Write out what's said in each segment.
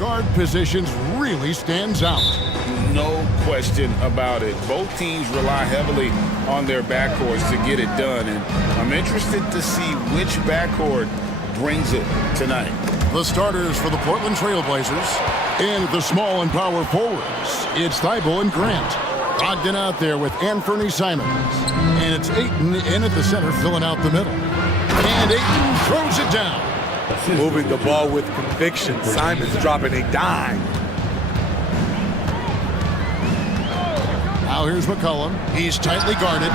guard positions really stands out. No question about it. Both teams rely heavily on their backcourts to get it done, and I'm interested to see which backcourt brings it tonight. The starters for the Portland Trailblazers. And the small and power forwards, it's Thibault and Grant. Ogden out there with Anthony Simons. And it's Ayton in at the center, filling out the middle. And Ayton throws it down. Moving the ball with conviction. Simons dropping a dime. Now here's McCollum. He's tightly guarded.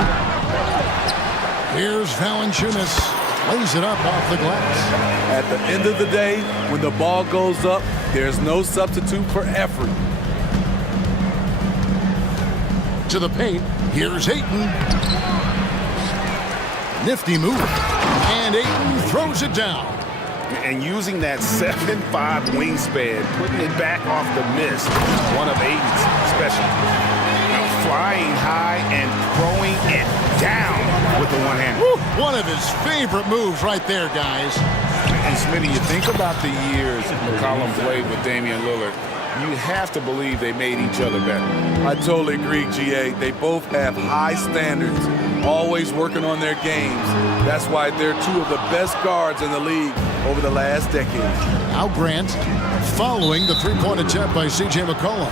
Here's Valanciunas. Lays it up off the glass. At the end of the day, when the ball goes up, there's no substitute for effort. To the paint, here's Ayton. Nifty move. And Ayton throws it down. And using that 7'5" wingspan, putting it back off the miss, one of Ayton's specialties. Flying high and throwing it down with the one hand. One of his favorite moves right there, guys. And Smitty, you think about the years McCollum played with Damian Lillard, you have to believe they made each other better. I totally agree, GA. They both have high standards, always working on their games. That's why they're two of the best guards in the league over the last decade. Now Grant, following the three-point attempt by C.J. McCollum.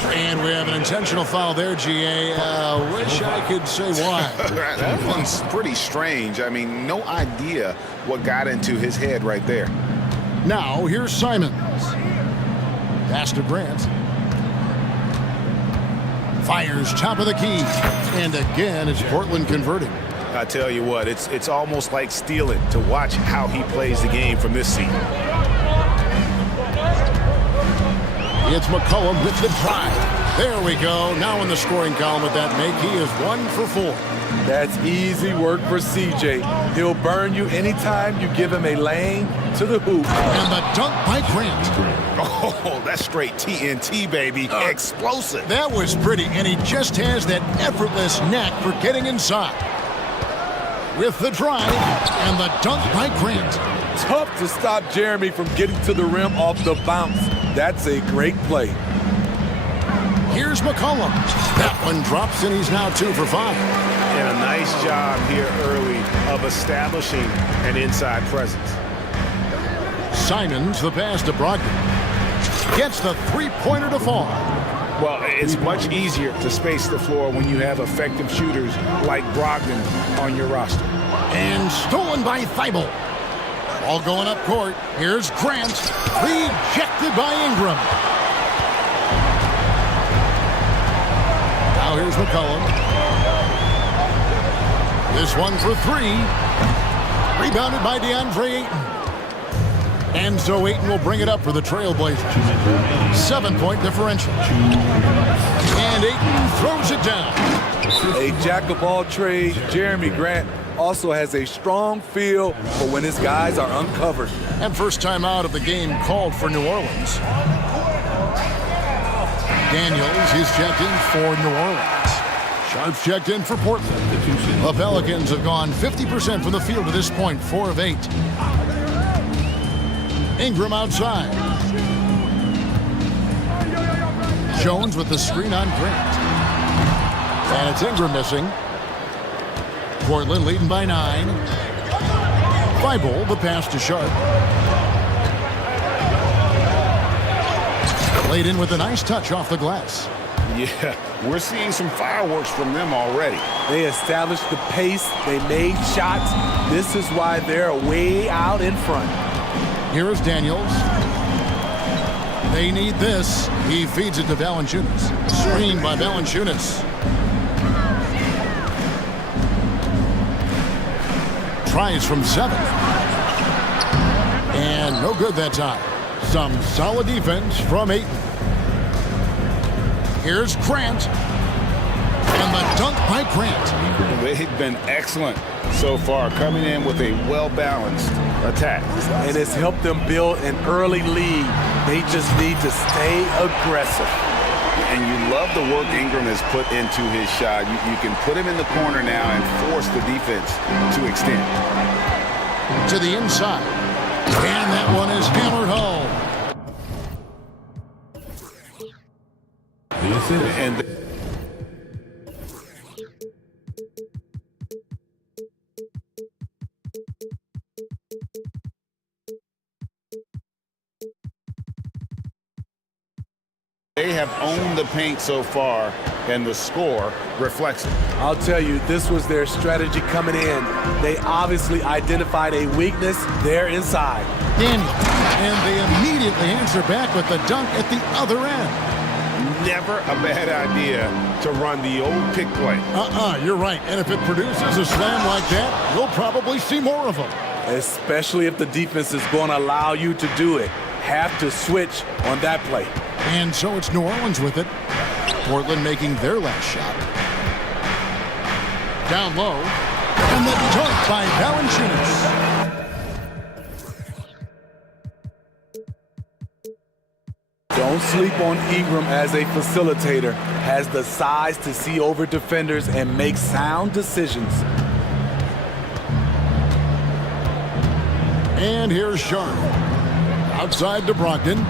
And we have an intentional foul there, GA. Wish I could say why. That one's pretty strange. I mean, no idea what got into his head right there. Now, here's Simons. Pass to Grant. Fires top of the key. And again, it's Portland converting. I tell you what, it's almost like stealing to watch how he plays the game from this seat. It's McCollum with the drive. There we go. Now in the scoring column with that make, he is 1 for 4. That's easy work for CJ. He'll burn you anytime you give him a lane to the hoop. And the dunk by Grant. Oh, that's straight TNT, baby. Explosive. That was pretty, and he just has that effortless knack for getting inside. With the drive and the dunk by Grant. Tough to stop Jeremy from getting to the rim off the bounce. That's a great play. Here's McCollum. That one drops, and he's now 2 for 5. And a nice job here early of establishing an inside presence. Simons, the pass to Brogdon. Gets the three-pointer to fall. Well, it's much easier to space the floor when you have effective shooters like Brogdon on your roster. And stolen by Thibault. All going up court. Here's Grant. Rejected by Ingram. Now here's McCollum. This one for 3. Rebounded by DeAndre Ayton. And so Ayton will bring it up for the Trailblazers. 7-point differential. And Ayton throws it down. A jack-of-all trades, Jeremy Grant also has a strong feel for when his guys are uncovered. And first time out of the game called for New Orleans. Daniels is checked in for New Orleans. Sharp's checked in for Portland. The Pelicans have gone 50% from the field to this point, 4 of 8. Ingram outside. Jones with the screen on Grant. And it's Ingram missing. Portland leading by 9. Thibault, the pass to Sharp. Laid in with a nice touch off the glass. Yeah, we're seeing some fireworks from them already. They established the pace. They made shots. This is why they're way out in front. Here is Daniels. They need this. He feeds it to Valanciunas. Screen by Valanciunas. Tries from 7. And no good that time. Some solid defense from Ayton. Here's Grant. And the dunk by Grant. They've been excellent so far, coming in with a well-balanced attack. And it's helped them build an early lead. They just need to stay aggressive. And you love the work Ingram has put into his shot. You can put him in the corner now and force the defense to extend. To the inside. And that one is hammered home. And they have owned the paint so far, and the score reflects it. I'll tell you, this was their strategy coming in. They obviously identified a weakness there inside. Daniel, and they immediately answer back with the dunk at the other end. Never a bad idea to run the old pick play. You're right. And if it produces a slam like that, you'll probably see more of them. Especially if the defense is going to allow you to do it. Have to switch on that play. And so it's New Orleans with it. Portland making their last shot. Down low. And the dunk by Valanciunas. Don't sleep on Ingram as a facilitator. Has the size to see over defenders and make sound decisions. And here's Sharp. Outside to Brogdon.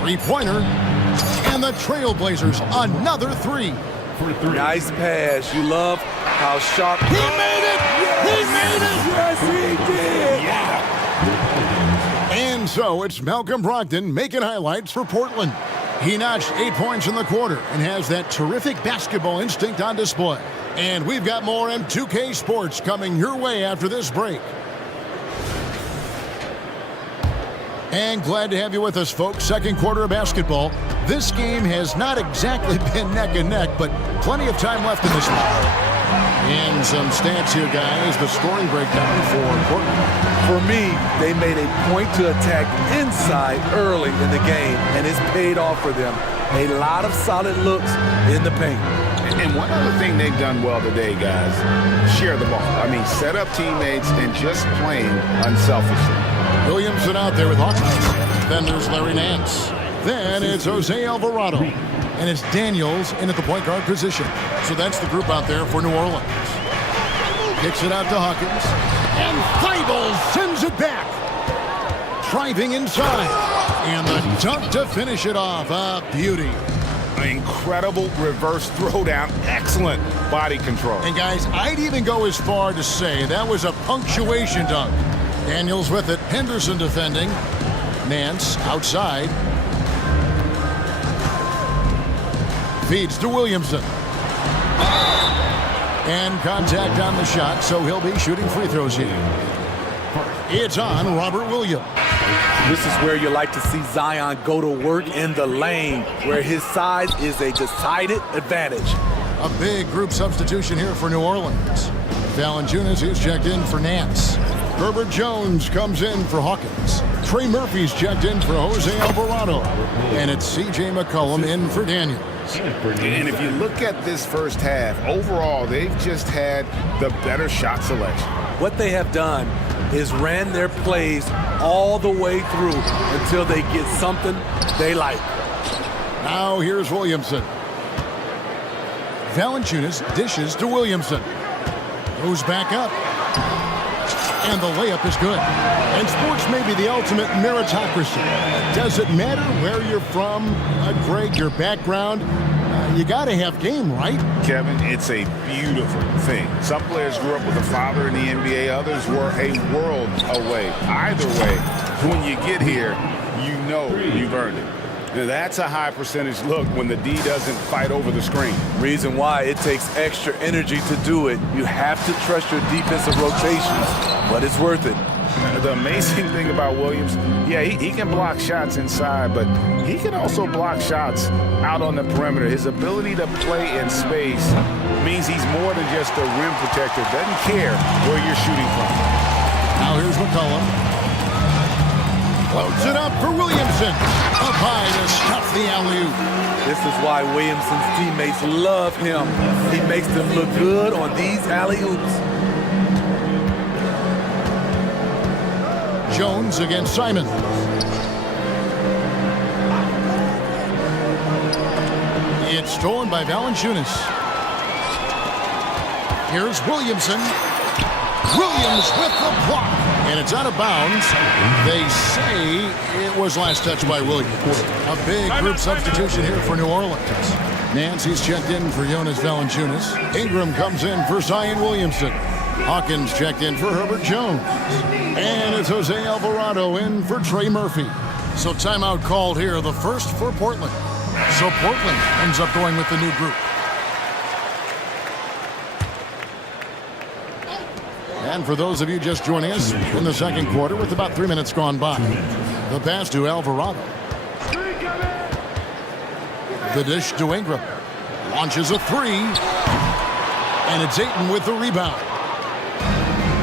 Three-pointer. And the Trailblazers, another three. Nice pass. You love how Sharp... He made it! He made it! Yes, he did! Yeah. And so it's Malcolm Brogdon making highlights for Portland. He notched 8 points in the quarter and has that terrific basketball instinct on display. And we've got more M2K Sports coming your way after this break. And glad to have you with us, folks. Second quarter of basketball. This game has not exactly been neck and neck, but plenty of time left in this one. And some stats here, guys. The scoring breakdown for Portland. For me, they made a point to attack inside early in the game, and it's paid off for them. A lot of solid looks in the paint. And one other thing they've done well today, guys, share the ball. I mean, set up teammates and just playing unselfishly. Williamson out there with Hawkins. Then there's Larry Nance. Then it's Jose Alvarado. And it's Daniels in at the point guard position. So that's the group out there for New Orleans. Kicks it out to Hawkins. And Thibault sends it back. Driving inside. And the dunk to finish it off. A beauty. Incredible reverse throwdown. Excellent body control. And guys, I'd even go as far to say that was a punctuation dunk. Daniels with it. Henderson defending. Nance outside. Feeds to Williamson. And contact on the shot, so he'll be shooting free throws here. It's on Robert Williams. This is where you like to see Zion go to work in the lane, where his size is a decided advantage. A big group substitution here for New Orleans. Valanciunas is checked in for Nance. Herbert Jones comes in for Hawkins. Trey Murphy's checked in for Jose Alvarado. And it's C.J. McCollum in for Daniels. And if you look at this first half, overall, they've just had the better shot selection. What they have done is ran their plays all the way through until they get something they like. Now here's Williamson. Valanciunas dishes to Williamson. Goes back up. And the layup is good. And sports may be the ultimate meritocracy. Does it matter where you're from, Greg, your background? You got to have game, right? Kevin, it's a beautiful thing. Some players grew up with a father in the NBA. Others were a world away. Either way, when you get here, you know you've earned it. Now, that's a high percentage look when the D doesn't fight over the screen. Reason why it takes extra energy to do it. You have to trust your defensive rotations, but it's worth it. The amazing thing about Williams, yeah, he can block shots inside, but he can also block shots out on the perimeter. His ability to play in space means he's more than just a rim protector. Doesn't care where you're shooting from. Now here's McCollum. Floats it up for Williamson. Up high to stuff the alley-oop. This is why Williamson's teammates love him. He makes them look good on these alley-oops. Jones against Simon. It's stolen by Valanciunas. Here's Williamson. Williams with the block. And it's out of bounds. They say it was last touched by Williams. A big group substitution here for New Orleans. Nancy's checked in for Jonas Valanciunas. Ingram comes in for Zion Williamson. Hawkins checked in for Herbert Jones. And it's Jose Alvarado in for Trey Murphy. So timeout called here, the first for Portland. So Portland ends up going with the new group. And for those of you just joining us in the second quarter with about 3 minutes gone by, the pass to Alvarado. The dish to Ingram. Launches a three. And it's Ayton with the rebound.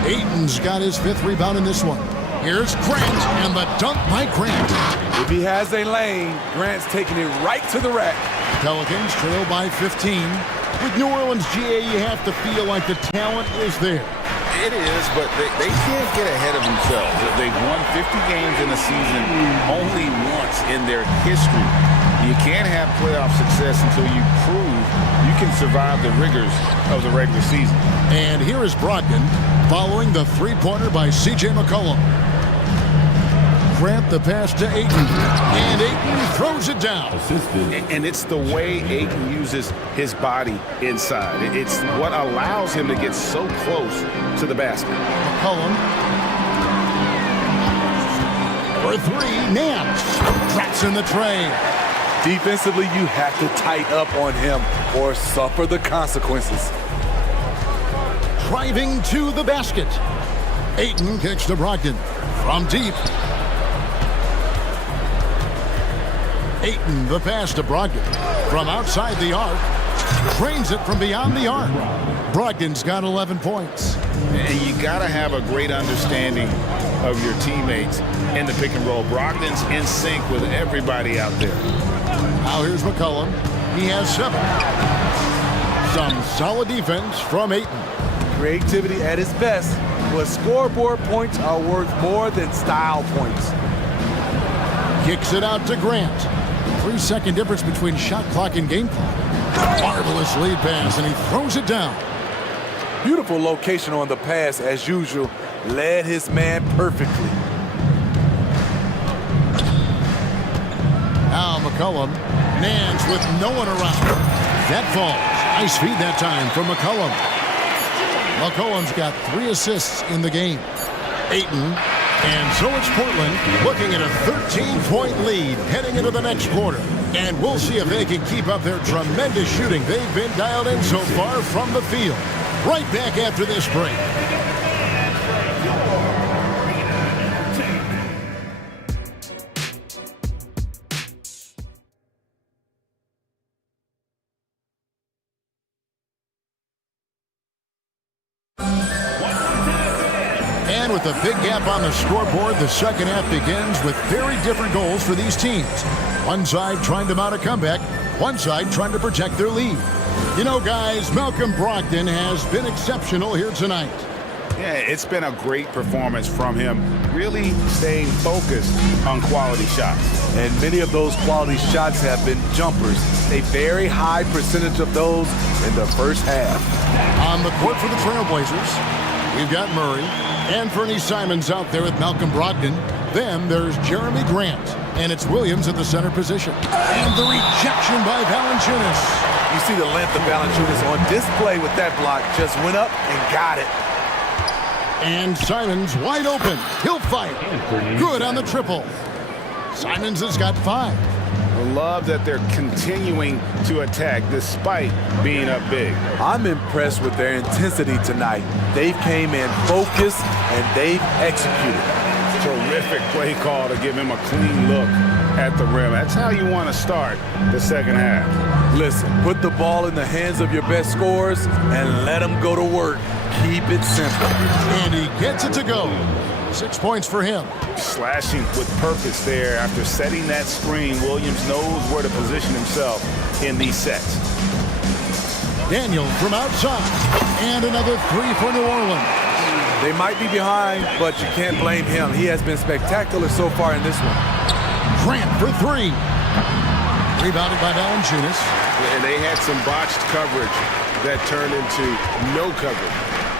Ayton's got his 5th rebound in this one. Here's Grant, and the dunk by Grant. If he has a lane, Grant's taking it right to the rack. Pelicans trail by 15. With New Orleans, GA, you have to feel like the talent is there. It is, but they can't get ahead of themselves. They've won 50 games in a season only once in their history. You can't have playoff success until you prove you can survive the rigors of the regular season. And here is Brogdon following the three-pointer by C.J. McCollum. Grant the pass to Ayton, and Ayton throws it down. And it's the way Ayton uses his body inside. It's what allows him to get so close to the basket. McCollum for three. Nance drops in the tray. Defensively, you have to tighten up on him or suffer the consequences. Driving to the basket. Ayton kicks to Brogdon from deep. Ayton, the pass to Brogdon from outside the arc. Drains it from beyond the arc. Brogdon's got 11 points. And you got to have a great understanding of your teammates in the pick and roll. Brogdon's in sync with everybody out there. Now here's McCollum. He has 7. Some solid defense from Ayton. Creativity at its best, but scoreboard points are worth more than style points. Kicks it out to Grant. 3-second difference between shot clock and game clock. Marvelous lead pass, and he throws it down. Beautiful location on the pass, as usual. Led his man perfectly. Now McCollum. Nance with no one around. That falls. Nice feed that time from McCollum. McCollum's got 3 assists in the game. Ayton. And so it's Portland looking at a 13-point lead heading into the next quarter. And we'll see if they can keep up their tremendous shooting they've been dialed in so far from the field. Right back after this break. And with a big gap on the scoreboard, the second half begins with very different goals for these teams. One side trying to mount a comeback, one side trying to protect their lead. You know, guys, Malcolm Brogdon has been exceptional here tonight. Yeah, it's been a great performance from him, really staying focused on quality shots. And many of those quality shots have been jumpers. A very high percentage of those in the first half. On the court for the Trailblazers, we've got Murray. Anthony Simons out there with Malcolm Brogdon. Then there's Jeremy Grant. And it's Williams at the center position. And the rejection by Valanciunas. You see the length of Valanciunas on display with that block. Just went up and got it. And Simons wide open. He'll fight. Good on the triple. Simons has got 5. I love that they're continuing to attack despite being up big. I'm impressed with their intensity tonight. They came in focused and they've executed. Terrific play call to give him a clean look at the rim. That's how you want to start the second half. Listen, put the ball in the hands of your best scorers and let them go to work. Keep it simple. And he gets it to go. 6 points for him. Slashing with purpose there. After setting that screen, Williams knows where to position himself in these sets. Daniel from outside. And another 3 for New Orleans. They might be behind, but you can't blame him. He has been spectacular so far in this one. Grant for 3. Rebounded by Valanciunas. And they had some botched coverage that turned into no coverage.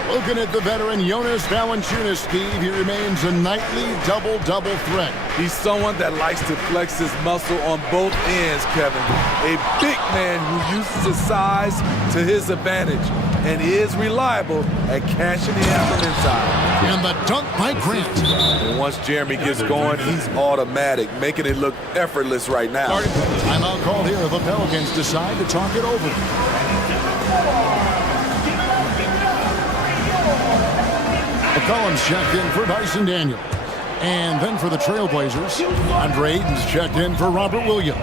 Looking at the veteran Jonas Valanciunas, Steve, he remains a nightly double-double threat. He's someone that likes to flex his muscle on both ends, Kevin. A big man who uses his size to his advantage and is reliable at cashing in from inside. And the dunk by Grant. And once Jeremy gets going, he's automatic, making it look effortless right now. Timeout called here. The Pelicans decide to talk it over. McCollum's checked in for Dyson Daniels. And then for the Trailblazers, Andre Ayton's checked in for Robert Williams.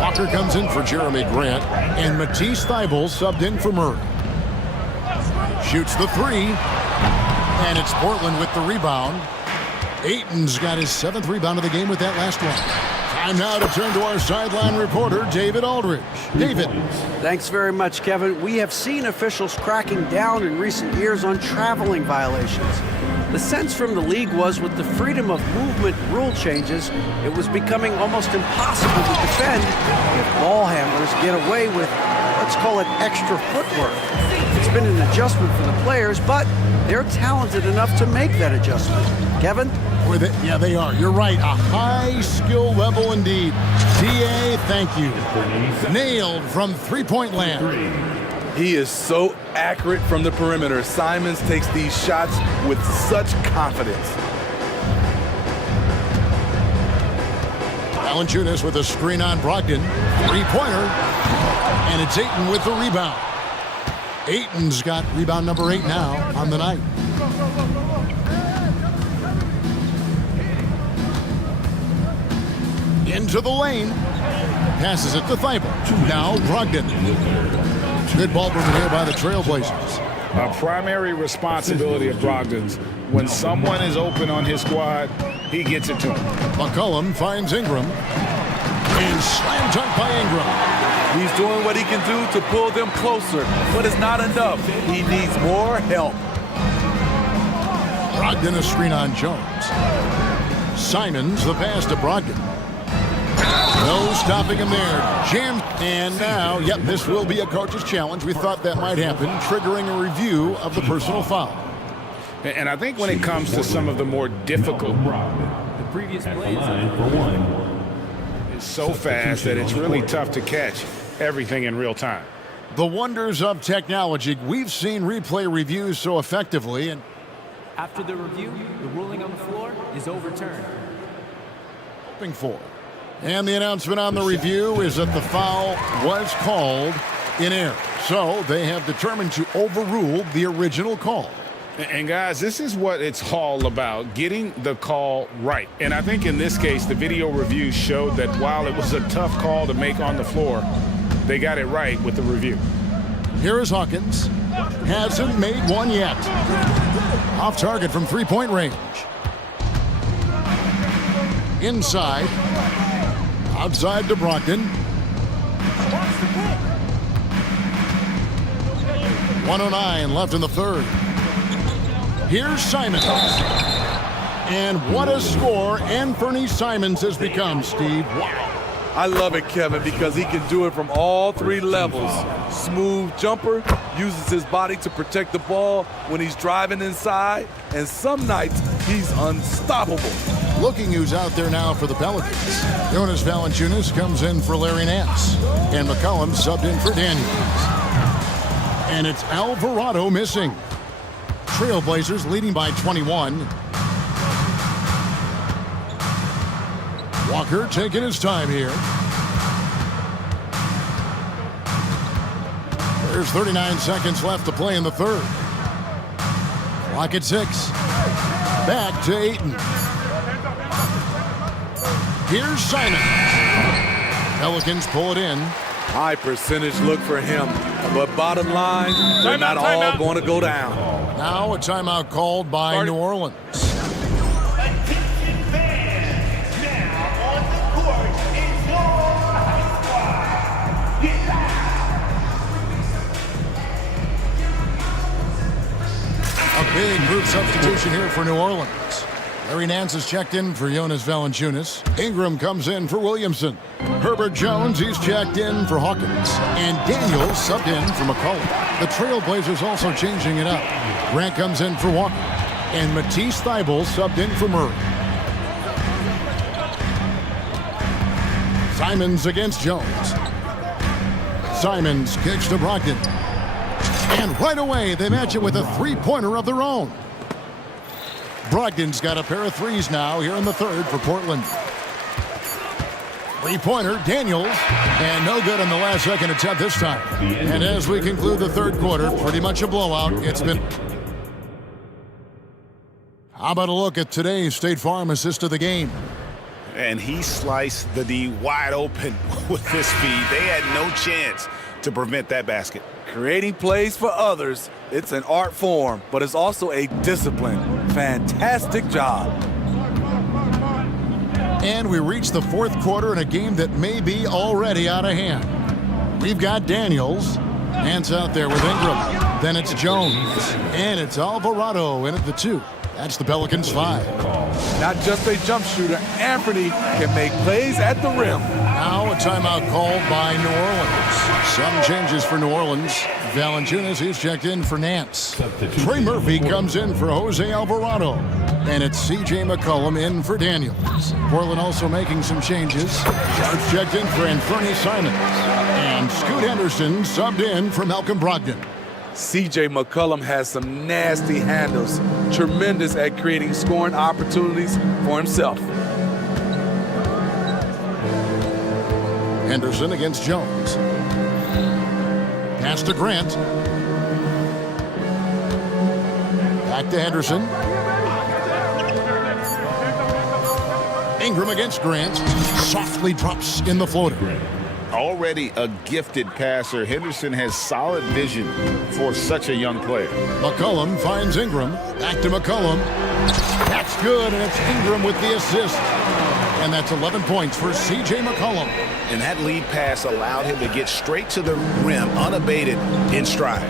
Walker comes in for Jeremy Grant. And Matisse Thybulle subbed in for Murray. Shoots the three. And it's Portland with the rebound. Ayton's got his 7th rebound of the game with that last one. Time now to turn to our sideline reporter, David Aldridge. David. Thanks very much, Kevin. We have seen officials cracking down in recent years on traveling violations. The sense from the league was with the freedom of movement rule changes, it was becoming almost impossible to defend if ball handlers get away with, let's call it, extra footwork. It's been an adjustment for the players, but they're talented enough to make that adjustment. Kevin? Yeah, they are. You're right. A high skill level indeed. DA, thank you. Nailed from three-point land. He is so accurate from the perimeter. Simons takes these shots with such confidence. Valanciunas with a screen on Brogdon. Three-pointer. And it's Ayton with the rebound. Ayton's got rebound number 8 now on the night. Into the lane. Passes it to Thybulle. Now Brogdon. Good ball movement here by the Trailblazers. A primary responsibility of Brogdon's. When someone is open on his squad, he gets it to him. McCollum finds Ingram. And slam dunk by Ingram. He's doing what he can do to pull them closer, but it's not enough. He needs more help. Brogdon a screen on Jones. Simons the pass to Brogdon. No stopping him there. Jammed. And now, yep, this will be a coach's challenge. We thought that might happen, triggering a review of the personal foul. And I think when it comes to some of the more difficult, the previous play is so fast that it's really tough to catch everything in real time. The wonders of technology. We've seen replay reviews so effectively, and after the review, the ruling on the floor is overturned. hoping for. And the announcement on the review is that the foul was called in error. So they have determined to overrule the original call. And guys, this is what it's all about, getting the call right. And I think in this case, the video review showed that while it was a tough call to make on the floor, they got it right with the review. Here is Hawkins. Hasn't made one yet. Off target from three-point range. Inside. Outside to Brogdon. 1:09 left in the third. Here's Simons. And what a score Anthony Simons has become, Steve. Wow. I love it, Kevin, because he can do it from all three levels. Smooth jumper, uses his body to protect the ball when he's driving inside, and some nights he's unstoppable. Looking who's out there now for the Pelicans. Jonas Valanciunas comes in for Larry Nance. And McCollum subbed in for Daniels. And it's Alvarado missing. Trailblazers leading by 21. Walker taking his time here. There's 39 seconds left to play in the third. Clock at 6. Back to Ayton. Here's Simons. Pelicans pull it in. High percentage look for him, but bottom line, they're not all going to go down. Now a timeout called by New Orleans. A big group substitution here for New Orleans. Larry Nance is checked in for Jonas Valanciunas. Ingram comes in for Williamson. Herbert Jones, he's checked in for Hawkins. And Daniels subbed in for McCollum. The Trailblazers also changing it up. Grant comes in for Walker. And Matisse Thybulle subbed in for Murray. Simons against Jones. Simons kicks to Brogdon. And right away, they match it with a three-pointer of their own. Brogdon's got a pair of threes now here in the third for Portland. Three-pointer, Daniels, and no good in the last second attempt this time. And as we conclude the third quarter, pretty much a blowout. It's been... How about a look at today's State Farm assist of the game? And he sliced the D wide open with his speed. They had no chance to prevent that basket. Creating plays for others, it's an art form, but it's also a discipline. Fantastic job. And we reach the fourth quarter in a game that may be already out of hand. We've got Daniels. Hands out there with Ingram. Then it's Jones. And it's Alvarado in at the 2. That's the Pelicans 5. Not just a jump shooter, Anthony can make plays at the rim. Now a timeout called by New Orleans. Some changes for New Orleans. Valanciunas, he's checked in for Nance. Trey Murphy comes in for Jose Alvarado. And it's C.J. McCollum in for Daniels. Portland also making some changes. Sharps checked in for Anthony Simons. And Scoot Henderson subbed in for Malcolm Brogdon. C.J. McCollum has some nasty handles. Tremendous at creating scoring opportunities for himself. Henderson against Jones. Pass to Grant. Back to Henderson. Ingram against Grant. Softly drops in the floater. Already a gifted passer, Henderson has solid vision for such a young player. McCollum finds Ingram. Back to McCollum. That's good, and it's Ingram with the assist. And that's 11 points for C.J. McCollum. And that lead pass allowed him to get straight to the rim, unabated in stride.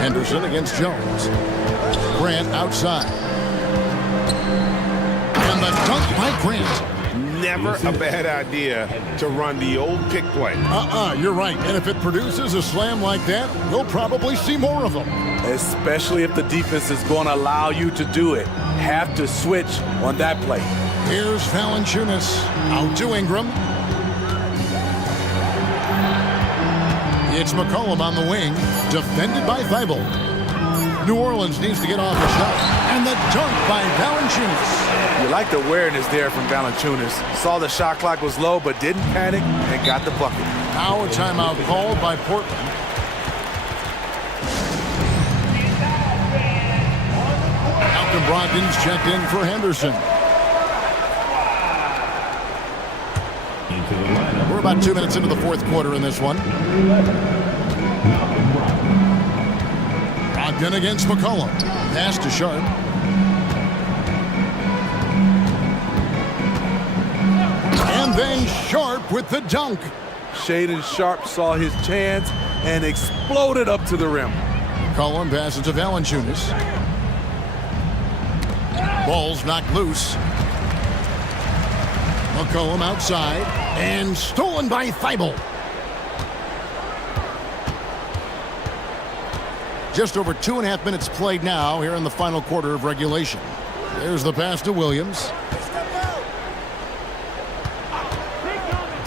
Henderson against Jones. Grant outside. And the dunk by Grant. Never a bad idea to run the old pick play. You're right. And if it produces a slam like that, we'll probably see more of them. Especially if the defense is going to allow you to do it. Have to switch on that play. Here's Valanciunas out to Ingram. It's McCollum on the wing, defended by Thybulle. New Orleans needs to get off the shot. And the dunk by Valanciunas. You like the awareness there from Valanciunas. Saw the shot clock was low, but didn't panic and got the bucket. Now a timeout called by Portland. Malcolm Brogdon's checked in for Henderson. We're about 2 minutes into the fourth quarter in this one. Brogdon against McCollum. Pass to Sharp. And then Sharp with the dunk. Shaden Sharp saw his chance and exploded up to the rim. McCollum passes to Valanciunas. Ball's knocked loose. McCollum outside and stolen by Thybulle. Just over 2.5 minutes played now here in the final quarter of regulation. There's the pass to Williams.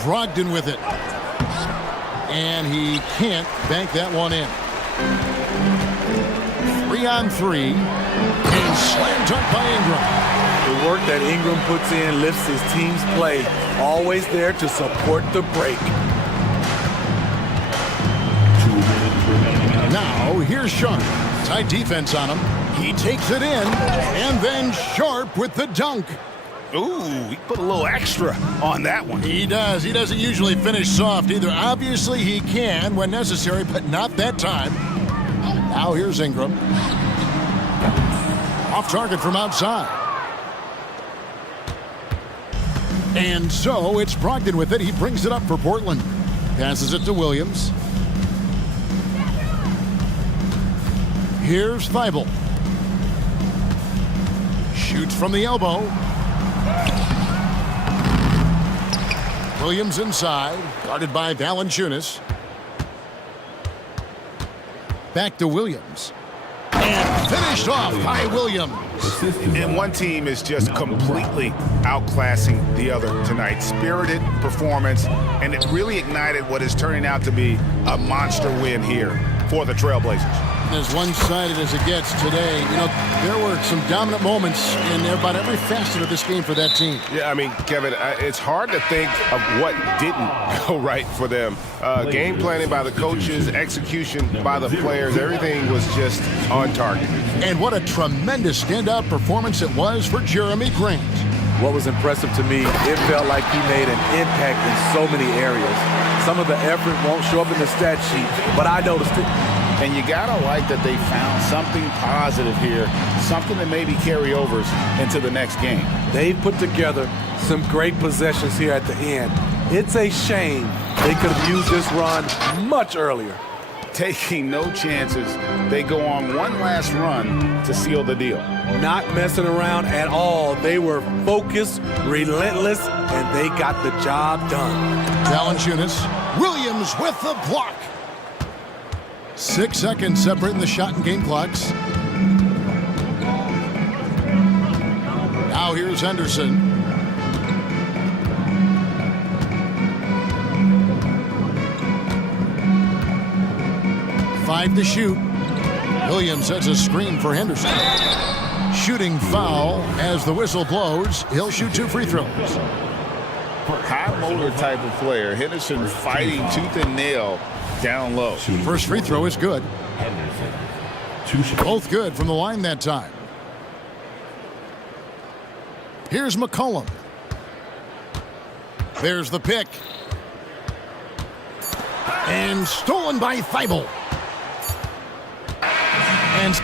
Brogdon with it. And he can't bank that one in. 3-on-3. And slam dunk by Ingram. The work that Ingram puts in lifts his team's play. Always there to support the break. Now, here's Sharp. Tight defense on him. He takes it in. And then Sharp with the dunk. Ooh, he put a little extra on that one. He does. He doesn't usually finish soft either. Obviously, he can when necessary, but not that time. Now here's Ingram. Off target from outside. And so it's Brogdon with it. He brings it up for Portland. Passes it to Williams. Here's Thybulle. Shoots from the elbow. Williams inside, guarded by Valanciunas. Back to Williams. And finished off by Williams. And one team is just completely outclassing the other tonight. Spirited performance, and it really ignited what is turning out to be a monster win here for the Trailblazers. As one-sided as it gets today, you know, there were some dominant moments in about every facet of this game for that team. Yeah, I mean, Kevin, it's hard to think of what didn't go right for them. Game planning by the coaches, execution by the players, everything was just on target. And what a tremendous standout performance it was for Jeremy Grant. What was impressive to me, it felt like he made an impact in so many areas. Some of the effort won't show up in the stat sheet, but I noticed it. And you gotta like that they found something positive here, something that maybe carry overs into the next game. They put together some great possessions here at the end. It's a shame they could have used this run much earlier. Taking no chances, they go on one last run to seal the deal. Not messing around at all. They were focused, relentless, and they got the job done. Valanciunas, Williams with the block. 6 seconds separating the shot and game clocks. Now here's Henderson. Five to shoot. Williams has a screen for Henderson. Shooting foul as the whistle blows. He'll shoot 2 free throws. High motor type of player. Henderson fighting tooth and nail down low. First free throw is good. Both good from the line that time. Here's McCollum. There's the pick. And stolen by Thibault. And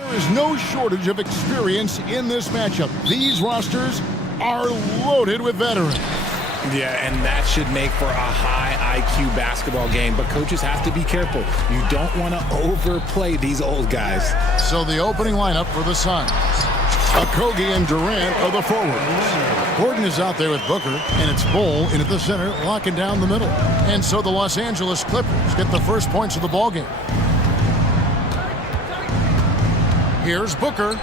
There is no shortage of experience in this matchup. These rosters are loaded with veterans. Yeah, and that should make for a high IQ basketball game, but coaches have to be careful. You don't want to overplay these old guys. So the opening lineup for the Suns. Okogie and Durant are the forwards. Gordon is out there with Booker, and it's Bull in at the center, locking down the middle. And so the Los Angeles Clippers get the first points of the ballgame. Here's Booker.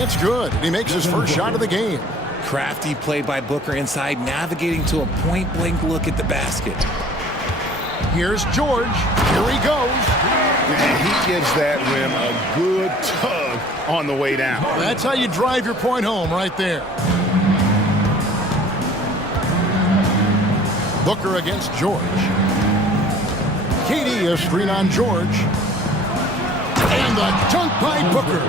It's good. He makes his first shot of the game. Crafty play by Booker inside, navigating to a point-blank look at the basket. Here's George. Here he goes. And he gives that rim a good tug on the way down. That's how you drive your point home right there. Booker against George. KD a screen on George. And the dunk by Booker.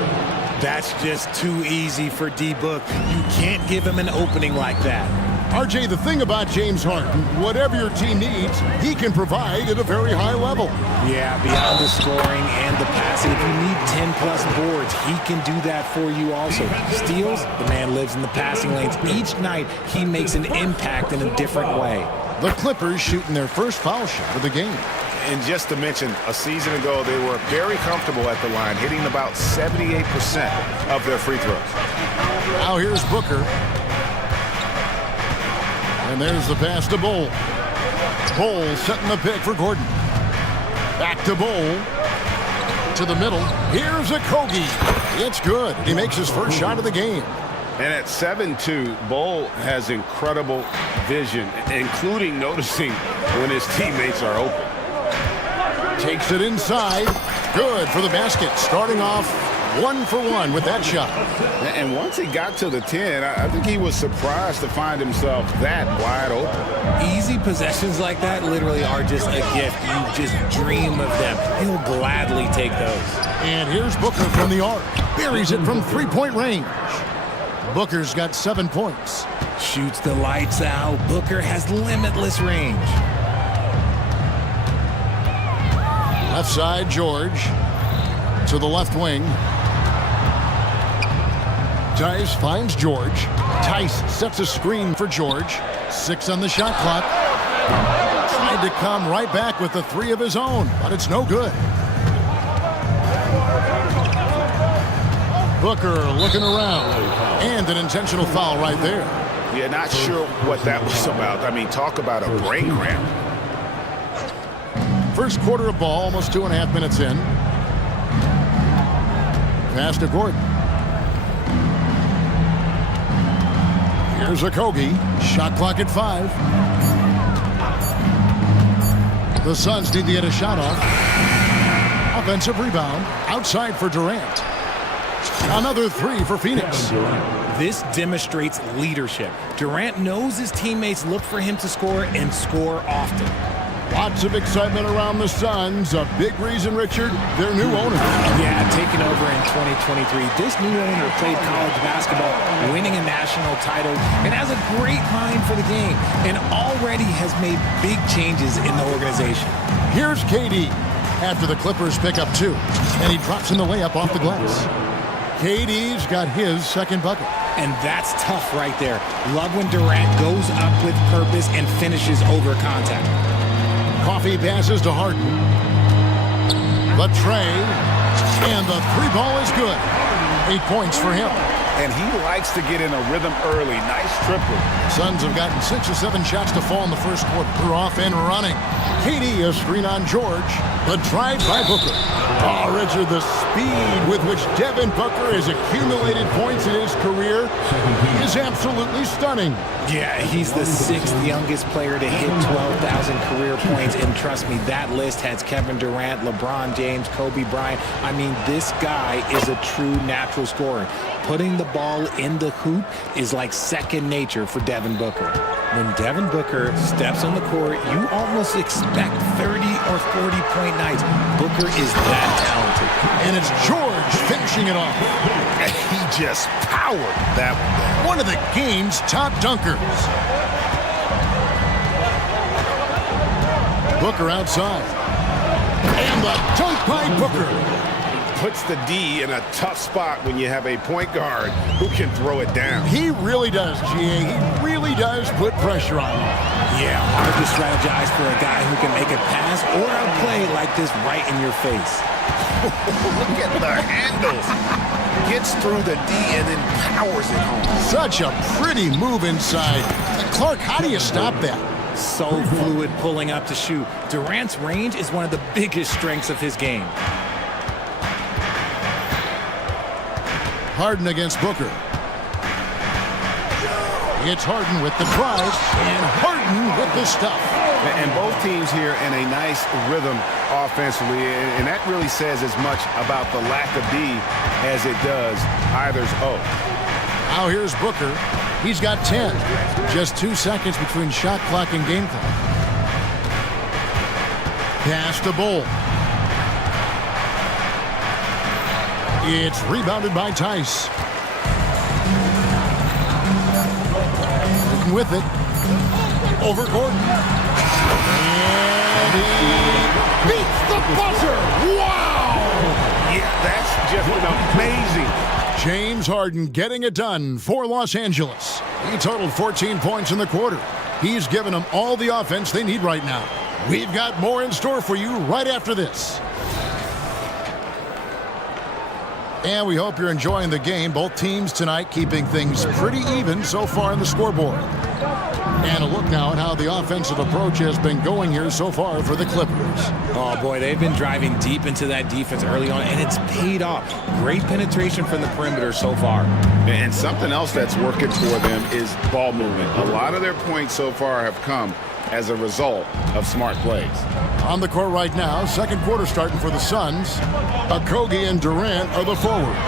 That's just too easy for D-Book. You can't give him an opening like that. RJ, the thing about James Harden, whatever your team needs, he can provide at a very high level. Yeah, beyond the scoring and the passing, if you need 10-plus boards, he can do that for you also. Steals, the man lives in the passing lanes. Each night, he makes an impact in a different way. The Clippers shooting their first foul shot of the game. And just to mention, a season ago, they were very comfortable at the line, hitting about 78% of their free throws. Now here's Booker. And there's the pass to Bull. Bull setting the pick for Gordon. Back to Bull. To the middle. Here's Okogie. It's good. He makes his first shot of the game. And at 7'2", Bull has incredible vision, including noticing when his teammates are open. Takes it inside. Good for the basket. Starting off 1 for 1 with that shot. And once he got to the 10, I think he was surprised to find himself that wide open. Easy possessions like that literally are just a gift. You just dream of them. He'll gladly take those. And here's Booker from the arc. Buries it from three-point range. Booker's got 7 points. Shoots the lights out. Booker has limitless range. Left side, George. To the left wing. Tice finds George. Tice sets a screen for George. 6 on the shot clock. Tried to come right back with the 3 of his own, but it's no good. Booker looking around. And an intentional foul right there. Yeah, not sure what that was about. I mean, talk about a brain cramp. First quarter of ball, almost 2.5 minutes in. Pass to Gordon. Here's Okogie. Shot clock at 5. The Suns need to get a shot off. Offensive rebound. Outside for Durant. Another 3 for Phoenix. This demonstrates leadership. Durant knows his teammates look for him to score and score often. Lots of excitement around the Suns. A big reason, Richard, their new owner. Yeah, taking over in 2023. This new owner played college basketball, winning a national title, and has a great mind for the game, and already has made big changes in the organization. Here's KD after the Clippers pick up 2, and he drops in the layup off the glass. KD's got his second bucket. And that's tough right there. Love when Durant goes up with purpose and finishes over contact. Coffee passes to Harden. The tray. And the 3 ball is good. 8 points for him. And he likes to get in a rhythm early. Nice triple. Suns have gotten 6 or 7 shots to fall in the first quarter. They're off and running. KD a screen on George. The drive by Booker. Oh, Richard, the speed with which Devin Booker has accumulated points in his career is absolutely stunning. Yeah, he's the 6th youngest player to hit 12,000 career points, and trust me, that list has Kevin Durant, LeBron James, Kobe Bryant. I mean, this guy is a true natural scorer. Putting the ball in the hoop is like second nature for Devin Booker. When Devin Booker steps on the court, you almost expect 30 or 40-point nights. Booker is that talented. And it's George finishing it off. He just powered that one. One of the game's top dunkers. Booker outside. And the dunk by Booker. puts the D in a tough spot when you have a point guard who can throw it down. He really does, GA. He really does put pressure on him. Yeah, hard to strategize for a guy who can make a pass or a play like this right in your face. Look at the handles. Gets through the D and then powers it home. Such a pretty move inside. Clark, how do you stop that? So fluid pulling up to shoot. Durant's range is one of the biggest strengths of his game. Harden against Booker. It's Harden with the drive and Harden with the stuff. And both teams here in a nice rhythm offensively, and that really says as much about the lack of D as it does either's O. Now here's Booker. He's got 10. Just 2 seconds between shot clock and game clock. Pass to Bull. It's rebounded by Tice. With it. Over Gordon. And he beats the buzzer. Wow! Yeah, that's just amazing. James Harden getting it done for Los Angeles. He totaled 14 points in the quarter. He's given them all the offense they need right now. We've got more in store for you right after this. And we hope you're enjoying the game. Both teams tonight keeping things pretty even so far in the scoreboard. And a look now at how the offensive approach has been going here so far for the Clippers. Oh, boy, they've been driving deep into that defense early on, and it's paid off. Great penetration from the perimeter so far. And something else that's working for them is ball movement. A lot of their points so far have come as a result of smart plays. On the court right now, second quarter starting for the Suns. Okogie and Durant are the forwards.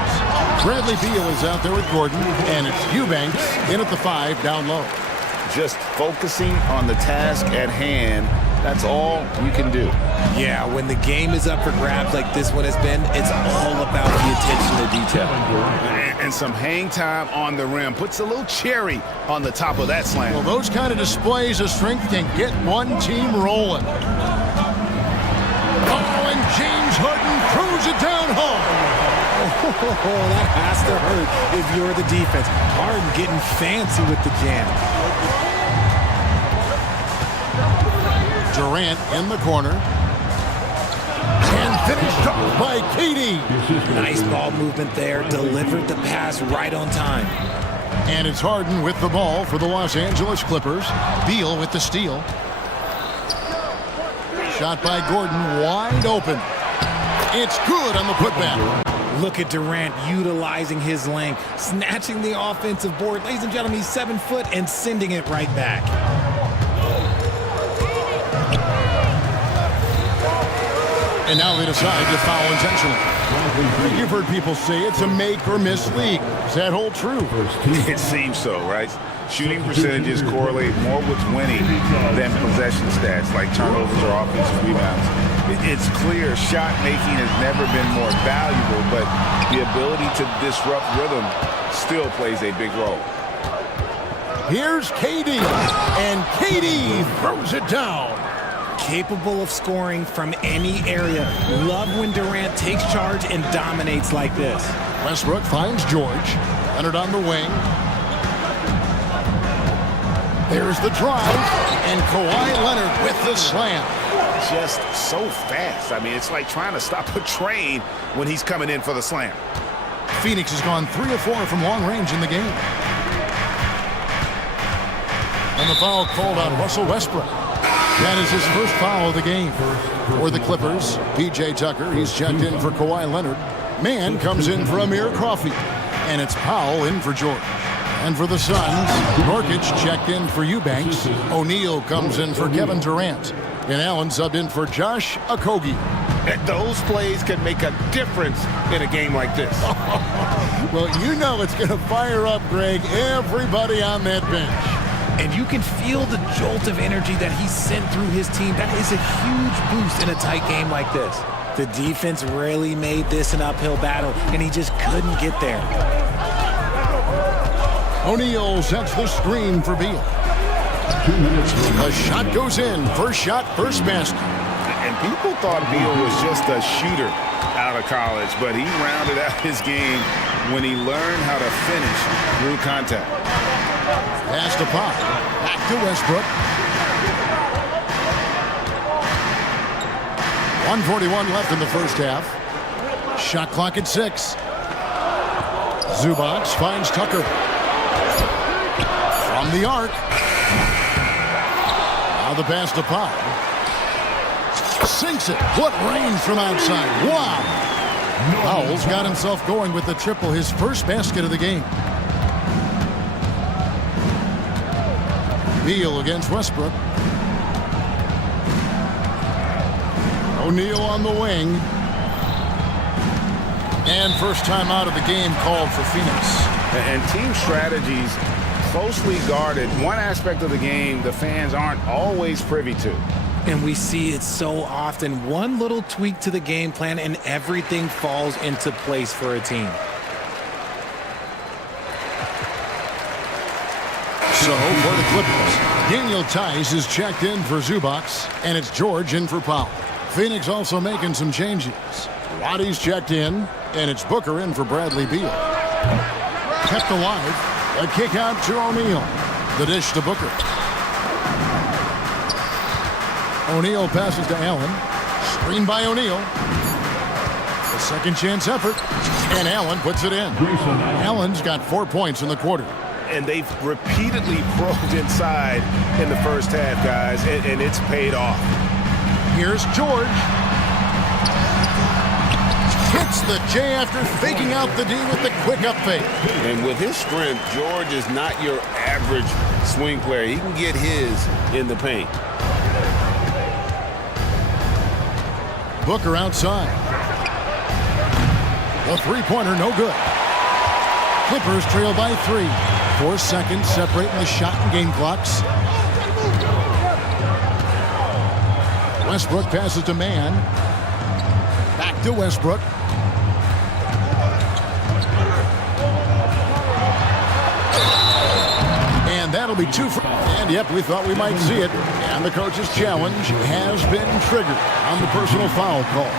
Bradley Beal is out there with Gordon, and it's Eubanks in at the 5 down low. Just focusing on the task at hand, that's all you can do. Yeah, when the game is up for grabs like this one has been, it's all about the attention to detail. And some hang time on the rim puts a little cherry on the top of that slam. Well, those kind of displays of strength can get one team rolling. Oh, and James Harden throws it down home. Oh, that has to hurt if you're the defense. Harden getting fancy with the jam. Durant in the corner. And finished off by KD. Nice ball movement there. Delivered the pass right on time. And it's Harden with the ball for the Los Angeles Clippers. Beal with the steal. Shot by Gordon, wide open. It's good on the putback. Look at Durant utilizing his length, snatching the offensive board. Ladies and gentlemen, he's 7 foot and sending it right back. And now they decide to foul intentionally. You've heard people say it's a make or miss league. Does that hold true? It seems so, right? Shooting percentages correlate more with winning than possession stats like turnovers or offensive rebounds. It's clear shot making has never been more valuable, but the ability to disrupt rhythm still plays a big role. Here's KD, and KD throws it down. Capable of scoring from any area. Love when Durant takes charge and dominates like this. Westbrook finds George. Leonard on the wing. There's the drive, and Kawhi Leonard with the slam. Just so fast. I mean, it's like trying to stop a train when he's coming in for the slam. Phoenix has gone 3 of 4 from long range in the game. And the foul called on Russell Westbrook. That is his first foul of the game. For the Clippers, P.J. Tucker, he's checked in for Kawhi Leonard. Mann comes in for Amir Coffey. And it's Powell in for George. And for the Suns, Nurkic checked in for Eubanks. O'Neal comes in for Kevin Durant. And Allen subbed in for Josh Okogie. And those plays can make a difference in a game like this. Well, you know it's going to fire up, Greg, everybody on that bench. And you can feel the jolt of energy that he sent through his team. That is a huge boost in a tight game like this. The defense really made this an uphill battle, and he just couldn't get there. O'Neal sets the screen for Beal. A shot goes in. First shot, first basket. And people thought Beal was just a shooter out of college, but he rounded out his game when he learned how to finish through contact. Pass to Pop. Back to Westbrook. 1:41 left in the first half. Shot clock at 6. Zubac finds Tucker. From the arc. Now the pass to Pop. Sinks it. What range from outside. Wow. Howell's got himself going with the triple, his first basket of the game. Beal against Westbrook. O'Neal on the wing. And first time out of the game called for Phoenix. And team strategies closely guarded. One aspect of the game the fans aren't always privy to. And we see it so often. One little tweak to the game plan and everything falls into place for a team. So for the Clippers, Daniel Tice is checked in for Zubac, and it's George in for Powell. Phoenix also making some changes. Roddy's checked in, and it's Booker in for Bradley Beal. Kept alive. A kick out to O'Neal. The dish to Booker. O'Neal passes to Allen. Screen by O'Neal. A second chance effort. And Allen puts it in. Allen's got 4 points in the quarter. And they've repeatedly probed inside in the first half, guys, and it's paid off. Here's George. Hits the J after faking out the D with the quick up fake. And with his strength, George is not your average swing player. He can get his in the paint. Booker outside. The three-pointer no good. Clippers trail by 3. 4 seconds separating the shot and game clocks. Westbrook passes to Mann. Back to Westbrook. And that'll be 2 for... And yep, we thought we might see it. And the coach's challenge has been triggered on the personal foul call.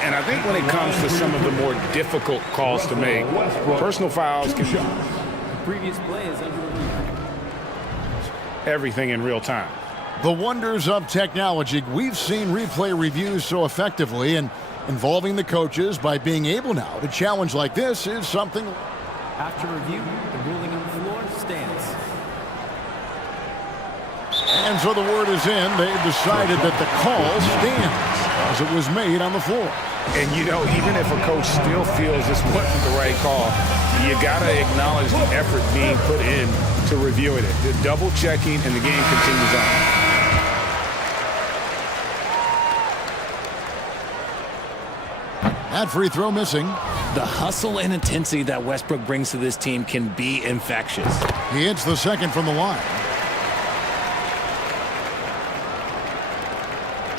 And I think when it comes to some of the more difficult calls to make, personal fouls can The previous play is under review. everything in real time. The wonders of technology. We've seen replay reviews so effectively, and involving the coaches by being able now to challenge like this is something. After review, the ruling on the floor stands. And so the word is in. They've decided that the call stands as it was made on the floor. And, you know, even if a coach still feels this wasn't the right call, you got to acknowledge the effort being put in to reviewing it. The double checking, and the game continues on. That free throw missing. The hustle and intensity that Westbrook brings to this team can be infectious. He hits the second from the line.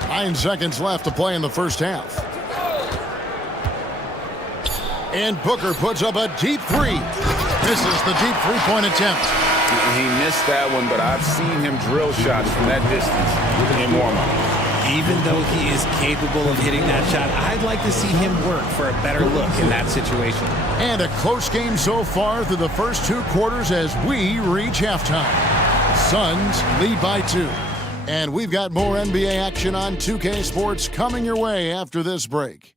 9 seconds left to play in the first half. And Booker puts up a deep 3. This is the deep three-point attempt. He missed that one, but I've seen him drill shots from that distance in warm-up. Even though he is capable of hitting that shot, I'd like to see him work for a better look in that situation. And a close game so far through the first 2 quarters as we reach halftime. Suns lead by 2. And we've got more NBA action on 2K Sports coming your way after this break.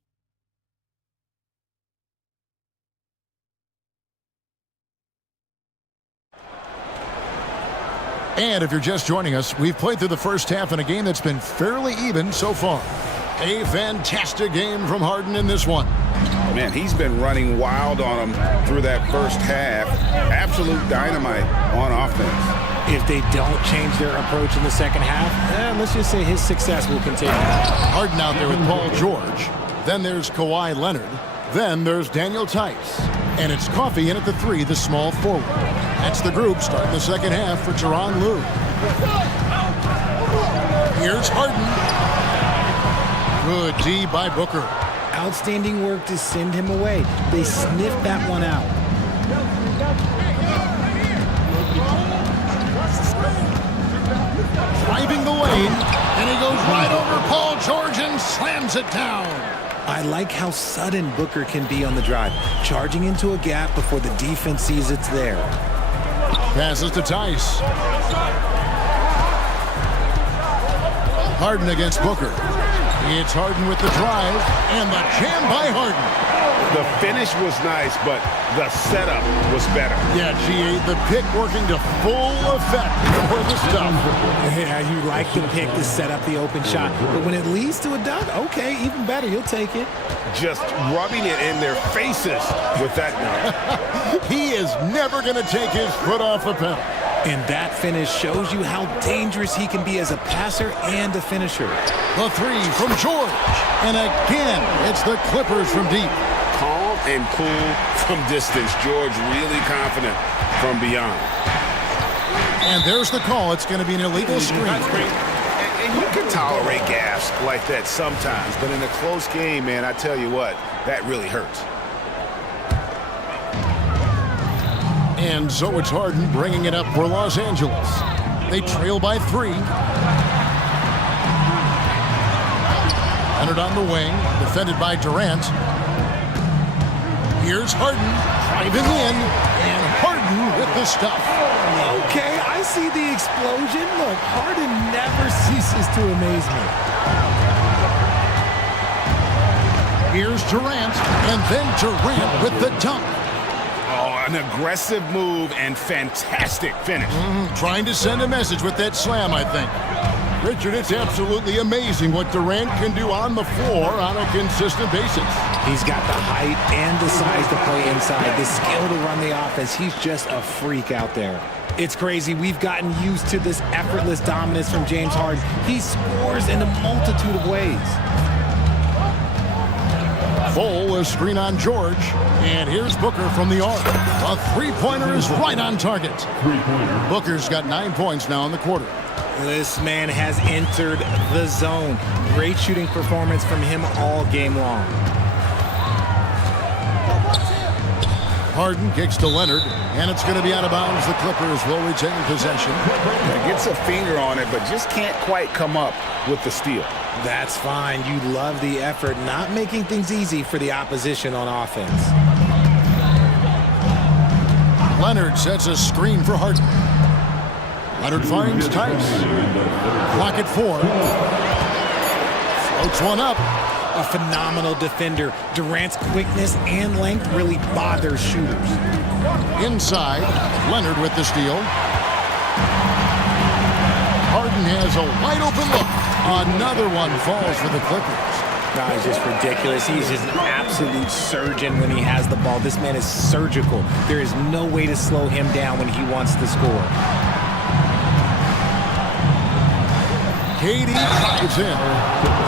And if you're just joining us, we've played through the first half in a game that's been fairly even so far. A fantastic game from Harden in this one. Man, he's been running wild on him through that first half. Absolute dynamite on offense. If they don't change their approach in the second half, let's just say his success will continue. Harden out there with Paul George. Then there's Kawhi Leonard. Then there's Daniel Tice. And it's Coffey in at the 3, the small forward. That's the group starting the second half for Tyronn Lue. Here's Harden. Good D by Booker. Outstanding work to send him away. They sniffed that one out. Driving the lane, and he goes right over Paul George and slams it down. I like how sudden Booker can be on the drive, charging into a gap before the defense sees it's there. Passes to Tice. Harden against Booker. It's Harden with the drive, and the jam by Harden. The finish was nice, but the setup was better. Yeah, GA, the pick working to full effect for the stuff. Yeah, you like the pick to set up the open shot, but when it leads to a dunk, okay, even better, you'll take it. Just rubbing it in their faces with that dunk. He is never going to take his foot off the pedal. And that finish shows you how dangerous he can be as a passer and a finisher. The three from George. And again, it's the Clippers from deep. Calm and cool from distance. George really confident from beyond. And there's the call. It's going to be an illegal screen. And you can tolerate gaffes like that sometimes, but in a close game, man, I tell you what, that really hurts. And so it's Harden bringing it up for Los Angeles. They trail by 3. Leonard on the wing, defended by Durant. Here's Harden, driving in, and Harden with the stuff. Okay, I see the explosion. Look, Harden never ceases to amaze me. Here's Durant, and then Durant with the dunk. Oh, an aggressive move and fantastic finish. Trying to send a message with that slam, I think. Richard, it's absolutely amazing what Durant can do on the floor on a consistent basis. He's got the height and the size to play inside, the skill to run the offense. He's just a freak out there. It's crazy. We've gotten used to this effortless dominance from James Harden. He scores in a multitude of ways. Full, a screen on George. And here's Booker from the arc. A three-pointer is right on target. Booker's got 9 points now in the quarter. This man has entered the zone. Great shooting performance from him all game long. Harden kicks to Leonard, and it's going to be out of bounds. The Clippers will retain possession. Gets a finger on it, but just can't quite come up with the steal. That's fine. You love the effort, not making things easy for the opposition on offense. Leonard sets a screen for Harden. Leonard finds Tice. Clock at 4. Floats one up. A phenomenal defender. Durant's quickness and length really bothers shooters. Inside, Leonard with the steal. Harden has a wide open look. Another one falls for the Clippers. God, he's just ridiculous. He's just an absolute surgeon when he has the ball. This man is surgical. There is no way to slow him down when he wants to score. KD drives in.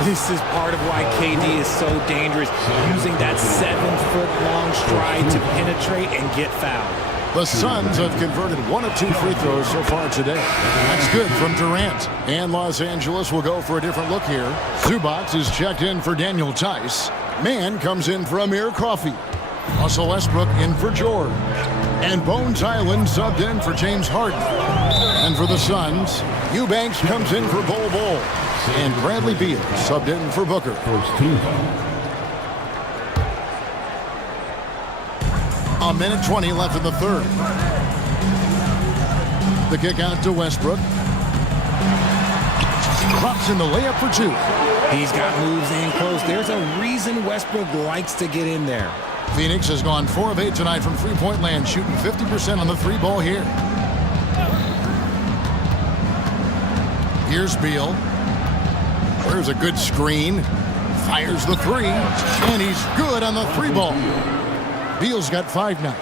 This is part of why KD is so dangerous, using that 7-foot-long stride to penetrate and get fouled. The Suns have converted 1 of 2 free throws so far today. That's good from Durant. And Los Angeles will go for a different look here. Zubac is checked in for Daniel Tice. Mann comes in for Amir Coffey. Russell Westbrook in for George. And Bones Island subbed in for James Harden. And for the Suns, Eubanks comes in for Bol Bol. And Bradley Beal subbed in for Booker. A minute 20 left in the third. The kick out to Westbrook. Drops in the layup for 2. He's got moves in close. There's a reason Westbrook likes to get in there. Phoenix has gone 4 of 8 tonight from three-point land, shooting 50% on the 3-ball here. Here's Beal. There's a good screen. Fires the 3, and he's good on the 3-ball. Beal's got 5 now.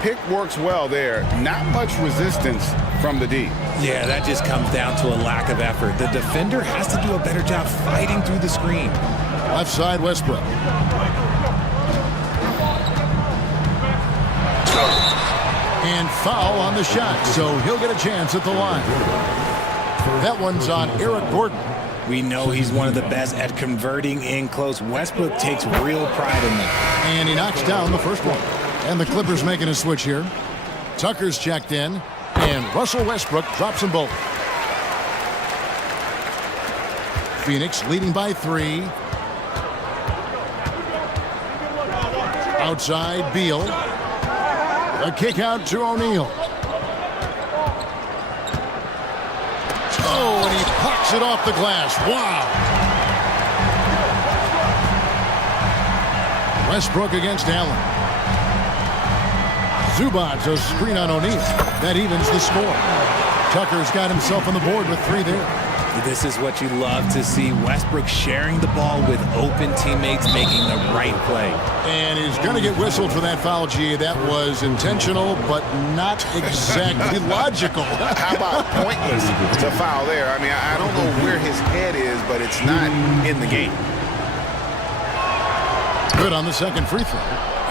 Pick works well there. Not much resistance from the D. Yeah, that just comes down to a lack of effort. The defender has to do a better job fighting through the screen. Left side, Westbrook. And foul on the shot, so he'll get a chance at the line. That one's on Eric Gordon. We know he's one of the best at converting in close. Westbrook takes real pride in that. And he knocks down the first one. And the Clippers making a switch here. Tucker's checked in, and Russell Westbrook drops them both. Phoenix leading by 3. Outside, Beal. A kick out to O'Neal. Oh, and he pucks it off the glass. Wow. Westbrook against Allen. Zubac's a screen on O'Neal. That evens the score. Tucker's got himself on the board with 3 there. This is what you love to see. Westbrook sharing the ball with open teammates, making the right play. And he's going to get whistled for that foul, G. That was intentional, but not exactly logical. How about pointless to foul there? I mean, I don't know where his head is, but it's not in the game. Good on the second free throw.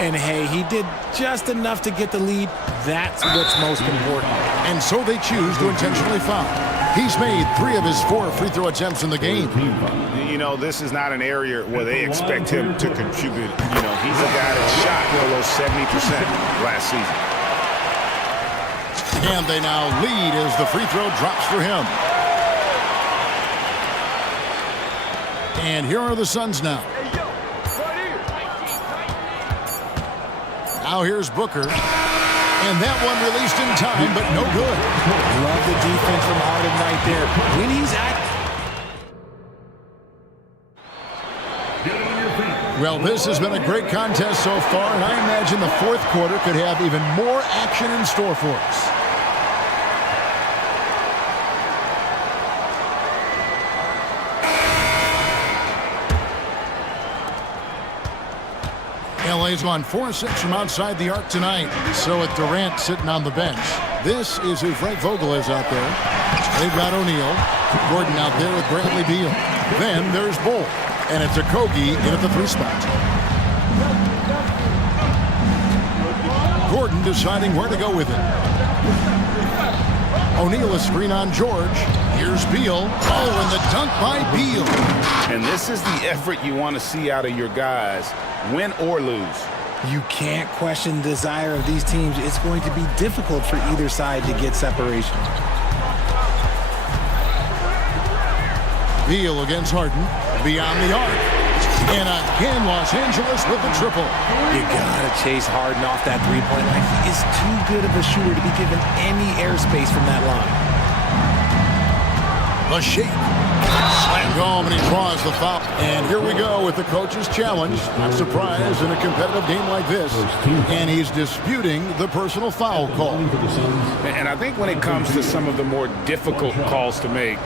And hey, he did just enough to get the lead. That's what's most important. And so they choose to intentionally foul. He's made 3 of his 4 free throw attempts in the game. You know, this is not an area where they expect him to contribute. You know, he's a guy that shot below 70% last season. And they now lead as the free throw drops for him. And here are the Suns now. Now here's Booker. And that one released in time, but no good. Love the defense from Harden right there. When he's at... Well, this has been a great contest so far, and I imagine the fourth quarter could have even more action in store for us. LA's gone 4-6 from outside the arc tonight. So with Durant sitting on the bench. This is who Frank Vogel is out there. They've got O'Neal. Gordon out there with Bradley Beal. Then there's Bull. And it's a Kogi in at the 3 spot. Gordon deciding where to go with it. O'Neal a screen on George. Here's Beal. Oh, and the dunk by Beal. And this is the effort you want to see out of your guys, win or lose. You can't question the desire of these teams. It's going to be difficult for either side to get separation. Beal against Harden. Beyond the arc. And again, Los Angeles with the triple. You gotta chase Harden off that three-point line. He is too good of a shooter to be given any airspace from that line. The shake. Slam home, and he draws the foul. And here we go with the coach's challenge. I'm surprised in a competitive game like this. And he's disputing the personal foul call. And I think when it comes to some of the more difficult calls to make,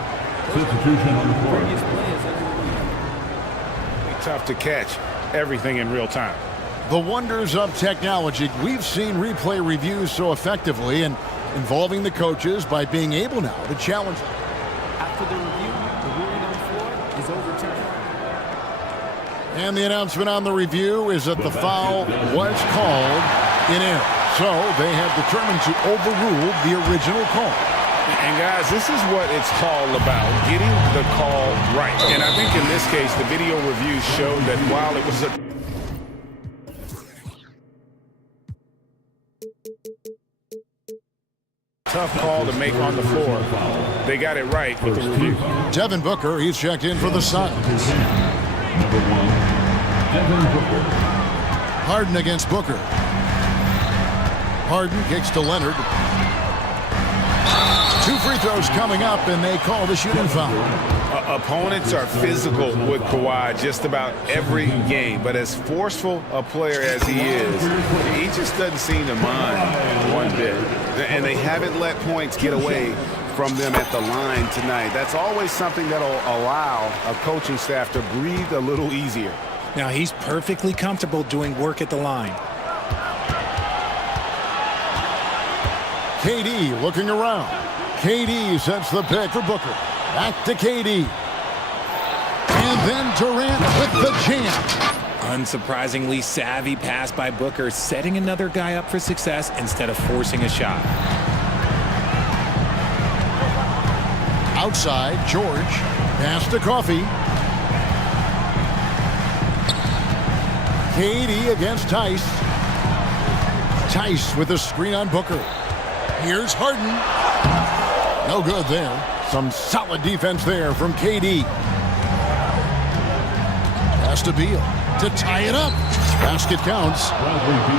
tough to catch everything in real time. The wonders of technology. We've seen replay reviews so effectively and involving the coaches by being able now to challenge. After the review, the ruling on the floor is overturned. And the announcement on the review is that the foul was called in error. So they have determined to overrule the original call. And guys, this is what it's all about, getting the call right. And I think in this case, the video review showed that while it was a tough call to make on the floor, they got it right with the review. Devin Booker, he's checked in for the Suns. Number 1, Devin Booker. Harden against Booker. Harden kicks to Leonard. 2 free throws coming up, and they call the shooting foul. Opponents are physical with Kawhi just about every game, but as forceful a player as he is, he just doesn't seem to mind one bit. And they haven't let points get away from them at the line tonight. That's always something that'll allow a coaching staff to breathe a little easier. Now he's perfectly comfortable doing work at the line. KD looking around. KD sets the pick for Booker. Back to KD. And then Durant with the jam. Unsurprisingly savvy pass by Booker, setting another guy up for success instead of forcing a shot. Outside, George. Pass to Coffey. KD against Tice. Tice with a screen on Booker. Here's Harden. No good there. Some solid defense there from KD. Pass to Beal to tie it up. Basket counts.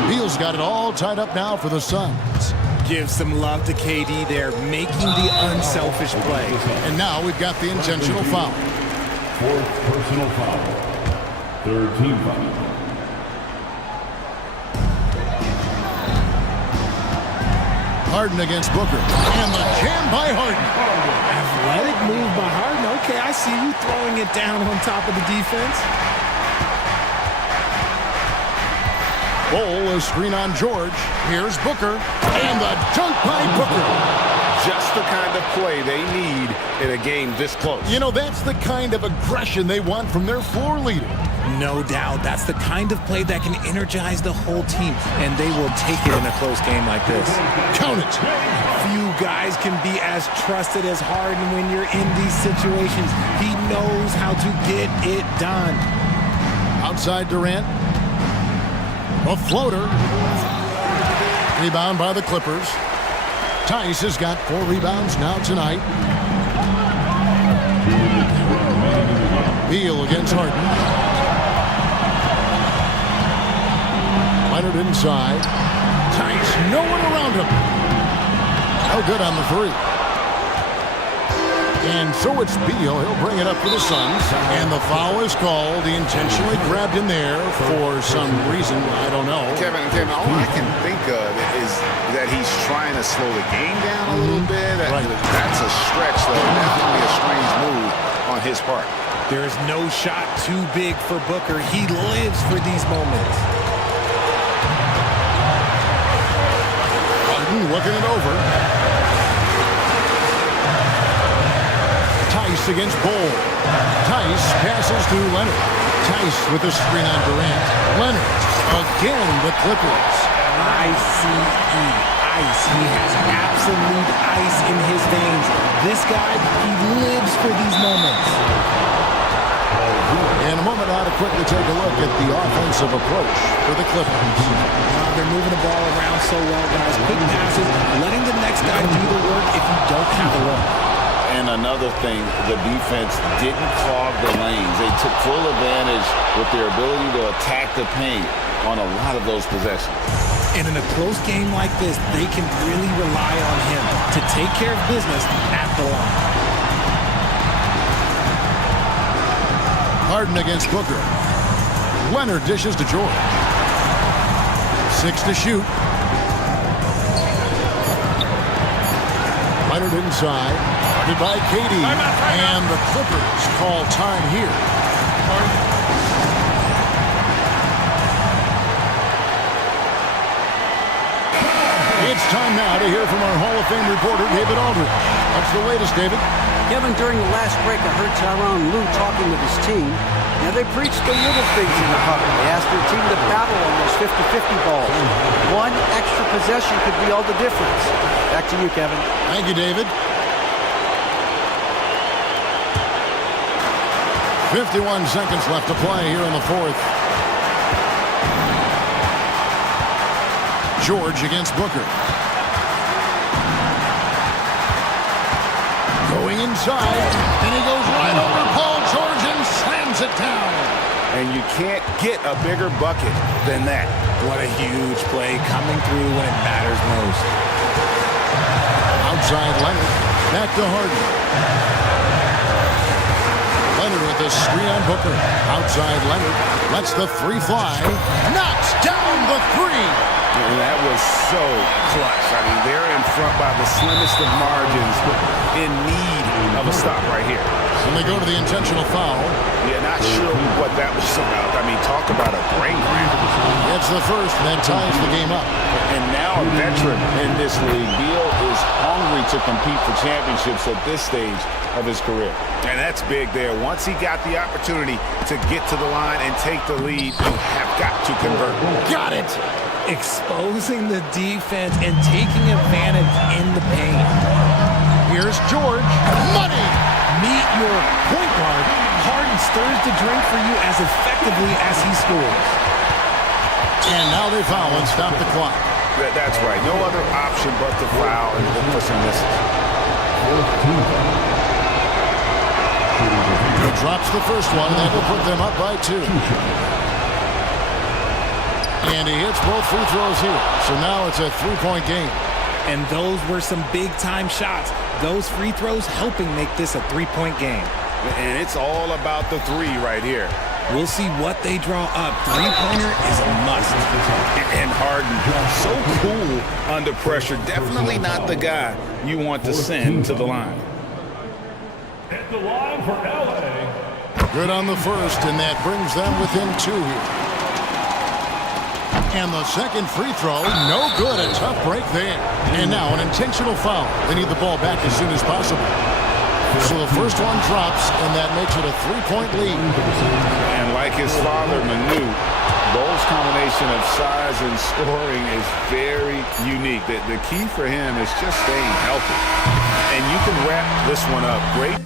Beal's got it all tied up now for the Suns. Give some love to KD there, making the unselfish play. And now we've got the intentional foul. Fourth personal foul. Third team foul. Harden against Booker. And the jam by Harden. Athletic move by Harden. Okay, I see you throwing it down on top of the defense. Bol, a screen on George. Here's Booker. And the dunk by Booker. Just the kind of play they need in a game this close. You know, that's the kind of aggression they want from their floor leader. No doubt. That's the kind of play that can energize the whole team, and they will take it in a close game like this. Count it. Few guys can be as trusted as Harden when you're in these situations. He knows how to get it done. Outside Durant. A floater. Rebound by the Clippers. Tice has got 4 rebounds now tonight. Beal against Harden. Leonard inside. Tice, no one around him. No good on the 3. And so it's Beal. He'll bring it up for the Suns. And the foul is called. He intentionally grabbed in there for some reason. I don't know. Kevin, all I can think of is that he's trying to slow the game down a little bit. Right. That's a stretch, though. Definitely a strange move on his part. There is no shot too big for Booker. He lives for these moments. Harden looking it over. Tice against Bol. Tice passes to Leonard. Tice with a screen on Durant. Leonard again the Clippers. I-C-E, ice. He has absolute ice in his veins. This guy, he lives for these moments. In a moment now to quickly take a look at the offensive approach for the Clippers. They're moving the ball around so well, guys. Quick passes, letting the next guy do the work if you don't have a look. And another thing, the defense didn't clog the lanes. They took full advantage with their ability to attack the paint on a lot of those possessions. And in a close game like this, they can really rely on him to take care of business at the line. Harden against Booker. Leonard dishes to George. 6 to shoot. Leonard inside. Guarded by KD. And the Clippers call time here. It's time now to hear from our Hall of Fame reporter, David Aldridge. What's the latest, David? Kevin, during the last break, I heard Tyronn Lue talking with his team. Now, they preached the little things in the huddle. They asked their team to battle on those 50-50 balls. One extra possession could be all the difference. Back to you, Kevin. Thank you, David. 51 seconds left to play here in the 4th. George against Booker. Going inside, and he goes right over Paul George and slams it down. And you can't get a bigger bucket than that. What a huge play coming through when it matters most. Outside Leonard, back to Harden. Leonard with the screen on Booker. Outside Leonard, lets the 3 fly. Knocks down the 3. And that was so clutch. I mean, they're in front by the slimmest of margins, in need of a stop right here. And they go to the intentional foul. Yeah, not sure what that was about. I mean, talk about a brain cramp. It's the first, and that ties the game up. And now a veteran in this league. Beal is hungry to compete for championships at this stage of his career. And that's big there. Once he got the opportunity to get to the line and take the lead, you have got to convert. Got it! Exposing the defense and taking advantage in the paint. Here's George. Money! Meet your point guard. Harden stirs the drink for you as effectively as he scores. And now they foul and stop the clock. That's right. No other option but to foul and look for some misses. He drops the first one, and that will put them up by 2. And he hits both free throws here. So now it's a three-point game. And those were some big-time shots. Those free throws helping make this a three-point game. And it's all about the three right here. We'll see what they draw up. Three-pointer is a must. And Harden, so cool under pressure. Definitely not the guy you want to send to the line. At the line for LA. Good on the first, and that brings them within two here. And the second free throw, no good. A tough break there. And now an intentional foul. They need the ball back as soon as possible. So the first one drops, and that makes it a three-point lead. And like his father, Manu, Bowles' combination of size and scoring is very unique. The key for him is just staying healthy. And you can wrap this one up great.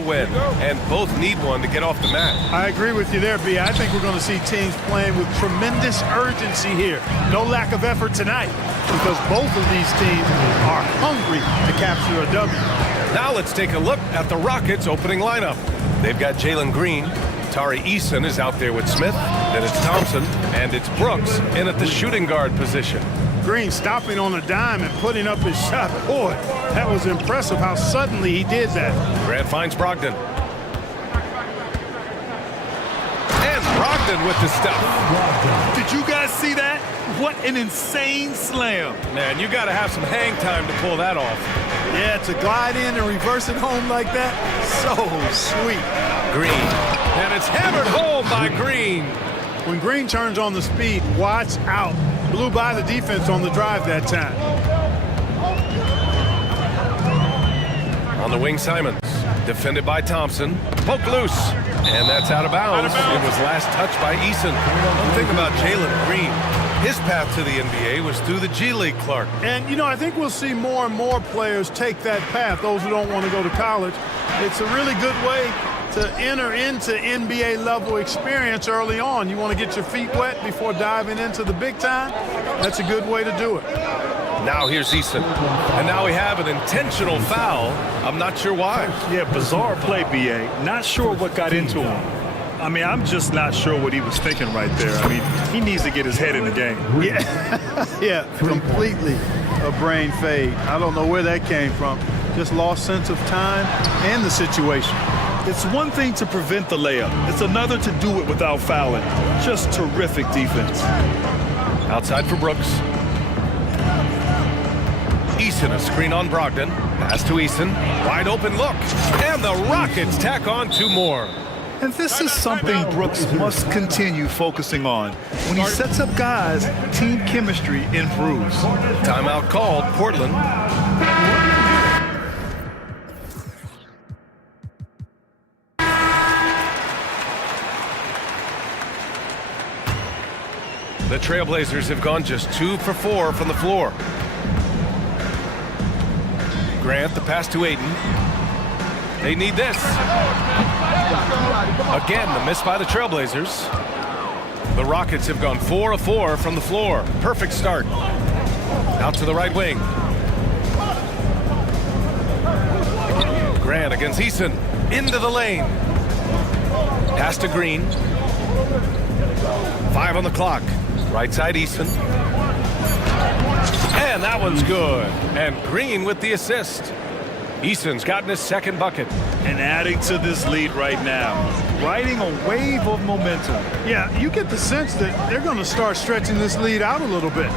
a win, and both need one to get off the mat. I agree with you there, B. I think we're going to see teams playing with tremendous urgency here. No lack of effort tonight because both of these teams are hungry to capture a W. Now let's take a look at the Rockets' opening lineup. They've got Jalen Green. Tari Eason is out there with Smith. Then it's Thompson, and it's Brooks in at the shooting guard position. Green stopping on a dime and putting up his shot. Boy, that was impressive how suddenly he did that. Grant finds Brogdon. And Brogdon with the stuff. Did you guys see that? What an insane slam. Man, you got to have some hang time to pull that off. Yeah, to glide in and reverse it home like that, so sweet. Green. And it's hammered home by Green. When Green turns on the speed, watch out. Blew by the defense on the drive that time. On the wing, Simons. Defended by Thompson. Poke loose. And that's out of bounds. It was last touched by Eason. One thing about Jalen Green, his path to the NBA was through the G League, Clark. And, you know, I think we'll see more and more players take that path, those who don't want to go to college. It's a really good way to enter into NBA level experience early on. You want to get your feet wet before diving into the big time? That's a good way to do it. Now here's Eason. And now we have an intentional foul. I'm not sure why. Yeah, bizarre play, BA. Not sure what got into him. I mean, I'm just not sure what he was thinking right there. I mean, he needs to get his head in the game. Yeah, yeah, completely a brain fade. I don't know where that came from. Just lost sense of time and the situation. It's one thing to prevent the layup. It's another to do it without fouling. Just terrific defense. Outside for Brooks. Eason, a screen on Brogdon. Pass to Eason. Wide open look. And the Rockets tack on two more. And this is something Brooks must continue focusing on. When he sets up guys, team chemistry improves. Timeout called, Portland. The Trailblazers have gone just 2 for 4 from the floor. Grant, the pass to Aiden. They need this. Again, the miss by the Trailblazers. The Rockets have gone 4 of 4 from the floor. Perfect start. Out to the right wing. Grant against Eason. Into the lane. Pass to Green. 5 on the clock. Right side, Eason. And that one's good. And Green with the assist. Eason's gotten his second bucket. And adding to this lead right now. Riding a wave of momentum. Yeah, you get the sense that they're going to start stretching this lead out a little bit.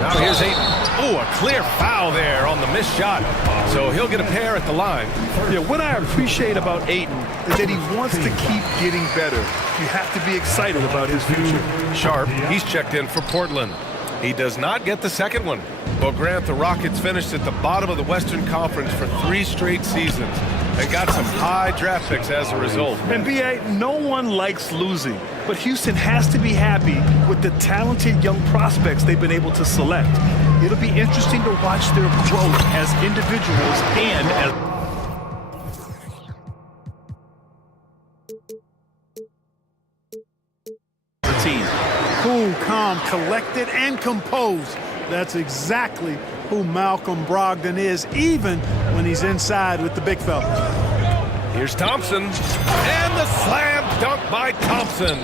Now here's Aiden. Oh, a clear foul there on the missed shot. So he'll get a pair at the line. Yeah, what I appreciate about Aiden is that he wants to keep getting better. You have to be excited about his future. Sharp, he's checked in for Portland. He does not get the second one. But Grant, the Rockets finished at the bottom of the Western Conference for 3 straight seasons and got some high draft picks as a result. And B.A., no one likes losing, but Houston has to be happy with the talented young prospects they've been able to select. It'll be interesting to watch their growth as individuals and as a team. Cool, calm, collected, and composed. That's exactly who Malcolm Brogdon is, even when he's inside with the big fellas. Here's Thompson, and the slam dunk by Thompson.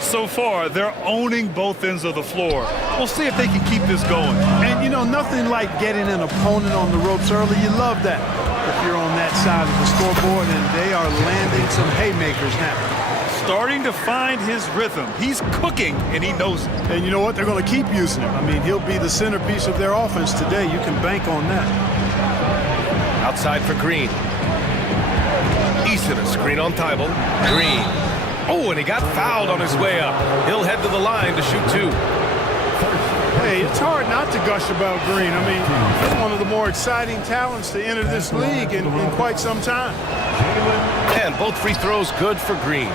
So far, they're owning both ends of the floor. We'll see if they can keep this going. And, you know, nothing like getting an opponent on the ropes early. You love that if you're on that side of the scoreboard, and they are landing some haymakers now. Starting to find his rhythm. He's cooking, and he knows it. And you know what? They're going to keep using him. I mean, he'll be the centerpiece of their offense today. You can bank on that. Outside for Green. Eason, a screen on Thibault. Green. Oh, and he got fouled on his way up. He'll head to the line to shoot 2. Hey, it's hard not to gush about Green. I mean, he's one of the more exciting talents to enter this league in quite some time. And both free throws good for Green.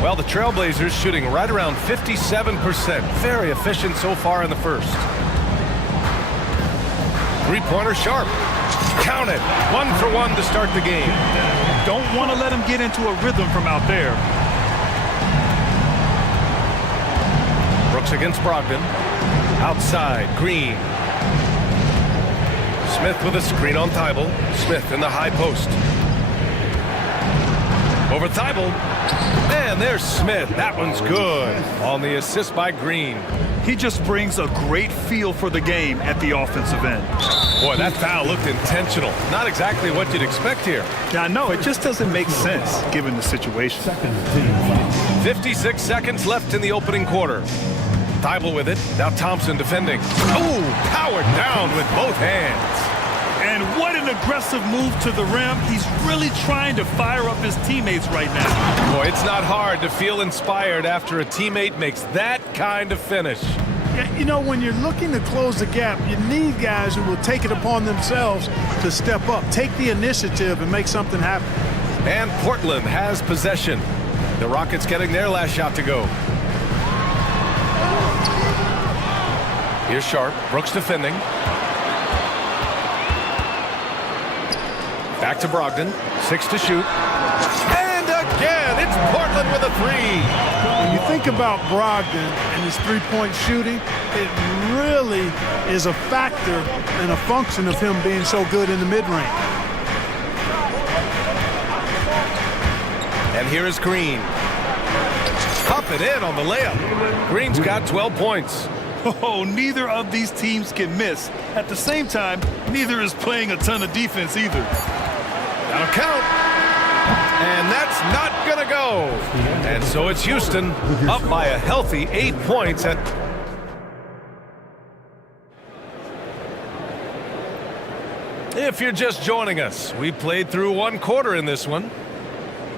Well, the Trailblazers shooting right around 57%. Very efficient so far in the first. Three-pointer Sharp. Count it. 1 for 1 to start the game. Don't want to let him get into a rhythm from out there. Brooks against Brogdon. Outside, Green. Smith with a screen on Thibault. Smith in the high post. Over Thibault. And there's Smith. That one's good on the assist by Green. He just brings a great feel for the game at the offensive end. Boy, that foul looked intentional. Not exactly what you'd expect here. Yeah, I know. It just doesn't make sense given the situation. 56 seconds left in the opening quarter. Thibault with it. Now Thompson defending. Oh, powered down with both hands. And what an aggressive move to the rim. He's really trying to fire up his teammates right now. Boy, it's not hard to feel inspired after a teammate makes that kind of finish. Yeah, you know, when you're looking to close the gap, you need guys who will take it upon themselves to step up, take the initiative and make something happen. And Portland has possession. The Rockets getting their last shot to go. Here's Sharp. Brooks defending. Back to Brogdon. 6 to shoot. And again, it's Portland with a 3. When you think about Brogdon and his three-point shooting, it really is a factor and a function of him being so good in the mid-range. And here is Green. Pop it in on the layup. Green's got 12 points. Oh, neither of these teams can miss. At the same time, neither is playing a ton of defense either. That'll count. And that's not going to go. And so it's Houston up by a healthy 8 points at... If you're just joining us, we played through 1 quarter in this one.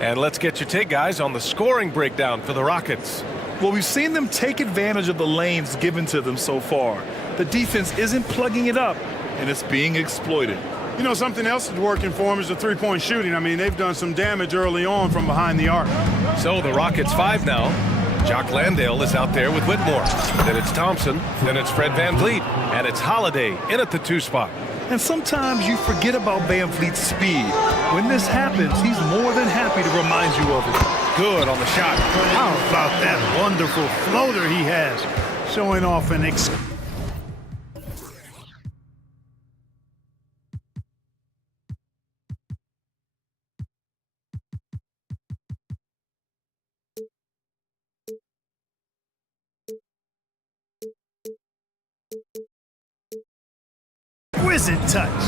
And let's get your take, guys, on the scoring breakdown for the Rockets. Well, we've seen them take advantage of the lanes given to them so far. The defense isn't plugging it up, and it's being exploited. You know, something else that's working for them is the three-point shooting. I mean, they've done some damage early on from behind the arc. So the Rockets 5 now. Jock Landale is out there with Whitmore. Then it's Thompson. Then it's Fred VanVleet. And it's Holiday in at the 2 spot. And sometimes you forget about VanVleet's speed. When this happens, he's more than happy to remind you of it. Good on the shot. How about that wonderful floater he has, showing off an exquisite touch.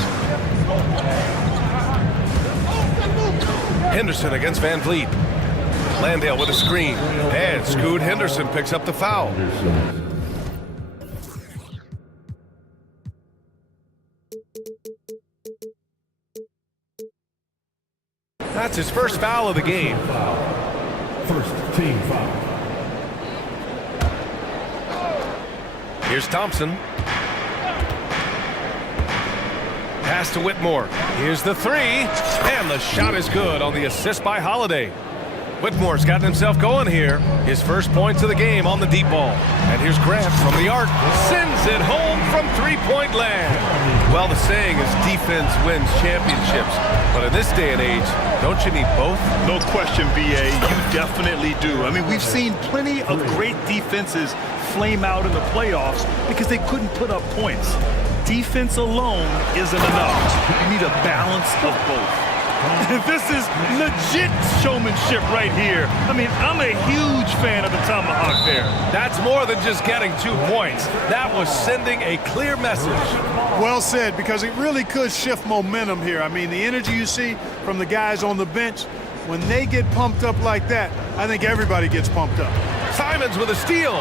Henderson against VanVleet. Landale with a screen. And Scoot Henderson picks up the foul. That's his first foul of the game. First team foul. Here's Thompson. Pass to Whitmore. Here's the 3. And the shot is good on the assist by Holiday. Whitmore's gotten himself going here. His first points of the game on the deep ball. And here's Grant from the arc. Sends it home from three-point land. Well, the saying is defense wins championships. But in this day and age, don't you need both? No question, B.A. You definitely do. I mean, we've seen plenty of great defenses flame out in the playoffs because they couldn't put up points. Defense alone isn't enough. You need a balance of both. This is legit showmanship right here. I mean, I'm a huge fan of the tomahawk there. That's more than just getting 2 points. That was sending a clear message. Well said, because it really could shift momentum here. I mean, the energy you see from the guys on the bench, when they get pumped up like that, I think everybody gets pumped up. Simons with a steal.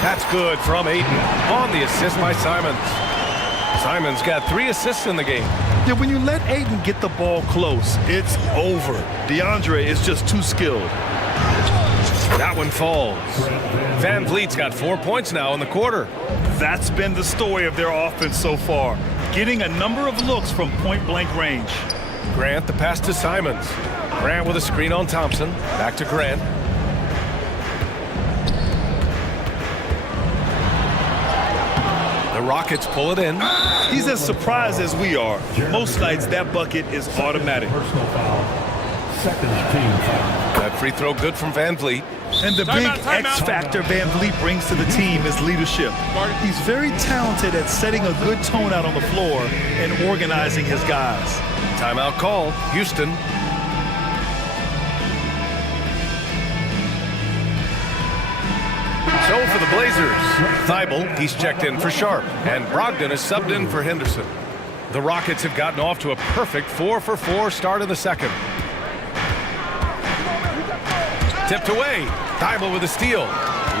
That's good from Ayton on the assist by Simons. Simons got 3 assists in the game. Yeah, when you let Ayton get the ball close, it's over. DeAndre is just too skilled. That one falls. VanVleet's got 4 points now in the quarter. That's been the story of their offense so far, getting a number of looks from point-blank range. Grant, the pass to Simons. Grant with a screen on Thompson. Back to Grant. The Rockets pull it in. He's as surprised as we are. Most nights, that bucket is automatic. Personal foul. Second team foul. That free throw good from Van Vliet. And the big X factor Van Vliet brings to the team is leadership. He's very talented at setting a good tone out on the floor and organizing his guys. Timeout call, Houston. So for the Blazers, Thibault, he's checked in for Sharp, and Brogdon is subbed in for Henderson. The Rockets have gotten off to a perfect 4-for-4 start in the second. Tipped away, Thibault with a steal.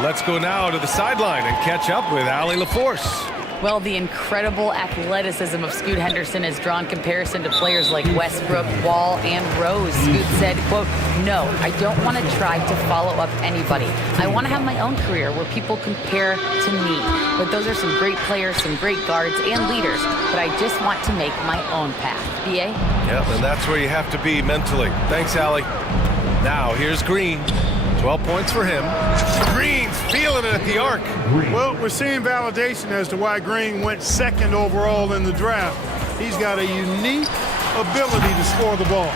Let's go now to the sideline and catch up with Allie LaForce. Well, the incredible athleticism of Scoot Henderson has drawn comparison to players like Westbrook, Wall, and Rose. Scoot said, quote, "No, I don't want to try to follow up anybody. I want to have my own career where people compare to me. But those are some great players, some great guards, and leaders. But I just want to make my own path." BA? Yeah, and that's where you have to be mentally. Thanks, Allie. Now, here's Green. 12 points for him. Green's feeling it at the arc. Well, we're seeing validation as to why Green went second overall in the draft. He's got a unique ability to score the ball.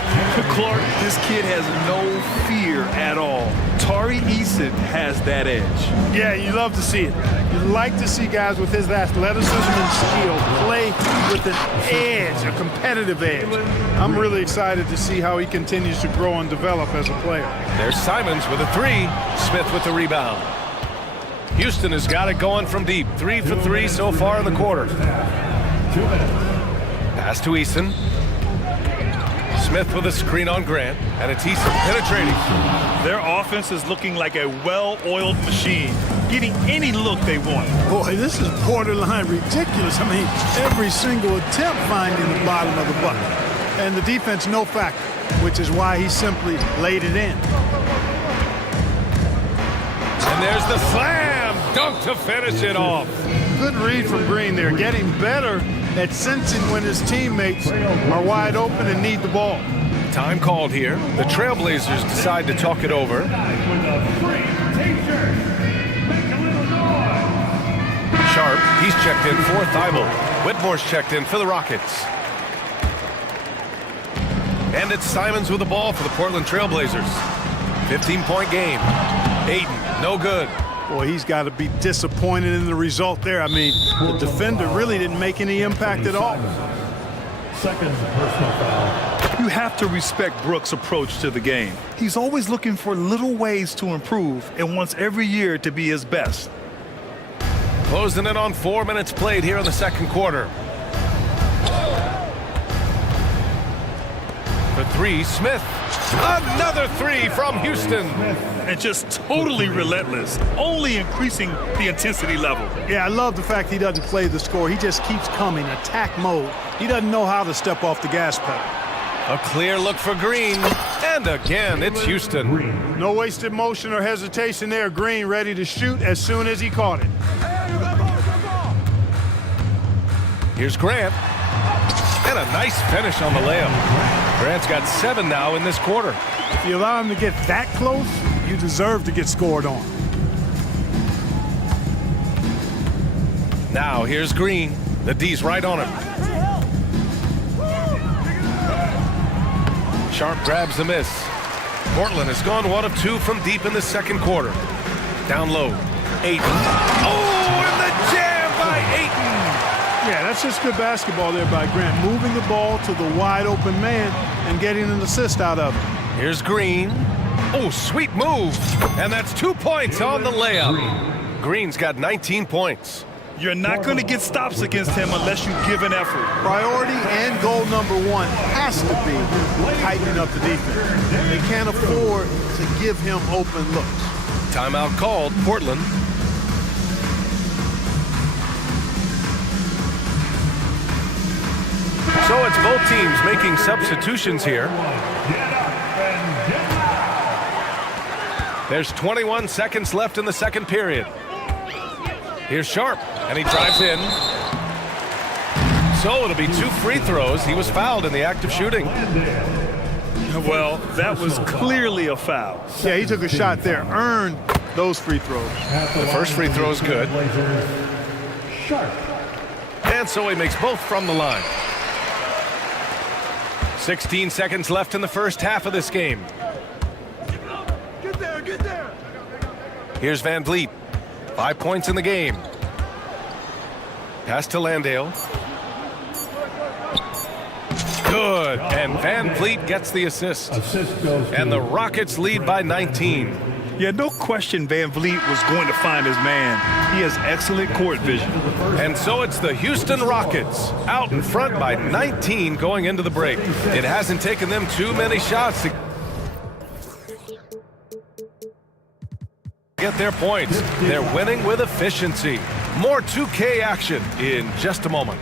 Clark, this kid has no fear at all. Tari Eason has that edge. Yeah, you love to see it. You like to see guys with his athleticism and skill play with an edge, a competitive edge. I'm really excited to see how he continues to grow and develop as a player. There's Simons with a three. Smith with the rebound. Houston has got it going from deep. 3 for 3 so far in the quarter. Pass to Eason. Smith with a screen on Grant, and it's Eason penetrating. Their offense is looking like a well-oiled machine, getting any look they want. Boy, this is borderline ridiculous. I mean, every single attempt finding the bottom of the bucket. And the defense, no factor, which is why he simply laid it in. And there's the slam dunk to finish it off. Good read from Green there, getting better at sensing when his teammates are wide open and need the ball. Time called here. The Trailblazers decide to talk it over. Sharp, he's checked in for Thibault. Whitmore's checked in for the Rockets. And it's Simons with the ball for the Portland Trailblazers. 15-point game. Ayton, no good. Boy, he's got to be disappointed in the result there. I mean, the defender really didn't make any impact at all. Second personal foul. You have to respect Brooks' approach to the game. He's always looking for little ways to improve and wants every year to be his best. Closing in on 4 minutes played here in the second quarter. For three, Smith. Another three from Houston. And just totally relentless, only increasing the intensity level. Yeah, I love the fact he doesn't play the score. He just keeps coming, attack mode. He doesn't know how to step off the gas pedal. A clear look for Green. And again, it's Houston. No wasted motion or hesitation there. Green ready to shoot as soon as he caught it. Here's Grant. And a nice finish on the layup. Grant's got 7 now in this quarter. If you allow him to get that close, you deserve to get scored on. Now here's Green. The D's right on him. Sharp grabs the miss. Portland has gone 1 of 2 from deep in the second quarter. Down low. Ayton. Oh, and the jam by Ayton. Yeah, that's just good basketball there by Grant. Moving the ball to the wide open man and getting an assist out of it. Here's Green. Oh, sweet move. And that's 2 points on the layup. Green's got 19 points. You're not going to get stops against him unless you give an effort. Priority and goal number 1 has to be tightening up the defense. They can't afford to give him open looks. Timeout called, Portland. So it's both teams making substitutions here. There's 21 seconds left in the second period. Here's Sharp, and he drives in. So it'll be 2 free throws. He was fouled in the act of shooting. Well, that was clearly a foul. Yeah, he took a shot there, earned those free throws. The first free throw is good. Sharp. And so he makes both from the line. 16 seconds left in the first half of this game. Get there, get there. Here's Van Vliet. 5 points in the game. Pass to Landale. Good. And Van Vliet gets the assist. And the Rockets lead by 19. Yeah, no question Van Vliet was going to find his man. He has excellent court vision. And so it's the Houston Rockets out in front by 19 going into the break. It hasn't taken them too many shots to get their points. They're winning with efficiency. More 2K action in just a moment.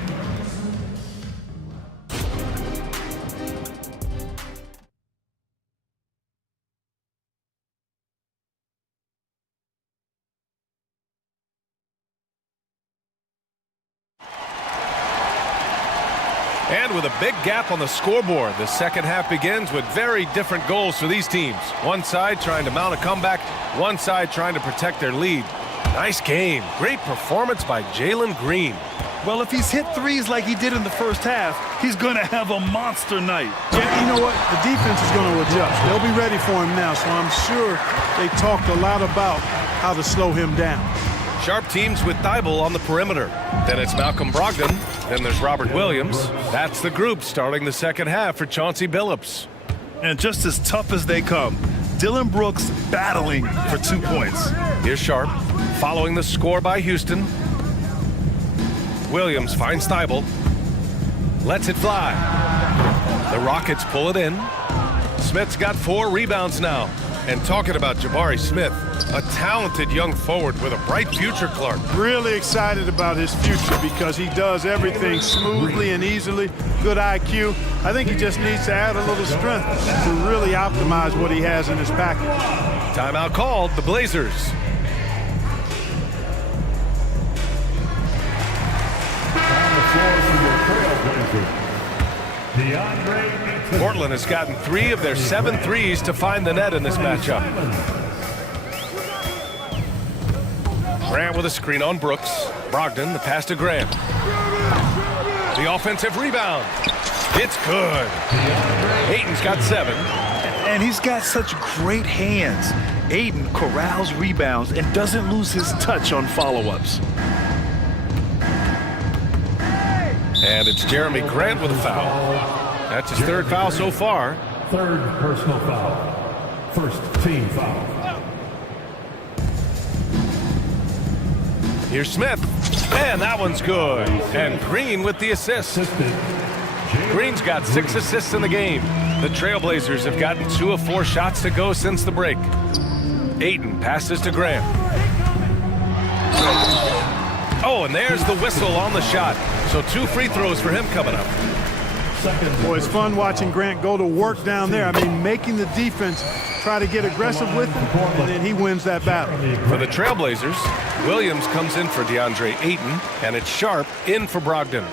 And with a big gap on the scoreboard, the second half begins with very different goals for these teams. One side trying to mount a comeback, one side trying to protect their lead. Nice game. Great performance by Jalen Green. Well, if he's hit threes like he did in the first half, he's going to have a monster night. Yeah, you know what? The defense is going to adjust. They'll be ready for him now, so I'm sure they talked a lot about how to slow him down. Sharp teams with Thibault on the perimeter. Then it's Malcolm Brogdon. Then there's Robert Williams. That's the group starting the second half for Chauncey Billups. And just as tough as they come, Dylan Brooks battling for 2 points. Here's Sharp, following the score by Houston. Williams finds Thibault. Lets it fly. The Rockets pull it in. Smith's got 4 rebounds now. And talking about Jabari Smith, a talented young forward with a bright future, Clark. Really excited about his future because he does everything smoothly and easily. Good IQ. I think he just needs to add a little strength to really optimize what he has in his package. Timeout called, the Blazers. On the floor for your Trailblazers, Portland has gotten 3 of their 7 threes to find the net in this matchup. Grant with a screen on Brooks. Brogdon, the pass to Grant. The offensive rebound. It's good. Ayton's got 7. And he's got such great hands. Ayton corrals rebounds and doesn't lose his touch on follow-ups. And it's Jeremy Grant with a foul. That's his 3rd foul so far. 3rd personal foul. 1st team foul. Here's Smith. And that one's good. And Green with the assist. Green's got 6 assists in the game. The Trailblazers have gotten 2 of 4 shots to go since the break. Ayton passes to Grant. Oh, and there's the whistle on the shot. So 2 free throws for him coming up. Boy, it's fun watching Grant go to work down there. I mean, making the defense try to get aggressive with him, and then he wins that battle. For the Trailblazers, Williams comes in for DeAndre Ayton, and it's Sharp in for Brogdon.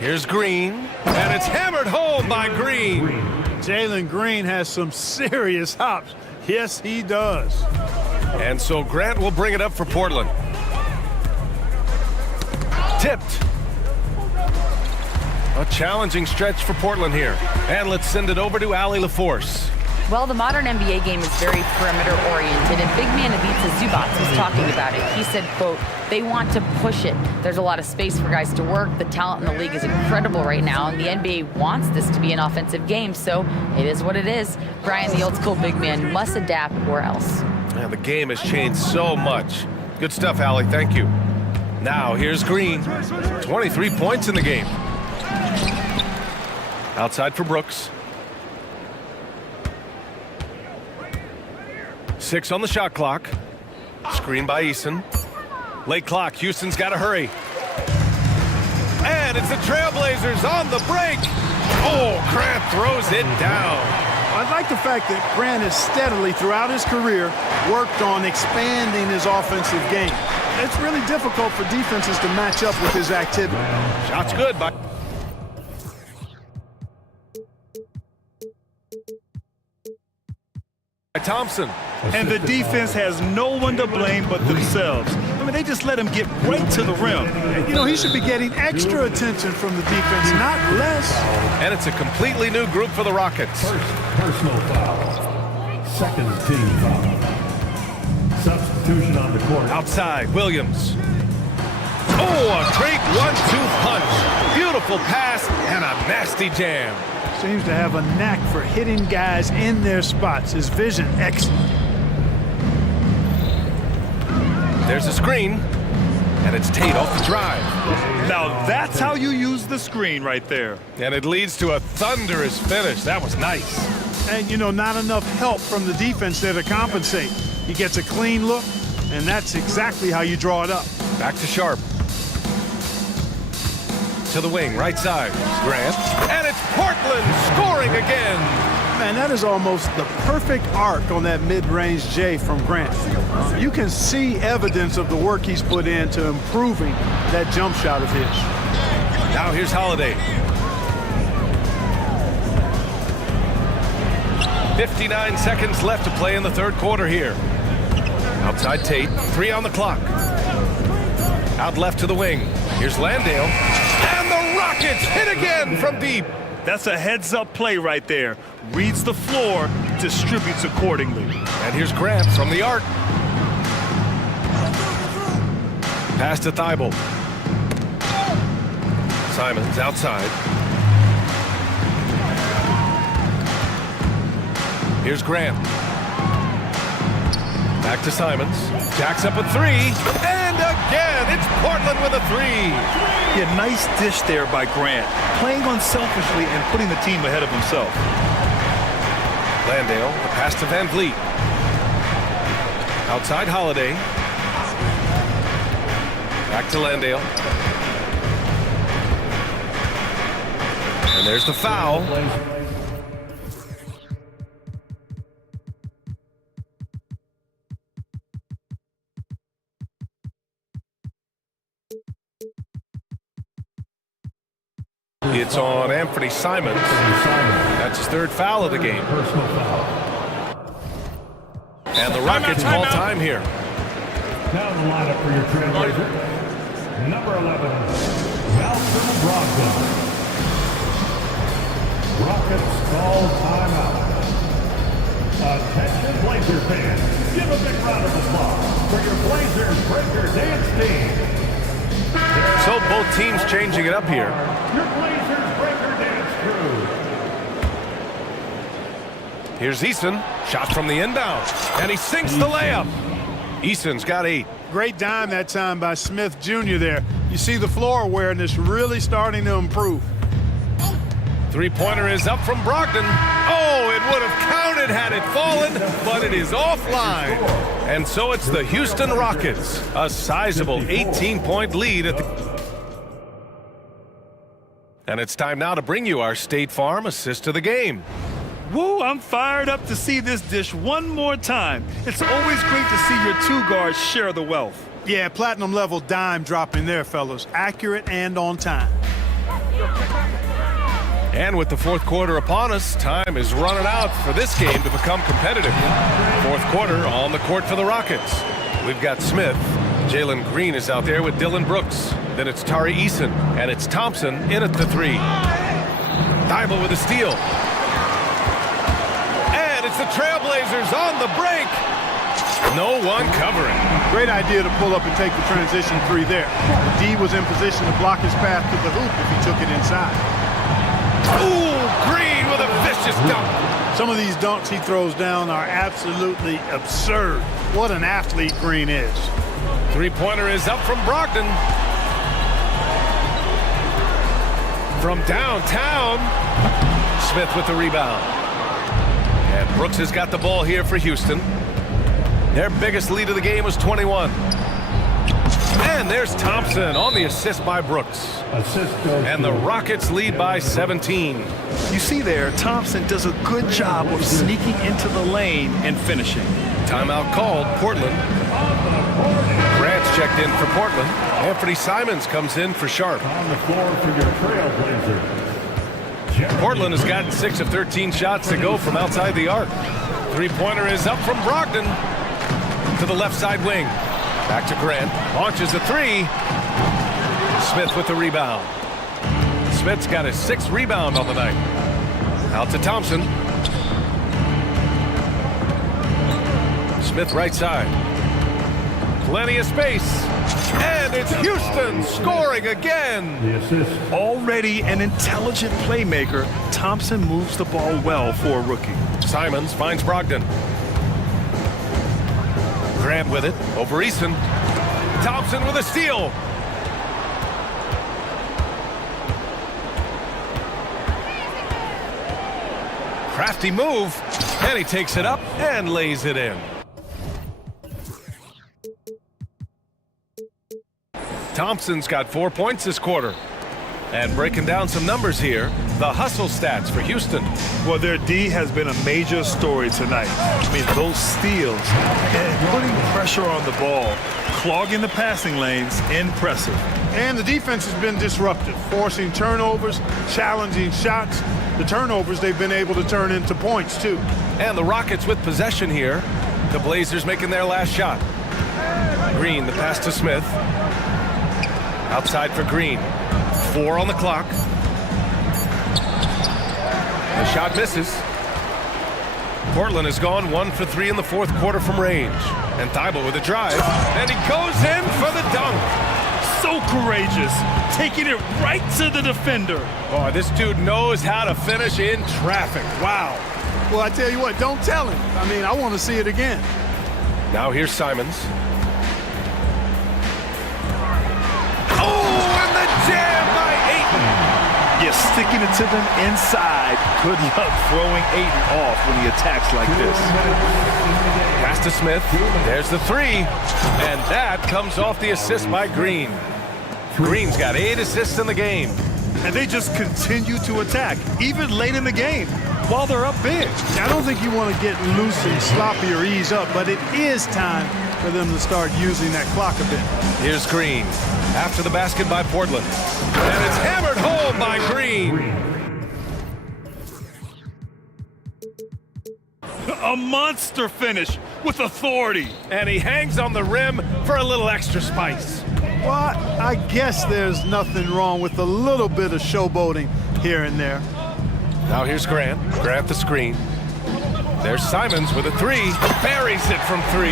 Here's Green, and it's hammered home by Green. Jalen Green has some serious hops. Yes, he does. And so Grant will bring it up for Portland. Tipped. A challenging stretch for Portland here. And let's send it over to Allie LaForce. Well, the modern NBA game is very perimeter-oriented, and big man Ivica Zubac was talking about it. He said, quote, they want to push it. There's a lot of space for guys to work. The talent in the league is incredible right now, and the NBA wants this to be an offensive game, so it is what it is. Brian, the old-school big man, must adapt or else. Yeah, the game has changed so much. Good stuff, Allie. Thank you. Now, here's Green. 23 points in the game. Outside for Brooks. 6 on the shot clock. Screen by Eason. Late clock. Houston's got to hurry. And it's the Trailblazers on the break. Oh, Grant throws it down. I like the fact that Grant has steadily, throughout his career, worked on expanding his offensive game. It's really difficult for defenses to match up with his activity. Shot's good by Thompson. And the defense has no one to blame but themselves. I mean, they just let him get right to the rim. You know, he should be getting extra attention from the defense, not less. And it's a completely new group for the Rockets. First personal foul. Second team foul. Substitution on the court. Outside, Williams. Oh, a great 1-2 punch. Beautiful pass and a nasty jam. Seems to have a knack for hitting guys in their spots. His vision, excellent. There's a screen, and it's Tate off the drive. Now that's how you use the screen right there. And it leads to a thunderous finish. That was nice. And, you know, not enough help from the defense there to compensate. He gets a clean look, and that's exactly how you draw it up. Back to Sharp. To the wing, right side. Grant. And it's Portland scoring again. Man, that is almost the perfect arc on that mid-range J from Grant. You can see evidence of the work he's put into improving that jump shot of his. Now here's Holiday. 59 seconds left to play in the third quarter here. Outside Tate, 3 on the clock. Out left to the wing. Here's Landale. And the Rockets hit again from deep. That's a heads-up play right there. Reads the floor, distributes accordingly. And here's Grant from the arc. Pass to Thibault. Simons outside. Here's Grant. Back to Simons. Jacks up a 3. And again, it's Portland with a 3. Yeah, nice dish there by Grant. Playing unselfishly and putting the team ahead of himself. Landale, the pass to Van Vliet. Outside Holiday. Back to Landale. And there's the foul. It's on Anthony Simons. That's his third foul of the game. And the Rockets call time here. Now the lineup for your trailblazer. Number 11, Malcolm Brogdon. Rockets call timeout. Attention Blazer fans, give a big round of applause for your Blazers Breaker Dance team. So both teams changing it up here. Your Blazers Breaker Dance crew. Here's Eason, shot from the inbound, and he sinks the layup. Eason's got 8. Great dime that time by Smith Jr. there. You see the floor awareness really starting to improve. Three-pointer is up from Brogdon. Oh, it would have counted had it fallen, but it is offline. And so it's the Houston Rockets, a sizable 18-point lead at the... And it's time now to bring you our State Farm assist of the game. Woo, I'm fired up to see this dish one more time. It's always great to see your two guards share the wealth. Yeah, platinum level dime dropping there, fellas. Accurate and on time. And with the fourth quarter upon us, time is running out for this game to become competitive. Fourth quarter on the court for the Rockets. We've got Smith. Jalen Green is out there with Dylan Brooks. Then it's Tari Eason, and it's Thompson in at the 3. Thibault with a steal. And it's the Trailblazers on the break. No one covering. Great idea to pull up and take the transition 3 there. D was in position to block his path to the hoop if he took it inside. Ooh, Green with a vicious dunk. Some of these dunks he throws down are absolutely absurd. What an athlete Green is. Three-pointer is up from Brogdon. From downtown, Smith with the rebound. And Brooks has got the ball here for Houston. Their biggest lead of the game was 21. And there's Thompson on the assist by Brooks. And the Rockets lead by 17. You see there, Thompson does a good job of sneaking into the lane and finishing. Timeout called, Portland. Grant's checked in for Portland. Anthony Simons comes in for Sharp. On the floor for your Trailblazers. Portland has gotten 6 of 13 shots to go from outside the arc. Three-pointer is up from Brogdon to the left side wing. Back to Grant. Launches a three. Smith with the rebound. Smith's got his 6th rebound on the night. Out to Thompson. Smith right side. Plenty of space. And it's Houston scoring again. The assist. Already an intelligent playmaker, Thompson moves the ball well for a rookie. Simons finds Brogdon. Grant with it over Eason. Thompson with a steal. Crafty move, and he takes it up and lays it in. Thompson's got 4 points this quarter. And breaking down some numbers here, the hustle stats for Houston. Well, their D has been a major story tonight. I mean, those steals and putting pressure on the ball, clogging the passing lanes, impressive. And the defense has been disruptive, forcing turnovers, challenging shots. The turnovers they've been able to turn into points, too. And the Rockets with possession here. The Blazers making their last shot. Green, the pass to Smith. Outside for Green. 4 on the clock. The shot misses. Portland has gone 1 for 3 in the 4th quarter from range. And Thibault with a drive. And he goes in for the dunk. So courageous, taking it right to the defender. Boy, this dude knows how to finish in traffic. Wow. Well, I tell you what, don't tell him. I mean, I want to see it again. Now here's Simons. Oh, and the jam by Ayton. You're sticking it to them inside. Good luck throwing Ayton off when he attacks like this. Pass to Smith. There's the three. And that comes off the assist by Green. Green's got 8 assists in the game. And they just continue to attack, even late in the game, while they're up big. I don't think you want to get loose and sloppy or ease up, but it is time for them to start using that clock a bit. Here's Green. After the basket by Portland. And it's hammered home by Green. A monster finish with authority. And he hangs on the rim for a little extra spice. Well, I guess there's nothing wrong with a little bit of showboating here and there. Now here's Grant. Grant the screen. There's Simons with a three. Buries it from 3.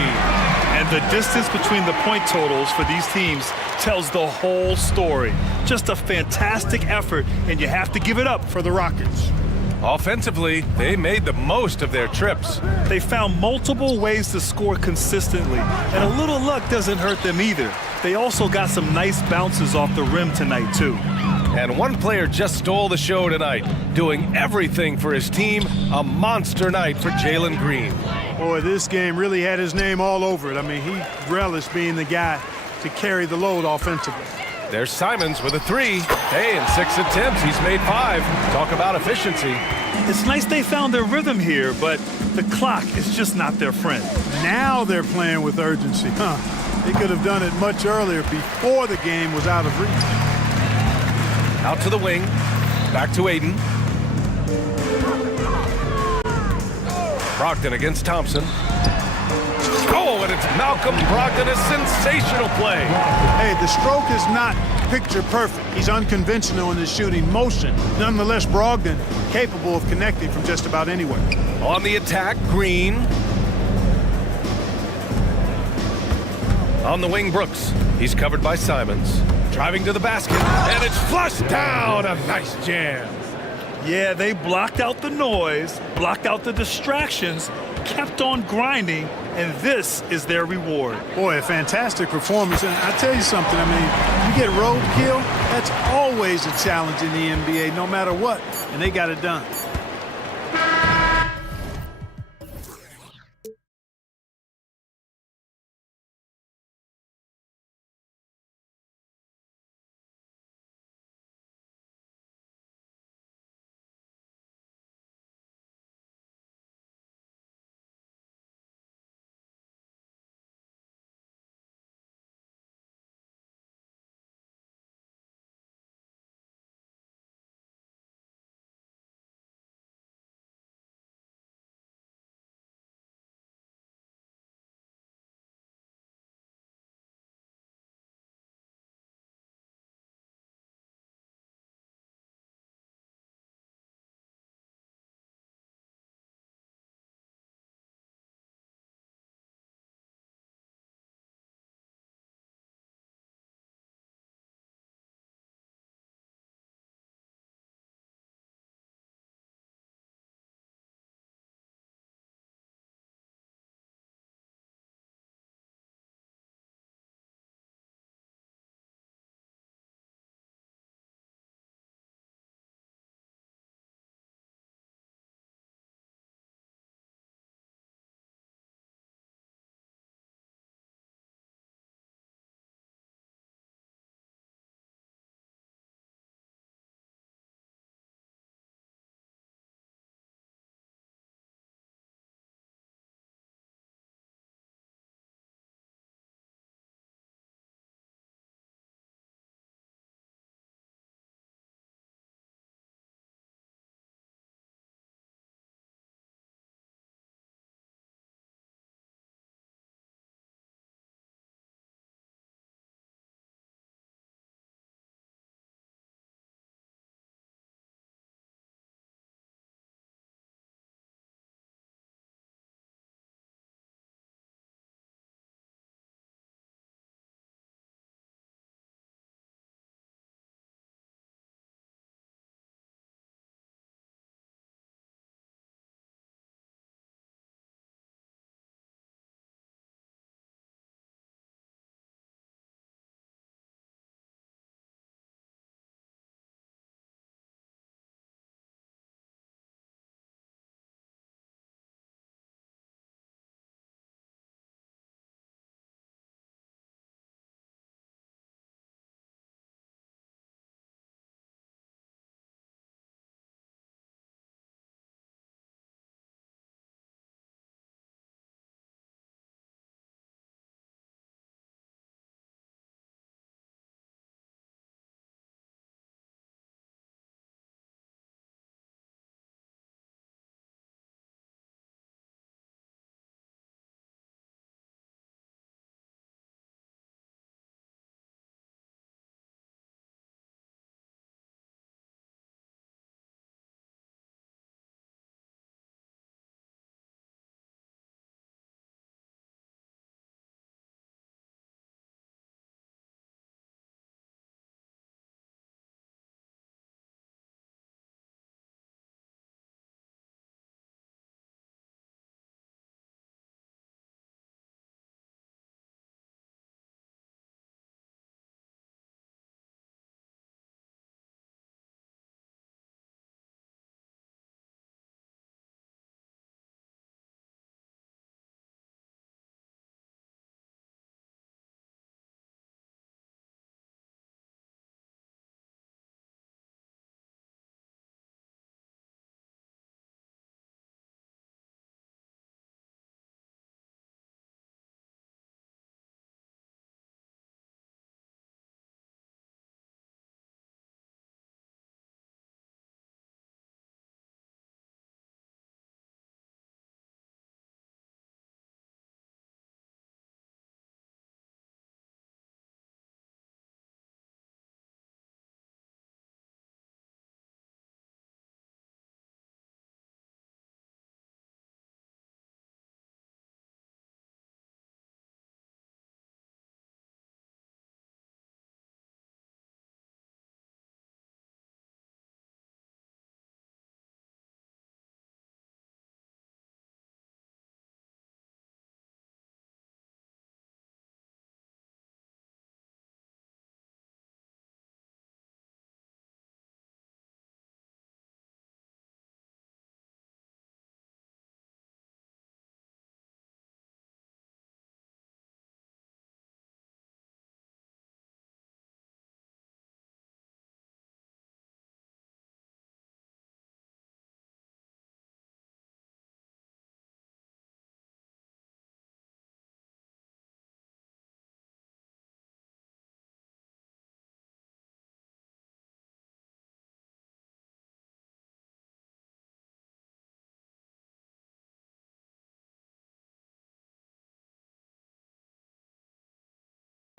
And the distance between the point totals for these teams tells the whole story. Just a fantastic effort, and you have to give it up for the Rockets. Offensively, they made the most of their trips. They found multiple ways to score consistently, and a little luck doesn't hurt them either. They also got some nice bounces off the rim tonight, too. And one player just stole the show tonight, doing everything for his team. A monster night for Jalen Green. Boy, this game really had his name all over it. I mean, he relished being the guy to carry the load offensively. There's Simons with a three. Hey, in 6 attempts, he's made 5. Talk about efficiency. It's nice they found their rhythm here, but the clock is just not their friend. Now they're playing with urgency, huh? They could have done it much earlier before the game was out of reach. Out to the wing. Back to Ayton. Brogdon against Thompson. Oh, and it's Malcolm Brogdon, a sensational play. Hey, the stroke is not picture perfect. He's unconventional in his shooting motion. Nonetheless, Brogdon capable of connecting from just about anywhere. On the attack, Green. On the wing, Brooks. He's covered by Simons. Driving to the basket, and it's flushed down. A nice jam. Yeah, they blocked out the noise, blocked out the distractions, kept on grinding, and this is their reward. Boy, a fantastic performance. And I tell you something, I mean, you get roadkill, that's always a challenge in the NBA, no matter what, and they got it done.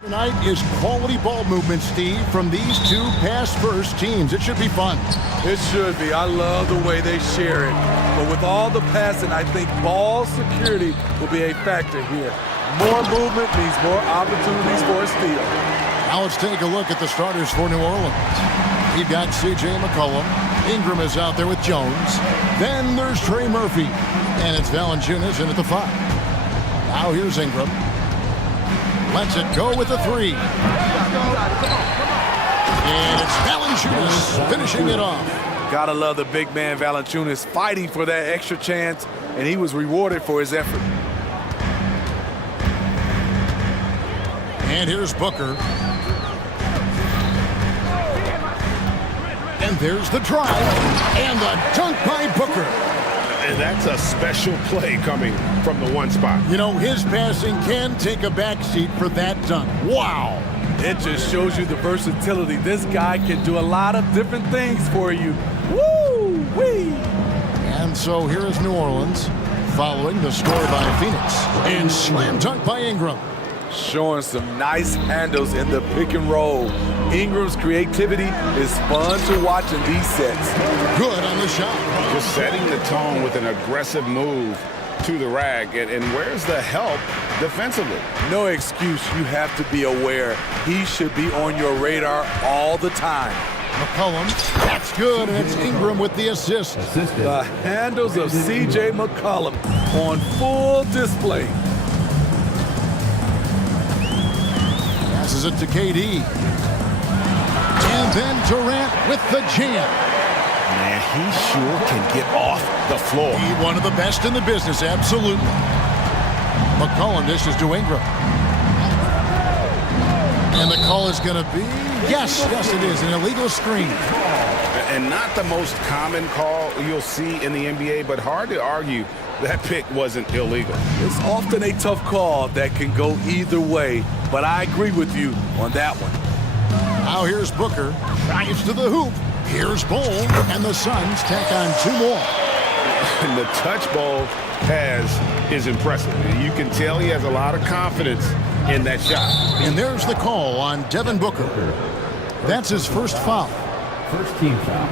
Tonight is quality ball movement, Steve, from these two pass-first teams. It should be fun. It should be. I love the way they share it. But with all the passing, I think ball security will be a factor here. More movement means more opportunities for a steal. Now let's take a look at the starters for New Orleans. You've got C.J. McCollum. Ingram is out there with Jones. Then there's Trey Murphy. And it's Valanciunas in at the 5. Now here's Ingram. Lets it go with the 3. And it's Valanciunas finishing it off. Gotta love the big man Valanciunas fighting for that extra chance, and he was rewarded for his effort. And here's Booker. And there's the drive. And the dunk by Booker. And that's a special play coming from the one spot. You know, his passing can take a backseat for that dunk. Wow. It just shows you the versatility. This guy can do a lot of different things for you. Woo-wee! And so here is New Orleans following the score by Phoenix. And slam dunk by Ingram. Showing some nice handles in the pick and roll. Ingram's creativity is fun to watch in these sets. Good on the shot. Just setting the tone with an aggressive move to the rack. And where's the help defensively? No excuse. You have to be aware. He should be on your radar all the time. McCollum, that's good, and it's Ingram with the assist. The handles of C.J. McCollum on full display. Passes it to KD. And then Durant with the jam. Man, he sure can get off the floor. He's one of the best in the business, absolutely. McCollum dishes to Ingram. And the call is going to be, yes, it is, an illegal screen. And not the most common call you'll see in the NBA, but hard to argue that pick wasn't illegal. It's often a tough call that can go either way, but I agree with you on that one. Now here's Booker, drives to the hoop. Here's Bol, and the Suns tack on 2 more. And the touch Bol has is impressive. You can tell he has a lot of confidence in that shot. And there's the call on Devin Booker. That's his first foul. First team foul.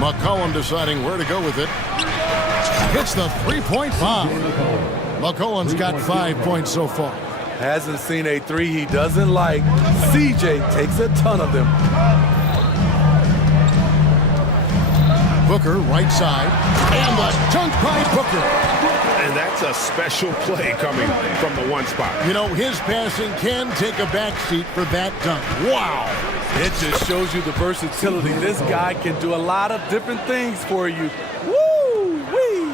McCollum deciding where to go with it. Hits the three-point bomb. McCollum's got 5 points so far. Hasn't seen a 3 he doesn't like. CJ takes a ton of them. Booker, right side. And the dunk by Booker. And that's a special play coming from the one spot. You know, his passing can take a backseat for that dunk. Wow. It just shows you the versatility. This guy can do a lot of different things for you. Woo-wee!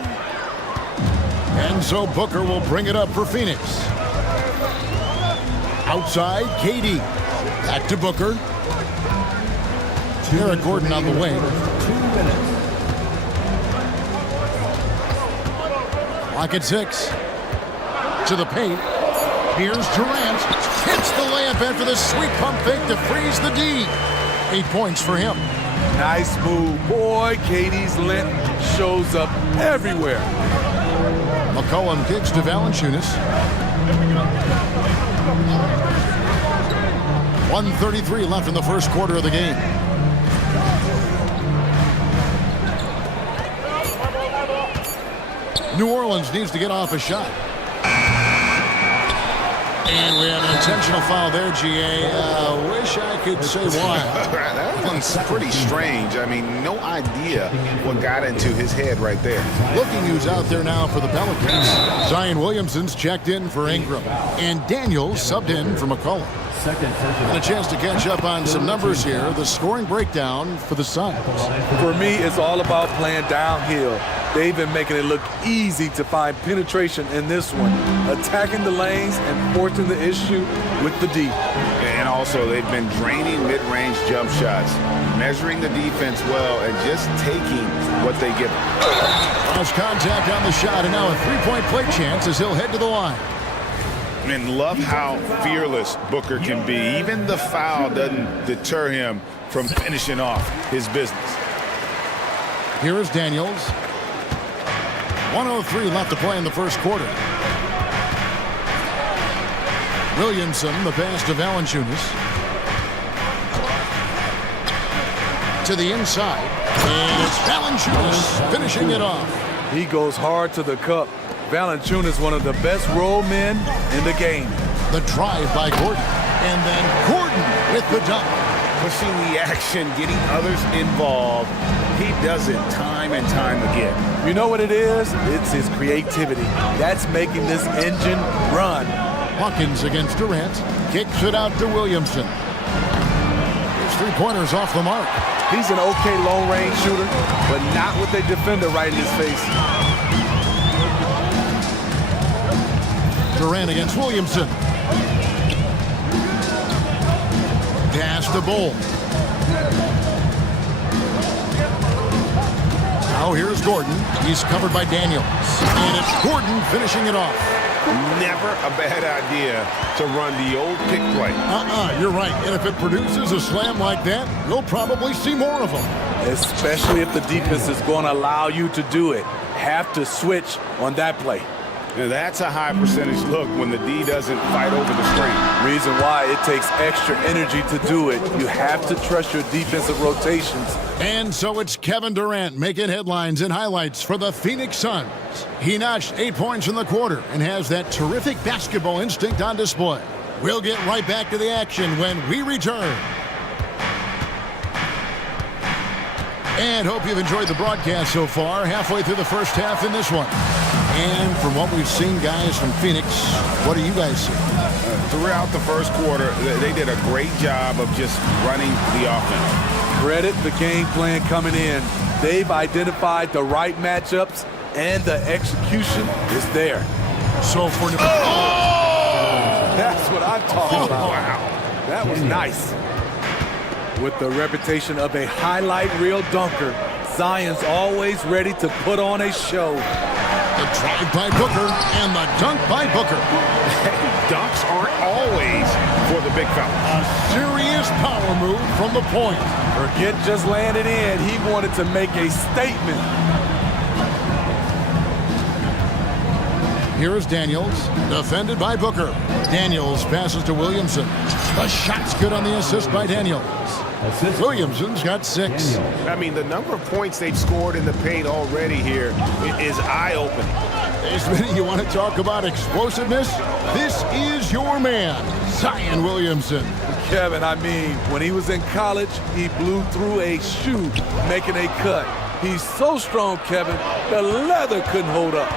And so Booker will bring it up for Phoenix. Outside, KD. Back to Booker. Eric Gordon on the wing. 2 minutes. Clock at 6. To the paint. Here's Durant. Hits the layup in for the sweet pump fake to freeze the D. 8 points for him. Nice move. Boy, KD's length shows up everywhere. McCollum kicks to Valanciunas. 1:33 left in the first quarter of the game. New Orleans needs to get off a shot. And we have an intentional foul there, GA. Wish I could say why. That one's pretty strange. I mean, no idea what got into his head right there. Looking who's out there now for the Pelicans. Zion Williamson's checked in for Ingram. And Daniels subbed in for McCollum. And a chance to catch up on some numbers here. The scoring breakdown for the Suns. For me, it's all about playing downhill. They've been making it look easy to find penetration in this one. Attacking the lanes and forcing the issue with the D. And also, they've been draining mid-range jump shots, measuring the defense well, and just taking what they give them. Last contact on the shot, and now a three-point play chance as he'll head to the line. And love how fearless Booker can be. Even the foul doesn't deter him from finishing off his business. Here is Daniels. 1:03 left to play in the first quarter. Williamson, the pass to Valanciunas. To the inside. And it's Valanciunas finishing it off. He goes hard to the cup. Valanciunas, one of the best roll men in the game. The drive by Gordon. And then Gordon with the dunk. Pushing the action, getting others involved. He does it time and time again. You know what it is? It's his creativity. That's making this engine run. Hawkins against Durant. Kicks it out to Williamson. His three-pointers off the mark. He's an okay long-range shooter, but not with a defender right in his face. Durant against Williamson. Pass to Bull. Now here's Gordon. He's covered by Daniels. And it's Gordon finishing it off. Never a bad idea to run the old pick play. You're right. And if it produces a slam like that, we'll probably see more of them. Especially if the defense is going to allow you to do it. Have to switch on that play. Now that's a high percentage look when the D doesn't fight over the screen. Reason why it takes extra energy to do it. You have to trust your defensive rotations. And so it's Kevin Durant making headlines and highlights for the Phoenix Suns. He notched 8 points in the quarter and has that terrific basketball instinct on display. We'll get right back to the action when we return. And hope you've enjoyed the broadcast so far, halfway through the first half in this one. And from what we've seen, guys, from Phoenix, what do you guys see? Throughout the first quarter, they did a great job of just running the offense. Credit the game plan coming in. They've identified the right matchups, and the execution is there. So for... That's what I'm talking about. Wow. That was nice. With the reputation of a highlight reel dunker, Zion's always ready to put on a show. The drive by Booker and the dunk by Booker. Dunks aren't always for the big fella. A serious power move from the point. Forget just laying it in. He wanted to make a statement. Here's Daniels, defended by Booker. Daniels passes to Williamson. The shot's good on the assist by Daniels. Williamson's got 6. I mean, the number of points they've scored in the paint already here is eye-opening. Hey, Smitty, you want to talk about explosiveness? This is your man, Zion Williamson. Kevin, I mean, when he was in college, he blew through a shoe making a cut. He's so strong, Kevin, the leather couldn't hold up.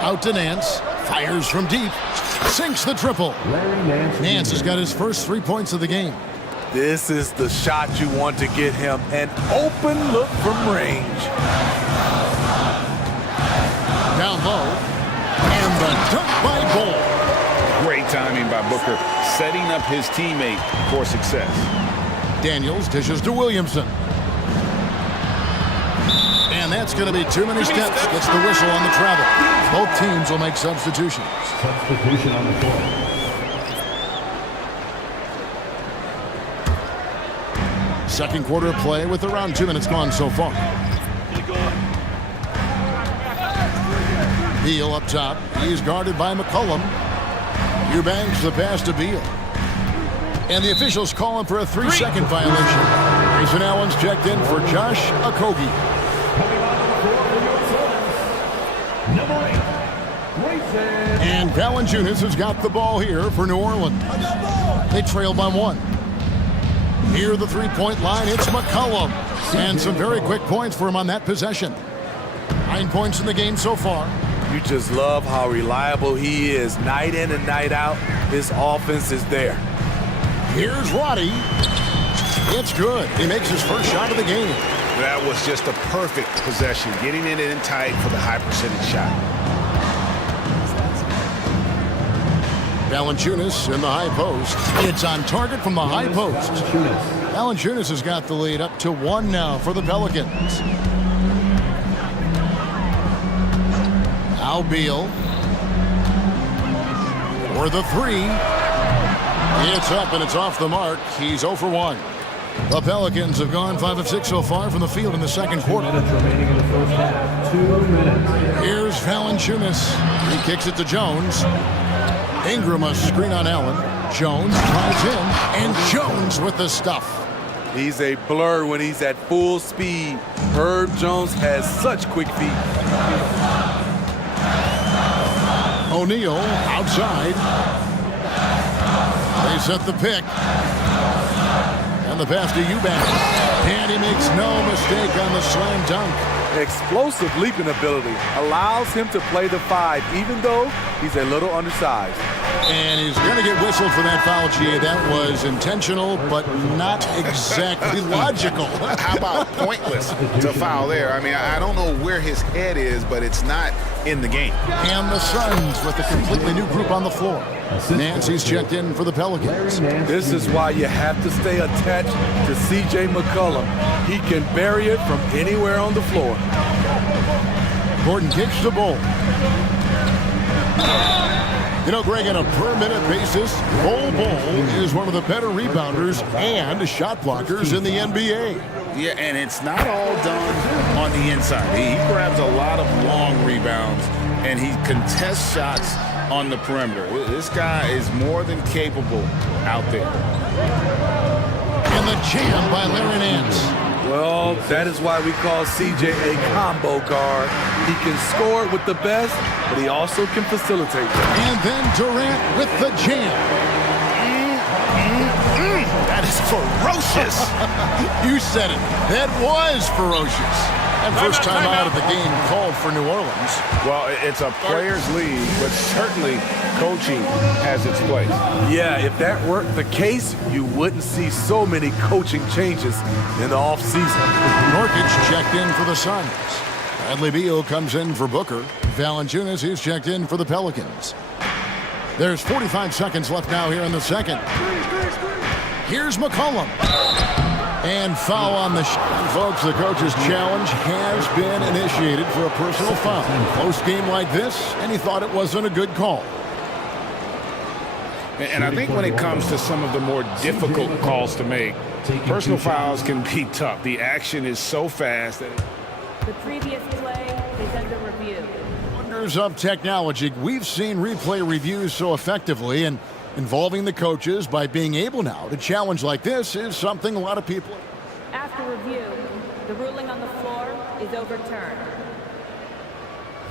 Out to Nance, fires from deep, sinks the triple. Nance has got his first 3 points of the game. This is the shot you want to get him, an open look from range. Down low, and the dunk by Bull. Great timing by Booker, setting up his teammate for success. Daniels dishes to Williamson. And that's going to be too many steps. Gets the whistle on the travel. Both teams will make substitutions. Substitution on the floor. Second quarter of play with around 2 minutes gone so far. Beal up top. He's guarded by McCollum. Eubanks the pass to Beal. And the officials call him for a 3-second violation. Grayson Allen's checked in for Josh Okogie. Coming on the floor for your Suns, number 8, Grayson. And Valanciunas has got the ball here for New Orleans. They trail by 1. Near the three-point line, it's McCollum. And some very quick points for him on that possession. 9 points in the game so far. You just love how reliable he is. Night in and night out, his offense is there. Here's Roddy. It's good. He makes his first shot of the game. That was just a perfect possession, getting it in tight for the high percentage shot. Valanciunas in the high post. It's on target from the high post. Valanciunas has got the lead up to 1 now for the Pelicans. Al Beal for the 3. It's up and it's off the mark. He's 0 for 1. The Pelicans have gone 5 of 6 so far from the field in the second quarter. Minutes remaining in the first half. 2 minutes. Here's Valanciunas. He kicks it to Jones. Ingram a screen on Allen. Jones drives in, and Jones with the stuff. He's a blur when he's at full speed. Herb Jones has such quick feet. O'Neal outside. They set the pick. And the pass to Eubanks. And he makes no mistake on the slam dunk. Explosive leaping ability allows him to play the 5, even though he's a little undersized. And he's going to get whistled for that foul, G. That was intentional, but not exactly logical. How about pointless to foul there? I mean, I don't know where his head is, but it's not in the game. And the Suns with a completely new group on the floor. Nancy's checked in for the Pelicans. This is why you have to stay attached to C.J. McCollum. He can bury it from anywhere on the floor. Gordon kicks the ball. You know, Greg, on a per-minute basis, Bol is one of the better rebounders and shot blockers in the NBA. Yeah, and it's not all done on the inside. He grabs a lot of long rebounds, and he contests shots on the perimeter. This guy is more than capable out there. And the jam by Larry Nance. Well, that is why we call CJ a combo guard. He can score with the best, but he also can facilitate. And then Durant with the jam. That is ferocious. You said it. That was ferocious. And first time out of the game called for New Orleans. Well, it's a players' league, but certainly coaching has its place. Yeah, if that weren't the case, you wouldn't see so many coaching changes in the offseason. Nurkic checked in for the Suns. Bradley Beal comes in for Booker. Valanciunas is checked in for the Pelicans. There's 45 seconds left now here in the second. Here's McCollum. And foul on the shot. Folks, the coach's challenge has been initiated for a personal foul. Close game like this, and he thought it wasn't a good call. And I think when it comes to some of the more difficult calls to make, personal fouls can be tough. The action is so fast that the previous play is under review. Wonders of technology. We've seen replay reviews so effectively, and involving the coaches by being able now to challenge like this is something a lot of people. After review, the ruling on the floor is overturned.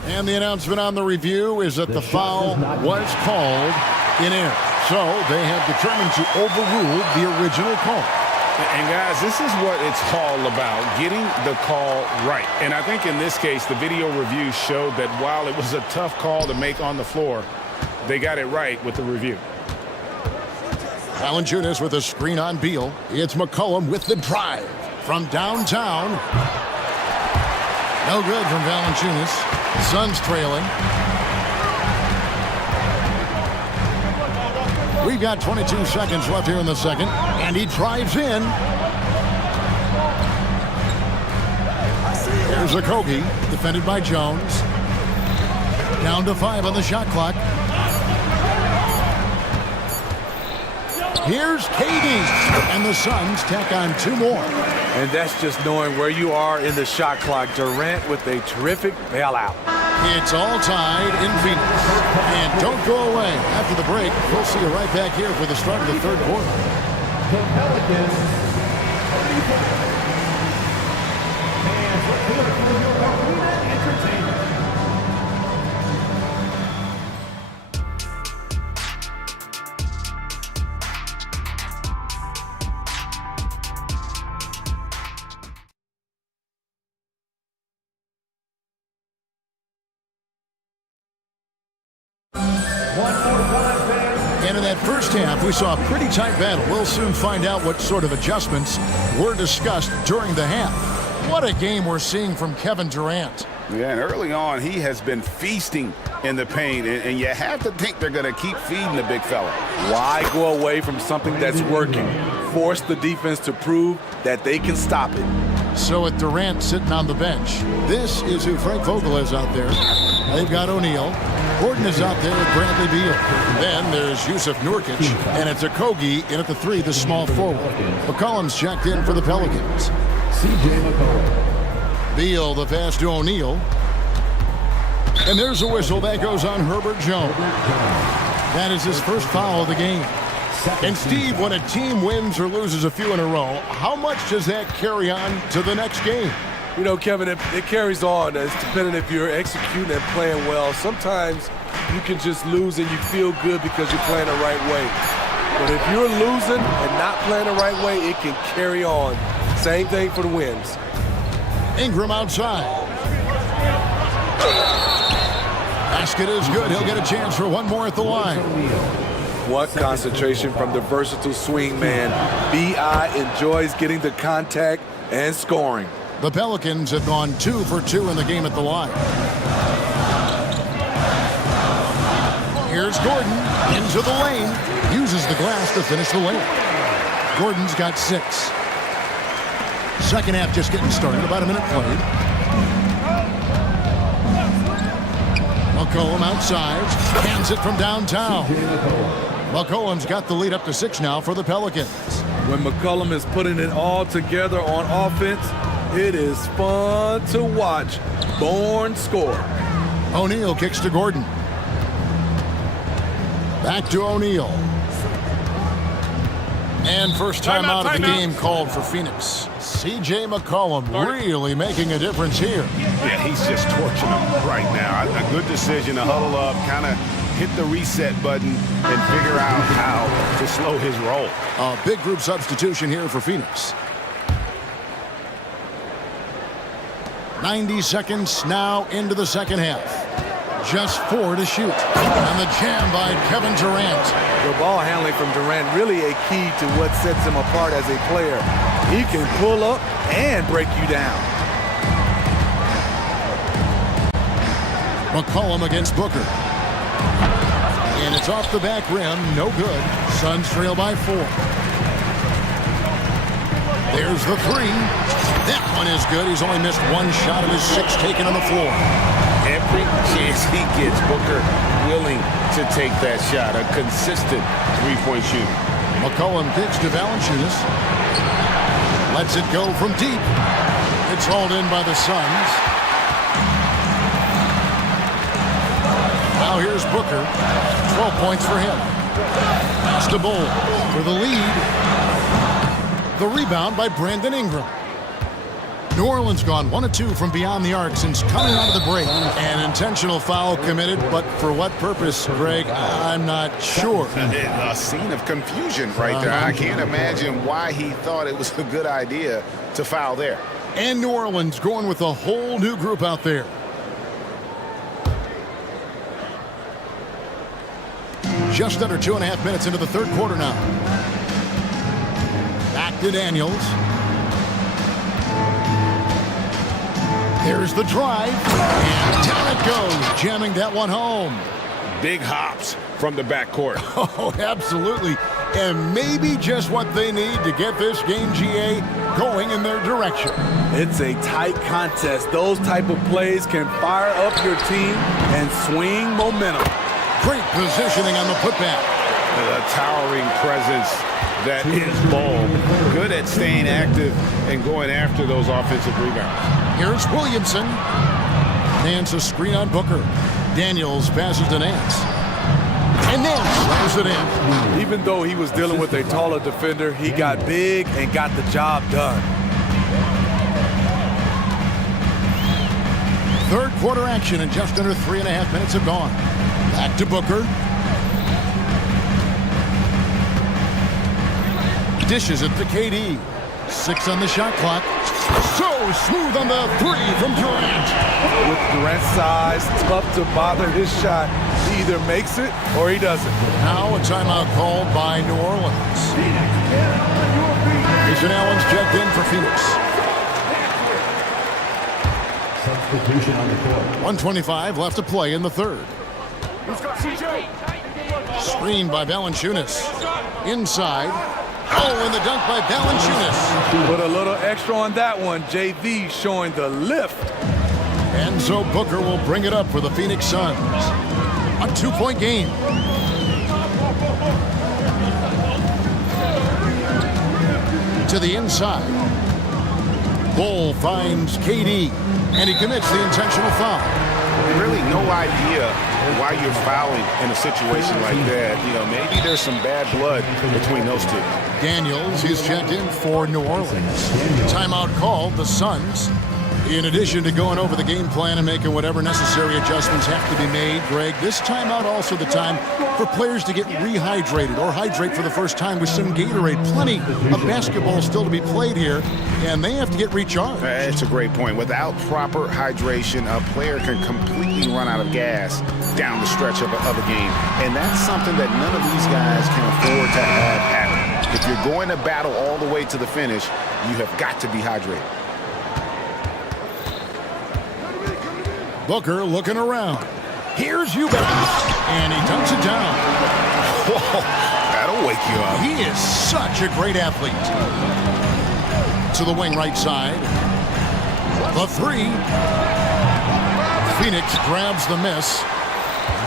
And the announcement on the review is that the foul was called in error. So they have determined to overrule the original call. And guys, this is what it's all about, getting the call right. And I think in this case, the video review showed that while it was a tough call to make on the floor, they got it right with the review. Valanciunas with a screen on Beal. It's McCollum with the drive from downtown. No good from Valanciunas. Suns trailing. We've got 22 seconds left here in the second, and he drives in. Here's Okogie, defended by Jones. Down to 5 on the shot clock. Here's KD, and the Suns tack on 2 more. And that's just knowing where you are in the shot clock. Durant with a terrific bailout. It's all tied in Phoenix. And don't go away. After the break, we'll see you right back here for the start of the third quarter. The Pelicans. And for your arena entertainment. And in that first half, we saw a pretty tight battle. We'll soon find out what sort of adjustments were discussed during the half. What a game we're seeing from Kevin Durant. Yeah, and early on, he has been feasting in the paint, and you have to think they're going to keep feeding the big fella. Why go away from something that's working? Force the defense to prove that they can stop it. So with Durant sitting on the bench, this is who Frank Vogel is out there. They've got O'Neal. Gordon is out there with Bradley Beal. Then there's Yusuf Nurkic, and it's Okogie in at the 3, the small forward. McCollum's checked in for the Pelicans. Beal, the pass to O'Neal. And there's a whistle that goes on Herbert Jones. That is his first foul of the game. And Steve, when a team wins or loses a few in a row, how much does that carry on to the next game? You know, Kevin, it carries on. It's depending if you're executing and playing well. Sometimes you can just lose and you feel good because you're playing the right way. But if you're losing and not playing the right way, it can carry on. Same thing for the wins. Ingram outside. Basket is good. He'll get a chance for one more at the line. What concentration from the versatile swing man. B.I. enjoys getting the contact and scoring. The Pelicans have gone 2 for 2 in the game at the line. Here's Gordon into the lane. Uses the glass to finish the lane. Gordon's got 6. Second half just getting started. About a minute played. McCollum outside. Hands it from downtown. McCollum's got the lead up to 6 now for the Pelicans. When McCollum is putting it all together on offense, it is fun to watch. Born score. O'Neal kicks to Gordon. Back to O'Neal. And first time out of the game called for Phoenix. C.J. McCollum really making a difference here. Yeah, he's just torching them right now. A good decision to huddle up, kind of hit the reset button and figure out how to slow his roll. A big group substitution here for Phoenix. 90 seconds now into the second half. Just 4 to shoot. And the jam by Kevin Durant. The ball handling from Durant really a key to what sets him apart as a player. He can pull up and break you down. McCollum against Booker. And it's off the back rim. No good. Suns trail by 4. There's the 3. That one is good. He's only missed 1 shot of his 6 taken on the floor. Every chance he gets, Booker willing to take that shot. A consistent three-point shooter. McCollum kicks to Valanciunas. Lets it go from deep. It's hauled in by the Suns. Now here's Booker. 12 points for him. Pass to Bull for the lead. The rebound by Brandon Ingram. New Orleans gone 1 of 2 from beyond the arc since coming out of the break. An intentional foul committed, but for what purpose, Greg, I'm not sure. A scene of confusion right there. I can't imagine why he thought it was a good idea to foul there. And New Orleans going with a whole new group out there. Just under 2.5 minutes into the third quarter now. Back to Daniels. There's the drive, and down it goes, jamming that one home. Big hops from the backcourt. Oh, absolutely. And maybe just what they need to get this game, GA, going in their direction. It's a tight contest. Those type of plays can fire up your team and swing momentum. Great positioning on the putback. A towering presence that is bold. Good at staying active and going after those offensive rebounds. Here's Williamson. Nance a screen on Booker. Daniels passes to Nance. And Nance slams it in. Even though he was dealing with a taller defender, he got big and got the job done. Third quarter action and just under 3.5 minutes have gone. Back to Booker. Dishes it to KD. 6 on the shot clock. So smooth on the 3 from Durant. With Durant's size, tough to bother his shot. He either makes it or he doesn't. Now a timeout called by New Orleans. Jason Allen's checked in for Phoenix. Substitution on the court. 1:25 left to play in the third. Screened by Valanciunas. Inside. Oh, and the dunk by Valanciunas. Put a little extra on that one. JV showing the lift. And so Booker will bring it up for the Phoenix Suns. A 2-point game. To the inside. Bull finds KD, and he commits the intentional foul. Really no idea why you're fouling in a situation like that. You know, maybe there's some bad blood between those two. Daniels, he's checked in for New Orleans. Timeout called, the Suns. In addition to going over the game plan and making whatever necessary adjustments have to be made, Greg, this timeout also the time for players to get rehydrated or hydrate for the first time with some Gatorade. Plenty of basketball still to be played here, and they have to get recharged. That's a great point. Without proper hydration, a player can completely run out of gas down the stretch of a game. And that's something that none of these guys can afford to have happen. If you're going to battle all the way to the finish, you have got to be hydrated. Booker looking around. Here's Eubanks, and he dunks it down. Whoa, that'll wake you up. He is such a great athlete. To the wing right side. The three. Phoenix grabs the miss.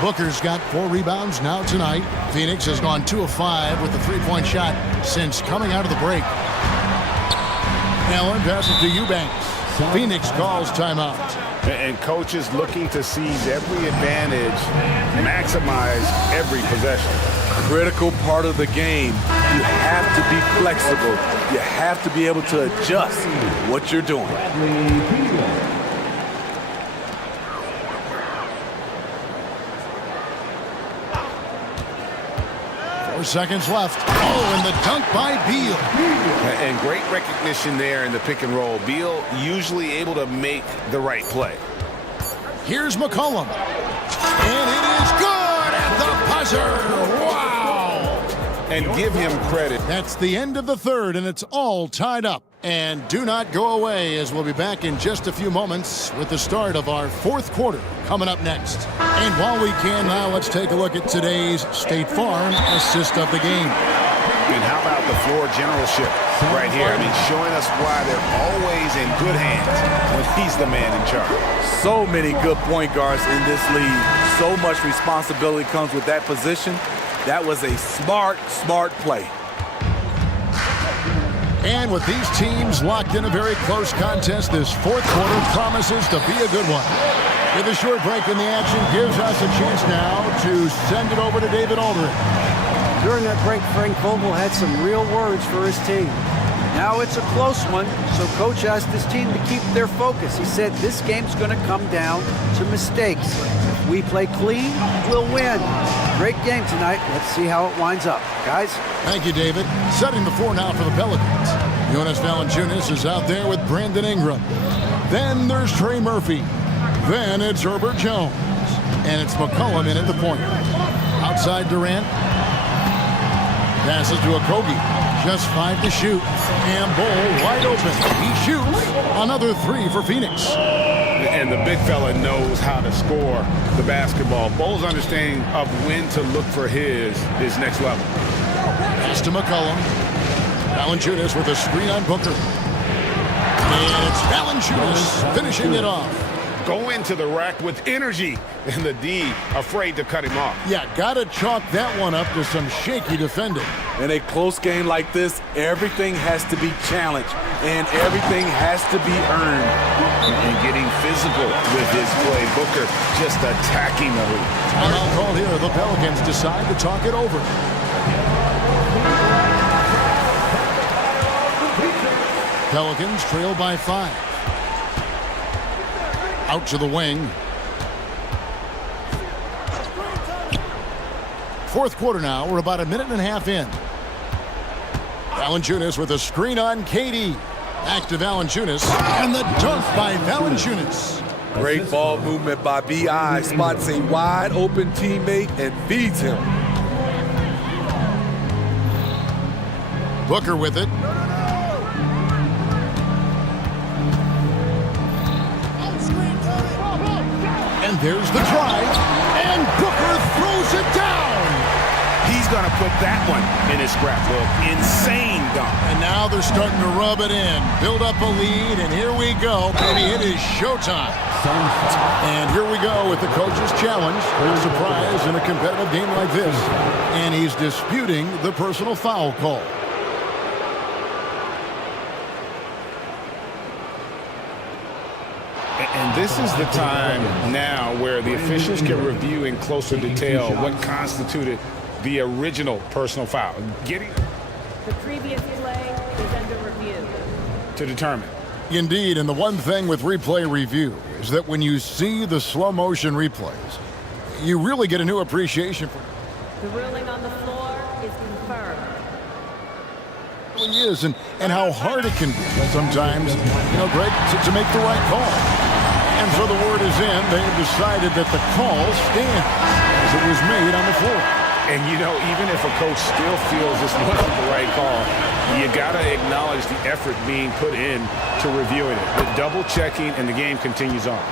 Booker's got 4 rebounds now tonight. Phoenix has gone 2 of 5 with the 3-point shot since coming out of the break. Allen passes to Eubanks. Phoenix calls timeout. And coaches looking to seize every advantage, maximize every possession. Critical part of the game. You have to be flexible. You have to be able to adjust what you're doing. 4 seconds left. Oh, and the dunk by Beal. And great recognition there in the pick and roll. Beal usually able to make the right play. Here's McCollum. And it is good at the buzzer. Wow. And give him credit. That's the end of the third, and it's all tied up. And do not go away, as we'll be back in just a few moments with the start of our 4th quarter coming up next. And while we can now, let's take a look at today's State Farm assist of the game. And how about the floor generalship right here? I mean, showing us why they're always in good hands when he's the man in charge. So many good point guards in this league. So much responsibility comes with that position. That was a smart play. And with these teams locked in a very close contest, this 4th quarter promises to be a good one. With a short break in the action gives us a chance now to send it over to David Aldridge. During that break, Frank Vogel had some real words for his team. Now it's a close one, so coach asked his team to keep their focus. He said this game's going to come down to mistakes. If we play clean, we'll win. Great game tonight. Let's see how it winds up. Guys? Thank you, David. Setting the floor now for the Pelicans. Jonas Valanciunas is out there with Brandon Ingram. Then there's Trey Murphy. Then it's Herbert Jones. And it's McCollum in at the point. Outside Durant. Passes to Okogie. Just 5 to shoot. And Bull wide open. He shoots another 3 for Phoenix. And the big fella knows how to score the basketball. Bull's understanding of when to look for his is next level. Pass to McCollum. Valanciunas with a screen on Booker. And it's Valanciunas finishing it off. Go into the rack with energy, and the D afraid to cut him off. Yeah, gotta chalk that one up to some shaky defending. In a close game like this, everything has to be challenged, and everything has to be earned. And getting physical with his play. Booker just attacking the hoop. Timeout call here. The Pelicans decide to talk it over. Pelicans trail by 5. Out to the wing. 4th quarter now. We're about a minute and a half in. Valanciunas with a screen on KD. Back to Valanciunas. And the dunk by Valanciunas. Great ball movement by B.I. Spots a wide open teammate and feeds him. Booker with it. And there's the drive, and Booker throws it down. He's going to put that one in his scrapbook. Insane dunk. And now they're starting to rub it in, build up a lead, and here we go. Baby, it is showtime. And here we go with the coach's challenge. A surprise in a competitive game like this. And he's disputing the personal foul call. And this is the time now where the officials can review in closer detail what constituted the original personal foul. The previous play is under review. To determine. Indeed, and the one thing with replay review is that when you see the slow motion replays, you really get a new appreciation for The ruling on the floor is confirmed. who he is and how hard it can be sometimes, Greg, to make the right call. And so the word is in, they've decided that the call stands as it was made on the floor. And even if a coach still feels this wasn't the right call, you got to acknowledge the effort being put in to reviewing it. The double checking and the game continues on.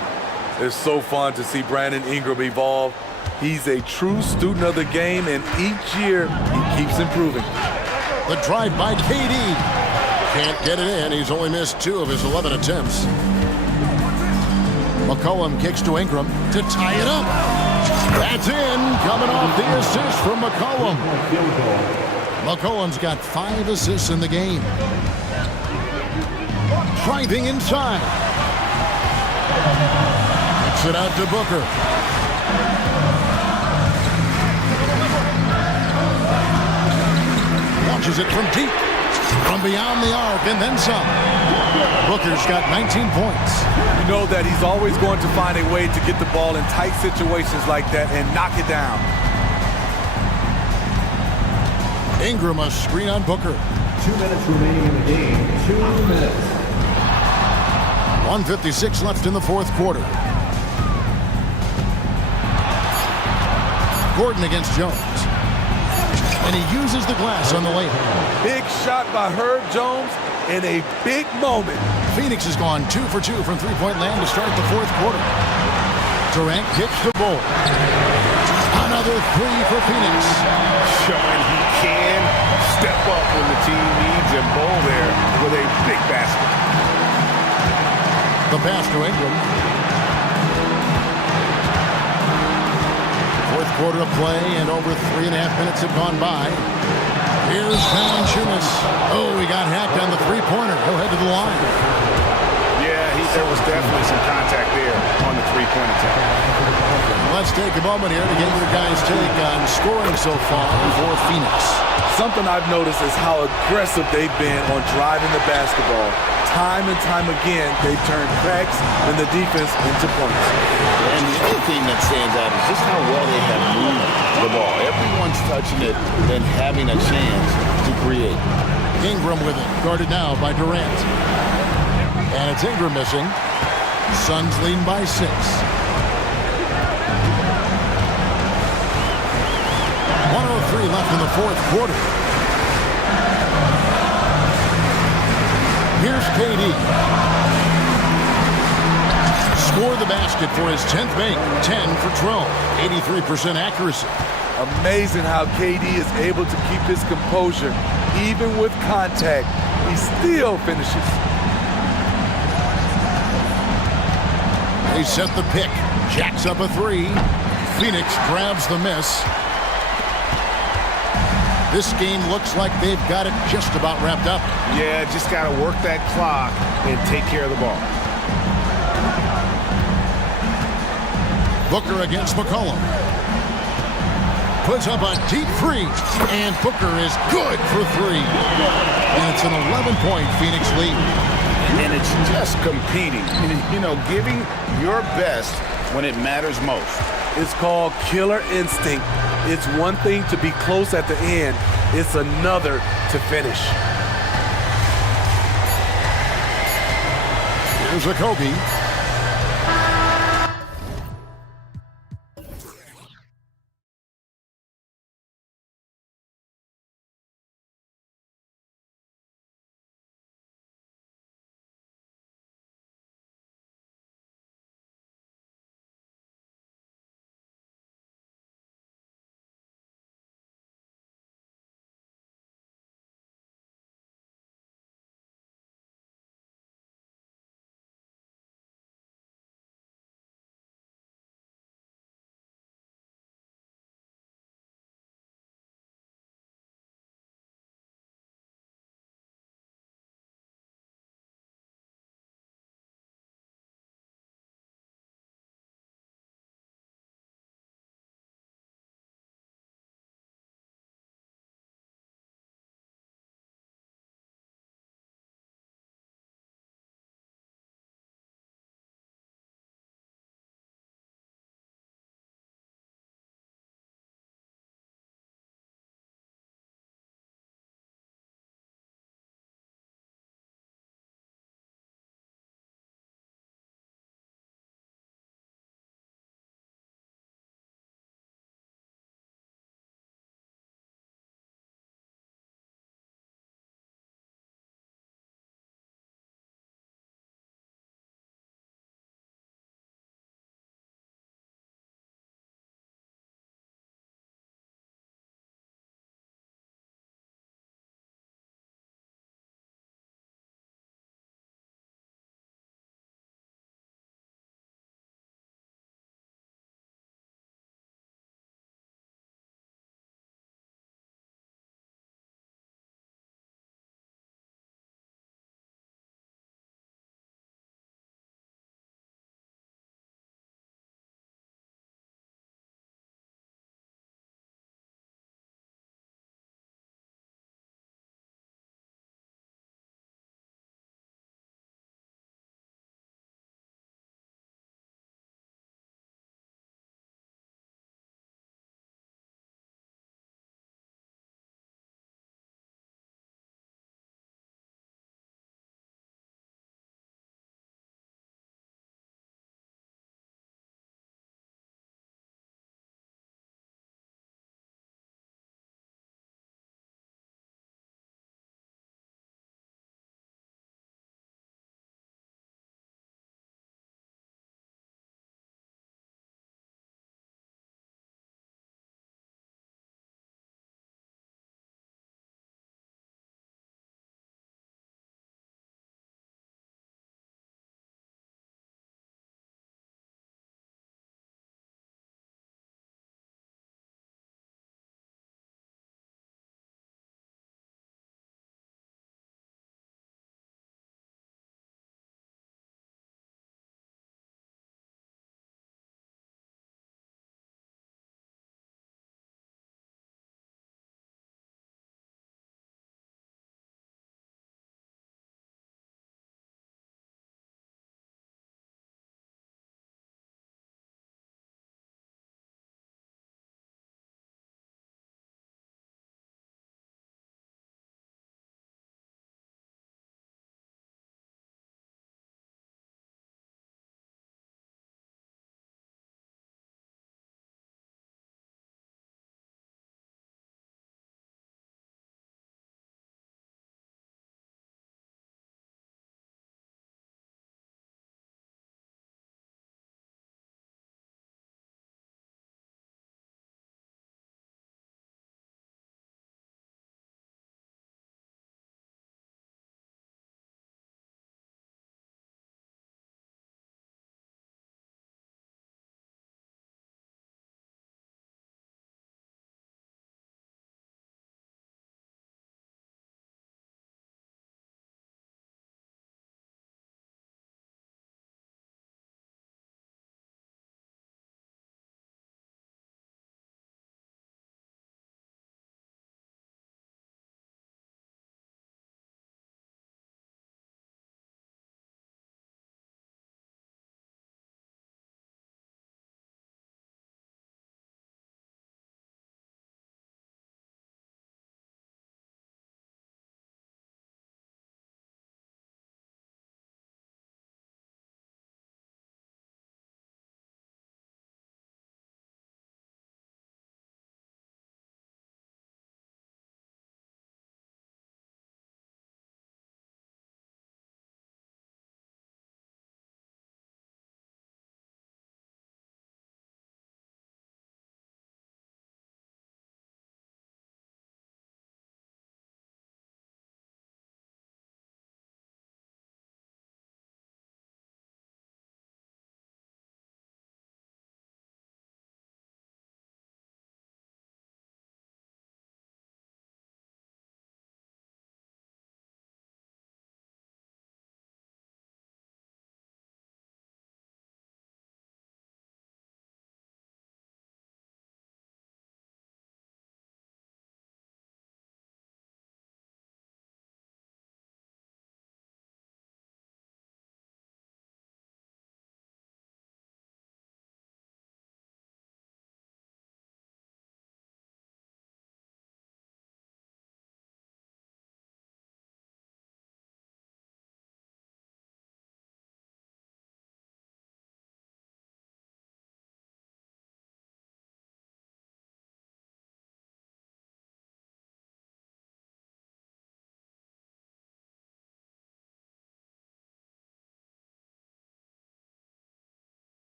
It's so fun to see Brandon Ingram evolve. He's a true student of the game, and each year he keeps improving. The drive by KD. Can't get it in. He's only missed 2 of his 11 attempts. McCollum kicks to Ingram to tie it up. That's in, coming off the assist from McCollum. McCollum's got 5 assists in the game. Driving inside. Kicks it out to Booker. Launches it from deep. From beyond the arc and then some. Booker's got 19 points. You know that he's always going to find a way to get the ball in tight situations like that and knock it down. Ingram a screen on Booker. 2 minutes remaining in the game. 2 minutes. 1:56 left in the fourth quarter. Gordon against Jones. And he uses the glass on the lane. Big shot by Herb Jones in a big moment. Phoenix has gone 2 for 2 from three-point land to start the fourth quarter. Durant kicks the ball. Another 3 for Phoenix. Showing he can step up when the team needs and bowl there with a big basket. The pass to Ingram. Fourth quarter of play, and over 3.5 minutes have gone by. Here's Valanciunas. Oh, he got hacked on the three-pointer. He'll head to the line. Yeah, there was definitely some contact there on the three-point attack. Let's take a moment here to get your guys' take on scoring so far for Phoenix. Something I've noticed is how aggressive they've been on driving the basketball. Time and time again, they've turned cracks in the defense into points. And the other thing that stands out is just how well they have moved the ball. Everyone's touching it and having a chance to create. Ingram with it, guarded now by Durant. And it's Ingram missing. Suns leading by 6. 1:03 left in the fourth quarter. Here's KD. Scored the basket for his 10th make. 10 for 12. 83% accuracy. Amazing how KD is able to keep his composure. Even with contact, he still finishes. They set the pick. Jacks up a 3. Phoenix grabs the miss. This game looks like they've got it just about wrapped up. Yeah, just got to work that clock and take care of the ball. Booker against McCollum. Puts up a deep 3, and Booker is good for 3. And it's an 11-point Phoenix lead. And it's just competing, giving your best when it matters most. It's called killer instinct. It's one thing to be close at the end. It's another to finish. Here's a Kobe.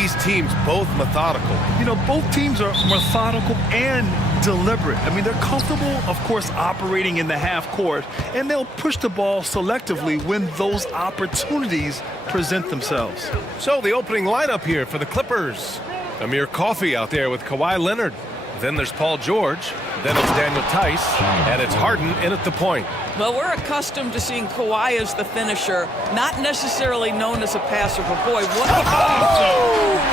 these teams both methodical? You know, both teams are methodical and deliberate. I mean, they're comfortable, of course, operating in the half court, and they'll push the ball selectively when those opportunities present themselves. So the opening lineup here for the Clippers. Amir Coffey out there with Kawhi Leonard. Then there's Paul George. Then it's Daniel Tice. And it's Harden in at the point. Well, we're accustomed to seeing Kawhi as the finisher, not necessarily known as a passer, but boy, what a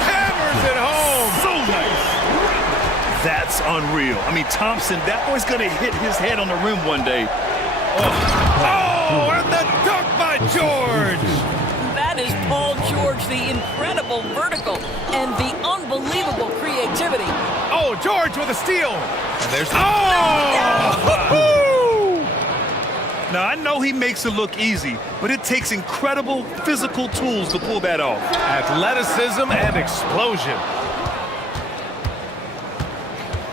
hammers it home! So nice! That's unreal. I mean, Thompson, that boy's gonna hit his head on the rim one day. Oh, and the dunk by George! That is Paul George, the incredible vertical and the unbelievable creativity. Oh, George with a steal! And there's... Oh! Now, I know he makes it look easy, but it takes incredible physical tools to pull that off. Athleticism and explosion.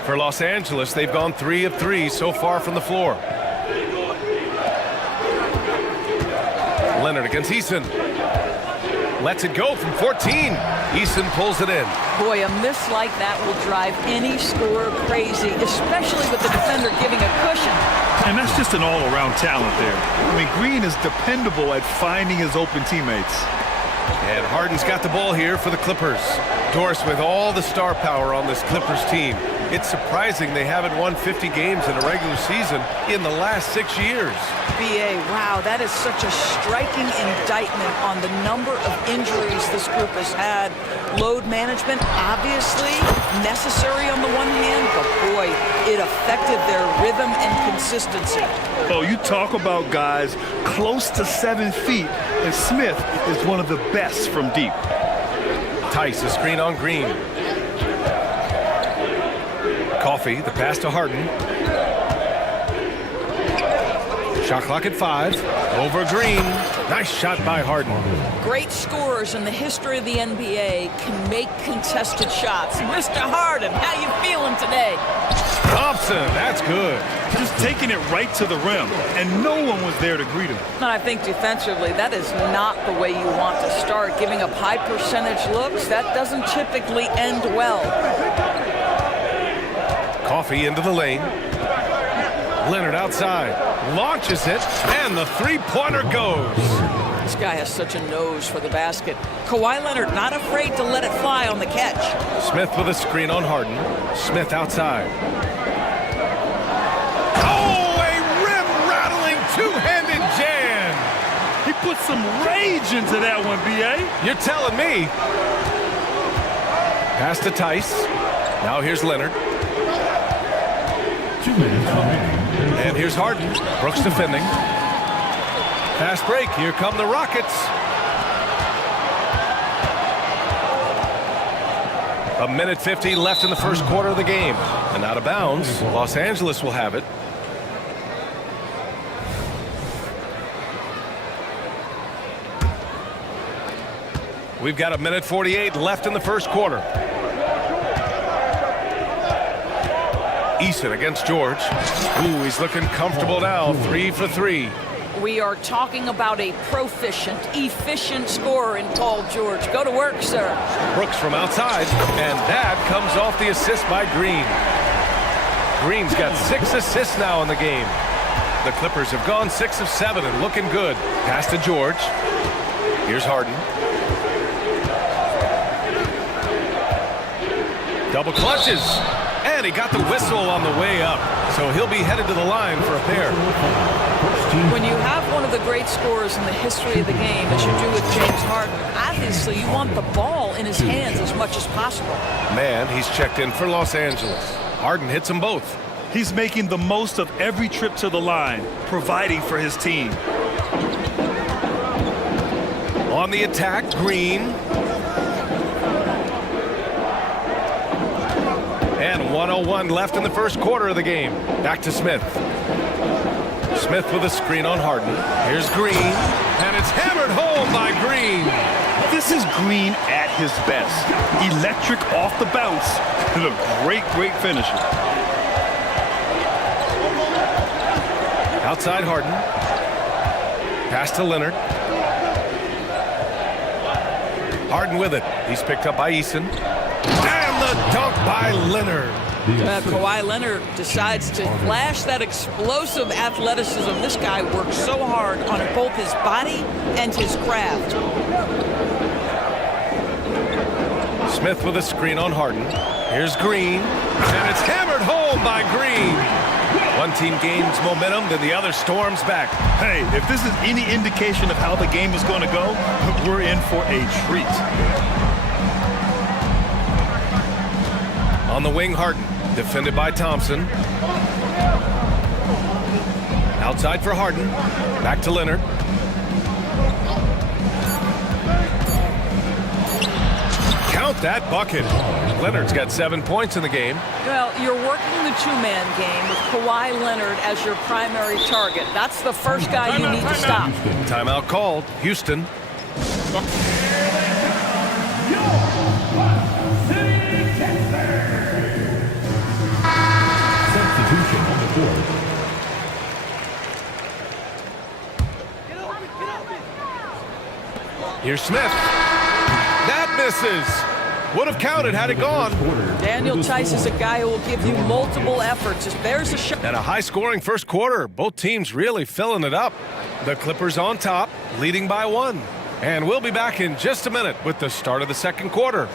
For Los Angeles, they've gone 3 of 3 so far from the floor. Leonard against Eason. Lets it go from 14. Eason pulls it in. Boy, a miss like that will drive any scorer crazy, especially with the defender giving a cushion. And that's just an all-around talent there. I mean, Green is dependable at finding his open teammates. And Harden's got the ball here for the Clippers. Doris with all the star power on this Clippers team. It's surprising they haven't won 50 games in a regular season in the last 6 years. BA, wow, that is such a striking indictment on the number of injuries this group has had. Load management, obviously necessary on the one hand, but boy, it affected their rhythm and consistency. Oh, you talk about guys close to 7 feet, and Smith is one of the best from deep. Tice, a screen on Green. Coffey, the pass to Harden. Shot clock at 5. Over Green. Nice shot by Harden. Great scorers in the history of the NBA can make contested shots. Mr. Harden, how you feeling today? Thompson, that's good. Just taking it right to the rim, and no one was there to greet him. And I think defensively, that is not the way you want to start. Giving up high percentage looks, that doesn't typically end well. Coffey into the lane. Leonard outside. Launches it, and the three-pointer goes. This guy has such a nose for the basket. Kawhi Leonard not afraid to let it fly on the catch. Smith with a screen on Harden. Smith outside. Oh, a rim-rattling two-handed jam. He put some rage into that one, B.A. You're telling me. Pass to Tice. Now here's Leonard. 2 minutes remaining. And here's Harden. Brooks defending. Fast break. Here come the Rockets. A minute 50 left in the first quarter of the game. And out of bounds. Los Angeles will have it. We've got a minute 48 left in the first quarter. Eason against George. Ooh, he's looking comfortable now. 3 for 3. We are talking about a proficient, efficient scorer in Paul George. Go to work, sir. Brooks from outside, and that comes off the assist by Green. Green's got 6 assists now in the game. The Clippers have gone 6 of 7 and looking good. Pass to George. Here's Harden. Double clutches. And he got the whistle on the way up. So he'll be headed to the line for a pair. When you have one of the great scorers in the history of the game, as you do with James Harden, obviously you want the ball in his hands as much as possible. Man, he's checked in for Los Angeles. Harden hits them both. He's making the most of every trip to the line, providing for his team. On the attack, Green. And 1:01 left in the first quarter of the game. Back to Smith. Smith with a screen on Harden. Here's Green. And it's hammered home by Green. This is Green at his best. Electric off the bounce. And a great, great finisher. Outside Harden. Pass to Leonard. Harden with it. He's picked up by Eason. And the dunk by Leonard. Kawhi Leonard decides to flash that explosive athleticism. This guy works so hard on both his body and his craft. Smith with a screen on Harden. Here's Green, and it's hammered home by Green. One team gains momentum, then the other storms back. Hey, if this is any indication of how the game is going to go, we're in for a treat. On the wing, Harden, defended by Thompson. Outside for Harden, back to Leonard. Count that bucket. Leonard's got 7 points in the game. Well, you're working the two-man game with Kawhi Leonard as your primary target. That's the first guy you need to stop. Timeout called. Houston. Substitution on the court. Here's Smith. That misses. Would have counted had it gone. Daniel Tice is a guy who will give you multiple efforts. If there's a shot. And a high-scoring first quarter. Both teams really filling it up. The Clippers on top, leading by 1. And we'll be back in just a minute with the start of the second quarter.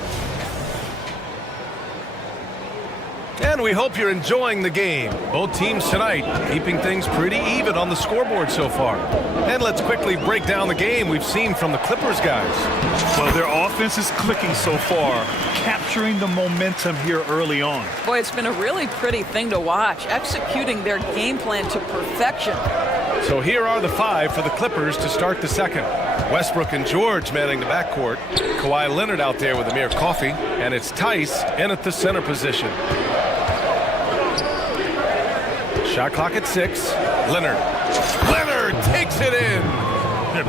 And we hope you're enjoying the game. Both teams tonight keeping things pretty even on the scoreboard so far. And let's quickly break down the game we've seen from the Clippers guys. Well, their offense is clicking so far, capturing the momentum here early on. Boy, it's been a really pretty thing to watch, executing their game plan to perfection. So here are the 5 for the Clippers to start the second. Westbrook and George manning the backcourt. Kawhi Leonard out there with Amir Coffey. And it's Tice in at the center position. Shot clock at 6. Leonard. Leonard takes it in.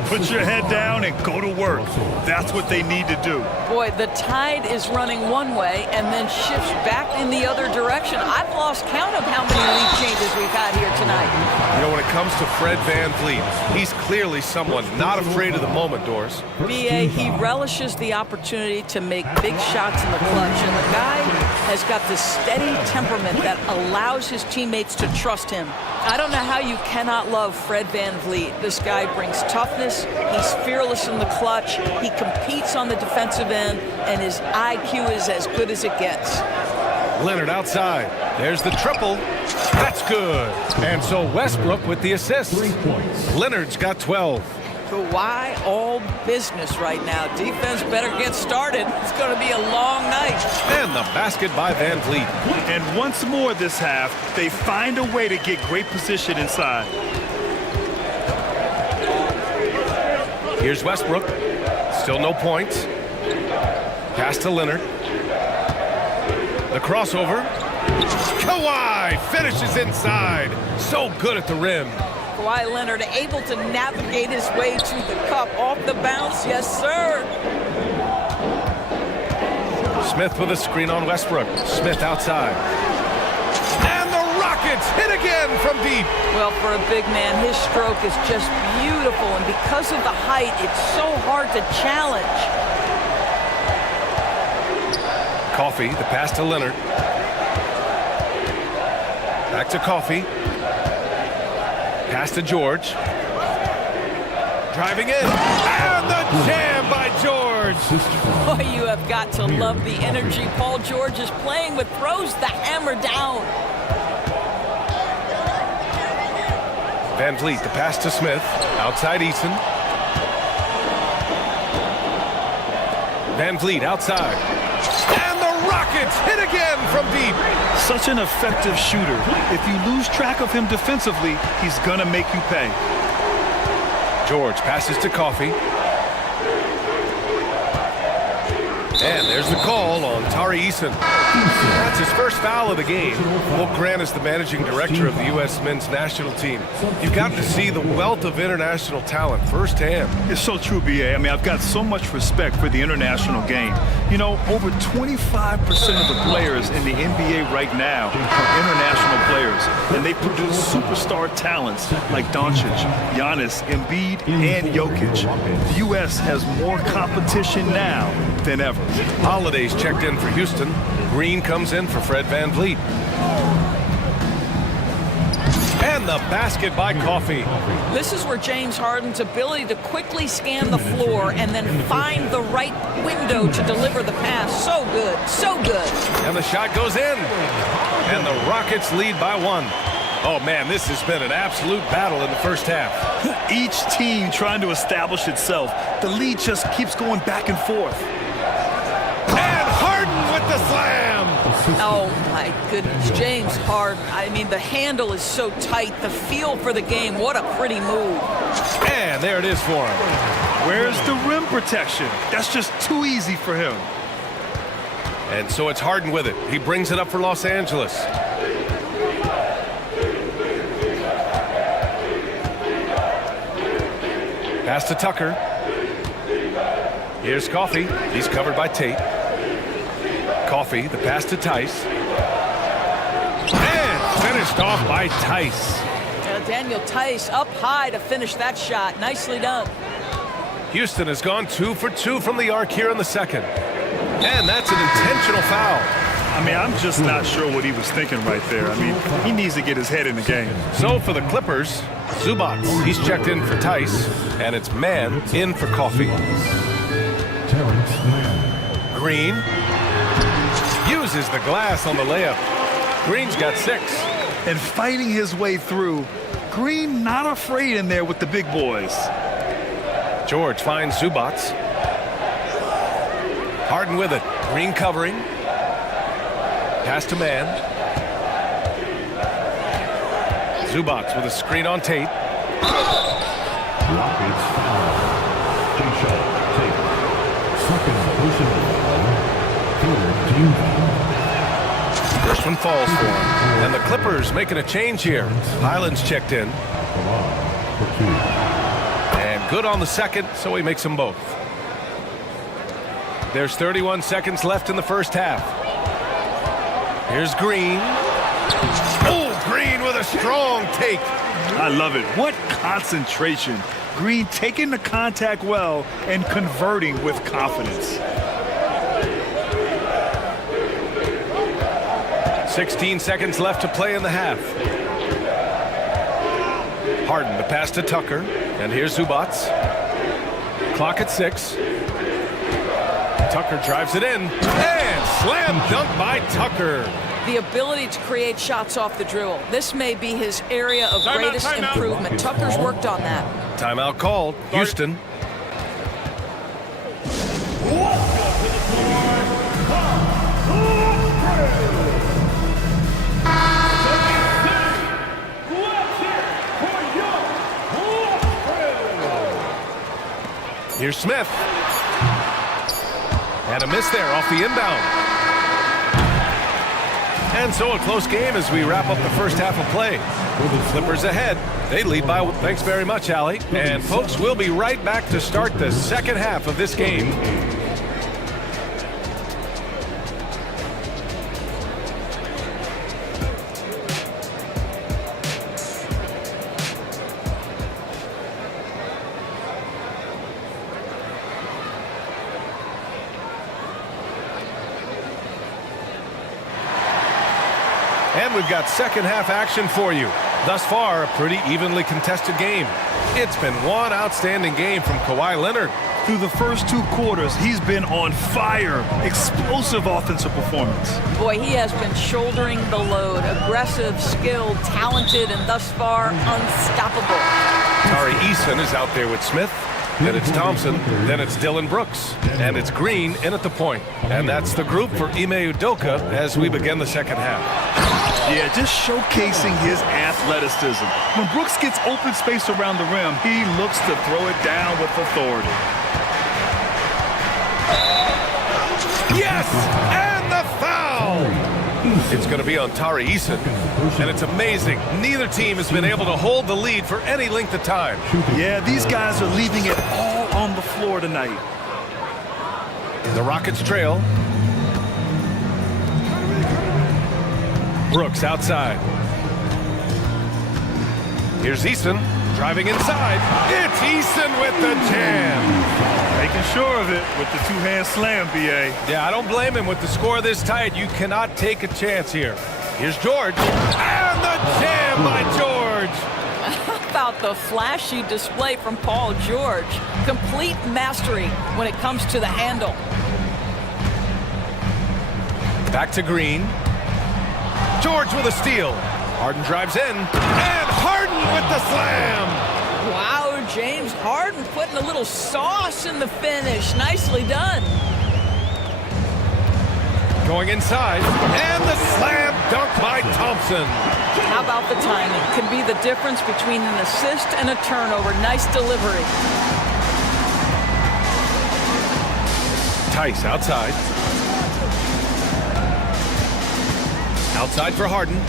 Put your head down and go to work. That's what they need to do. Boy, the tide is running one way and then shifts back in the other direction. I've lost count of how many lead changes we've had here tonight. You know, when it comes to Fred VanVleet, he's clearly someone not afraid of the moment, Doris. B.A., he relishes the opportunity to make big shots in the clutch, and the guy has got this steady temperament that allows his teammates to trust him. I don't know how you cannot love Fred VanVleet. This guy brings toughness, he's fearless in the clutch, he competes on the defensive end, and his IQ is as good as it gets. Leonard outside. There's the triple. That's good. And so Westbrook with the assist. 3 points. Leonard's got 12. Kawhi all business right now. Defense better get started. It's going to be a long night. And the basket by VanVleet. And once more this half, they find a way to get great position inside. Here's Westbrook. Still no points. Pass to Leonard. The crossover. Kawhi finishes inside. So good at the rim. Kawhi Leonard able to navigate his way to the cup off the bounce. Yes, sir. Smith with a screen on Westbrook. Smith outside. And the Rockets hit again from deep. Well, for a big man, his stroke is just beautiful. And because of the height, it's so hard to challenge. Coffey, the pass to Leonard. Back to Coffey. Pass to George. Driving in. And the jam by George. Boy, you have got to love the energy Paul George is playing with. Throws the hammer down. VanVleet, the pass to Smith. Outside Eason. VanVleet outside. And the Rockets hit again from deep. Such an effective shooter. If you lose track of him defensively, he's gonna make you pay. George passes to Coffey. And there's the call on Tari Eason. That's his first foul of the game. Well, Grant is the managing director of the U.S. men's national team. You've got to see the wealth of international talent firsthand. It's so true, B.A. I mean, I've got so much respect for the international game. You know, over 25% of the players in the NBA right now are international players, and they produce superstar talents like Doncic, Giannis, Embiid, and Jokic. The U.S. has more competition now than ever. Holiday's checked in for Houston. Green comes in for Fred VanVleet. And the basket by Coffey. This is where James Harden's ability to quickly scan the floor and then find the right window to deliver the pass. So good, so good. And the shot goes in. And the Rockets lead by 1. Oh, man, this has been an absolute battle in the first half. Each team trying to establish itself. The lead just keeps going back and forth. And Harden with the slam. Oh, my goodness. James Harden. I mean, the handle is so tight. The feel for the game. What a pretty move. And there it is for him. Where's the rim protection? That's just too easy for him. And so it's Harden with it. He brings it up for Los Angeles. Pass to Tucker. Here's Coffey. He's covered by Tate. Coffey, the pass to Tice. And finished off by Tice. Daniel Tice up high to finish that shot. Nicely done. Houston has gone 2 for 2 from the arc here in the second. And that's an intentional foul. I mean, I'm just not sure what he was thinking right there. I mean, he needs to get his head in the game. So for the Clippers, Zubac, he's checked in for Tice, and it's Mann in for Coffey. Green uses the glass on the layup. Green's got 6. And fighting his way through. Green not afraid in there with the big boys. George finds Zubac. Harden with it. Green covering. Pass to Mann. Zubac with a screen on Tate. First one falls for him. And the Clippers making a change here. Highland's checked in. And good on the second, so he makes them both. There's 31 seconds left in the first half. Here's Green. Oh, Green with a strong take. I love it. What concentration. Green taking the contact well and converting with confidence. 16 seconds left to play in the half. Harden, the pass to Tucker. And here's Zubac. Clock at 6. Tucker drives it in. And slam dunk by Tucker. The ability to create shots off the dribble. This may be his area of greatest improvement. Tucker's worked on that. Timeout called. Houston. Here's Smith. And a miss there off the inbound. And so a close game as we wrap up the first half of play. Clippers ahead. They lead by... Thanks very much, Allie. And folks, we'll be right back to start the second half of this game. And we've got second half action for you. Thus far, a pretty evenly contested game. It's been one outstanding game from Kawhi Leonard. Through the first 2 quarters, he's been on fire. Explosive offensive performance. Boy, he has been shouldering the load. Aggressive, skilled, talented, and thus far, unstoppable. Tari Eason is out there with Smith. Then it's Thompson. Then it's Dylan Brooks. And it's Green in at the point. And that's the group for Ime Udoka as we begin the second half. Yeah, just showcasing his athleticism. When Brooks gets open space around the rim, he looks to throw it down with authority. Yes! And the foul! It's going to be on Tari Eason. And it's amazing. Neither team has been able to hold the lead for any length of time. Yeah, these guys are leaving it all on the floor tonight. The Rockets trail. Brooks outside. Here's Eason driving inside. It's Eason with the jam. Making sure of it with the two-hand slam, B.A. Yeah, I don't blame him. With the score this tight, you cannot take a chance here. Here's George. And the jam by George. How about the flashy display from Paul George? Complete mastery when it comes to the handle. Back to Green. George with a steal. Harden drives in. And Harden with the slam. Wow, James Harden putting a little sauce in the finish. Nicely done. Going inside. And the slam dunk by Thompson. How about the timing? Can be the difference between an assist and a turnover. Nice delivery. Tice outside. Outside for Harden.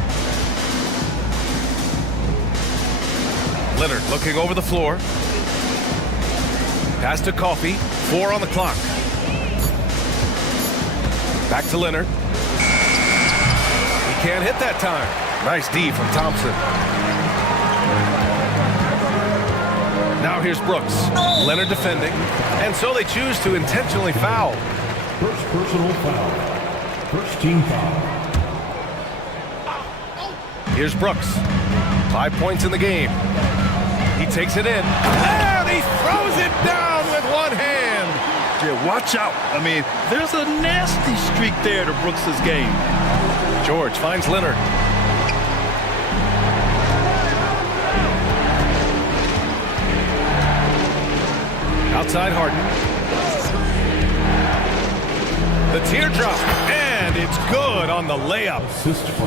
Leonard looking over the floor. Pass to Coffey. 4 on the clock. Back to Leonard. He can't hit that time. Nice D from Thompson. Now here's Brooks. Leonard defending. And so they choose to intentionally foul. First personal foul. First team foul. Here's Brooks. 5 points in the game. He takes it in. And he throws it down with one hand. Yeah, watch out. I mean, there's a nasty streak there to Brooks' game. George finds Leonard. Outside Harden. The teardrop. And it's good on the layup.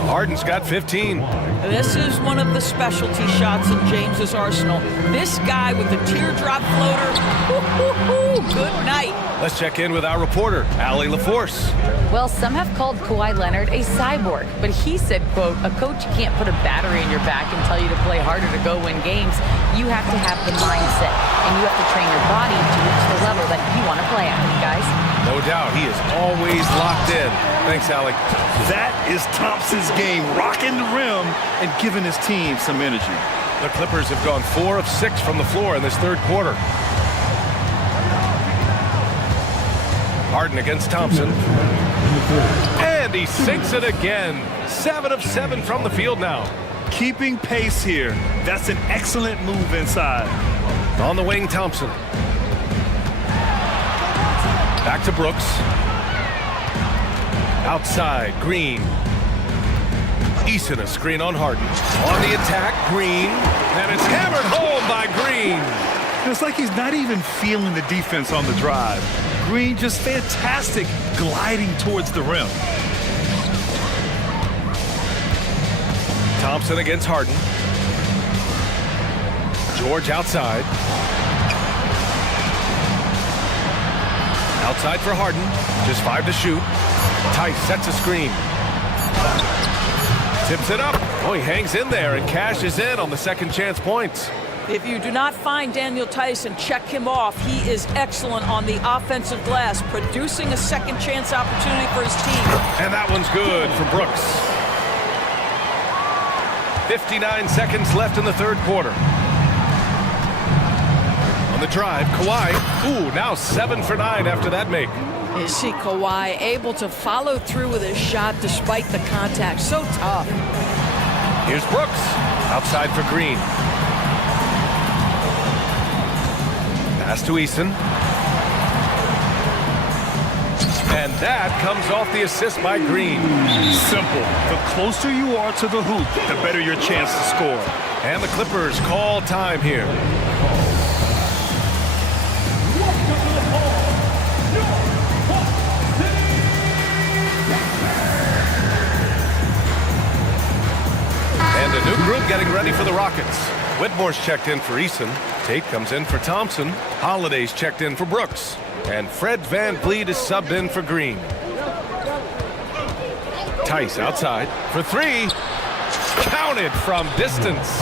Harden's got 15. This is one of the specialty shots in James's arsenal. This guy with the teardrop floater. Good night. Let's check in with our reporter, Allie LaForce. Well, some have called Kawhi Leonard a cyborg, but he said, quote, a coach can't put a battery in your back and tell you to play harder to go win games. You have to have the mindset, and you have to train your body to reach the level that you want to play at, guys. No doubt, he is always locked in. Thanks, Allie. That is Thompson's game, rocking the rim and giving his team some energy. The Clippers have gone 4 of 6 from the floor in this third quarter. Harden against Thompson. And he sinks it again. 7 of 7 from the field now. Keeping pace here. That's an excellent move inside. On the wing, Thompson. Back to Brooks. Outside, Green. Eason a screen on Harden. On the attack, Green. And it's hammered home by Green. It's like he's not even feeling the defense on the drive. Green just fantastic gliding towards the rim. Thompson against Harden. George outside. Outside for Harden. Just 5 to shoot. Tice sets a screen. Tips it up. Oh, he hangs in there and cashes in on the second chance points. If you do not find Daniel Tyson, check him off. He is excellent on the offensive glass, producing a second chance opportunity for his team. And that one's good for Brooks. 59 seconds left in the third quarter. On the drive, Kawhi. Ooh, now 7 for 9 after that make. You see Kawhi able to follow through with his shot despite the contact. So tough. Here's Brooks. Outside for Green. Pass to Eason. And that comes off the assist by Green. Simple. The closer you are to the hoop, the better your chance to score. And the Clippers call time here. And a new group getting ready for the Rockets. Whitmore's checked in for Eason. Tate comes in for Thompson. Holiday's checked in for Brooks. And Fred VanVleet is subbed in for Green. Tice outside for three. Counted from distance.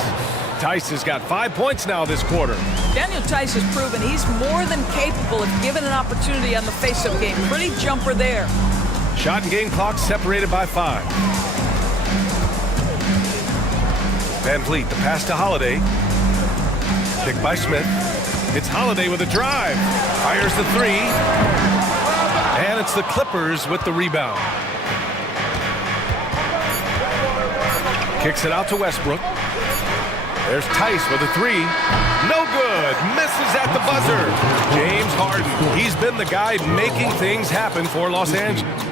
Tice has got 5 points now this quarter. Daniel Tice has proven he's more than capable if given an opportunity on the face-up game. Pretty jumper there. Shot and game clock separated by 5. Van Vliet, the pass to Holiday. Picked by Smith. It's Holiday with a drive. Fires the three. And it's the Clippers with the rebound. Kicks it out to Westbrook. There's Tice with a three. No good. Misses at the buzzer. James Harden. He's been the guy making things happen for Los Angeles.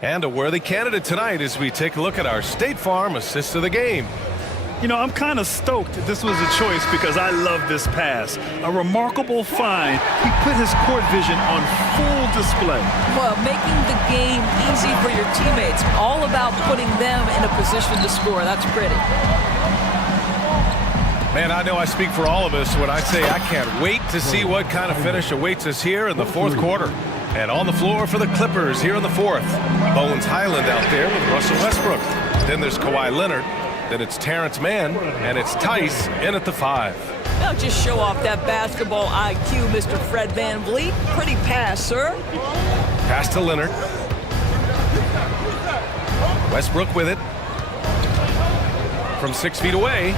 And a worthy candidate tonight as we take a look at our State Farm assist of the game. You know, I'm kind of stoked this was a choice because I love this pass. A remarkable find. He put his court vision on full display. Well, making the game easy for your teammates. All about putting them in a position to score. That's pretty. Man, I know I speak for all of us when I say I can't wait to see what kind of finish awaits us here in the fourth quarter. And on the floor for the Clippers here in the fourth. Bones Highland out there with Russell Westbrook. Then there's Kawhi Leonard. Then it's Terrence Mann, and it's Tice in at the 5. Now just show off that basketball IQ, Mr. Fred Van Vliet. Pretty pass, sir. Pass to Leonard. Westbrook with it. From 6 feet away.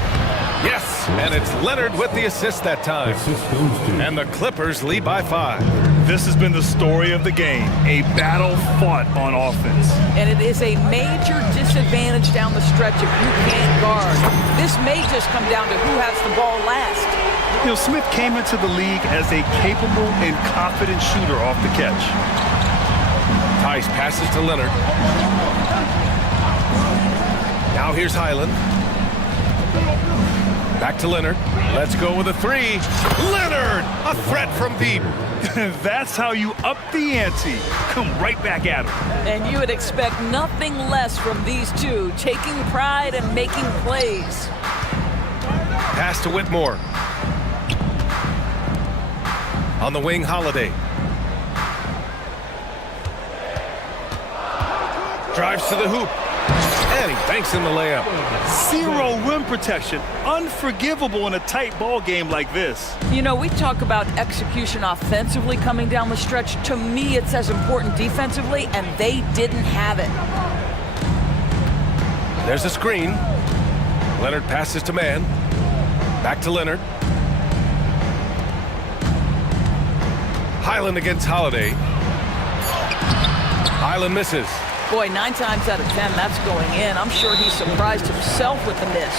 Yes, and it's Leonard with the assist that time. And the Clippers lead by 5. This has been the story of the game, a battle fought on offense. And it is a major disadvantage down the stretch if you can't guard. This may just come down to who has the ball last. You know, Smith came into the league as a capable and confident shooter off the catch. Tice passes to Leonard. Now here's Highland. Back to Leonard. Let's go with a three. Leonard, a threat from deep. That's how you up the ante. Come right back at him. And you would expect nothing less from these two, taking pride and making plays. Pass to Whitmore. On the wing, Holiday. Drives to the hoop. And he banks in the layup. Zero rim protection. Unforgivable in a tight ball game like this. You know, we talk about execution offensively coming down the stretch. To me, it's as important defensively, and they didn't have it. There's a screen. Leonard passes to Mann. Back to Leonard. Highland against Holiday. Highland misses. Boy, 9 times out of 10, that's going in. I'm sure he surprised himself with the miss.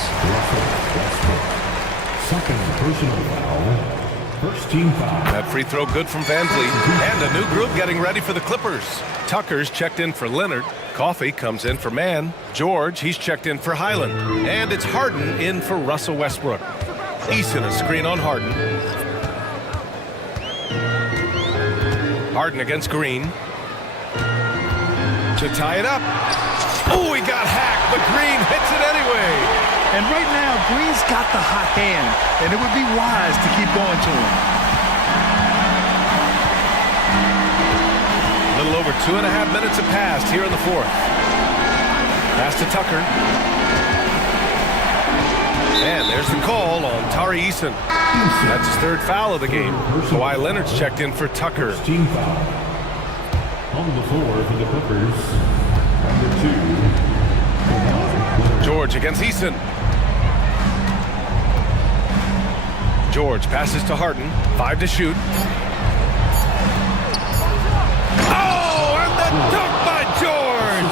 Second personal foul. First team foul. That free throw good from Van Vliet. And a new group getting ready for the Clippers. Tucker's checked in for Leonard. Coffey comes in for Mann. George, he's checked in for Highland. And it's Harden in for Russell Westbrook. Eason, a screen on Harden. Harden against Green. To tie it up. Oh, he got hacked, but Green hits it anyway. And right now, Green's got the hot hand, and it would be wise to keep going to him. A little over 2.5 minutes have passed here in the fourth. Pass to Tucker. And there's the call on Tari Eason. That's his 3rd foul of the game. Kawhi Leonard's checked in for Tucker. Team foul. On the floor for the Clippers, number 2. George against Eason. George passes to Harden. 5 to shoot. Oh, and the dunk by George!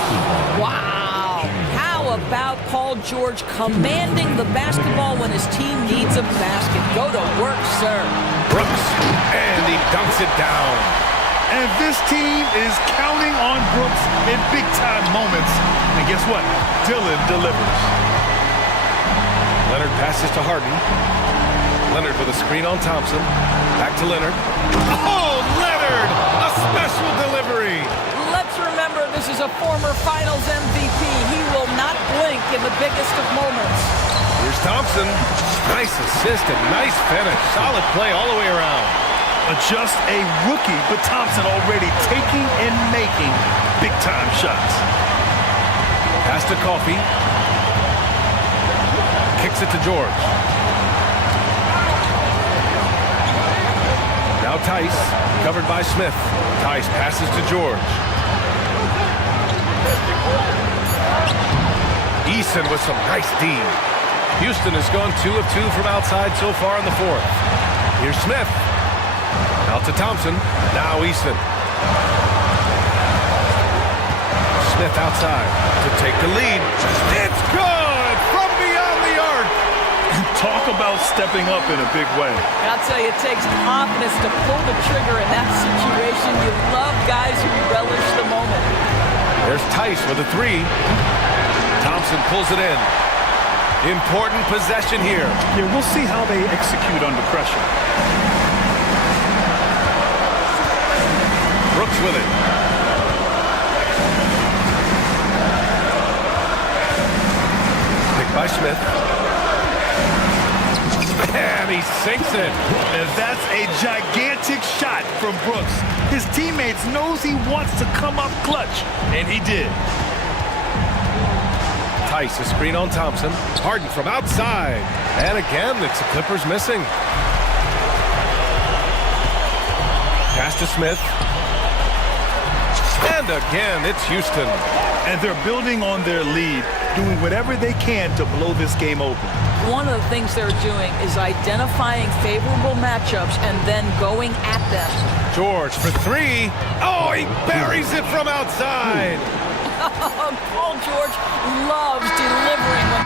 Wow. How about Paul George commanding the basketball when his team needs a basket? Go to work, sir. Brooks, and he dunks it down. And this team is counting on Brooks in big-time moments. And guess what? Dillon delivers. Leonard passes to Harden. Leonard with a screen on Thompson. Back to Leonard. Oh, Leonard! A special delivery! Let's remember this is a former Finals MVP. He will not blink in the biggest of moments. Here's Thompson. Nice assist and nice finish. Solid play all the way around. Just a rookie, but Thompson already taking and making big-time shots. Pass to Coffey. Kicks it to George. Now Tice, covered by Smith. Tice passes to George. Eason with some nice D. Houston has gone 2 of 2 from outside so far in the fourth. Here's Smith. Out to Thompson. Now Eason. Smith outside to take the lead. It's good from beyond the arc. Talk about stepping up in a big way. I'll tell you, it takes confidence to pull the trigger in that situation. You love guys who relish the moment. There's Tice with a 3. Thompson pulls it in. Important possession here. Yeah, we'll see how they execute under pressure. Brooks with it. Picked by Smith. And he sinks it. And that's a gigantic shot from Brooks. His teammates knows he wants to come up clutch, and he did. Tice, a screen on Thompson. Harden from outside. And again, it's the Clippers missing. Pass to Smith. And again, it's Houston. And they're building on their lead, doing whatever they can to blow this game open. One of the things they're doing is identifying favorable matchups and then going at them. George for 3. Oh, he buries it from outside. Paul George loves delivering.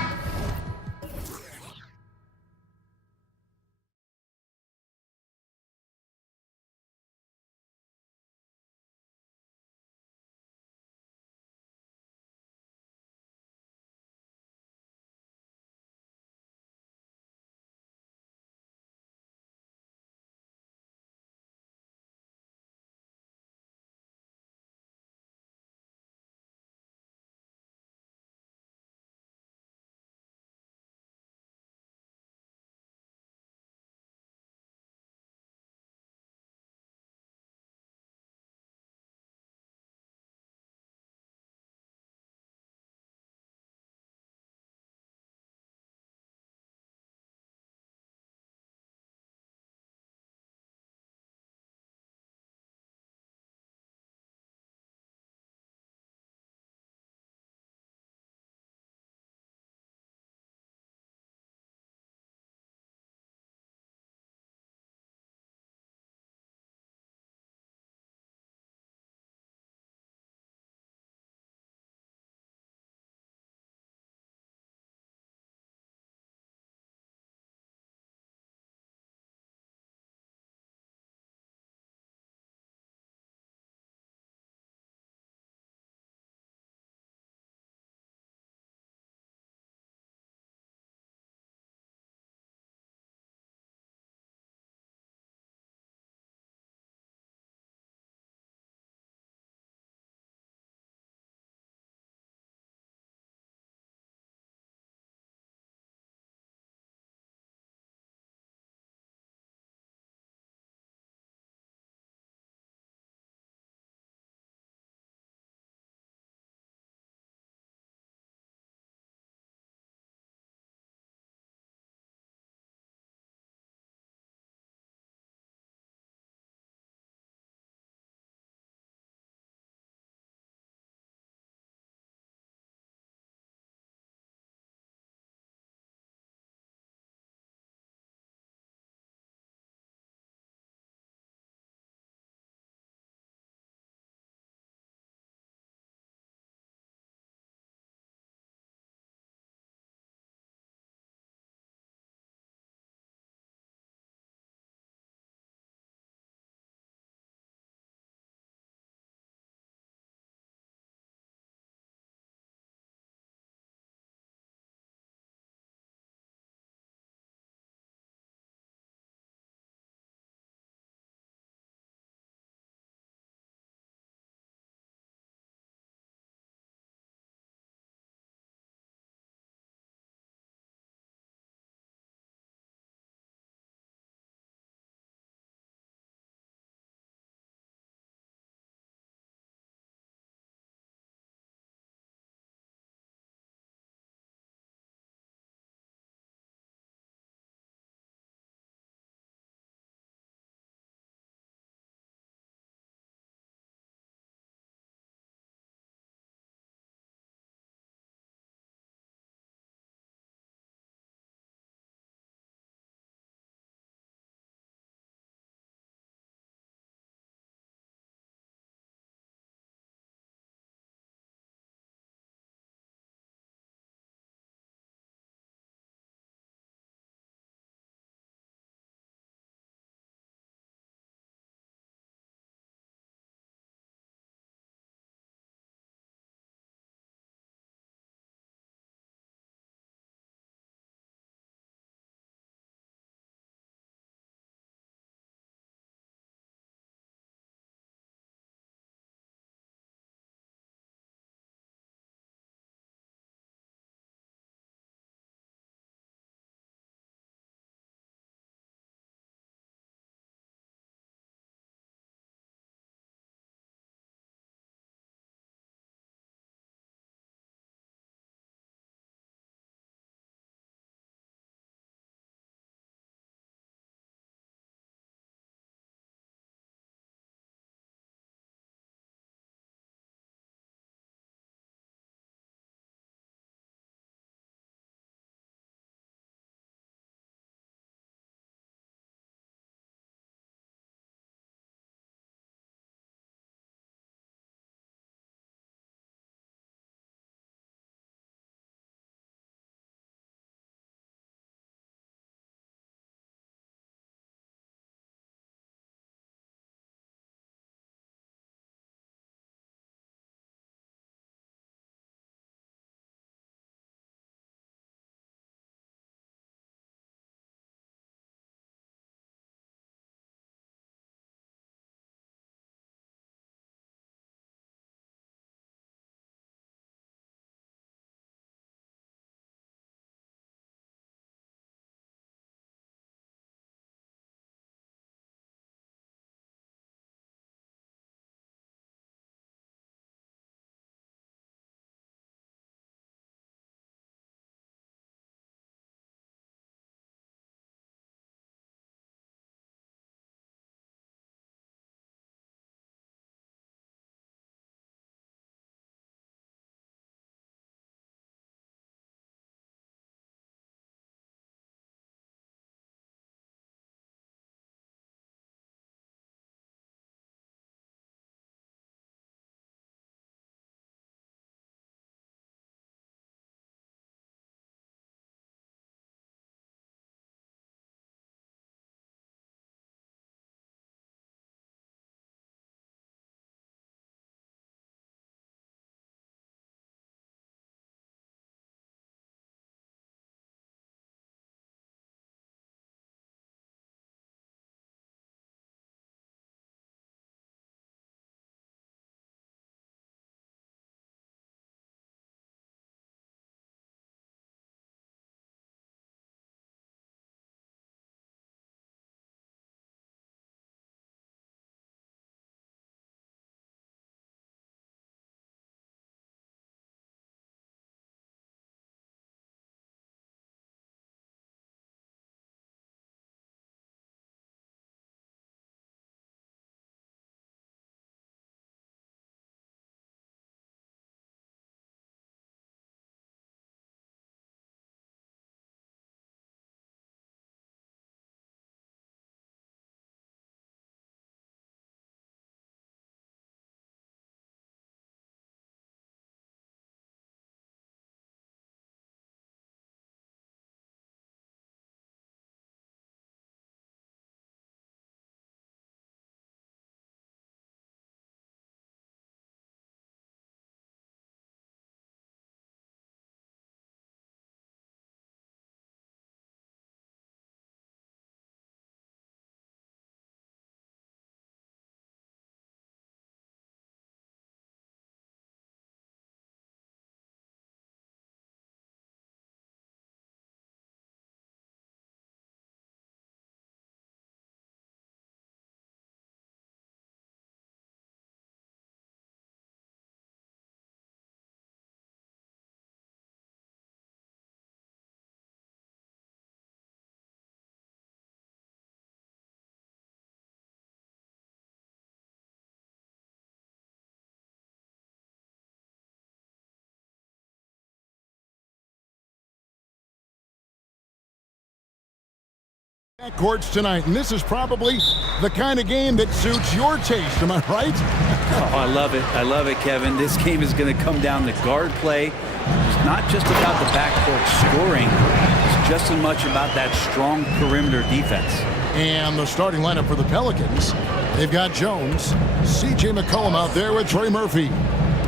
Courts tonight, and this is probably the kind of game that suits your taste, am I right? Oh, I love it. I love it, Kevin. This game is going to come down to guard play. It's not just about the backcourt scoring. It's just as much about that strong perimeter defense. And the starting lineup for the Pelicans, they've got Jones, C.J. McCollum out there with Trey Murphy.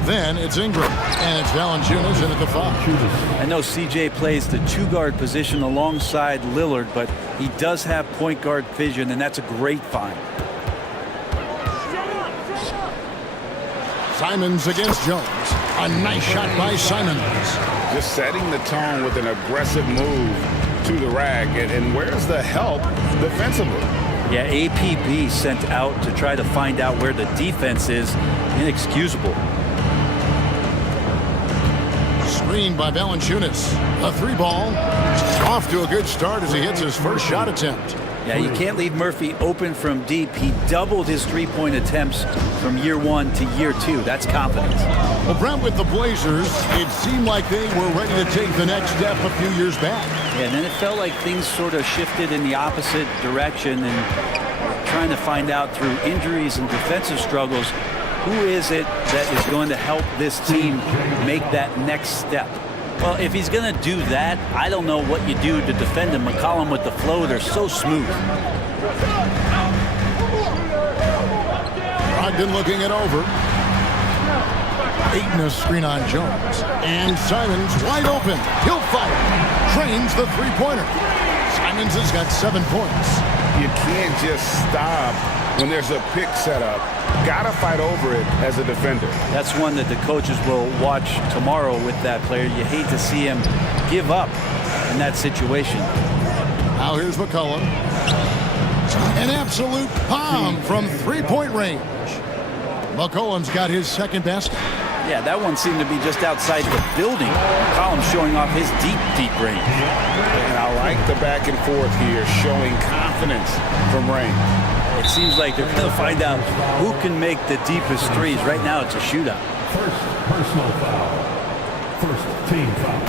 Then it's Ingram, and it's Valanciunas in at the 5. I know CJ plays the 2-guard position alongside Lillard, but he does have point guard vision, and that's a great find. Simons against Jones. A nice shot by Simons. Just setting the tone with an aggressive move to the rack. And where's the help defensively? Yeah, APB sent out to try to find out where the defense is. Inexcusable. Screened by Valanciunas. A 3-ball. Off to a good start as he hits his first shot attempt. Yeah, you can't leave Murphy open from deep. He doubled his 3-point attempts from year 1 to year 2. That's confidence. Well, Brent, with the Blazers, it seemed like they were ready to take the next step a few years back. Yeah, and then it felt like things sort of shifted in the opposite direction, and trying to find out through injuries and defensive struggles, who is it that is going to help this team make that next step? Well, if he's going to do that, I don't know what you do to defend him. McCollum with the floater, so smooth. Brogdon looking it over. Ayton a screen on Jones. And Simons wide open. He'll fire. Trains the 3-pointer. Simons has got 7 points. You can't just stop when there's a pick set up. Gotta fight over it as a defender. That's one that the coaches will watch tomorrow with that player. You hate to see him give up in that situation. Now here's McCollum. An absolute bomb from 3-point range. McCollum's got his second basket. Yeah, that one seemed to be just outside the building. McCollum showing off his deep range. And I like the back and forth here, showing confidence from range. It seems like they're going to find out who can make the deepest threes. Right now, it's a shootout. First personal foul. First team foul.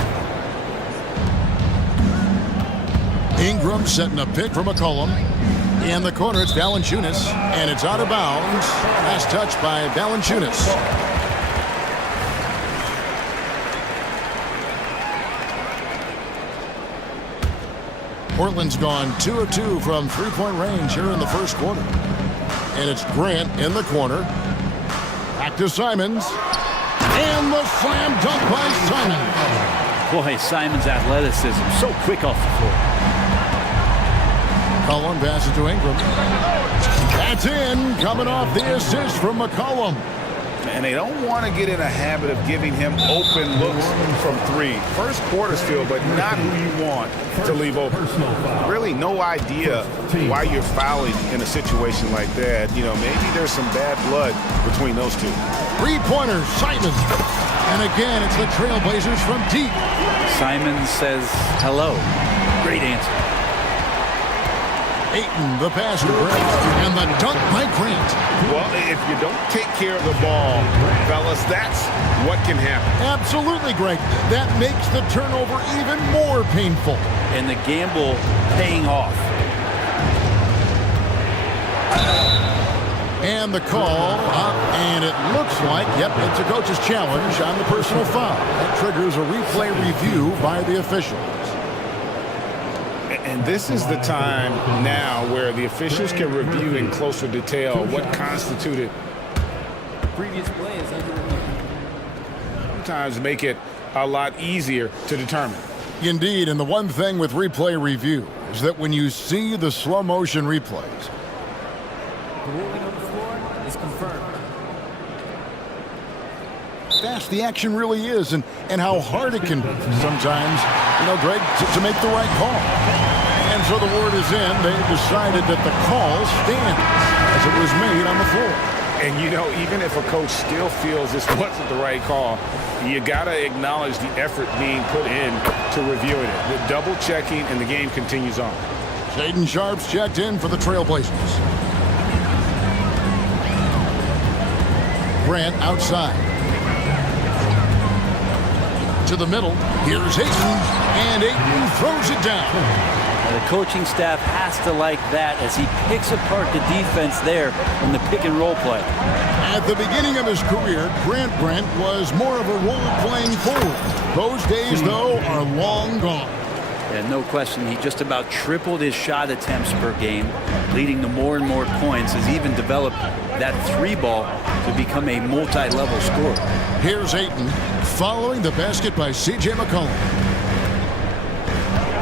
Ingram setting a pick for McCollum. In the corner, it's Valanciunas, and it's out of bounds. Last touch by Valanciunas. Portland's gone 2 of 2 from 3-point range here in the first quarter. And it's Grant in the corner. Back to Simons. And the slam dunk by Simons. Boy, Simons' athleticism, so quick off the floor. McCollum passes to Ingram. That's in, coming off the assist from McCollum. And they don't want to get in a habit of giving him open looks from 3. First quarter still, but not who you want to leave open. Really no idea why you're fouling in a situation like that. You know, maybe there's some bad blood between those two. 3-pointer, Simons. And again, it's the Trailblazers from deep. Simons says hello. Great answer. Ayton, the pass to Grant, and the dunk by Grant. Well, if you don't take care of the ball, fellas, that's what can happen. Absolutely, Greg. That makes the turnover even more painful. And the gamble paying off. And the call up, and it looks like, yep, it's a coach's challenge on the personal foul. That triggers a replay review by the officials. And this is the time now where the officials can review in closer detail what constituted. Previous play is under review. Sometimes make it a lot easier to determine. Indeed, and the one thing with replay review is that when you see the slow motion replays, The ruling on the floor is confirmed. fast the action really is and how hard it can be sometimes, you know, Greg, to make the right call. And so the word is in. They've decided that the call stands as it was made on the floor. And, you know, even if a coach still feels this wasn't the right call, you got to acknowledge the effort being put in to reviewing it. The double checking, and the game continues on. Shaden Sharp's checked in for the Trailblazers. Grant outside. To the middle. Here's Ayton. And Ayton throws it down. The coaching staff has to like that as he picks apart the defense there in the pick and roll play. At the beginning of his career, Grant was more of a role-playing forward. Those days, though, are long gone. Yeah, no question. He just about tripled his shot attempts per game, leading to more and more points. Has even developed that three ball to become a multi-level scorer. Here's Ayton following the basket by C.J. McCollum.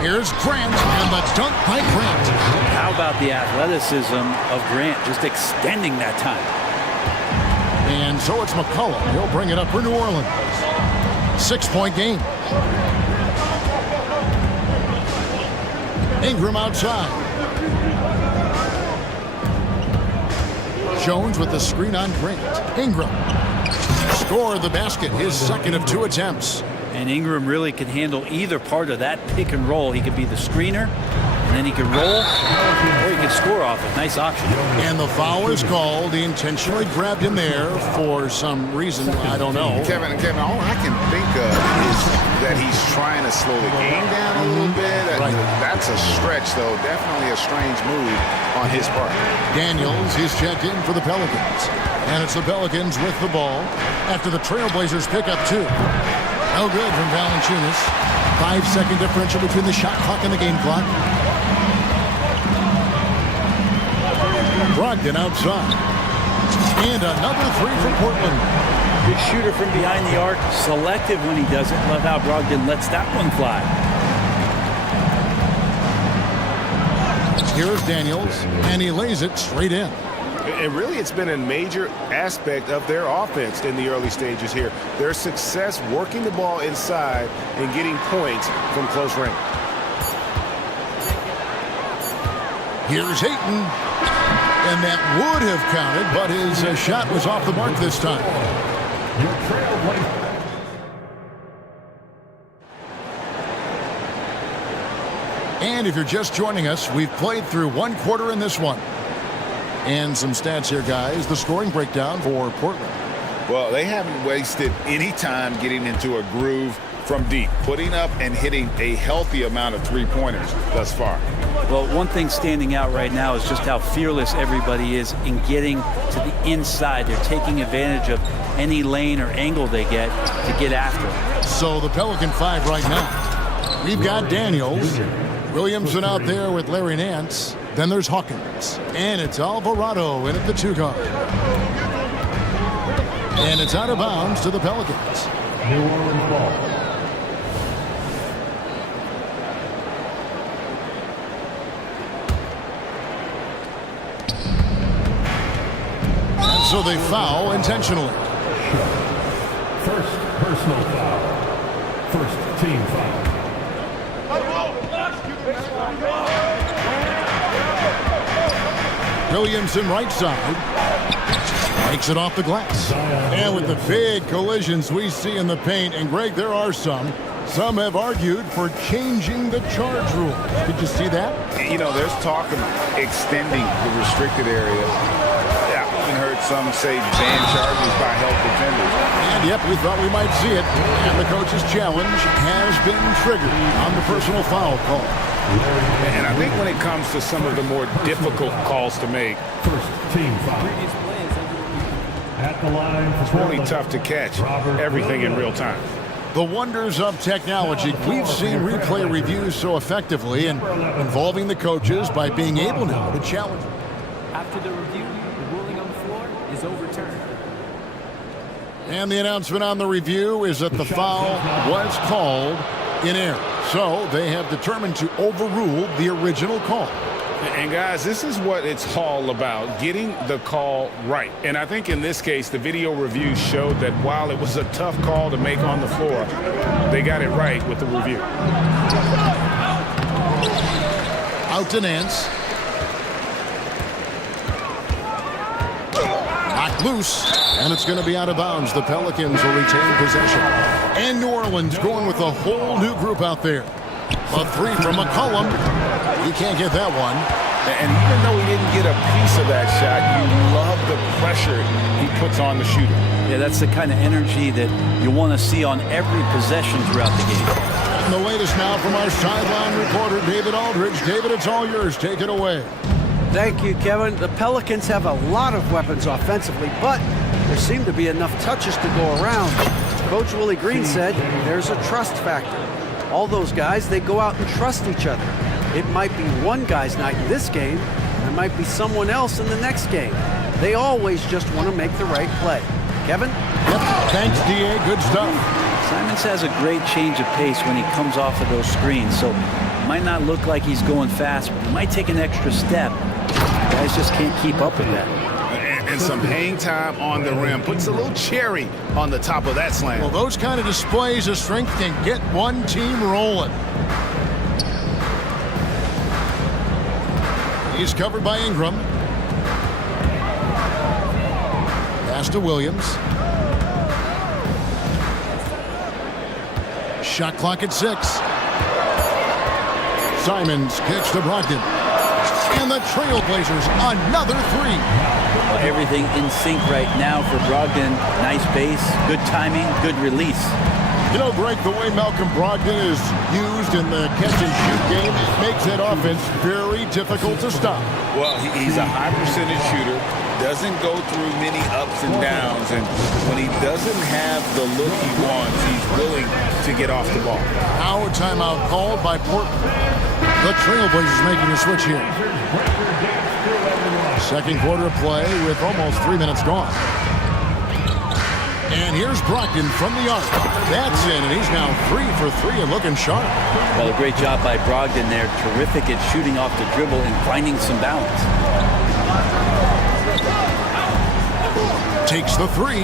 Here's Grant and the dunk by Grant. How about the athleticism of Grant, just extending that time. And so it's McCollum. He'll bring it up for New Orleans. 6-point game. Ingram outside. Jones with the screen on Grant. Ingram scored the basket, his second of 2 attempts. And Ingram really can handle either part of that pick and roll. He could be the screener, and then he could roll, or he could score off it. Nice option. And the foul is called. He intentionally grabbed him there for some reason, I don't know. Kevin, all I can think of is that he's trying to slow the game down a little bit. Right. That's a stretch, though. Definitely a strange move on his part. Daniels is checked in for the Pelicans. And it's the Pelicans with the ball after the Trailblazers pick up 2. No good from Valanciunas. 5-second differential between the shot clock and the game clock. Brogdon outside. And another 3 for Portland. Good shooter from behind the arc. Selective when he does it. Love how Brogdon lets that one fly. Here's Daniels, and he lays it straight in. And really, it's been a major aspect of their offense in the early stages here. Their success working the ball inside and getting points from close range. Here's Ayton. And that would have counted, but his shot was off the mark this time. And if you're just joining us, we've played through 1 quarter in this one. And some stats here, guys. The scoring breakdown for Portland. Well, they haven't wasted any time getting into a groove from deep, putting up and hitting a healthy amount of 3-pointers thus far. Well, one thing standing out right now is just how fearless everybody is in getting to the inside. They're taking advantage of any lane or angle they get to get after it. So the Pelican 5 right now. We've got Daniels, Williamson out there with Larry Nance. Then there's Hawkins. And it's Alvarado in at the 2 guard. And it's out of bounds to the Pelicans. New Orleans ball. So they foul intentionally. First personal foul. First team foul. Williamson right side. Makes it off the glass. And with the big collisions we see in the paint, and Greg, there are some have argued for changing the charge rule. Did you see that? You know, there's talk of extending the restricted area. Heard some say ban charges by help defenders. And yep, we thought we might see it. And the coach's challenge has been triggered on the personal foul call. And I think when it comes to some of the more difficult calls to make, first team foul. At the line, it's really tough to catch everything in real time. The wonders of technology. We've seen replay reviews so effectively and involving the coaches by being able now to challenge. After the review, is overturned. And the announcement on the review is that the foul was called in error. So they have determined to overrule the original call. And guys, this is what it's all about, getting the call right. And I think in this case, the video review showed that while it was a tough call to make on the floor, they got it right with the review. Out to Nance. Loose, and it's going to be out of bounds. The Pelicans will retain possession. And New Orleans going with a whole new group out there. A 3 from McCollum. He can't get that one. And even though he didn't get a piece of that shot, you love the pressure he puts on the shooter. Yeah, that's the kind of energy that you want to see on every possession throughout the game. And the latest now from our sideline reporter, David Aldridge. David, it's all yours. Take it away. Thank you, Kevin. The Pelicans have a lot of weapons offensively, but there seem to be enough touches to go around. Coach Willie Green said there's a trust factor. All those guys, they go out and trust each other. It might be one guy's night in this game, and it might be someone else in the next game. They always just want to make the right play. Kevin? Yep. Thanks, D.A. Good stuff. Simons has a great change of pace when he comes off of those screens, so it might not look like he's going fast, but he might take an extra step. Guys just can't keep up with that. And some hang time on the rim. Puts a little cherry on the top of that slam. Well, those kind of displays of strength can get one team rolling. He's covered by Ingram. Pass to Williams. Shot clock at 6. Simons kicks to Brogdon. And the Trailblazers, another 3. Everything in sync right now for Brogdon. Nice base, good timing, good release. You know, Greg, the way Malcolm Brogdon is used in the catch-and-shoot game makes that offense very difficult to stop. Well, he's a high percentage shooter, doesn't go through many ups and downs, and when he doesn't have the look he wants, he's willing to get off the ball. Now a timeout called by Portland. The Trailblazers making a switch here. Second quarter of play with almost 3 minutes gone. And here's Brogdon from the arc. That's in, and he's now 3 for 3 and looking sharp. Well, a great job by Brogdon there. Terrific at shooting off the dribble and finding some balance. Takes the 3.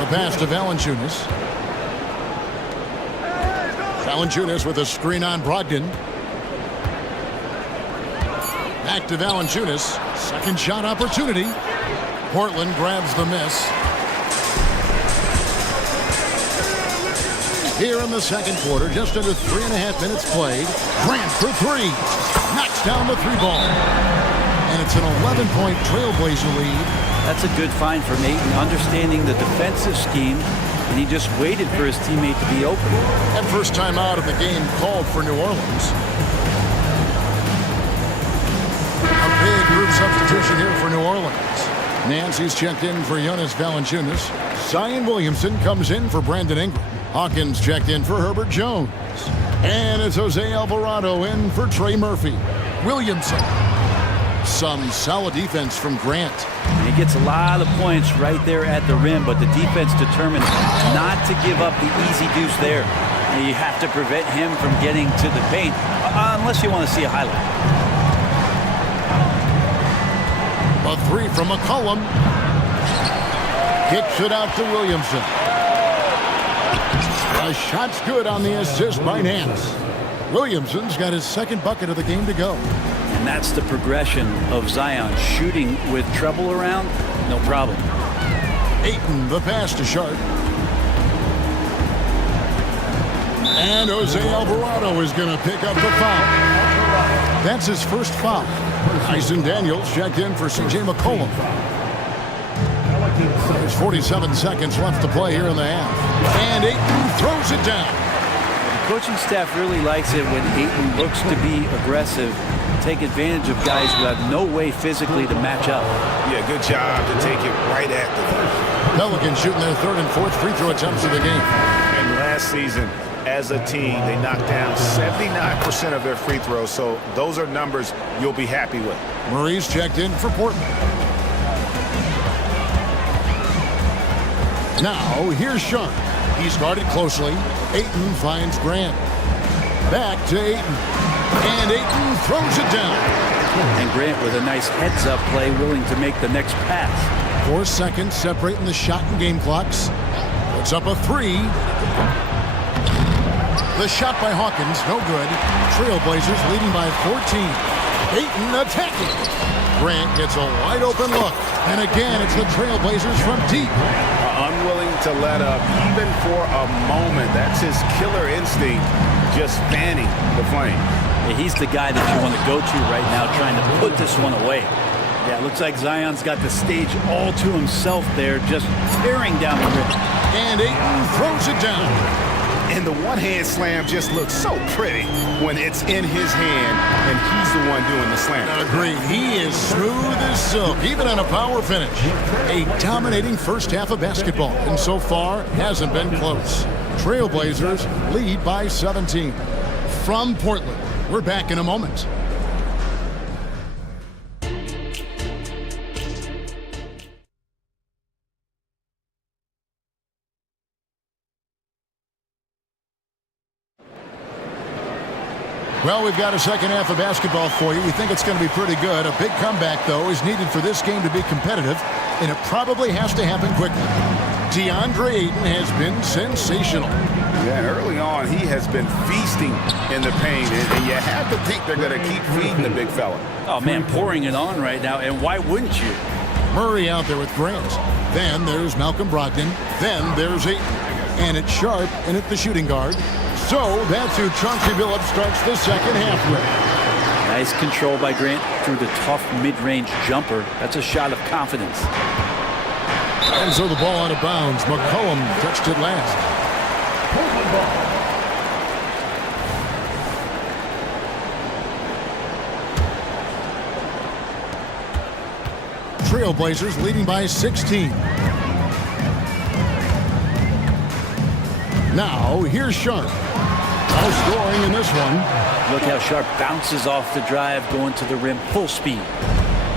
The pass to Valanciunas. Valanciunas with a screen on Brogdon. Back to Valanciunas. Second shot opportunity. Portland grabs the miss. Here in the second quarter, just under 3.5 minutes played. Grant for 3. Knocks down the 3 ball. And it's an 11-point Trailblazer lead. That's a good find from Ayton, understanding the defensive scheme, and he just waited for his teammate to be open. That first time out of the game called for New Orleans. A big group substitution here for New Orleans. Nancy's checked in for Jonas Valanciunas. Zion Williamson comes in for Brandon Ingram. Hawkins checked in for Herbert Jones. And it's Jose Alvarado in for Trey Murphy. Williamson. Some solid defense from Grant. He gets a lot of points right there at the rim, but the defense determined not to give up the easy deuce there. And you have to prevent him from getting to the paint, unless you want to see a highlight. A 3 from McCollum. Kicks it out to Williamson. The shot's good on the assist by Nance. Williamson's got his second bucket of the game to go. And that's the progression of Zion. Shooting with trouble around, no problem. Ayton, the pass to Sharp. And Jose Alvarado is going to pick up the foul. That's his first foul. Tyson Daniels checked in for C.J. McCollum. There's 47 seconds left to play here in the half. And Ayton throws it down. The coaching staff really likes it when Ayton looks to be aggressive, take advantage of guys who have no way physically to match up. Yeah, good job to take it right at the Pelicans shooting their third and fourth free throw attempts of the game. And last season, as a team, they knocked down 79% of their free throws, so those are numbers you'll be happy with. Murray's checked in for Portland. Now, here's Sharp. He's guarded closely. Ayton finds Grant. Back to Ayton. And Ayton throws it down. And Grant with a nice heads-up play, willing to make the next pass. 4 seconds separating the shot and game clocks. Puts up a 3. The shot by Hawkins, no good. Trailblazers leading by 14. Ayton attacking. Grant gets a wide open look. And again, it's the Trailblazers from deep. Unwilling to let up, even for a moment. That's his killer instinct, just fanning the flame. Yeah, he's the guy that you want to go to right now, trying to put this one away. Yeah, it looks like Zion's got the stage all to himself there, just tearing down the rim. And Ayton throws it down. And the one-hand slam just looks so pretty when it's in his hand and he's the one doing the slam. Agreed. He is smooth as silk, even on a power finish. A dominating first half of basketball, and so far hasn't been close. Trailblazers lead by 17. From Portland, we're back in a moment. Well, we've got a second half of basketball for you. We think it's going to be pretty good. A big comeback, though, is needed for this game to be competitive, and it probably has to happen quickly. DeAndre Ayton has been sensational. Yeah, early on, he has been feasting in the paint, and you have to think they're going to keep feeding the big fella. Oh, man, pouring it on right now, and why wouldn't you? Murray out there with Grant. Then there's Malcolm Brogdon. Then there's Ayton. And it's Sharp in at the shooting guard. So that's who Chauncey Billups starts the second half with. Nice control by Grant through the tough mid-range jumper. That's a shot of confidence. And so the ball out of bounds. McCollum touched it last. Trailblazers leading by 16. Now, here's Sharp. All scoring in this one. Look how Sharp bounces off the drive, going to the rim full speed.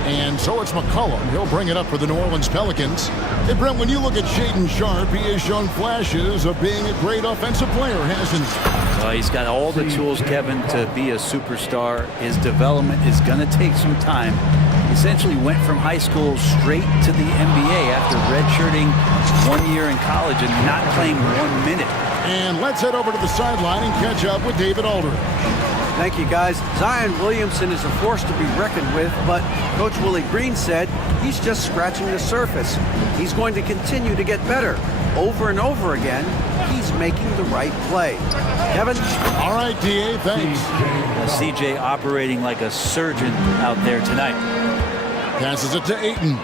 And so it's McCollum. He'll bring it up for the New Orleans Pelicans. Hey, Brent, when you look at Shaedon Sharp, he has shown flashes of being a great offensive player, hasn't he? Well, he's got all the tools, Kevin, to be a superstar. His development is going to take some time. He essentially went from high school straight to the NBA after redshirting 1 year in college and not playing 1 minute. And let's head over to the sideline and catch up with David Aldridge. Thank you, guys. Zion Williamson is a force to be reckoned with, but Coach Willie Green said he's just scratching the surface. He's going to continue to get better. Over and over again, he's making the right play. Kevin? All right, D.A., thanks. CJ operating like a surgeon out there tonight. Passes it to Ayton.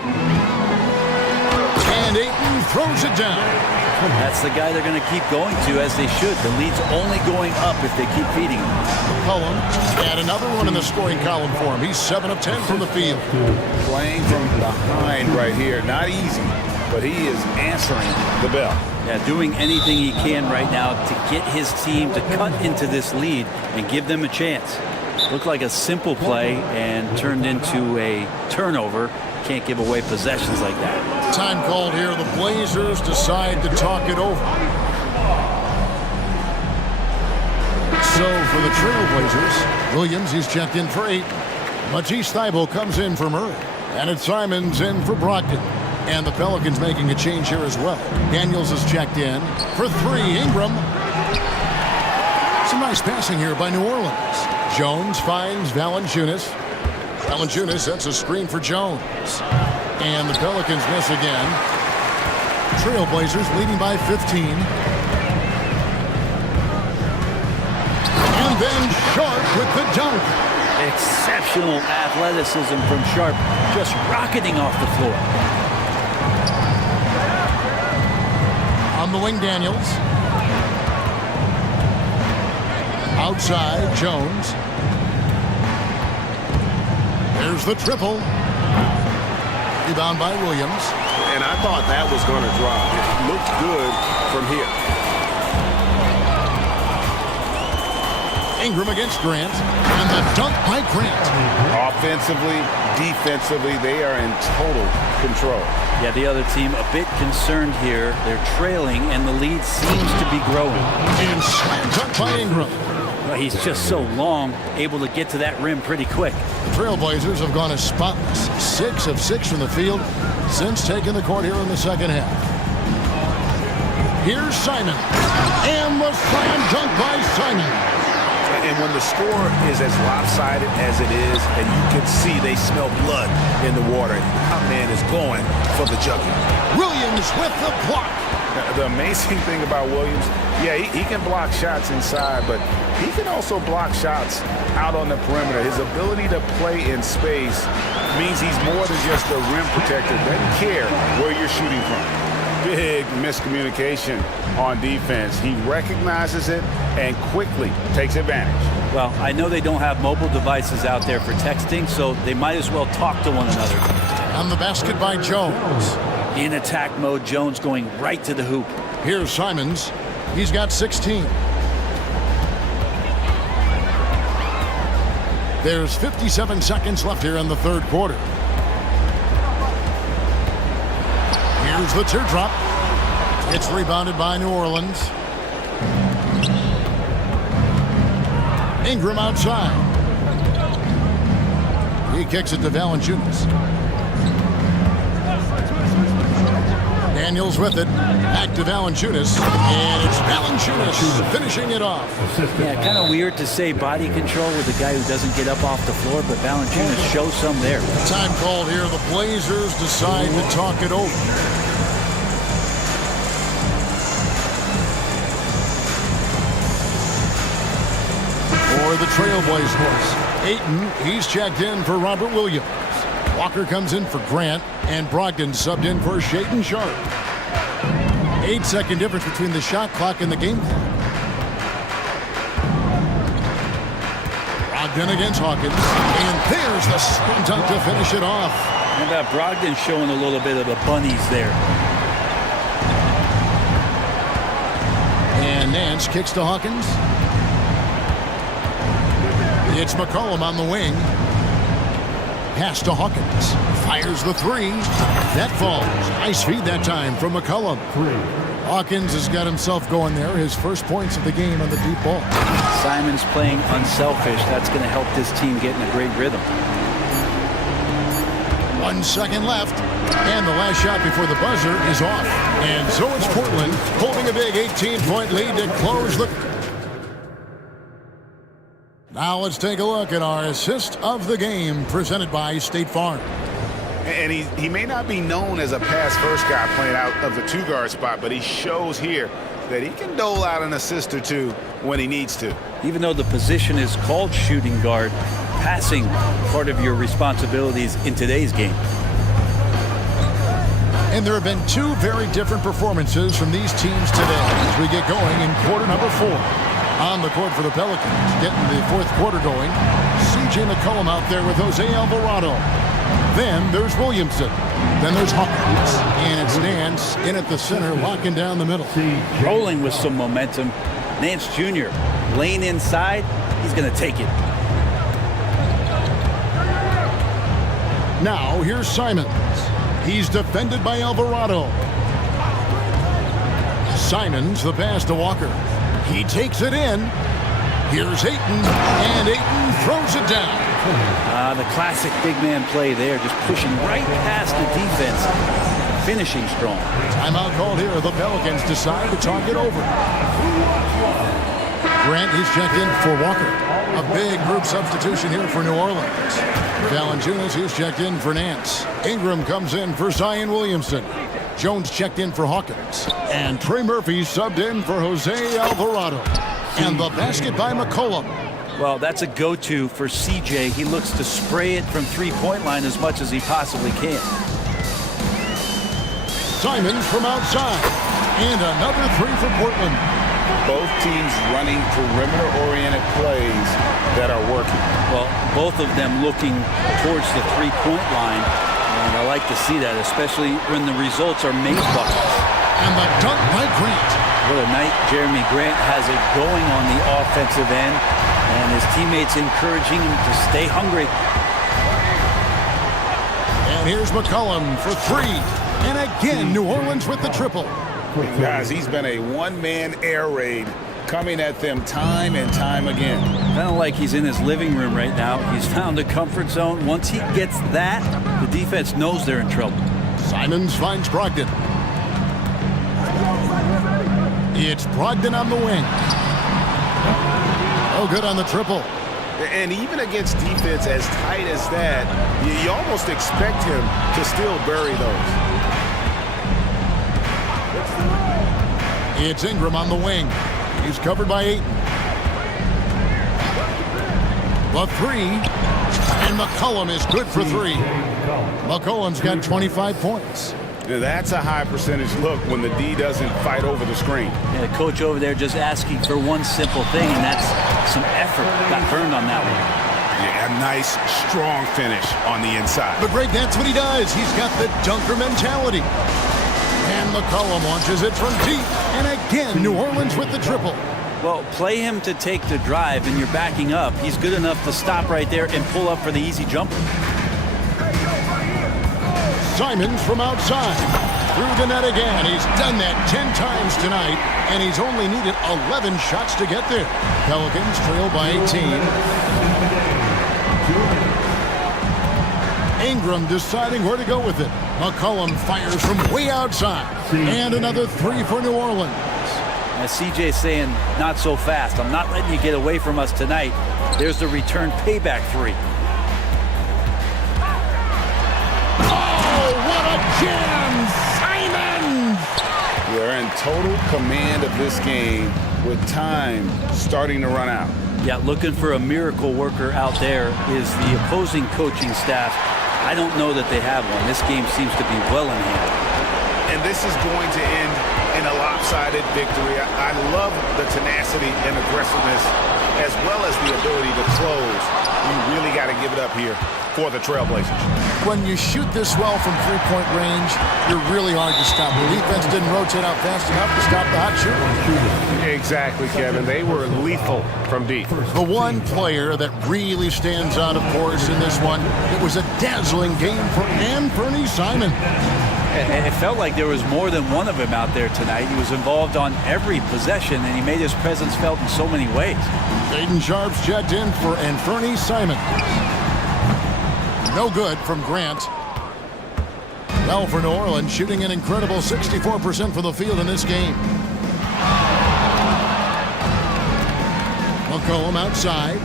And Ayton throws it down. That's the guy they're going to keep going to, as they should. The lead's only going up if they keep feeding him. McCollum had another one in the scoring column for him. He's 7 of 10 from the field. Playing from behind right here. Not easy, but he is answering the bell. Yeah, doing anything he can right now to get his team to cut into this lead and give them a chance. Looked like a simple play and turned into a turnover. Can't give away possessions like that. Time called here. The Blazers decide to talk it over. So for the Trailblazers, Williams, he's checked in for 8. Matisse Thybulle comes in for Murray. And it's Simons in for Brogdon. And the Pelicans making a change here as well. Daniels is checked in for 3. Ingram. Some nice passing here by New Orleans. Jones finds Valanciunas. Valanciunas sets a screen for Jones. And the Pelicans miss again. Trailblazers leading by 15. And then Sharp with the dunk. Exceptional athleticism from Sharp, just rocketing off the floor. On the wing, Daniels. Outside, Jones. There's the triple. Rebound by Williams. And I thought that was going to drop. It looked good from here. Ingram against Grant. And the dunk by Grant. Offensively, defensively, they are in total control. Yeah, the other team a bit concerned here. They're trailing, and the lead seems to be growing. And slam dunk by Ingram. Well, he's just so long, able to get to that rim pretty quick. The Trailblazers have gone as spotless. 6 of 6 from the field since taking the court here in the second half. Here's Simon. And the slam dunk by Simon. And when the score is as lopsided as it is, and you can see they smell blood in the water, our man is going for the jugular. Williams with the block. The amazing thing about Williams, yeah, he can block shots inside, but he can also block shots out on the perimeter. His ability to play in space means he's more than just a rim protector. Doesn't care where you're shooting from. Big miscommunication on defense. He recognizes it and quickly takes advantage. Well, I know they don't have mobile devices out there for texting, so they might as well talk to one another. On the basket by Jones. In attack mode, Jones going right to the hoop. Here's Simons. He's got 16. There's 57 seconds left here in the third quarter. Here's the teardrop. It's rebounded by New Orleans. Ingram outside. He kicks it to Valanciunas. Daniels with it. Back to Valanciunas. And it's Valanciunas finishing it off. Yeah, kind of weird to say body control with a guy who doesn't get up off the floor, but Valanciunas shows some there. Time called here. The Blazers decide to talk it over. For the Trailblazers, Ayton, he's checked in for Robert Williams. Walker comes in for Grant, and Brogdon subbed in for Shaedon Sharpe. 8-second difference between the shot clock and the game clock. Brogdon against Hawkins, and there's the spin dunk to finish it off. How about Brogdon showing a little bit of the bunnies there? And Nance kicks to Hawkins. It's McCollum on the wing. Pass to Hawkins. Fires the three. That falls. Nice feed that time from McCollum. Hawkins has got himself going there. His first points of the game on the deep ball. Simons playing unselfish. That's going to help this team get in a great rhythm. 1 second left. And the last shot before the buzzer is off. And so it's Portland holding a big 18-point lead to close the... Now let's take a look at our assist of the game presented by State Farm. And he may not be known as a pass-first guy playing out of the two-guard spot, but he shows here that he can dole out an assist or two when he needs to. Even though the position is called shooting guard, passing part of your responsibilities in today's game. And there have been two very different performances from these teams today as we get going in quarter number 4. On the court for the Pelicans, getting the fourth quarter going. C.J. McCollum out there with Jose Alvarado. Then there's Williamson. Then there's Hawkins. And it's Nance in at the center, locking down the middle. Rolling with some momentum. Nance Jr. lane inside. He's going to take it. Now here's Simons. He's defended by Alvarado. Simons, the pass to Walker. He takes it in. Here's Ayton, and Ayton throws it down. The classic big man play there, just pushing right past the defense, finishing strong. Timeout called here. The Pelicans decide to talk it over. Grant, he's checked in for Walker. A big group substitution here for New Orleans. Valanciunas, he's checked in for Nance. Ingram comes in for Zion Williamson. Jones checked in for Hawkins. And Trey Murphy subbed in for Jose Alvarado. And the basket by McCollum. Well, that's a go-to for CJ. He looks to spray it from three-point line as much as he possibly can. Simons from outside. And another three for Portland. Both teams running perimeter-oriented plays that are working. Well, both of them looking towards the three-point line. And I like to see that, especially when the results are made buckets. And the dunk by Grant. What a night Jeremy Grant has it going on the offensive end. And his teammates encouraging him to stay hungry. And here's McCollum for three. And again, New Orleans with the triple. Guys, he's been a one-man air raid coming at them time and time again. Kind of like he's in his living room right now. He's found a comfort zone. Once he gets that, the defense knows they're in trouble. Simons finds Brogdon. It's Brogdon on the wing. Oh, good on the triple. And even against defense as tight as that, you almost expect him to still bury those. It's Ingram on the wing. He's covered by Ayton. The three, and McCollum is good for three. McCollum's got 25 points. That's a high percentage look when the D doesn't fight over the screen. Yeah, the coach over there just asking for one simple thing, and that's some effort. Got burned on that one. Yeah, a nice, strong finish on the inside. But Greg, that's what he does. He's got the dunker mentality. And McCollum launches it from deep. And again, New Orleans with the triple. Well, play him to take the drive, and you're backing up. He's good enough to stop right there and pull up for the easy jumper. Simons from outside. Through the net again. He's done that 10 times tonight, and he's only needed 11 shots to get there. Pelicans trail by 18. Ingram deciding where to go with it. McCollum fires from way outside. And another three for New Orleans. As CJ's saying, not so fast. I'm not letting you get away from us tonight. There's the return payback three. Oh, what a jam! Simons! They're in total command of this game with time starting to run out. Yeah, looking for a miracle worker out there is the opposing coaching staff. I don't know that they have one. This game seems to be well in hand. And this is going to end in a lopsided victory. I love the tenacity and aggressiveness as well as the ability to close. You really got to give it up here for the Trailblazers. When you shoot this well from three-point range, you're really hard to stop. The defense didn't rotate out fast enough to stop the hot shooter. Exactly, Kevin. They were lethal from deep. The one player that really stands out, of course, in this one, it was a dazzling game for Anthony Simons. It felt like there was more than one of him out there tonight. He was involved on every possession, and he made his presence felt in so many ways. Jaden Sharp's checked in for Anthony Simons. No good from Grant. Well for New Orleans, shooting an incredible 64% from the field in this game. McCollum outside.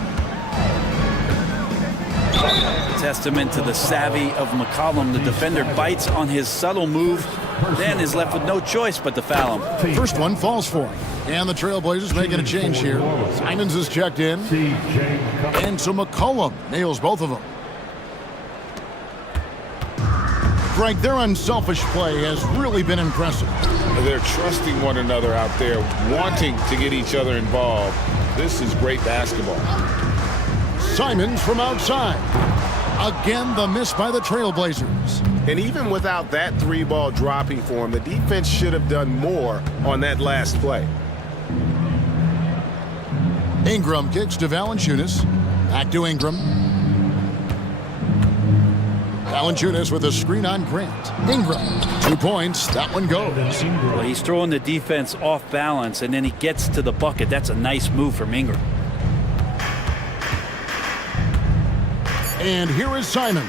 Testament to the savvy of McCollum. The defender bites on his subtle move, then is left with no choice but to foul him. First one falls for him. And the Trailblazers making a change here. Simons is checked in. And so McCollum nails both of them. Frank, their unselfish play has really been impressive. They're trusting one another out there, wanting to get each other involved. This is great basketball. Simons from outside. Again, the miss by the Trailblazers. And even without that three ball dropping for him, the defense should have done more on that last play. Ingram kicks to Valanciunas. Back to Ingram. Valanciunas with a screen on Grant. Ingram, 2 points. That one goes. Well, he's throwing the defense off balance, and then he gets to the bucket. That's a nice move from Ingram. And here is Simons.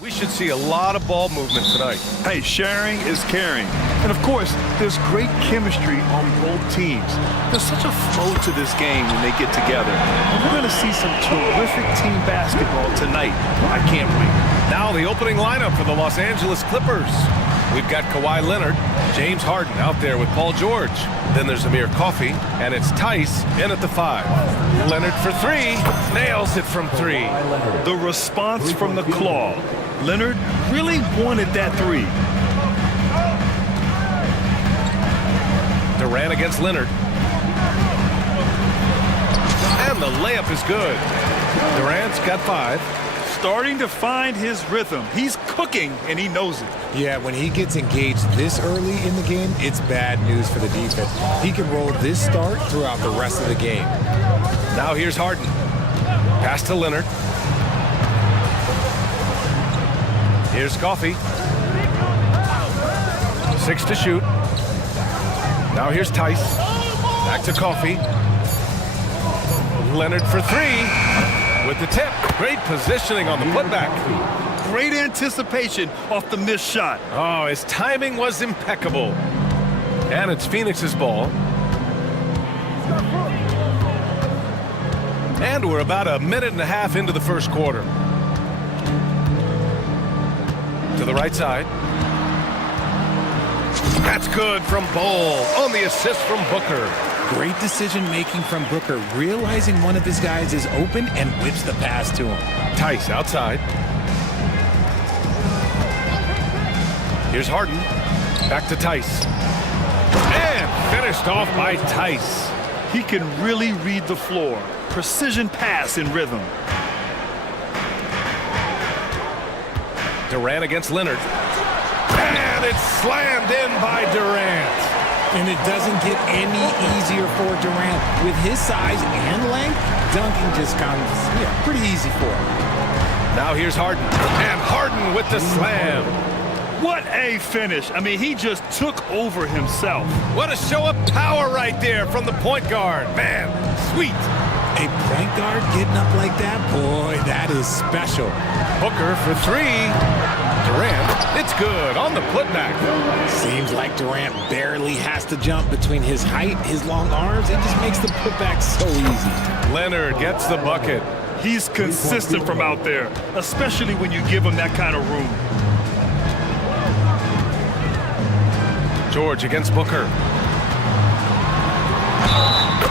We should see a lot of ball movement tonight. Hey, sharing is caring. And of course, there's great chemistry on both teams. There's such a flow to this game when they get together. And we're going to see some terrific team basketball tonight. I can't wait. Now the opening lineup for the Los Angeles Clippers. We've got Kawhi Leonard, James Harden out there with Paul George. Then there's Amir Coffey, and it's Tice in at the 5. Leonard for 3, nails it from 3. The response from the claw. Leonard really wanted that 3. Durant against Leonard. And the layup is good. Durant's got 5. Starting to find his rhythm. He's cooking, and he knows it. Yeah, when he gets engaged this early in the game, it's bad news for the defense. He can roll this start throughout the rest of the game. Now here's Harden. Pass to Leonard. Here's Coffey. 6 to shoot. Now here's Tice. Back to Coffey. Leonard for 3. With the tip. Great positioning on the putback. Great anticipation off the missed shot. Oh, his timing was impeccable. And it's Phoenix's ball. And we're about a minute and a half into the first quarter. To the right side. That's good from Bol on the assist from Booker. Great decision-making from Booker, realizing one of his guys is open and whips the pass to him. Tice outside. Here's Harden. Back to Tice. And finished off by Tice. He can really read the floor. Precision pass in rhythm. Durant against Leonard. And it's slammed in by Durant. And it doesn't get any easier for Durant. With his size and length, dunking just comes pretty easy for him. Now here's Harden. And Harden with the slam. What a finish. I mean, he just took over himself. What a show of power right there from the point guard. Man, sweet. A point guard getting up like that? Boy, that is special. Booker for 3. Durant, it's good on the putback. Seems like Durant barely has to jump between his height, his long arms. It just makes the putback so easy. Leonard gets the bucket. He's consistent from out there, especially when you give him that kind of room. George against Booker.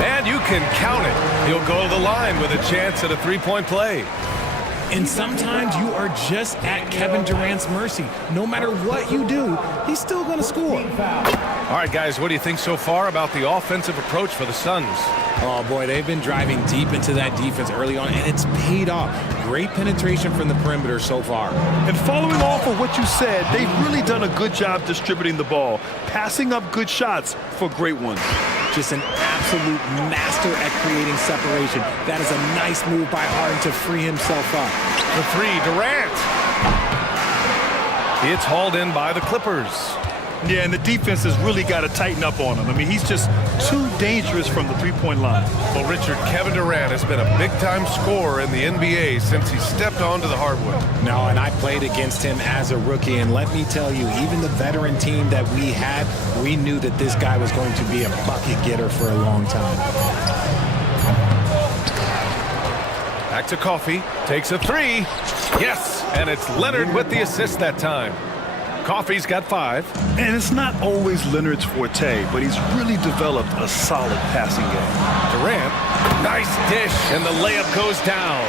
And you can count it. He'll go to the line with a chance at a 3-point play. And sometimes you are just at Kevin Durant's mercy. No matter what you do, he's still going to score. All right, guys, what do you think so far about the offensive approach for the Suns? Oh, boy, they've been driving deep into that defense early on, and it's paid off. Great penetration from the perimeter so far. And following off of what you said, they've really done a good job distributing the ball, passing up good shots for great ones. Just an absolute master at creating separation. That is a nice move by Harden to free himself up. The 3, Durant. It's hauled in by the Clippers. Yeah, and the defense has really got to tighten up on him. I mean, he's just too dangerous from the three-point line. Well, Richard, Kevin Durant has been a big-time scorer in the NBA since he stepped onto the hardwood. No, and I played against him as a rookie, and let me tell you, even the veteran team that we had, we knew that this guy was going to be a bucket getter for a long time. Back to Coffey, takes a 3. Yes, and it's Leonard with the assist that time. Coffey's got 5. And it's not always Leonard's forte, but he's really developed a solid passing game. Durant, nice dish, and the layup goes down.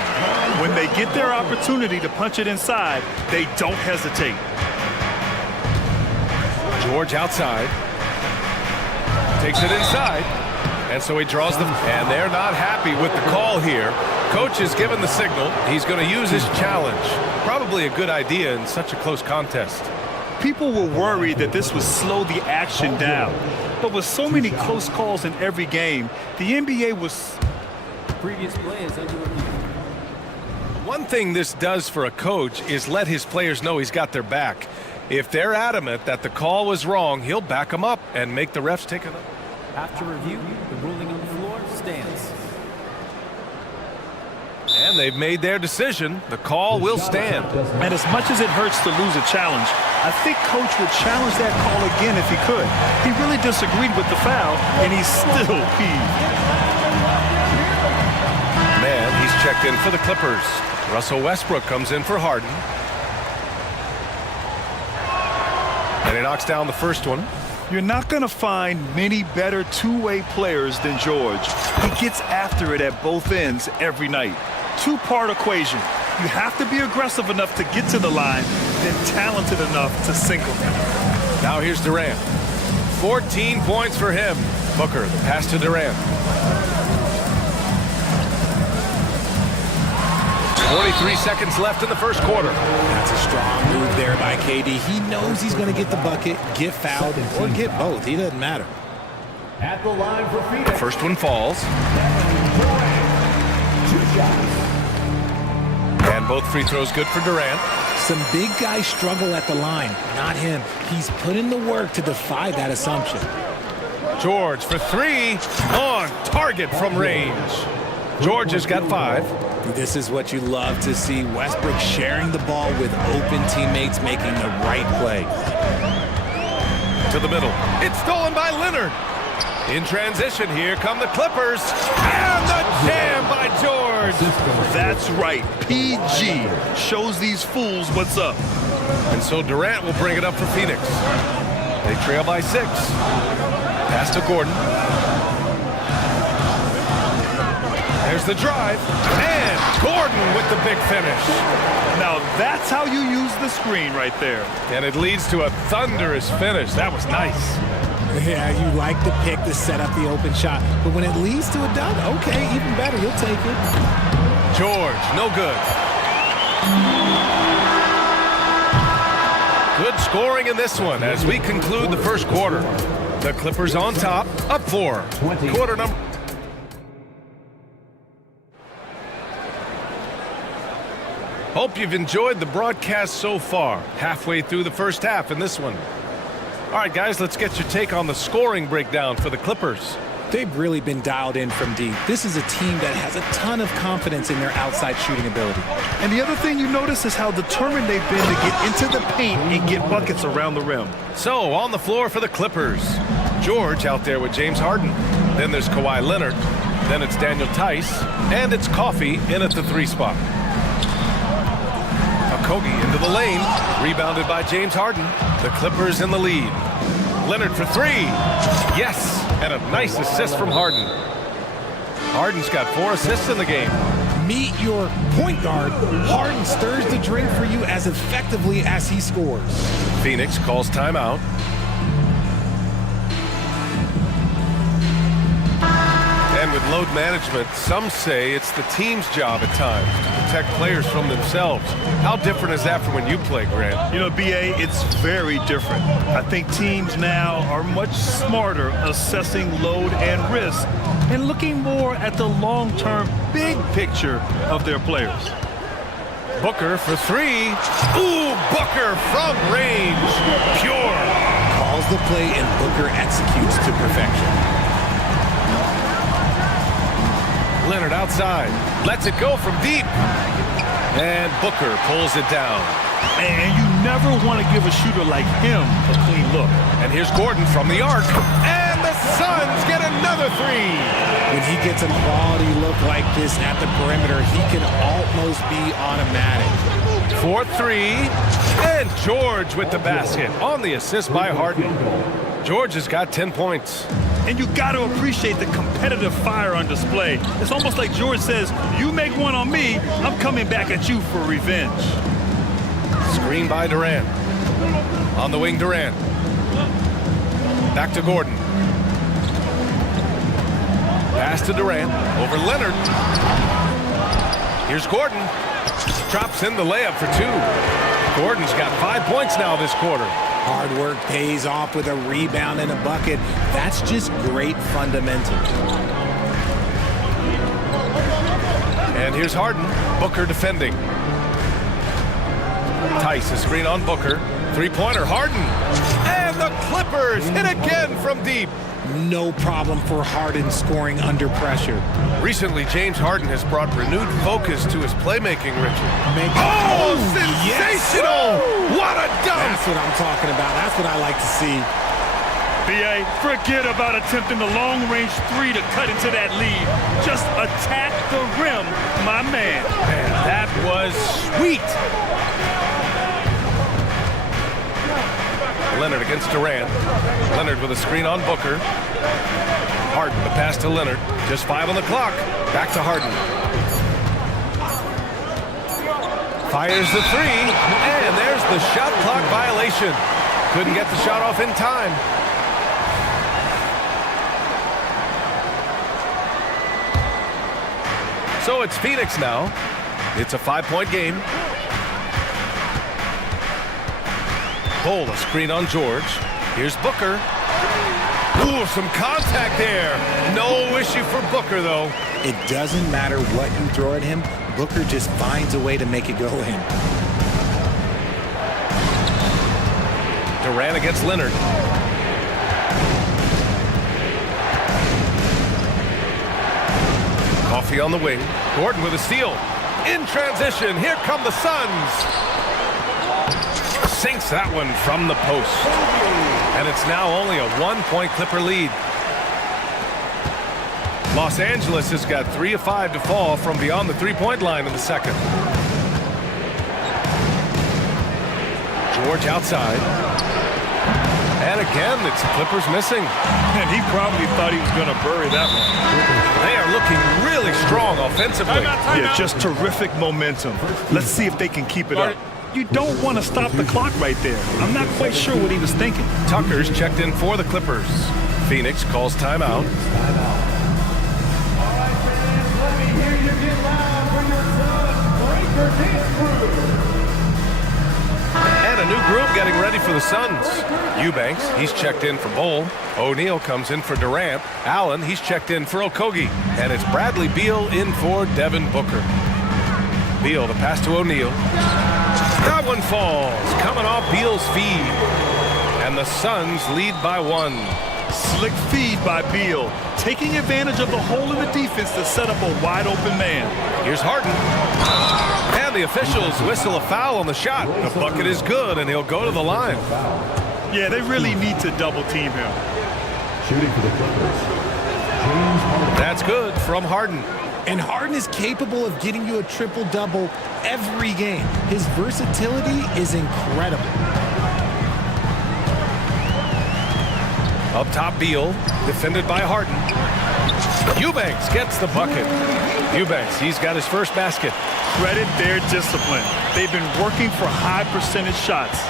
When they get their opportunity to punch it inside, they don't hesitate. George outside. Takes it inside. And so he draws them. And they're not happy with the call here. Coach is given the signal. He's going to use his challenge. Probably a good idea in such a close contest. People were worried that this would slow the action down. But with so many close calls in every game, the NBA was... Previous play is under review. One thing this does for a coach is let his players know he's got their back. If they're adamant that the call was wrong, he'll back them up and make the refs take it up. After review, the ruling on the floor stands. And they've made their decision. The call will stand. And as much as it hurts to lose a challenge, I think Coach would challenge that call again if he could. He really disagreed with the foul, and he's still peeved. Man, he's checked in for the Clippers. Russell Westbrook comes in for Harden. And he knocks down the first one. You're not going to find many better two-way players than George. He gets after it at both ends every night. Two-part equation. You have to be aggressive enough to get to the line, then talented enough to sink them. Now here's Durant. 14 points for him. Booker, the pass to Durant. 43 seconds left in the first quarter. That's a strong move there by KD. He knows he's going to get the bucket, get fouled, or get both. He doesn't matter. At the line for Phoenix. The first one falls. 2 shots. And both free throws good for Durant. Some big guys struggle at the line. Not him. He's put in the work to defy that assumption. George for 3. On target from range. George has got 5. This is what you love to see. Westbrook sharing the ball with open teammates, making the right play. To the middle. It's stolen by Leonard. In transition, here come the Clippers. And the jam by George. That's right. PG shows these fools what's up. And so Durant will bring it up for Phoenix. They trail by 6. Pass to Gordon. There's the drive. And Gordon with the big finish. Now that's how you use the screen right there. And it leads to a thunderous finish. That was nice. Yeah, you like the pick to set up the open shot. But when it leads to a dunk, okay, even better. You'll take it. George, no good. Good scoring in this one as we conclude the first quarter. The Clippers on top, up 4. Quarter number. Hope you've enjoyed the broadcast so far. Halfway through the first half in this one. All right, guys, let's get your take on the scoring breakdown for the Clippers. They've really been dialed in from deep. This is a team that has a ton of confidence in their outside shooting ability. And the other thing you notice is how determined they've been to get into the paint and get buckets around the rim. So, on the floor for the Clippers. George out there with James Harden. Then there's Kawhi Leonard. Then it's Daniel Tice. And it's Coffey in at the 3 spot. Kogi into the lane, rebounded by James Harden. The Clippers in the lead. Leonard for 3. Yes, and a nice assist from Harden. Harden's got 4 assists in the game. Meet your point guard. Harden stirs the drink for you as effectively as he scores. Phoenix calls timeout. And with load management, some say it's the team's job at times to protect players from themselves. How different is that from when you play, Grant? You know, BA, it's very different. I think teams now are much smarter assessing load and risk and looking more at the long-term big picture of their players. Booker for 3. Ooh, Booker from range. Pure. Calls the play and Booker executes to perfection. Leonard outside, lets it go from deep. And Booker pulls it down. And you never want to give a shooter like him a clean look. And here's Gordon from the arc. And the Suns get another 3. When he gets a quality look like this at the perimeter, he can almost be automatic. 4-3. And George with the basket on the assist by Harden. George has got 10 points. And you got to appreciate the competitive fire on display. It's almost like George says, you make one on me, I'm coming back at you for revenge. Screen by Durant. On the wing, Durant. Back to Gordon. Pass to Durant. Over Leonard. Here's Gordon. Drops in the layup for 2. Gordon's got 5 points now this quarter. Hard work pays off with a rebound and a bucket. That's just great fundamentals. And here's Harden. Booker defending. Tice, a screen on Booker. 3-pointer, Harden. And the Clippers hit again from deep. No problem for Harden scoring under pressure. Recently, James Harden has brought renewed focus to his playmaking, Richard. Sensational! Yes. What a dunk! That's what I'm talking about. That's what I like to see. BA, forget about attempting the long-range three to cut into that lead. Just attack the rim, my man. Man, that was sweet. Leonard against Durant. Leonard with a screen on Booker. Harden, the pass to Leonard. Just 5 on the clock. Back to Harden. Fires the three, and there's the shot clock violation. Couldn't get the shot off in time. So it's Phoenix now. It's a 5-point game. Cole, a screen on George. Here's Booker. Ooh, some contact there. No issue for Booker, though. It doesn't matter what you throw at him. Booker just finds a way to make it go in. Durant against Leonard. Coffee on the wing. Gordon with a steal. In transition, here come the Suns. Sinks that one from the post. And it's now only a 1-point Clipper lead. Los Angeles has got 3 of 5 to fall from beyond the 3-point line in the second. George outside. And again, it's the Clippers missing. And he probably thought he was going to bury that one. They are looking really strong offensively. Yeah, just terrific momentum. Let's see if they can keep it up. You don't want to stop the clock right there. I'm not quite sure what he was thinking. Tucker's checked in for the Clippers. Phoenix calls timeout. And a new group getting ready for the Suns. Eubanks, he's checked in for Bol. O'Neal comes in for Durant. Allen, he's checked in for Okogie. And it's Bradley Beal in for Devin Booker. Beal, the pass to O'Neal. That one falls, coming off Beal's feed. And the Suns lead by 1. Slick feed by Beal, taking advantage of the hole in the defense to set up a wide-open man. Here's Harden. And the officials whistle a foul on the shot. The bucket is good, and he'll go to the line. Yeah, they really need to double-team him. Shooting for the Clippers, James Harden. That's good from Harden. And Harden is capable of getting you a triple-double every game. His versatility is incredible. Up top, Beal, defended by Harden. Eubanks gets the bucket. Eubanks, he's got his first basket. Credit their discipline. They've been working for high-percentage shots.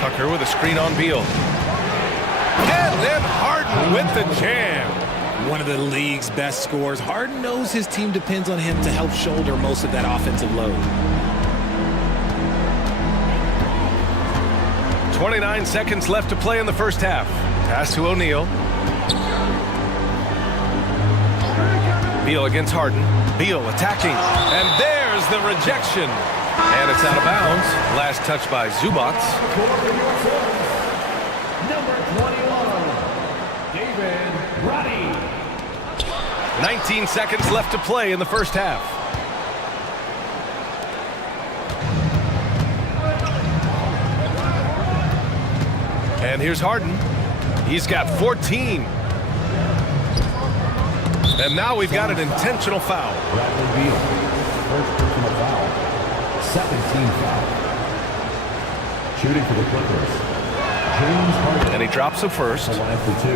Tucker with a screen on Beal. And then Harden with the jam. One of the league's best scorers. Harden knows his team depends on him to help shoulder most of that offensive load. 29 seconds left to play in the first half. Pass to O'Neal. Beal against Harden. Beal attacking. And there's the rejection. And it's out of bounds. Last touch by Zubac. Number 21, David Roddy. 19 seconds left to play in the first half. And here's Harden. He's got 14. And now we've got an intentional foul. Bradley Beal, first personal foul, 17 foul. Shooting for the Clippers, James Harden. And he drops the first. The line for 2.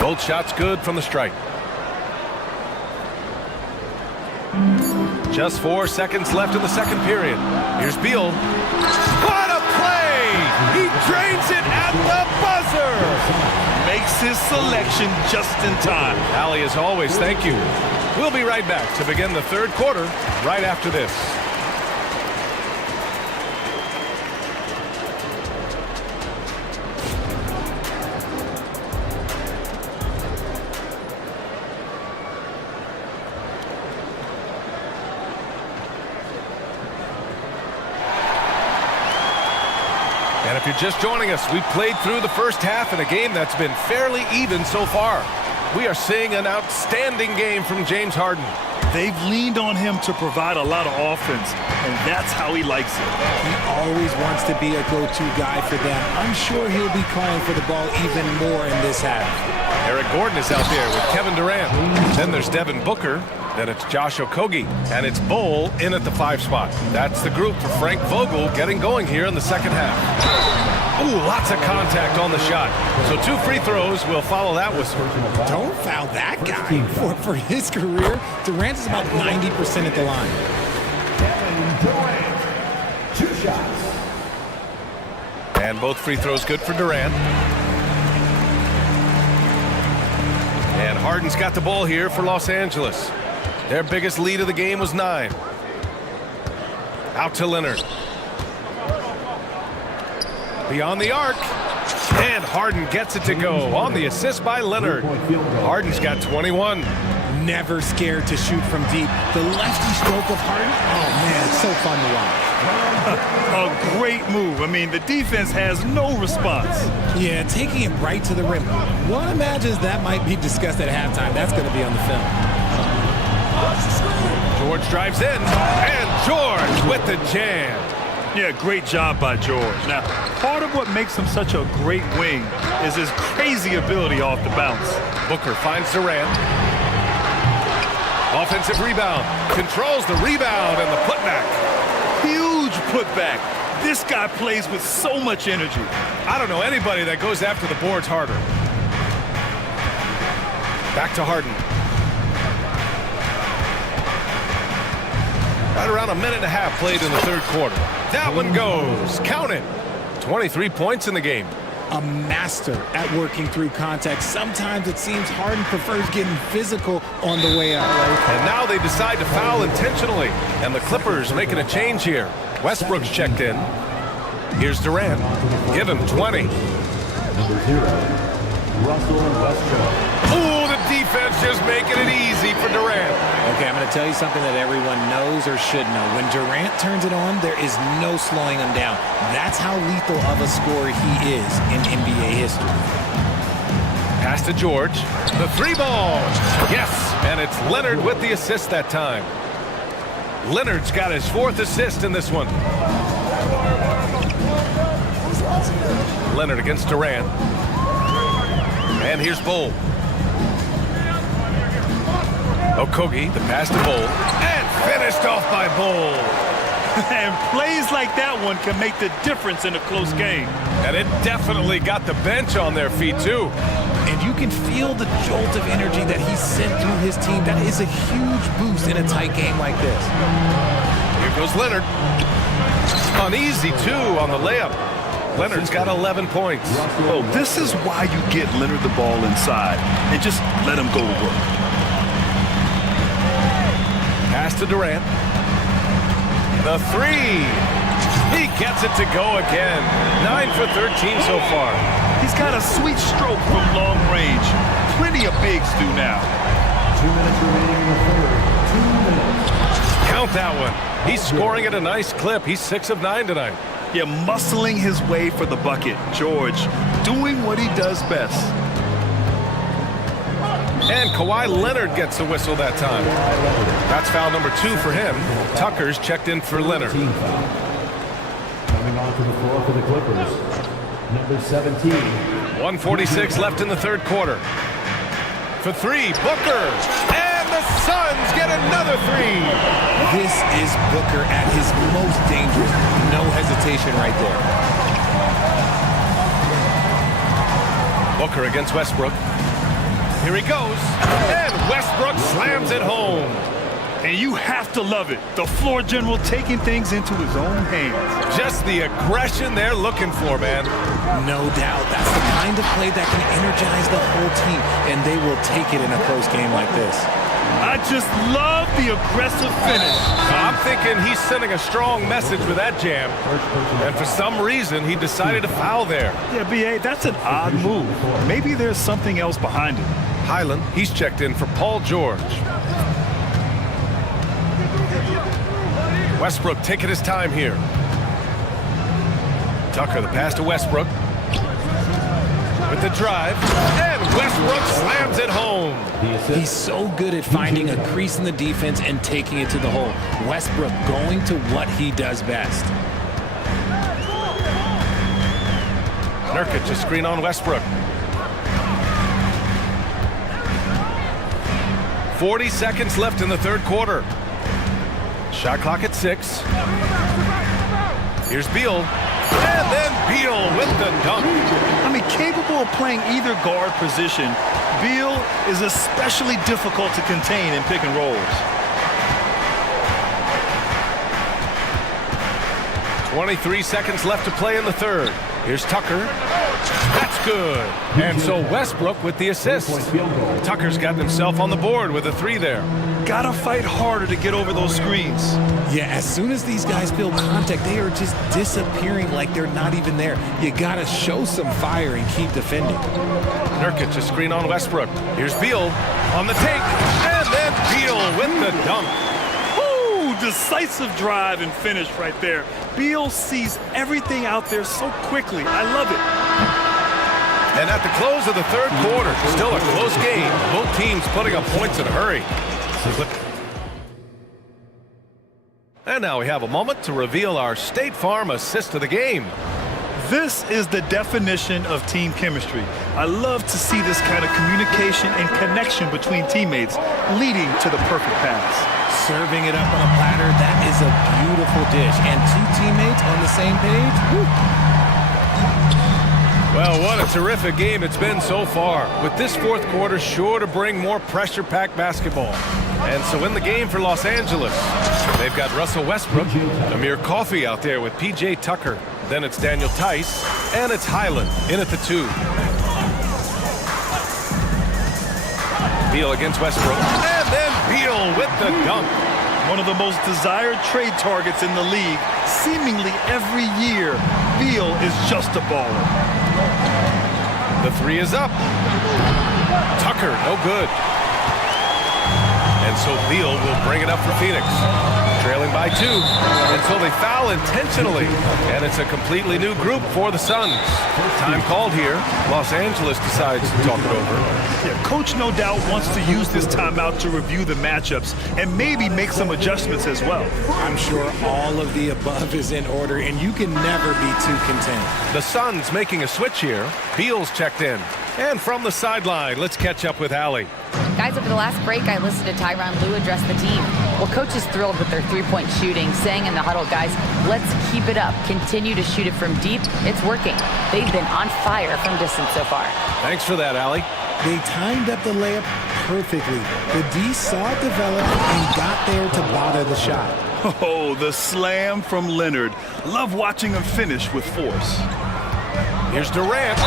Both shots good from the strike. Just 4 seconds left in the second period. Here's Beal. What a play! He drains it at the buzzer! Makes his selection just in time. Allie, as always, thank you. We'll be right back to begin the third quarter right after this. if you're just joining us, we've played through the first half in a game that's been fairly even so far. We are seeing an outstanding game from James Harden. They've leaned on him to provide a lot of offense, and that's how he likes it. He always wants to be a go-to guy for them. I'm sure he'll be calling for the ball even more in this half. Eric Gordon is out there with Kevin Durant. Then there's Devin Booker. Then it's Josh Okogie. And it's Bull in at the 5 spot. That's the group for Frank Vogel getting going here in the second half. Ooh, lots of contact on the shot. So 2 free throws will follow that whistle. Don't foul that guy. For his career, Durant is about 90% at the line. Durant, 2 shots. And both free throws good for Durant. And Harden's got the ball here for Los Angeles. Their biggest lead of the game was 9. Out to Leonard. Beyond the arc. And Harden gets it to go on the assist by Leonard. Harden's got 21. Never scared to shoot from deep. The lefty stroke of Harden, oh man, it's so fun to watch. A great move. I mean, the defense has no response. Yeah, taking it right to the rim. One imagines that might be discussed at halftime. That's going to be on the film. George drives in, and George with the jam. Yeah, great job by George. Now, part of what makes him such a great wing is his crazy ability off the bounce. Booker finds Durant. Offensive rebound. Controls the rebound and the putback. Huge putback. This guy plays with so much energy. I don't know anybody that goes after the boards harder. Back to Harden. Right around a minute and a half played in the third quarter. That one goes. Count it. 23 points in the game. A master at working through contact. Sometimes it seems Harden prefers getting physical on the way out. And now they decide to foul intentionally. And the Clippers making a change here. Westbrook's checked in. Here's Durant. Give him 20. Number 0, Russell Westbrook. Ooh, the defense just making it easy for Durant. Okay, I'm going to tell you something that everyone knows or should know. When Durant turns it on, there is no slowing him down. That's how lethal of a scorer he is in NBA history. Pass to George. The 3 ball. Yes, and it's Leonard with the assist that time. Leonard's got his 4th assist in this one. Leonard against Durant. And here's Bull. Okogie, the pass to Bull. And finished off by Bull. And plays like that one can make the difference in a close game. And it definitely got the bench on their feet, too. And you can feel the jolt of energy that he sent through his team. That is a huge boost in a tight game like this. Here goes Leonard. Uneasy, too, on the layup. Leonard's got 11 points. Oh, this is why you get Leonard the ball inside and just let him go to work. Pass to Durant. The 3. He gets it to go again. 9 for 13 so far. He's got a sweet stroke from long range. Plenty of bigs do now. 2 minutes remaining in the third. 2 minutes. Count that one. He's scoring at a nice clip. He's 6 of 9 tonight. Yeah, muscling his way for the bucket. George doing what he does best. And Kawhi Leonard gets the whistle that time. That's foul number 2 for him. Tucker's checked in for Leonard. Coming onto the floor for the Clippers, number 17. 1:46 left in the third quarter. For 3, Booker. And the Suns get another 3. This is Booker at his most dangerous. No hesitation right there. Booker against Westbrook. Here he goes. And Westbrook slams it home. And you have to love it. The floor general taking things into his own hands. Just the aggression they're looking for, man. No doubt. That's the kind of play that can energize the whole team, and they will take it in a close game like this. I just love the aggressive finish. I'm thinking he's sending a strong message with that jam. And for some reason, he decided to foul there. Yeah, B.A., that's an odd move. Maybe there's something else behind it. Highland, he's checked in for Paul George. Westbrook taking his time here. Tucker, the pass to Westbrook. With the drive, and Westbrook slams it home. He's so good at finding a crease in the defense and taking it to the hole. Westbrook going to what he does best. Nurkic, a screen on Westbrook. 40 seconds left in the third quarter. Shot clock at 6. Here's Beal. And then Beal with the dunk. I mean, capable of playing either guard position, Beal is especially difficult to contain in pick and rolls. 23 seconds left to play in the third. Here's Tucker. That's good. And so Westbrook with the assist. Tucker's got himself on the board with a 3 there. Gotta fight harder to get over those screens. Yeah, as soon as these guys feel contact, they are just disappearing like they're not even there. You gotta show some fire and keep defending. Nurkic, a screen on Westbrook. Here's Beal on the take. And then Beal with the dunk. Decisive drive and finish right there. Beal sees everything out there so quickly. I love it. And at the close of the third quarter, still a close game. Both teams putting up points in a hurry. And now we have a moment to reveal our State Farm assist of the game. This is the definition of team chemistry. I love to see this kind of communication and connection between teammates leading to the perfect pass. Serving it up on a platter, that is a beautiful dish. And two teammates on the same page. Woo. Well, what a terrific game it's been so far. With this fourth quarter sure to bring more pressure-packed basketball. And so in the game for Los Angeles, they've got Russell Westbrook, Amir Coffey out there with P.J. Tucker. Then it's Daniel Tice, and it's Highland in at the 2. Beal against Westbrook, and then Beal with the dunk. One of the most desired trade targets in the league. Seemingly every year, Beal is just a baller. The 3 is up. Tucker, no good. And so Beal will bring it up for Phoenix. Trailing by 2 until they foul intentionally. And it's a completely new group for the Suns. Time called here. Los Angeles decides to talk it over. Yeah, Coach no doubt wants to use this timeout to review the matchups and maybe make some adjustments as well. I'm sure all of the above is in order, and you can never be too content. The Suns making a switch here. Beal's checked in. And from the sideline, let's catch up with Allie. Guys, over the last break, I listened to Tyronn Lue address the team. Well, Coach is thrilled with their three-point shooting, saying in the huddle, guys, let's keep it up. Continue to shoot it from deep. It's working. They've been on fire from distance so far. Thanks for that, Allie. They timed up the layup perfectly. The D saw it develop and got there to bother the shot. Oh, the slam from Leonard. Love watching him finish with force. Here's Durant.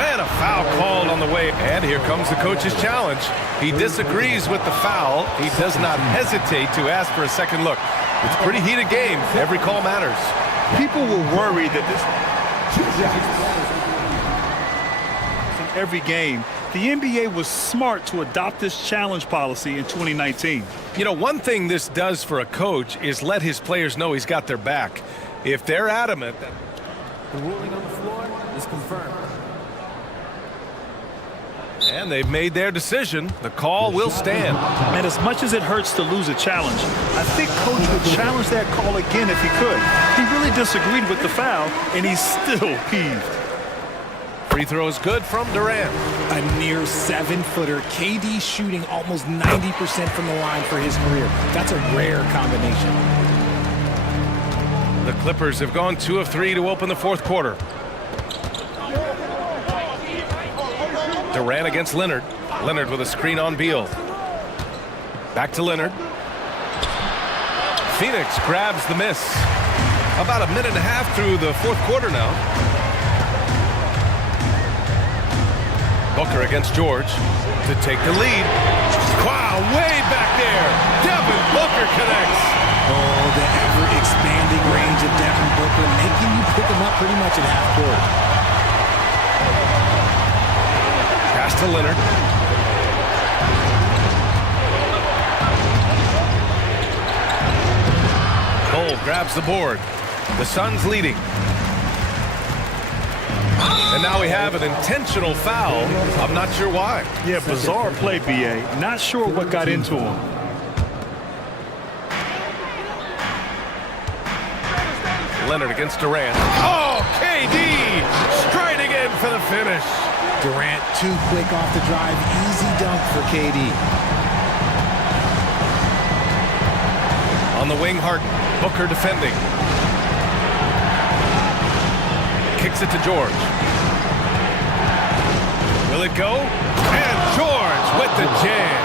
And a foul called on the way. And here comes the coach's challenge. He disagrees with the foul. He does not hesitate to ask for a second look. It's a pretty heated game. Every call matters. People were worried that this... in every game, the NBA was smart to adopt this challenge policy in 2019. You know, one thing this does for a coach is let his players know he's got their back. If they're adamant... The ruling on the floor is confirmed. And they've made their decision. The call will stand. And as much as it hurts to lose a challenge, I think Coach would challenge that call again if he could. He really disagreed with the foul, and he's still peeved. Free throw is good from Durant. A near 7-footer. KD shooting almost 90% from the line for his career. That's a rare combination. The Clippers have gone 2 of 3 to open the fourth quarter. Durant against Leonard. Leonard with a screen on Beal. Back to Leonard. Phoenix grabs the miss. About a minute and a half through the fourth quarter now. Booker against George to take the lead. Wow, way back there. Devin Booker connects. Oh, the ever-expanding range of Devin Booker, making you pick him up pretty much at half court. Pass to Leonard. Cole grabs the board. The Suns leading. And now we have an intentional foul. I'm not sure why. Yeah, bizarre play, BA. Not sure what got into him. Leonard against Durant. Oh, KD striding in for the finish. Durant too quick off the drive. Easy dunk for KD. On the wing, Harden. Booker defending. Kicks it to George. Will it go? And George with the jam.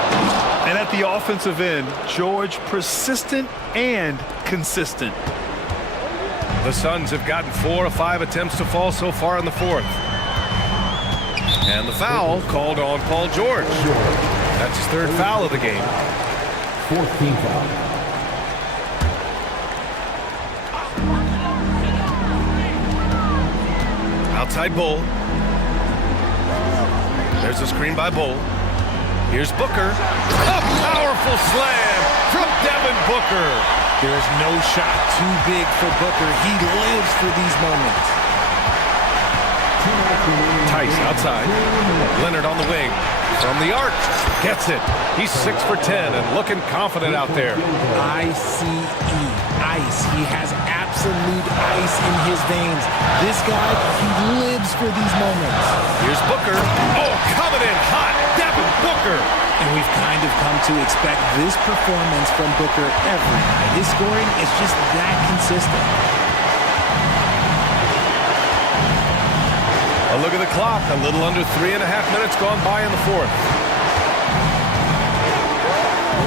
And at the offensive end, George persistent and consistent. The Suns have gotten 4 of 5 attempts to fall so far in the fourth. And the foul called on Paul George. That's his third foul of the game. Fourth team foul. Outside Bull. There's a screen by Bull. Here's Booker. A powerful slam from Devin Booker. There is no shot too big for Booker. He lives for these moments. Tice outside. Leonard on the wing. From the arc. Gets it. He's 6 for 10 and looking confident out there. I-C-E. Ice. He has absolute ice in his veins. This guy, he lives for these moments. Here's Booker. Oh, coming in hot. Devin Booker. And we've kind of come to expect this performance from Booker every night. His scoring is just that consistent. A look at the clock. A little under 3.5 minutes gone by in the fourth.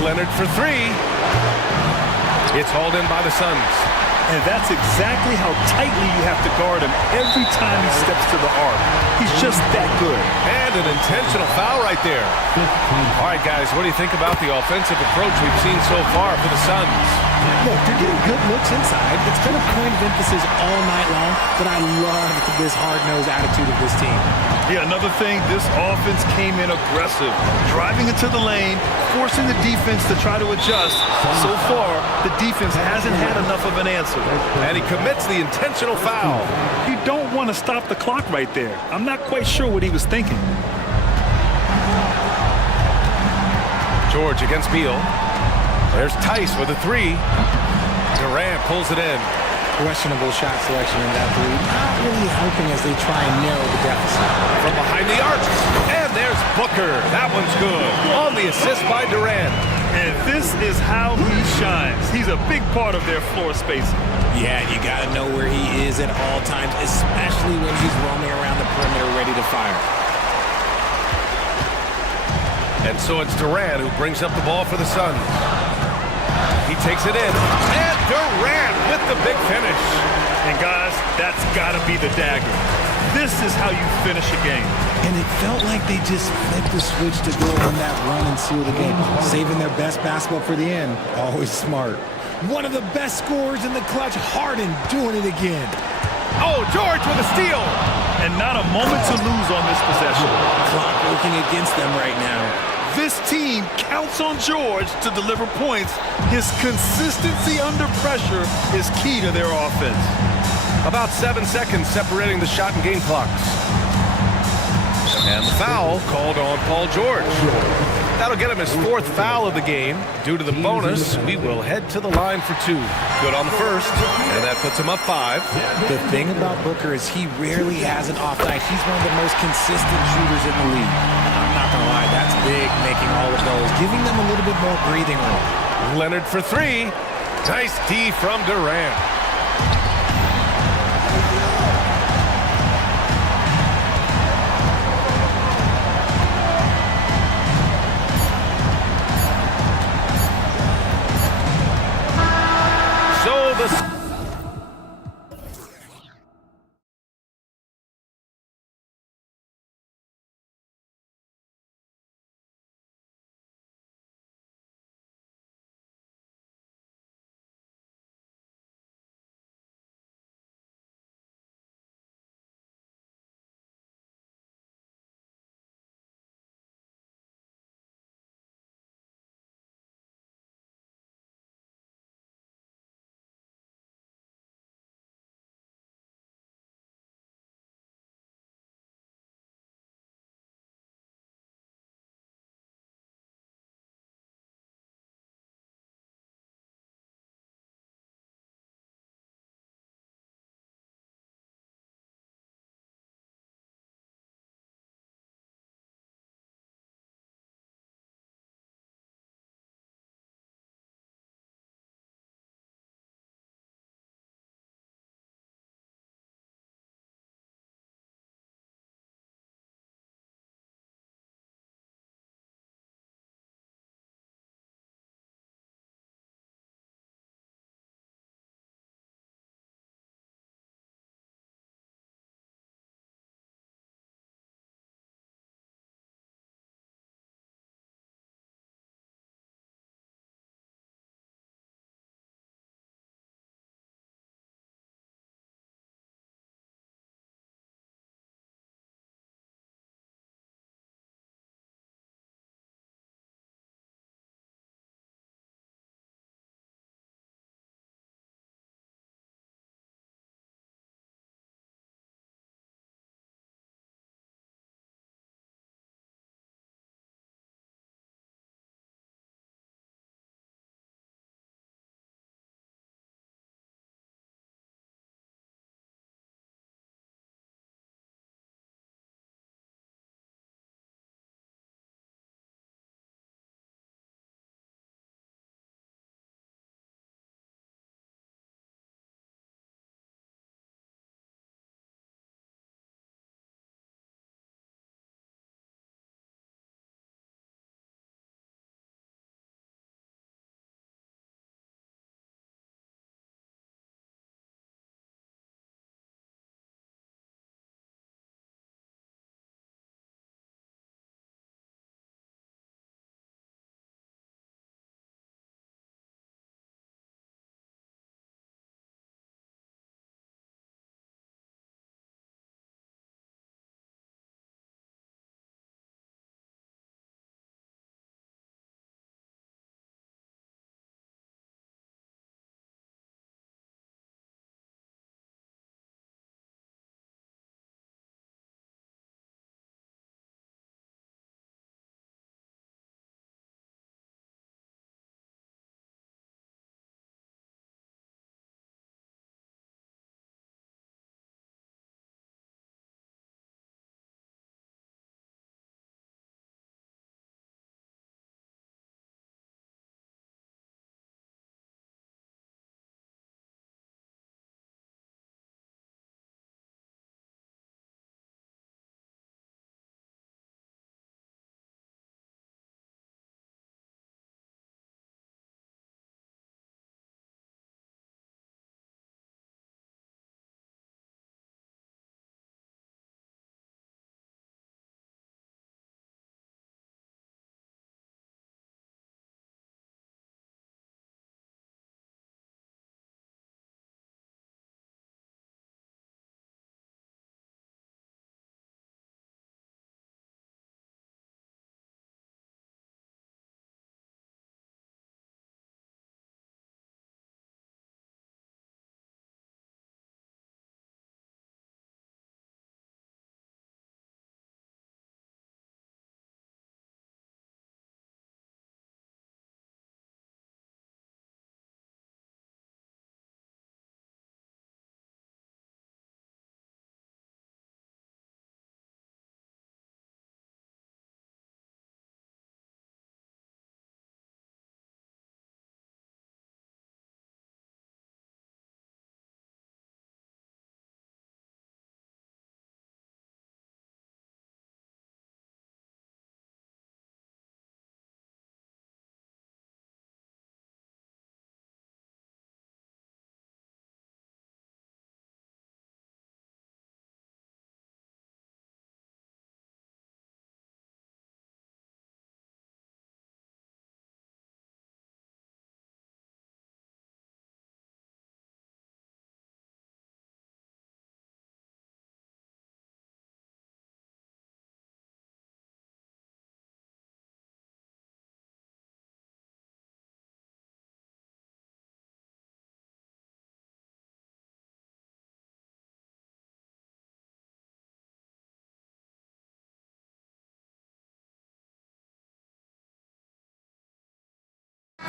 Leonard for three. It's hauled in by the Suns. And that's exactly how tightly you have to guard him every time he steps to the arc. He's just that good. And an intentional foul right there. All right, guys, what do you think about the offensive approach we've seen so far for the Suns? Look, they're getting good looks inside. It's been a point of emphasis all night long, but I love this hard-nosed attitude of this team. Yeah, another thing, this offense came in aggressive, driving into the lane, forcing the defense to try to adjust. So far, the defense hasn't had enough of an answer. And he commits the intentional foul. You don't want to stop the clock right there. I'm not quite sure what he was thinking. George against Beal. There's Tice with a three. Durant pulls it in. Questionable shot selection in that three. Not really helping as they try and narrow the deficit. From behind the arc. And there's Booker. That one's good. On the assist by Durant. And this is how he shines. He's a big part of their floor spacing. Yeah, you got to know where he is at all times, especially when he's roaming around the perimeter ready to fire. And so it's Durant who brings up the ball for the Suns. He takes it in. And Durant with the big finish. And guys, that's got to be the dagger. This is how you finish a game. And it felt like they just flipped the switch to go on that run and seal the game. Saving their best basketball for the end. Always smart. One of the best scorers in the clutch. Harden doing it again. Oh, George with a steal. And not a moment to lose on this possession. Clock working against them right now. This team counts on George to deliver points. His consistency under pressure is key to their offense. About 7 seconds separating the shot and game clocks. And the foul called on Paul George. That'll get him his fourth foul of the game. Due to the bonus, we will head to the line for two. Good on the first, and that puts him up 5. The thing about Booker is he rarely has an off night. He's one of the most consistent shooters in the league. I'm not going to lie, that's big, making all of those, giving them a little bit more breathing room. Leonard for three. Nice D from Durant.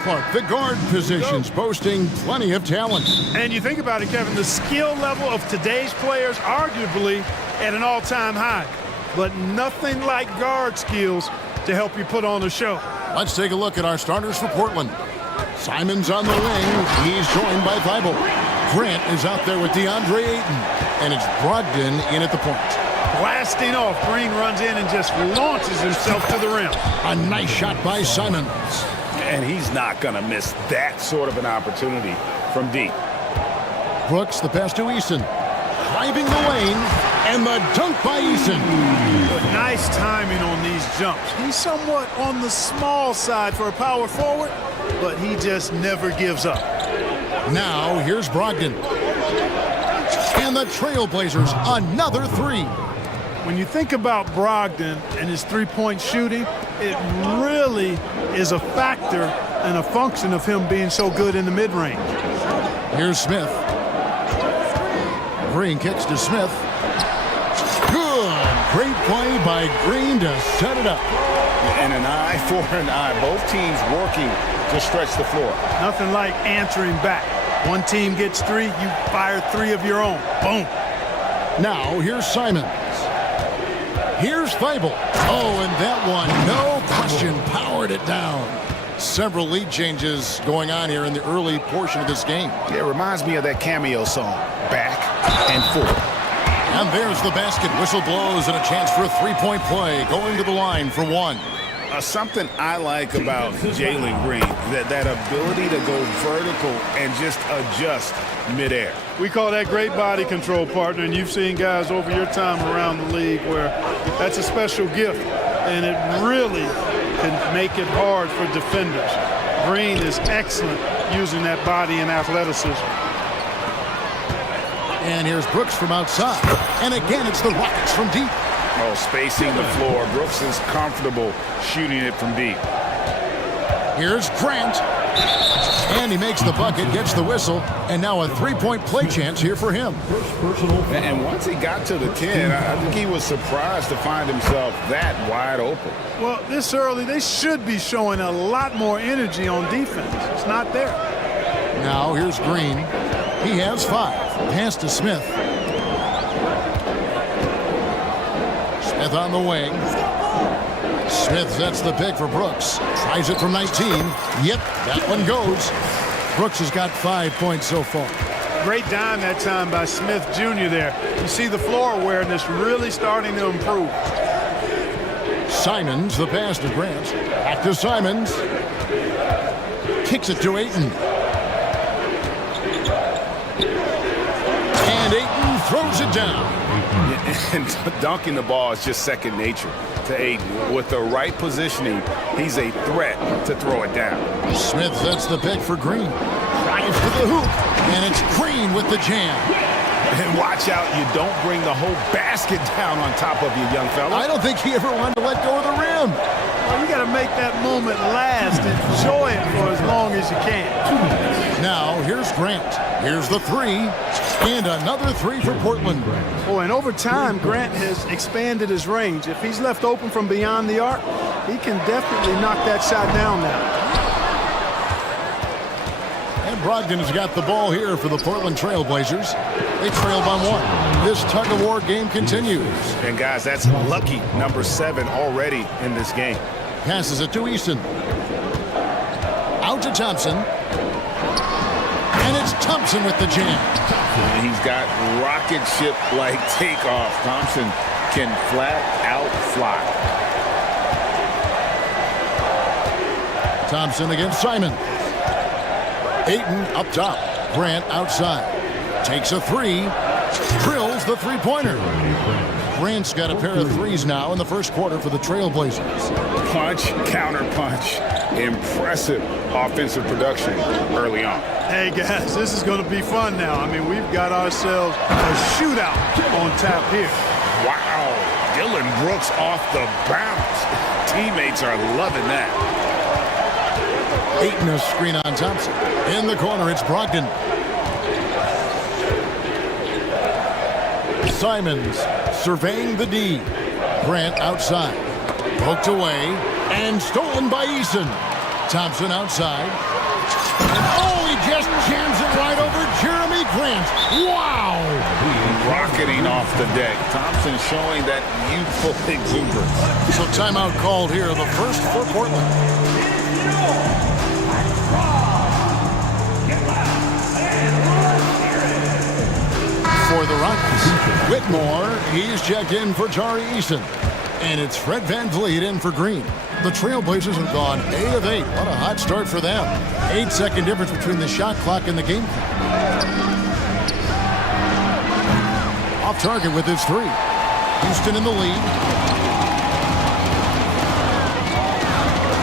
Clark, the guard positions boasting plenty of talent. And you think about it, Kevin, the skill level of today's players arguably at an all-time high. But nothing like guard skills to help you put on a show. Let's take a look at our starters for Portland. Simon's on the wing. He's joined by Thibault. Grant is out there with DeAndre Ayton. And it's Brogdon in at the point. Blasting off, Green runs in and just launches himself to the rim. A nice shot by Simons. And he's not going to miss that sort of an opportunity from deep. Brooks, the pass to Eason. Driving the lane, and the dunk by Eason. Nice timing on these jumps. He's somewhat on the small side for a power forward, but he just never gives up. Now, here's Brogdon. And the Trailblazers, another three. When you think about Brogdon and his three-point shooting, it really is a factor and a function of him being so good in the mid-range. Here's Smith. Green kicks to Smith. Good. Great play by Green to set it up. And an eye for an eye. Both teams working to stretch the floor. Nothing like answering back. One team gets three, you fire three of your own. Boom. Now, here's Simons. Here's Thibault. Oh, and that one, no question, powered it down. Several lead changes going on here in the early portion of this game. Yeah, it reminds me of that cameo song, Back and Forth. And there's the basket. Whistle blows and a chance for a three-point play. Going to the line for one. Something I like about Jalen Green, that ability to go vertical and just adjust midair. We call that great body control, partner, and you've seen guys over your time around the league where that's a special gift, and it really can make it hard for defenders. Green is excellent using that body and athleticism. And here's Brooks from outside. And again, it's the Rockets from deep. Oh, spacing the floor. Brooks is comfortable shooting it from deep. Here's Grant. And he makes the bucket, gets the whistle, and now a three-point play chance here for him. And once he got to the 10, I think he was surprised to find himself that wide open. Well, this early, they should be showing a lot more energy on defense. It's not there. Now here's Green. He has 5. Pass to Smith. Smith on the wing. Smith sets the pick for Brooks. Tries it from 19. Yep, that one goes. Brooks has got 5 points so far. Great dime that time by Smith Jr. there. You see the floor awareness really starting to improve. Simons, the pass to Grant. Back to Simons. Kicks it to Ayton. And Ayton throws it down. And dunking the ball is just second nature to Ayton. With the right positioning, he's a threat to throw it down. Smith sets the pick for Green. Drives to the hoop. And it's Green with the jam. And watch out, you don't bring the whole basket down on top of you, young fella. I don't think he ever wanted to let go of the rim. Well, you got to make that moment last. Enjoy it for as long as you can. Now, here's Grant. Here's the three. And another three for Portland. Oh, and over time, Grant has expanded his range. If he's left open from beyond the arc, he can definitely knock that shot down now. And Brogdon has got the ball here for the Portland Trailblazers. They trail by 1. This tug-of-war game continues. And guys, that's lucky number 7 already in this game. Passes it to Easton. Out to Thompson. And it's Thompson with the jam. And he's got rocket ship-like takeoff. Thompson can flat out fly. Thompson against Simon. Ayton up top. Grant outside. Takes a 3. Drills the three-pointer. Grant's got a pair of threes now in the first quarter for the Trailblazers. Punch, counter punch. Impressive offensive production early on. Hey, guys, this is going to be fun now. I mean, we've got ourselves a shootout on tap here. Wow. Dylan Brooks off the bounce. Teammates are loving that. Ayton a screen on Thompson. In the corner, it's Brogdon. Simons surveying the D. Grant outside. Poked away and stolen by Eason. Thompson outside. And oh, he just jams it right over Jeremy Grant. Wow! Rocketing off the deck. Thompson showing that youthful exuberance. So timeout called here, the first for Portland. For the Rockets, Whitmore, he's checked in for Tari Eason. And it's Fred VanVleet in for Green. The Trailblazers have gone 8 of 8. What a hot start for them. 8-second difference between the shot clock and the game clock. Off target with his three. Houston in the lead.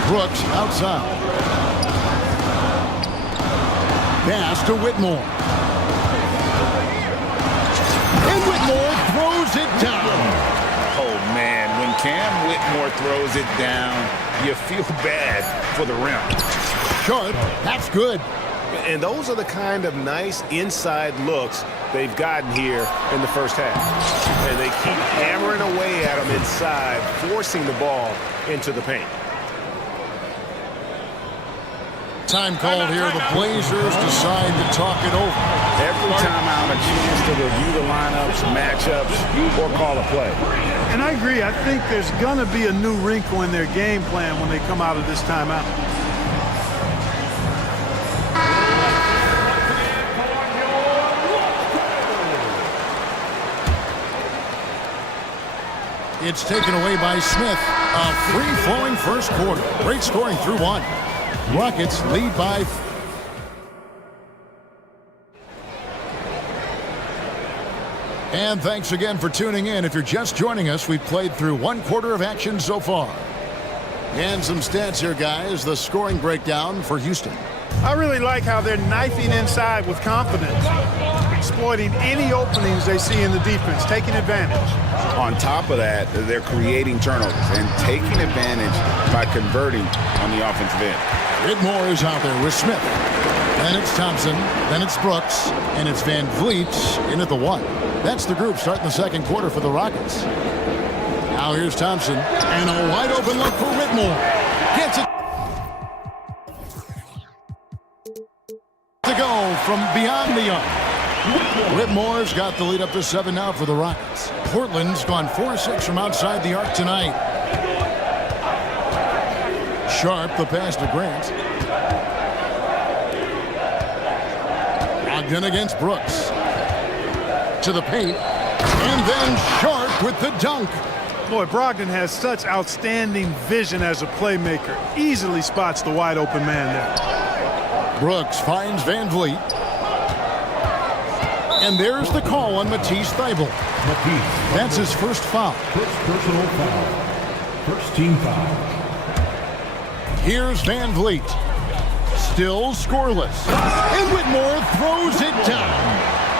Brooks outside. Pass to Whitmore. And Whitmore throws it down. Oh, man, when Cam Whitmore throws it down, you feel bad for the rim. Sharp, that's good. And those are the kind of nice inside looks they've gotten here in the first half. And they keep hammering away at them inside, forcing the ball into the paint. Time called here. The Blazers decide to talk it over. Every timeout, a chance to review the lineups, matchups, or call a play. And I agree. I think there's going to be a new wrinkle in their game plan when they come out of this timeout. It's taken away by Smith. A free-flowing first quarter. Great scoring through one. Rockets lead by... And thanks again for tuning in. If you're just joining us, we've played through one quarter of action so far. And some stats here, guys. The scoring breakdown for Houston. I really like how they're knifing inside with confidence, exploiting any openings they see in the defense, taking advantage. On top of that, they're creating turnovers and taking advantage by converting on the offensive end. Whitmore is out there with Smith. Then it's Thompson. Then it's Brooks. And it's VanVleet in at the one. That's the group starting the second quarter for the Rockets. Now here's Thompson. And a wide open look for Whitmore. Gets it to go from beyond the arc. Whitmore's got the lead up to 7 now for the Rockets. Portland's gone 4-6 from outside the arc tonight. Sharp, the pass to Grant. Ogden against Brooks. To the paint. And then Sharp with the dunk. Boy, Brogdon has such outstanding vision as a playmaker. Easily spots the wide open man there. Brooks finds VanVleet. And there's the call on Matisse Thybulle. That's his first foul. First personal foul. First team foul. Here's VanVleet. Still scoreless. And Whitmore throws it down.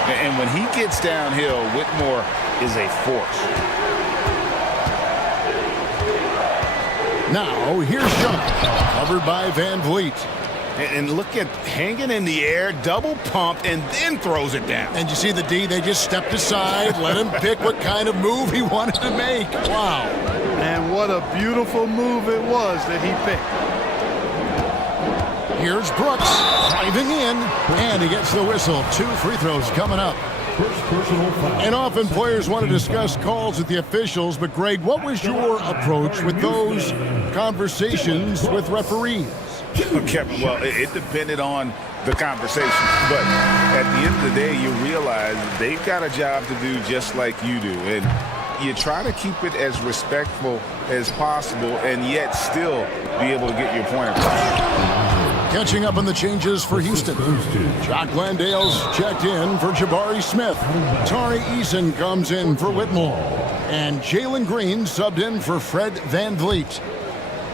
And when he gets downhill, Whitmore is a force. Now, here's Sharp. Covered by VanVleet. And look at hanging in the air, double pump, and then throws it down. And you see the D, they just stepped aside, let him pick what kind of move he wanted to make. Wow. And what a beautiful move it was that he picked. Here's Brooks driving in, and he gets the whistle. 2 free throws coming up. First personal foul. And often players want to discuss calls with the officials, but Greg, what was your approach with those conversations with referees? Okay, well, it depended on the conversation. But at the end of the day, you realize they've got a job to do just like you do. And you try to keep it as respectful as possible and yet still be able to get your point across. Catching up on the changes for Houston. Jock Landale's checked in for Jabari Smith. Tari Eason comes in for Whitmore. And Jalen Green subbed in for Fred VanVleet.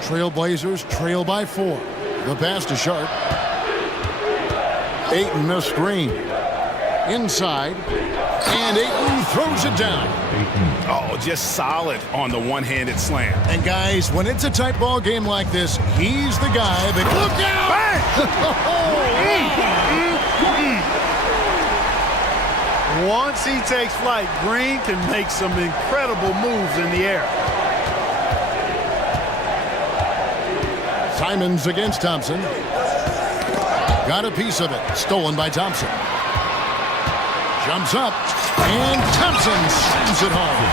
Trailblazers trail by 4. The pass to Sharp. Ayton the screen. Inside. And Ayton throws it down. Oh, just solid on the one-handed slam. And guys, when it's a tight ball game like this, he's the guy that... Look out! Once he takes flight, Green can make some incredible moves in the air. Simons against Thompson. Got a piece of it. Stolen by Thompson. Jumps up. And Thompson slams it home.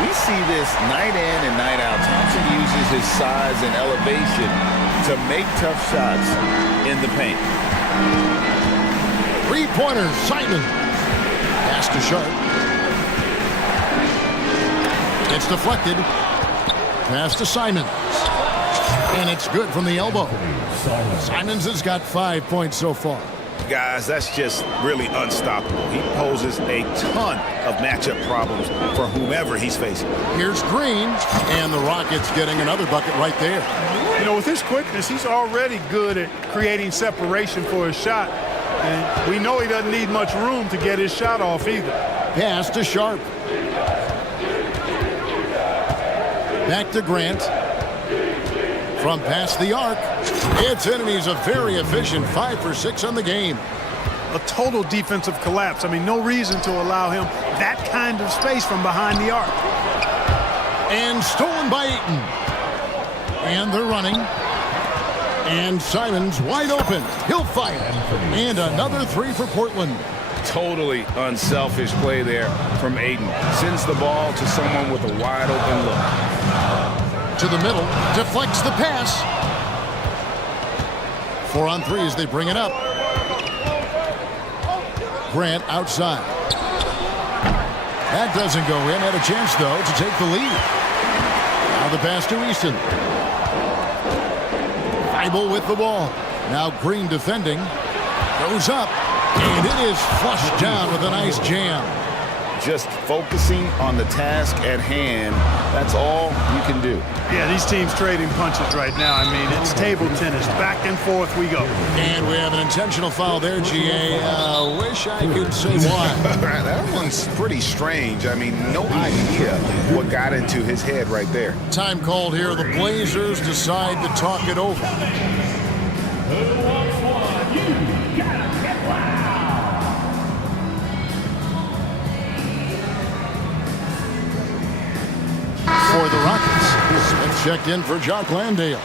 We see this night in and night out. Thompson uses his size and elevation to make tough shots in the paint. Three-pointer, Simon. Pass to Sharp. It's deflected. Pass to Simons. And it's good from the elbow. Simons has got 5 points so far. Guys, that's just really unstoppable. He poses a ton of matchup problems for whomever he's facing. Here's Green, and the Rockets getting another bucket right there. You know, with his quickness, he's already good at creating separation for his shot. And we know he doesn't need much room to get his shot off either. Pass to Sharp. Back to Grant. From past the arc, it's in, and he's a very efficient 5 for 6 on the game. A total defensive collapse. I mean, no reason to allow him that kind of space from behind the arc. And stolen by Ayton. And they're running. And Simons wide open. He'll fire. And another 3 for Portland. Totally unselfish play there from Ayton. Sends the ball to someone with a wide open look. To the middle, deflects the pass. 4 on 3 as they bring it up. Grant outside. That doesn't go in. Had a chance, though, to take the lead. Now the pass to Easton. Thibault with the ball. Now Green defending. Goes up. And it is flushed down with a nice jam. Just focusing on the task at hand. That's all you can do. Yeah, these teams trading punches right now. I mean, it's table tennis. Back and forth we go. And we have an intentional foul there, GA. Wish I could say why. That one's pretty strange. I mean, no idea what got into his head right there. Time called here. The Blazers decide to talk it over. For the Rockets, Smith checked in for Jock Landale.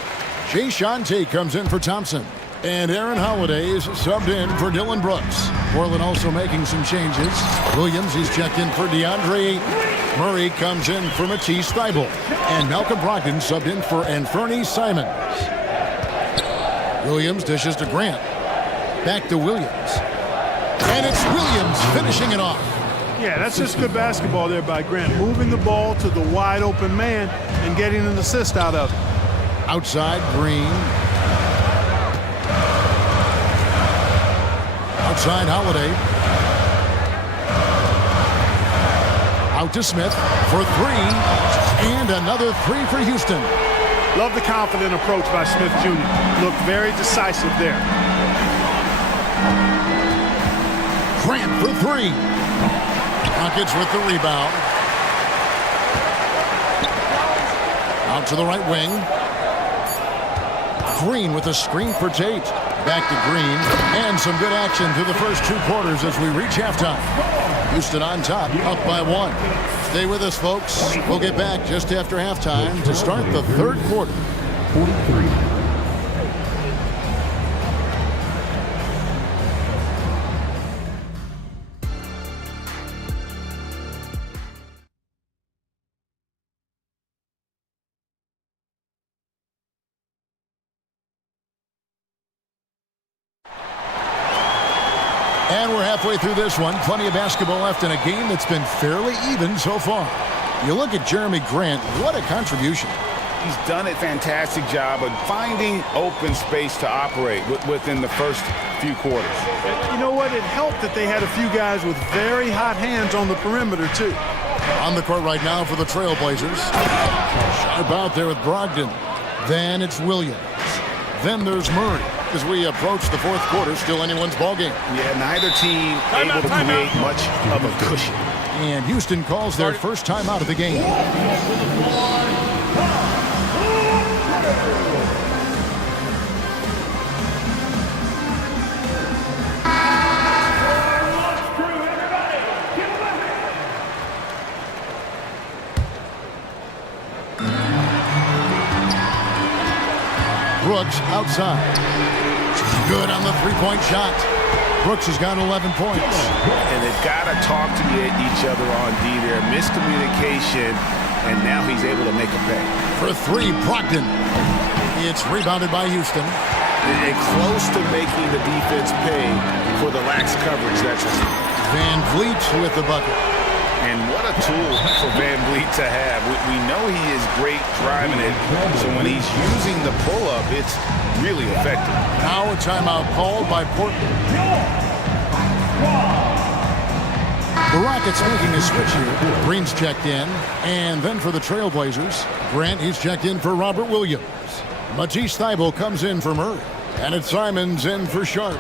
Jay Shante comes in for Thompson. And Aaron Holiday's subbed in for Dylan Brooks. Portland also making some changes. Williams, he's checked in for DeAndre. Murray comes in for Matisse Thybulle. And Malcolm Brogdon subbed in for Anthony Simons. Williams dishes to Grant. Back to Williams. And it's Williams finishing it off. Yeah, that's just good basketball there by Grant. Moving the ball to the wide open man and getting an assist out of it. Outside, Green. Outside, Holiday. Out to Smith for 3. And another 3 for Houston. Love the confident approach by Smith Jr. Looked very decisive there. Grant for 3. Rockets with the rebound. Out to the right wing. Green with a screen for Tate. Back to Green. And some good action through the first 2 quarters as we reach halftime. Houston on top, up by 1. Stay with us, folks. We'll get back just after halftime to start the 3rd quarter. 43. And we're halfway through this one. Plenty of basketball left in a game that's been fairly even so far. You look at Jeremy Grant, what a contribution. He's done a fantastic job of finding open space to operate within the first few quarters. You know what? It helped that they had a few guys with very hot hands on the perimeter, too. On the court right now for the Trailblazers. Sharp out there with Brogdon. Then it's Williams. Then there's Murray. As we approach the 4th quarter, still anyone's ballgame. Yeah, neither team able to create much of a cushion. And Houston calls their first time out of the game. Brooks outside. Good on the three-point shot. Brooks has got 11 points. And they've got to talk to each other on D there. Miscommunication, and now he's able to make a pay. For three, Brogdon. It's rebounded by Houston. And close to making the defense pay for the lax coverage. That's it. Van Vliet with the bucket. And what a tool for Van Vliet to have. We know he is great driving it, so when he's using the pull-up, it's really effective. Now a timeout called by Portland. The Rockets making a switch here. Green's checked in. And then for the Trailblazers, Grant, he's checked in for Robert Williams. Matisse Thybulle comes in for Murray. And it's Simons in for Sharp.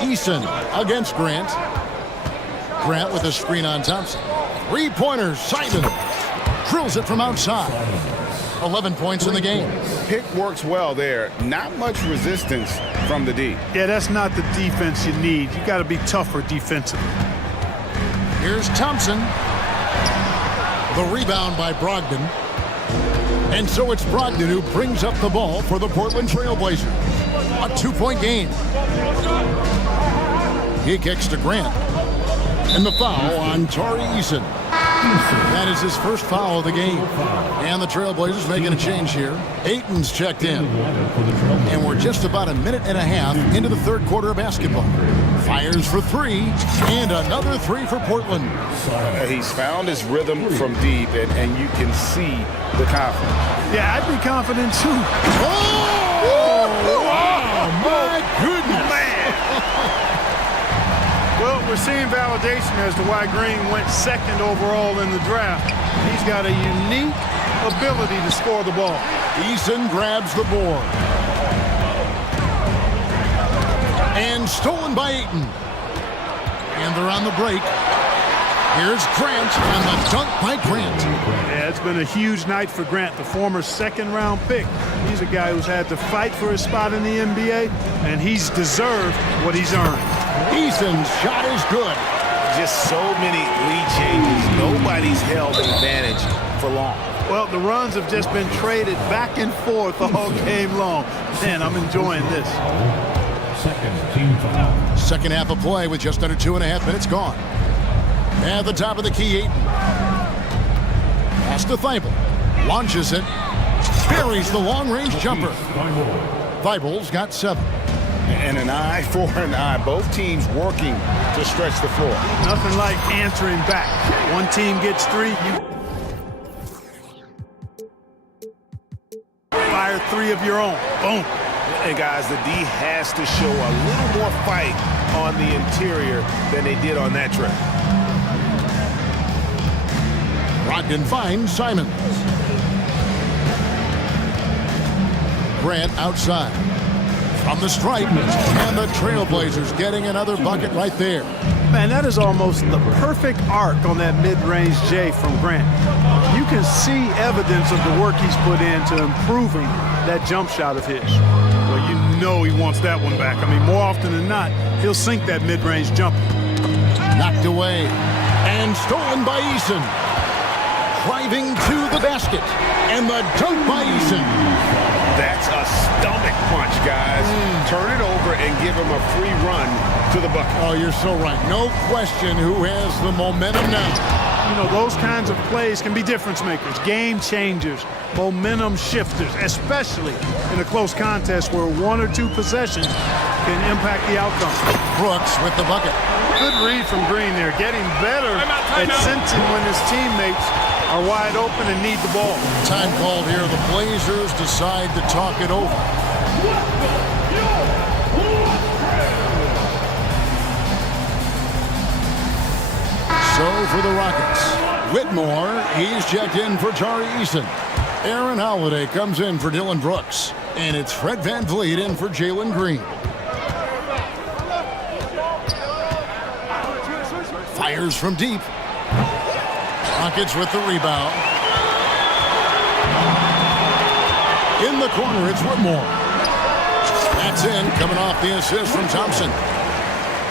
Eason against Grant. Grant with a screen on Thompson. Three-pointers, Simon drills it from outside. 11 points in the game. Pick works well there. Not much resistance from the D. Yeah, that's not the defense you need. You got to be tougher defensively. Here's Thompson. The rebound by Brogdon. And so it's Brogdon who brings up the ball for the Portland Trailblazers. A 2-point game. He kicks to Grant. And the foul on Tari Eason. That is his first foul of the game. And the Trailblazers making a change here. Ayton's checked in. And we're just about a minute and a half into the third quarter of basketball. Fires for three, and another three for Portland. He's found his rhythm from deep, and you can see the confidence. Yeah, I'd be confident too. Oh, my goodness. Man. Well, we're seeing validation as to why Green went second overall in the draft. He's got a unique ability to score the ball. Eason grabs the board. And stolen by Ayton. And they're on the break. Here's Grant, and the dunk by Grant. Yeah, it's been a huge night for Grant, the former second-round pick. He's a guy who's had to fight for his spot in the NBA, and he's deserved what he's earned. Eason's shot is good. Just so many lead changes. Nobody's held an advantage for long. Well, the runs have just been traded back and forth all game long. Man, I'm enjoying this. Second half of play with just under 2.5 minutes gone. At the top of the key, Ayton. Pass to Thybulle. Launches it. Buries the long-range jumper. Thybulle's got 7. And an eye for an eye. Both teams working to stretch the floor. Nothing like answering back. One team gets 3, you fire 3 of your own. Boom. And guys, the D has to show a little more fight on the interior than they did on that trip. Brogdon finds Simons. Grant outside. From the stripe, and the Trailblazers getting another bucket right there. Man, that is almost the perfect arc on that mid-range J from Grant. You can see evidence of the work he's put into improving that jump shot of his. Well, you know he wants that one back. I mean, more often than not, he'll sink that mid-range jumper. Knocked away and stolen by Eason. Driving to the basket, and the dunk by Eason. That's a stomach punch, guys. Turn it over and give him a free run to the bucket. Oh, you're so right. No question who has the momentum now. You know, those kinds of plays can be difference makers, game changers, momentum shifters, especially in a close contest where 1 or 2 possessions can impact the outcome. Brooks with the bucket. Good read from Green there, getting better at sensing when his teammates are wide open and need the ball. Time called here. The Blazers decide to talk it over. So for the Rockets, Whitmore, he's checked in for Tari Eason. Aaron Holiday comes in for Dylan Brooks. And it's Fred VanVleet in for Jalen Green. Fires from deep. Rockets with the rebound. In the corner, it's Whitmore. That's in, coming off the assist from Thompson.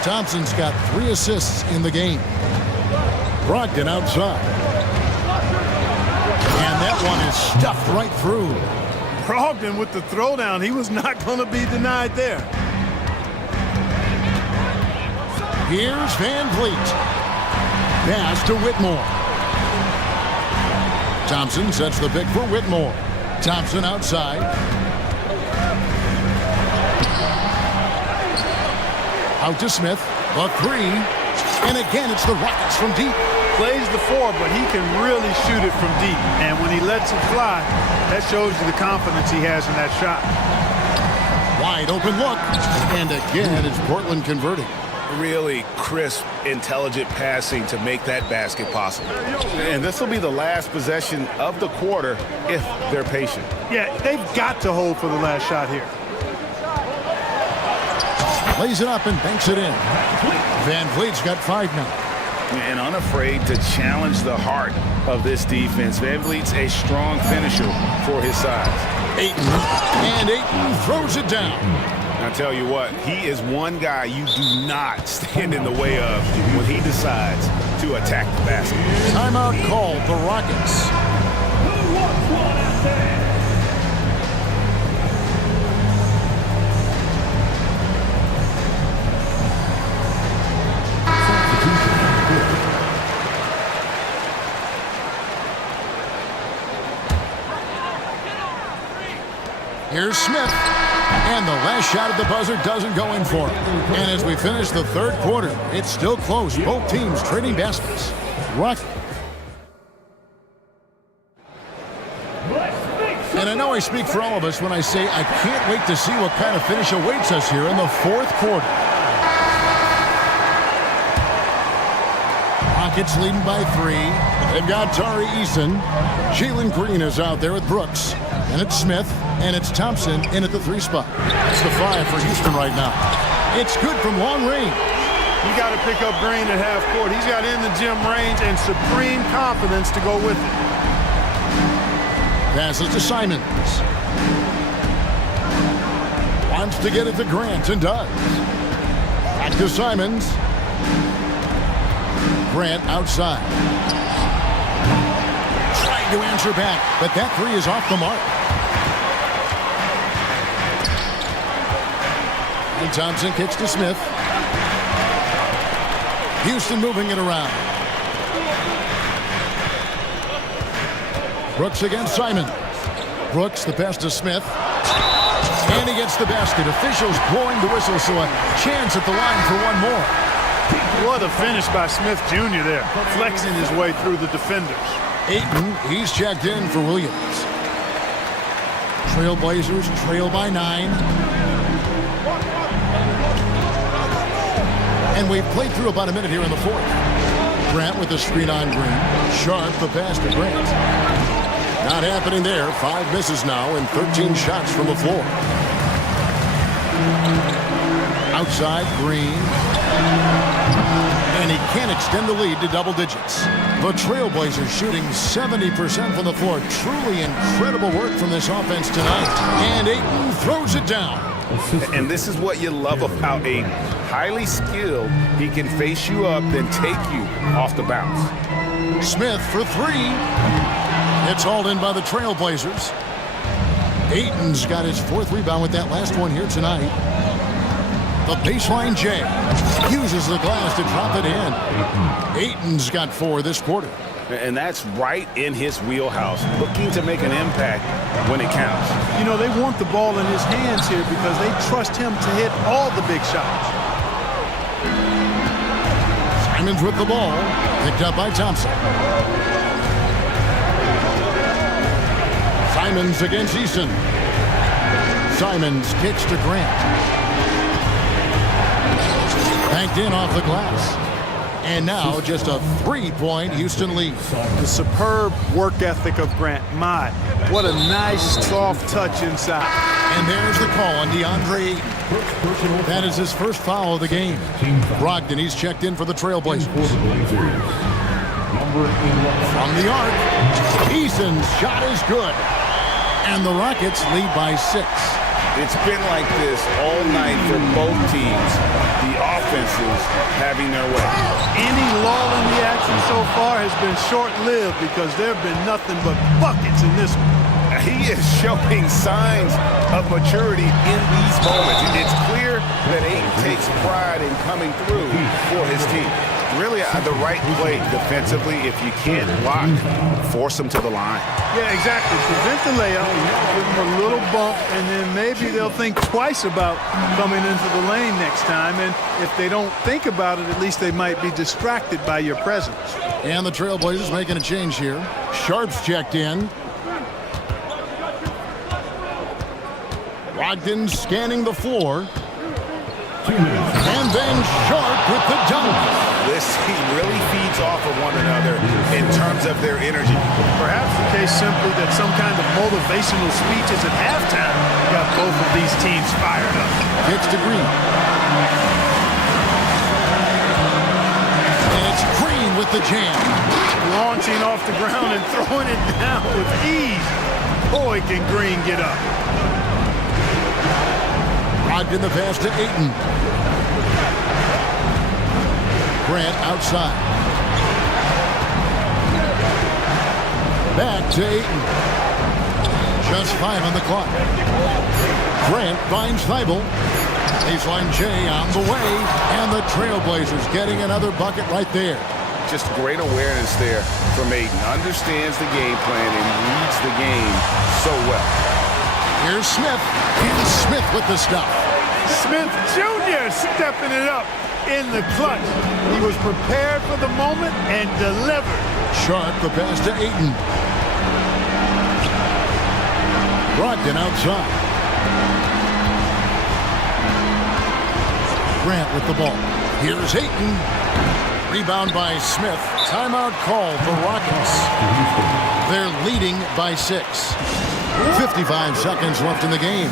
Thompson's got 3 assists in the game. Brogdon outside. And that that one is stuffed right through. Brogdon with the throwdown. He was not going to be denied there. Here's Van Vliet. Pass to Whitmore. Thompson sets the pick for Whitmore. Thompson outside. Out to Smith. The three. And again, it's the Rockets from deep. Plays the four, but he can really shoot it from deep. And when he lets it fly, that shows you the confidence he has in that shot. Wide open look. And again, it's Portland converting. Really crisp, intelligent passing to make that basket possible. And this will be the last possession of the quarter if they're patient. Yeah, they've got to hold for the last shot here. Lays it up and banks it in. Van Vliet's got 5 now. And unafraid to challenge the heart of this defense. Van Vliet's a strong finisher for his size. Ayton, and Ayton throws it down. I tell you what, he is one guy you do not stand in the way of when he decides to attack the basket. Timeout called the Rockets. Here's Smith. And the last shot at the buzzer doesn't go in for him. And as we finish the third quarter, it's still close. Both teams trading baskets. And I know I speak for all of us when I say I can't wait to see what kind of finish awaits us here in the fourth quarter. Rockets leading by 3. They've got Tari Eason. Jalen Green is out there with Brooks. And it's Smith. And it's Thompson in at the 3 spot. That's the 5 for Houston right now. It's good from long range. You got to pick up Green at half court. He's got in the gym range and supreme confidence to go with it. Passes to Simons. Wants to get it to Grant and does. Back to Simons. Grant outside. Trying to answer back, but that 3 is off the mark. And Thompson kicks to Smith. Houston moving it around. Brooks against Simon. Brooks, the pass to Smith. And he gets the basket. Officials blowing the whistle, so a chance at the line for one more. What a finish by Smith Jr. there, flexing his way through the defenders. Ayton, he's checked in for Williams. Trailblazers trail by 9. And we've played through about a minute here in the fourth. Grant with the screen on Green. Sharp the pass to Grant. Not happening there. 5 misses now and 13 shots from the floor. Outside Green. And he can't extend the lead to double digits. The Trailblazers shooting 70% from the floor. Truly incredible work from this offense tonight. And Ayton throws it down. And this is what you love about Ayton. Highly skilled, he can face you up, then take you off the bounce. Smith for 3. It's hauled in by the Trailblazers. Ayton's got his 4th rebound with that last one here tonight. The baseline J uses the glass to drop it in. Ayton's got 4 this quarter. And that's right in his wheelhouse, looking to make an impact when it counts. You know, they want the ball in his hands here because they trust him to hit all the big shots. Simons with the ball, picked up by Thompson. Simons against Eason. Simons kicks to Grant. Banked in off the glass. And now just a 3-point Houston lead. The superb work ethic of Grant. My, what a nice soft touch inside. And there's the call on DeAndre Ayton. That is his first foul of the game. Brogdon, he's checked in for the Trailblazers. From the arc, Eason's shot is good. And the Rockets lead by 6. It's been like this all night for both teams. The offenses having their way. Any lull in the action so far has been short-lived because there have been nothing but buckets in this one. He is showing signs of maturity in these moments. It's clear that Ayton takes pride in coming through for his team. Really the right play defensively. If you can't block, force him to the line. Yeah, exactly. Prevent the layup, give them a little bump, and then maybe they'll think twice about coming into the lane next time. And if they don't think about it, at least they might be distracted by your presence. And the Trailblazers making a change here. Sharp's checked in. Brogdon scanning the floor. And then Sharp with the dunk. This team really feeds off of one another in terms of their energy. Perhaps the case simply that some kind of motivational speeches at halftime got both of these teams fired up. Gets to Green. And it's Green with the jam. Launching off the ground and throwing it down with ease. Boy, can Green get up. Brogdon the pass to Ayton. Grant outside. Back to Ayton. Just 5 on the clock. Grant finds Thibault. Baseline J on the way. And the Trailblazers getting another bucket right there. Just great awareness there from Ayton. Understands the game plan and reads the game so well. Here's Smith. And Smith with the stuff. Smith Jr. stepping it up in the clutch. He was prepared for the moment and delivered. Sharp the pass to Ayton. Brogdon outside. Grant with the ball. Here's Ayton. Rebound by Smith. Timeout called the Rockets. They're leading by 6. 55 seconds left in the game.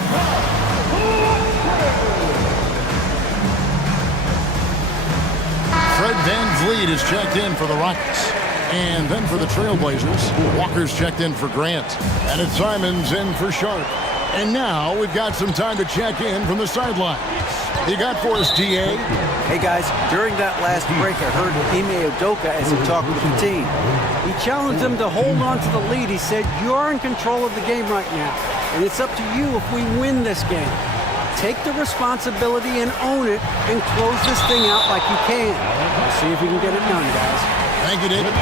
Fred VanVleet is checked in for the Rockets. And then for the Trailblazers, Walker's checked in for Grant. And it's Simons in for Sharp. And now we've got some time to check in from the sidelines. You got for us, DA? Hey guys, during that last break, I heard Ime Udoka as he talked with the team. He challenged them to hold on to the lead. He said, "You're in control of the game right now, and it's up to you if we win this game. Take the responsibility and own it and close this thing out like you can." Let's see if we can get it done, guys. Thank you, David.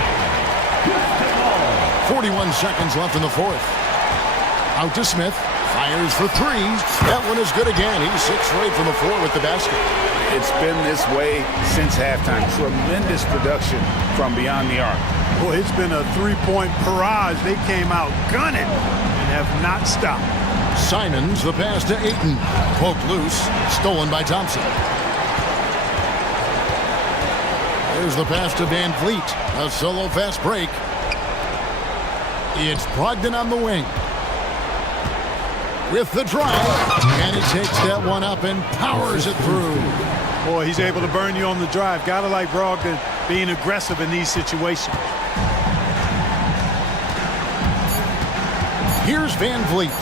41 seconds left in the fourth. Out to Smith. Fires for 3. That one is good again. He's 6 straight from the floor with the basket. It's been this way since halftime. Tremendous production from beyond the arc. Boy, it's been a three-point barrage. They came out gunning and have not stopped. Simons, the pass to Ayton. Poked loose. Stolen by Thompson. There's the pass to VanVleet. A solo fast break. It's Brogdon on the wing. With the drive. And he takes that one up and powers it through. Boy, he's able to burn you on the drive. Gotta like Brogdon being aggressive in these situations. Here's VanVleet.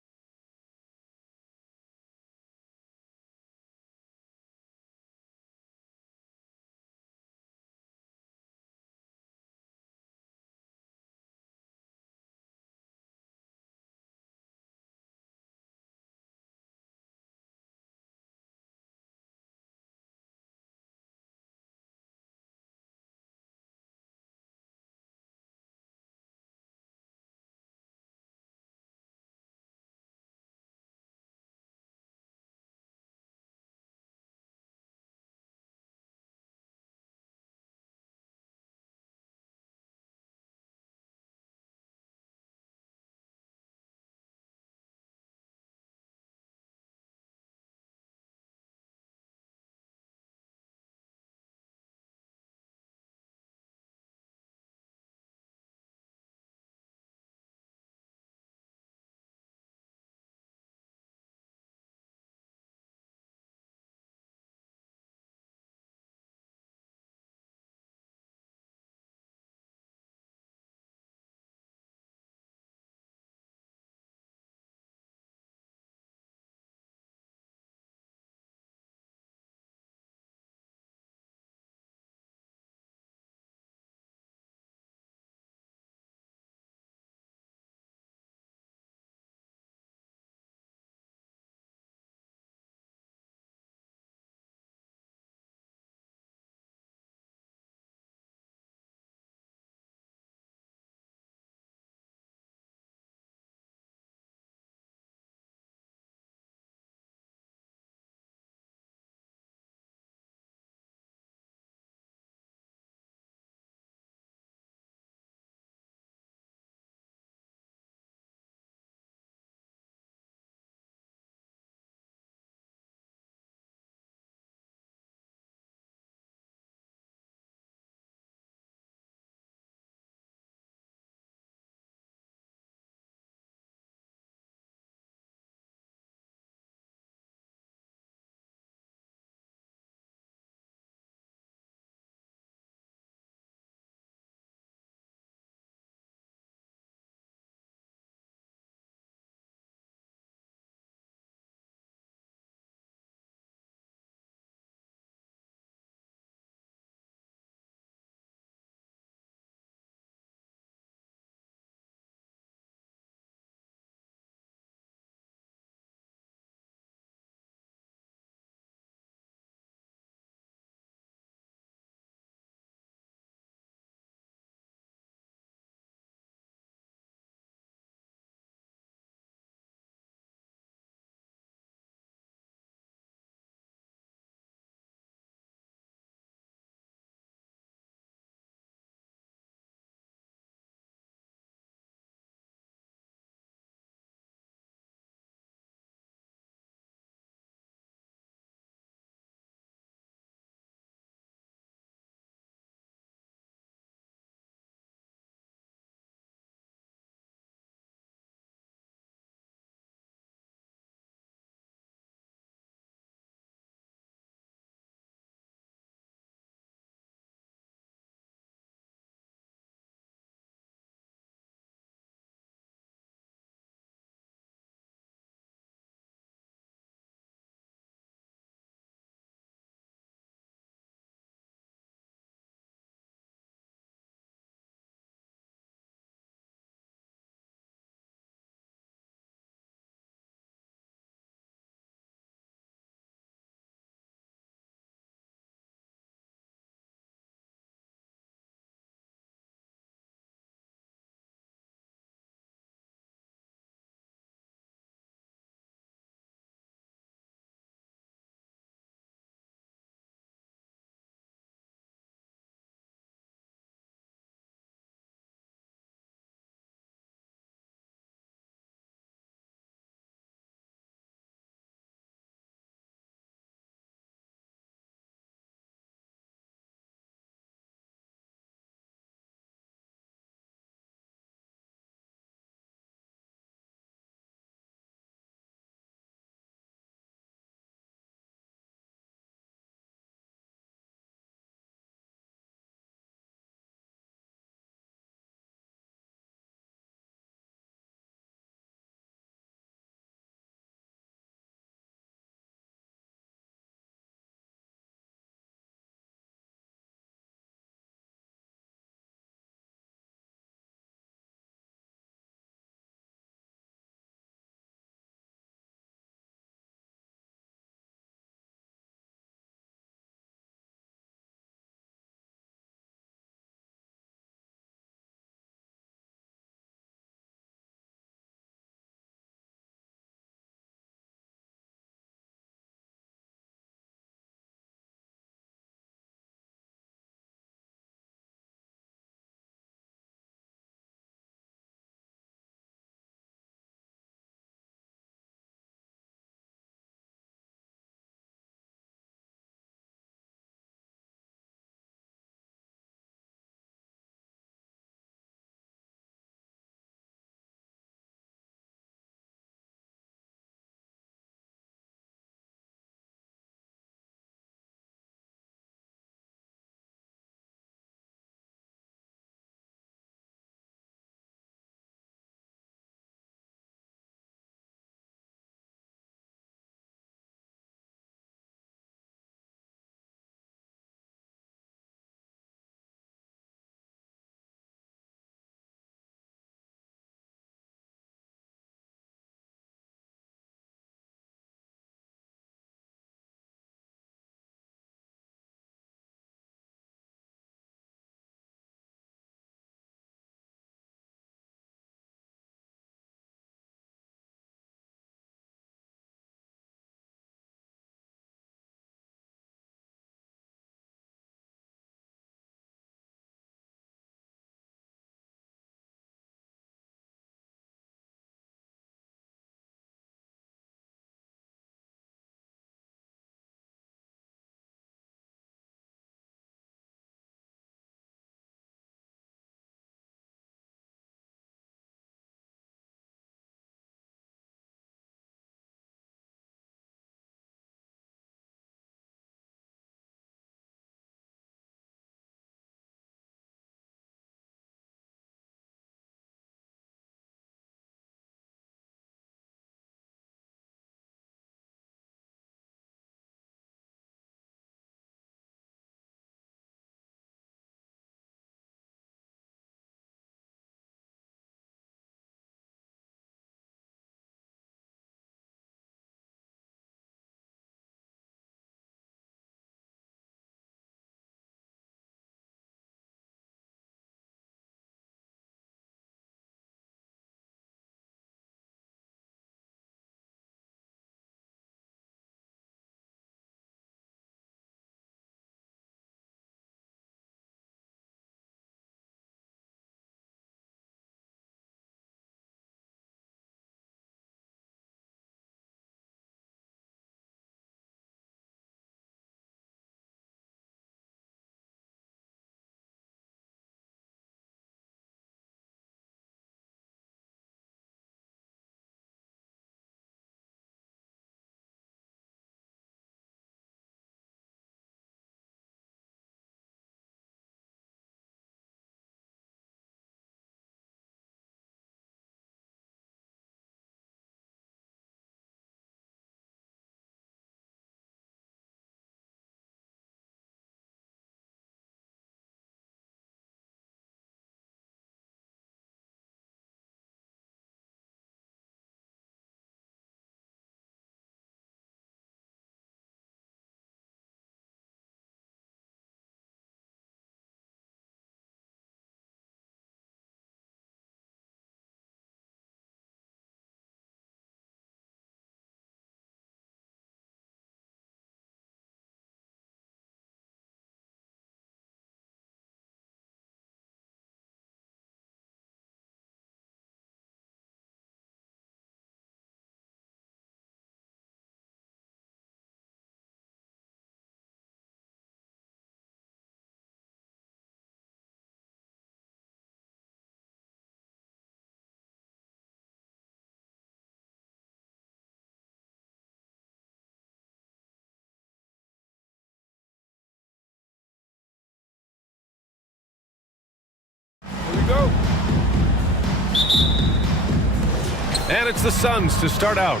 And it's the Suns to start out.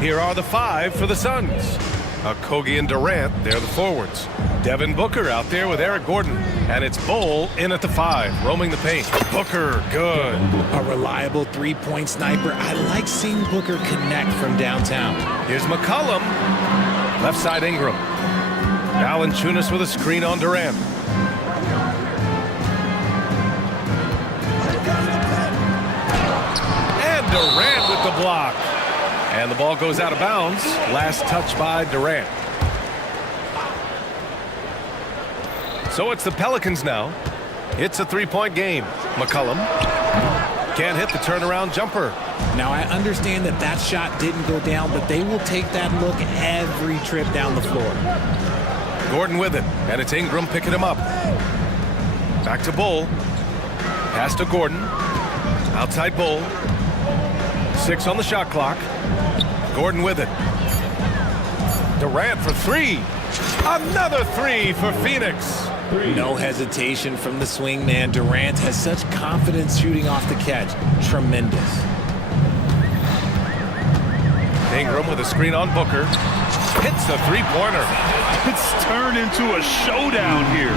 Here are the 5 for the Suns. Kogi and Durant, they're the forwards. Devin Booker out there with Eric Gordon. And it's Bol in at the 5, roaming the paint. Booker, good. A reliable three-point sniper. I like seeing Booker connect from downtown. Here's McCollum. Left side Ingram. Valanciunas with a screen on Durant. And Durant with the block. And the ball goes out of bounds. Last touch by Durant. So it's the Pelicans now. It's a three-point game. McCollum can't hit the turnaround jumper. Now, I understand that that shot didn't go down, but they will take that look every trip down the floor. Gordon with it, and it's Ingram picking him up. Back to Bol. Pass to Gordon. Outside Bol. 6 on the shot clock. Gordon with it. Durant for 3. Another 3 for Phoenix. No hesitation from the swing man. Durant has such confidence shooting off the catch. Tremendous. Ingram with a screen on Booker. Hits the three-pointer. It's turned into a showdown here.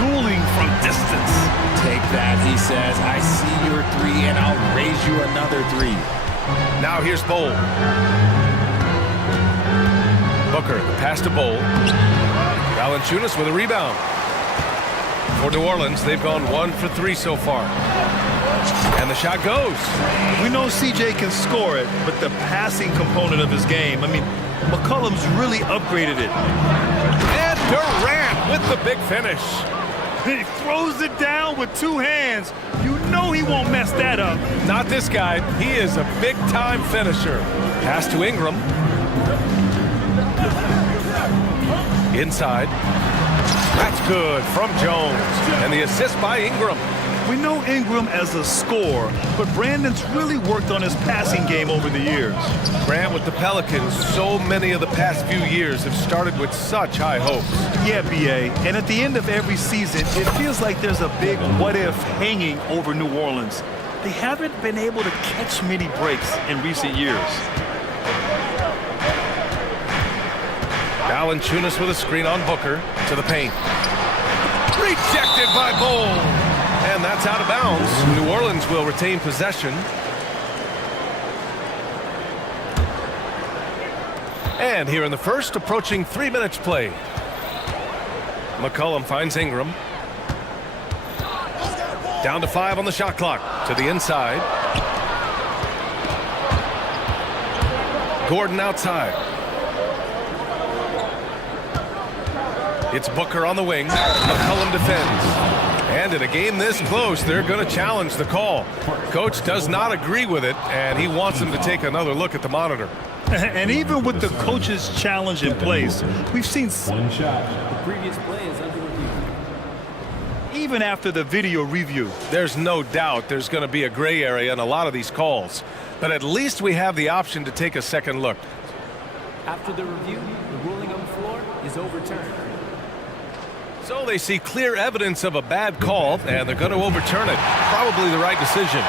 Dueling from distance. Take that, he says. I see your 3, and I'll raise you another 3. Now here's Bol. Booker, the pass to Bol. Valanciunas with a rebound. For New Orleans, they've gone 1 for 3 so far. And the shot goes. We know CJ can score it, but the passing component of his game, I mean, McCollum's really upgraded it. And Durant with the big finish. He throws it down with 2 hands. You know he won't mess that up. Not this guy. He is a big-time finisher. Pass to Ingram. Inside. That's good from Jones. And the assist by Ingram. We know Ingram as a scorer, but Brandon's really worked on his passing game over the years. Grant with the Pelicans, so many of the past few years have started with such high hopes. Yeah, B.A., and at the end of every season, it feels like there's a big what-if hanging over New Orleans. They haven't been able to catch many breaks in recent years. Valanciunas with a screen on Booker to the paint. Rejected by Bol. And that's out of bounds. New Orleans will retain possession. And here in the first, approaching 3 minutes play. McCollum finds Ingram. Down to 5 on the shot clock. To the inside. Gordon outside. It's Booker on the wing. McCollum defends. And in a game this close, they're going to challenge the call. Coach does not agree with it, and he wants them to take another look at the monitor. And even with the coach's challenge in place, we've seen One shot. The previous play is under review. even after the video review. There's no doubt there's going to be a gray area in a lot of these calls, but at least we have the option to take a second look. After the review, the ruling on the floor is overturned. So they see clear evidence of a bad call, and they're going to overturn it. Probably the right decision.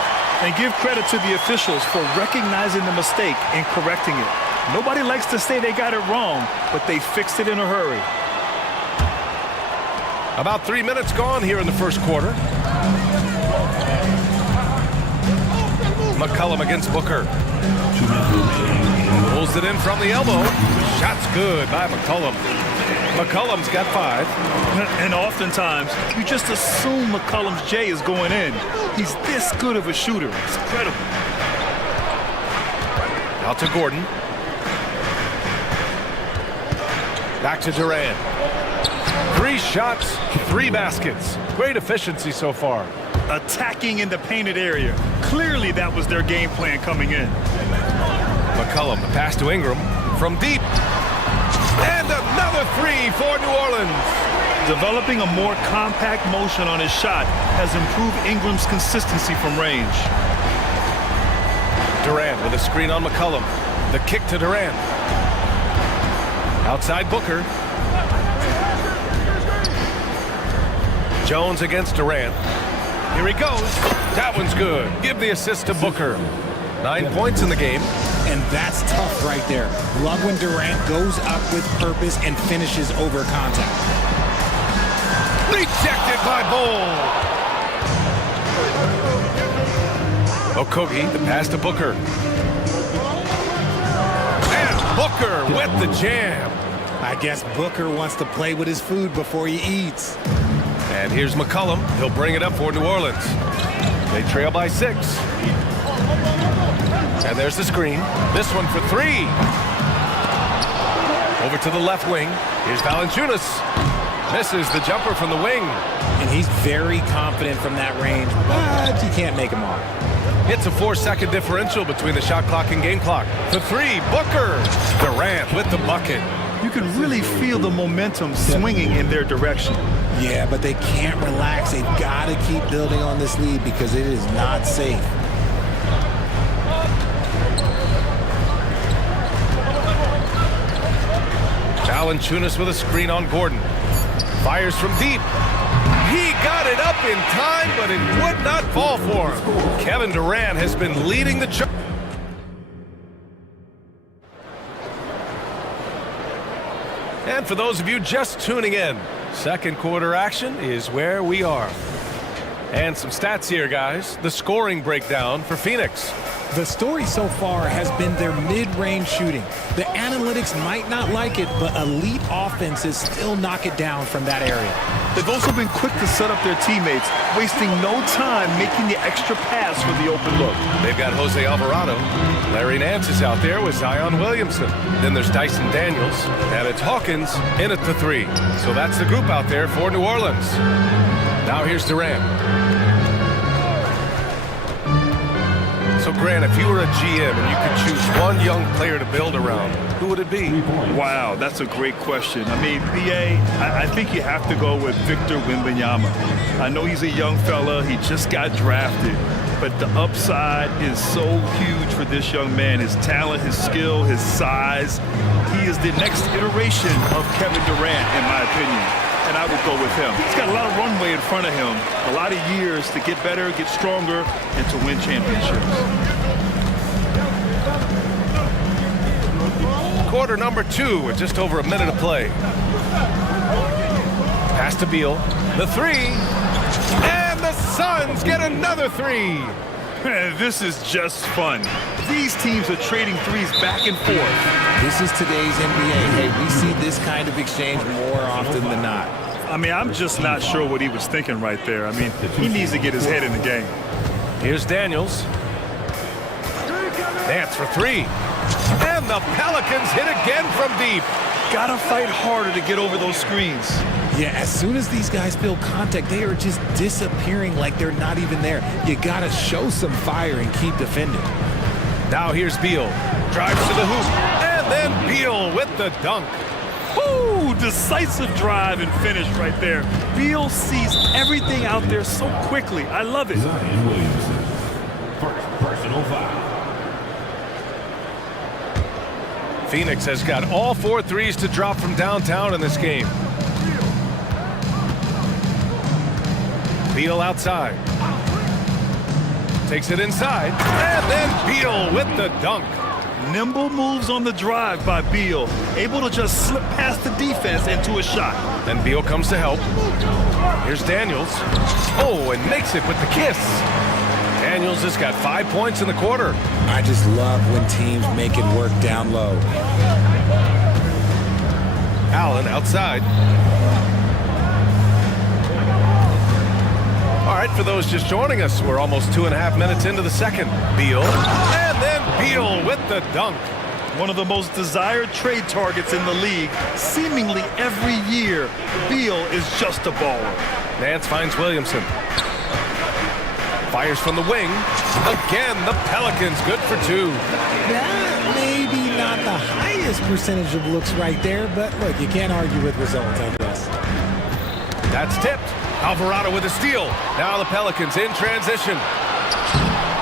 And give credit to the officials for recognizing the mistake and correcting it. Nobody likes to say they got it wrong, but they fixed it in a hurry. About 3 minutes gone here in the first quarter. McCollum against Booker. Pulls it in from the elbow. Shot's good by McCollum. McCollum's got 5. And oftentimes, you just assume McCollum's J is going in. He's this good of a shooter. It's incredible. Out to Gordon. Back to Durant. 3 shots, 3 baskets. Great efficiency so far. Attacking in the painted area. Clearly that was their game plan coming in. McCollum, the pass to Ingram from deep. And another 3 for New Orleans. Developing a more compact motion on his shot has improved Ingram's consistency from range. Durant with a screen on McCollum. The kick to Durant. Outside Booker. Jones against Durant. Here he goes. That one's good. Give the assist to Booker. 9 points in the game. And that's tough right there. Love when Durant goes up with purpose and finishes over contact. Rejected by Bull. Okogie, the pass to Booker. And Booker with the jam. I guess Booker wants to play with his food before he eats. And here's McCollum. He'll bring it up for New Orleans. They trail by 6. And there's the screen. This one for 3. Over to the left wing. Here's Valanciunas. Misses the jumper from the wing. And he's very confident from that range, but you can't make him all. It's a 4-second differential between the shot clock and game clock. For 3, Booker. Durant with the bucket. You can really feel the momentum swinging in their direction. Yeah, but they can't relax. They've got to keep building on this lead because it is not safe. Valanciunas with a screen on Gordon. Fires from deep. He got it up in time, but it would not fall for him. Kevin Durant has been leading the charge. And for those of you just tuning in, second quarter action is where we are. And some stats here, guys. The scoring breakdown for Phoenix. The story so far has been their mid-range shooting. The analytics might not like it, but elite offenses still knock it down from that area. They've also been quick to set up their teammates, wasting no time making the extra pass for the open look. They've got Jose Alvarado. Larry Nance is out there with Zion Williamson. Then there's Dyson Daniels, and it's Hawkins in at the 3. So that's the group out there for New Orleans. Now here's Durant. So, Grant, if you were a GM and you could choose one young player to build around, who would it be? Wow, that's a great question. I mean, BA, I think you have to go with Victor Wembanyama. I know he's a young fella. He just got drafted. But the upside is so huge for this young man. His talent, his skill, his size. He is the next iteration of Kevin Durant, in my opinion. And I would go with him. He's got a lot of runway in front of him, a lot of years to get better, get stronger, and to win championships. Quarter number 2 with just over a minute of play. Pass to Beal. The 3. And the Suns get another 3. This is just fun. These teams are trading threes back and forth. This is today's NBA. Hey, we see this kind of exchange more often than not. I mean, I'm just not sure what he was thinking right there. I mean, he needs to get his head in the game. Here's Daniels. Nance for 3. And the Pelicans hit again from deep. Gotta fight harder to get over those screens. Yeah, as soon as these guys feel contact, they are just disappearing like they're not even there. You gotta show some fire and keep defending. Now here's Beal. Drives to the hoop. And then Beal with the dunk. Woo! Decisive drive and finish right there. Beal sees everything out there so quickly. I love it. Zion Williamson. First personal foul. Phoenix has got all 4 threes to drop from downtown in this game. Beal outside. Takes it inside. And then Beal with the dunk. Nimble moves on the drive by Beal. Able to just slip past the defense into a shot. Then Beal comes to help. Here's Daniels. Oh, and makes it with the kiss. Daniels has got 5 points in the quarter. I just love when teams make it work down low. Allen outside. All right, for those just joining us, we're almost 2.5 minutes into the second. Beal, and then Beal with the dunk. One of the most desired trade targets in the league. Seemingly every year, Beal is just a baller. Nance finds Williamson. Fires from the wing. Again, the Pelicans good for 2. That maybe not the highest percentage of looks right there, but look, you can't argue with results, I guess. That's tipped. Alvarado with a steal. Now the Pelicans in transition.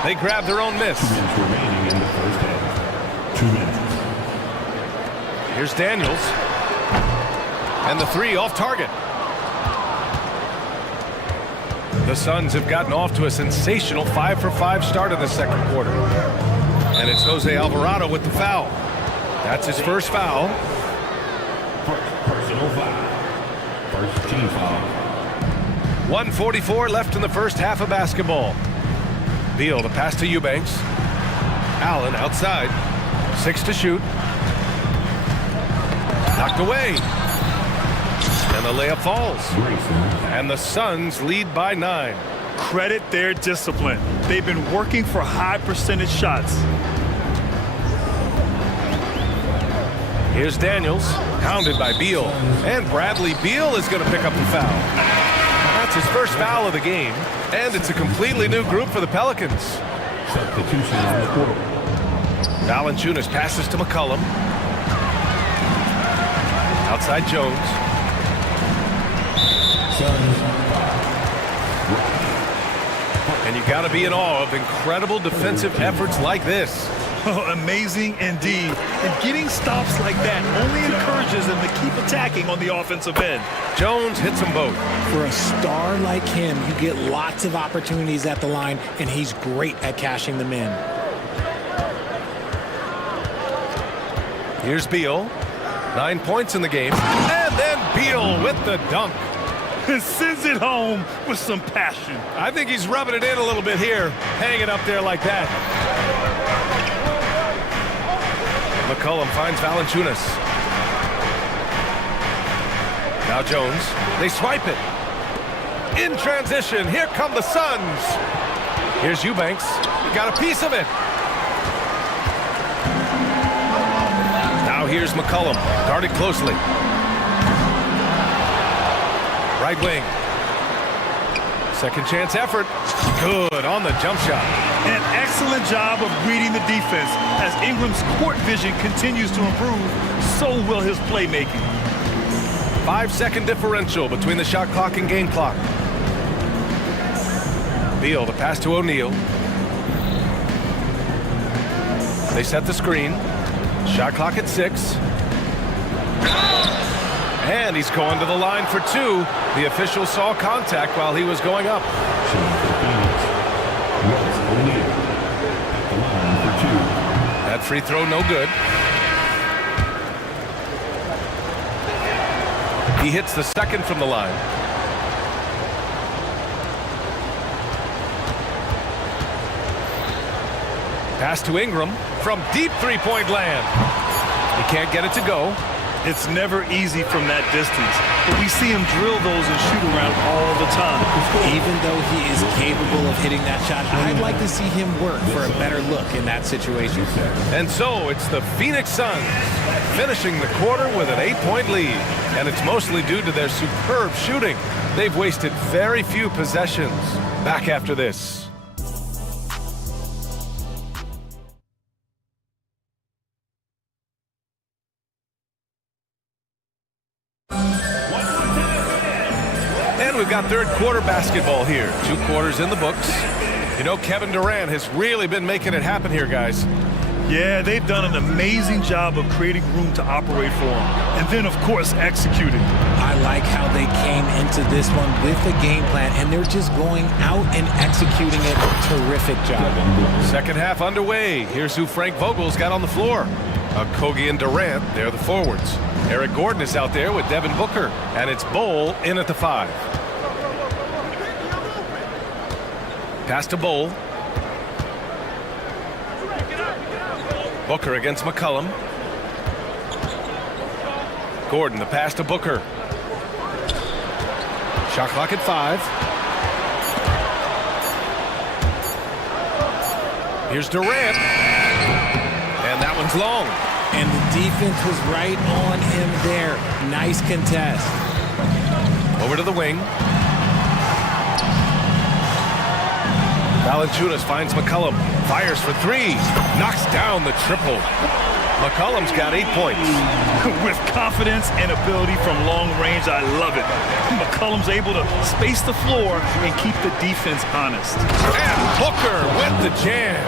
They grab their own miss. 2 minutes remaining in the first half. 2 minutes. Here's Daniels. And the 3 off target. The Suns have gotten off to a sensational 5-for-5 start in the second quarter. And it's Jose Alvarado with the foul. That's his first foul. Personal foul. First team foul. 1:44 left in the first half of basketball. Beal, the pass to Eubanks. Allen outside. 6 to shoot. Knocked away. And the layup falls. And the Suns lead by 9. Credit their discipline. They've been working for high percentage shots. Here's Daniels, hounded by Beal. And Bradley Beal is going to pick up the foul. That's his first foul of the game. And it's a completely new group for the Pelicans. Substitution on the court. Valanciunas passes to McCollum. Outside Jones. And you got to be in awe of incredible defensive efforts like this. Oh, amazing indeed. And getting stops like that only encourages them to keep attacking on the offensive end. Jones hits them both. For a star like him, you get lots of opportunities at the line, and he's great at cashing them in. Here's Beal. 9 points in the game. And then Beal with the dunk. Sends it home with some passion. I think he's rubbing it in a little bit here, hanging up there like that. McCollum finds Valanciunas. Now Jones. They swipe it. In transition, here come the Suns. Here's Eubanks. He got a piece of it. Now here's McCollum, guarded closely. Right wing. Second chance effort. Good on the jump shot. An excellent job of reading the defense. As Ingram's court vision continues to improve, so will his playmaking. 5-second differential between the shot clock and game clock. Beal, the pass to O'Neal. They set the screen. Shot clock at 6. And he's going to the line for 2. The official saw contact while he was going up. That free throw no good. He hits the second from the line. Pass to Ingram from deep three-point land. He can't get it to go. It's never easy from that distance, but we see him drill those and shoot around all the time. Even though he is capable of hitting that shot, I'd like to see him work for a better look in that situation. And so it's the Phoenix Suns finishing the quarter with an 8-point lead, and it's mostly due to their superb shooting. They've wasted very few possessions. Back after this. We've got third quarter basketball here. 2 quarters in the books. You know, Kevin Durant has really been making it happen here, guys. Yeah, they've done an amazing job of creating room to operate for him. And then, of course, executing. I like how they came into this one with a game plan, and they're just going out and executing it. Terrific job. Second half underway. Here's who Frank Vogel's got on the floor. Kogi and Durant, they're the forwards. Eric Gordon is out there with Devin Booker. And it's Bowl in at the 5. Pass to Bowl. Booker against McCollum. Gordon, the pass to Booker. Shot clock at 5. Here's Durant. And that one's long. And the defense was right on him there. Nice contest. Over to the wing. Valanciunas finds McCollum. Fires for 3. Knocks down the triple. McCollum's got 8 points. With confidence and ability from long range, I love it. McCollum's able to space the floor and keep the defense honest. And Booker with the jam.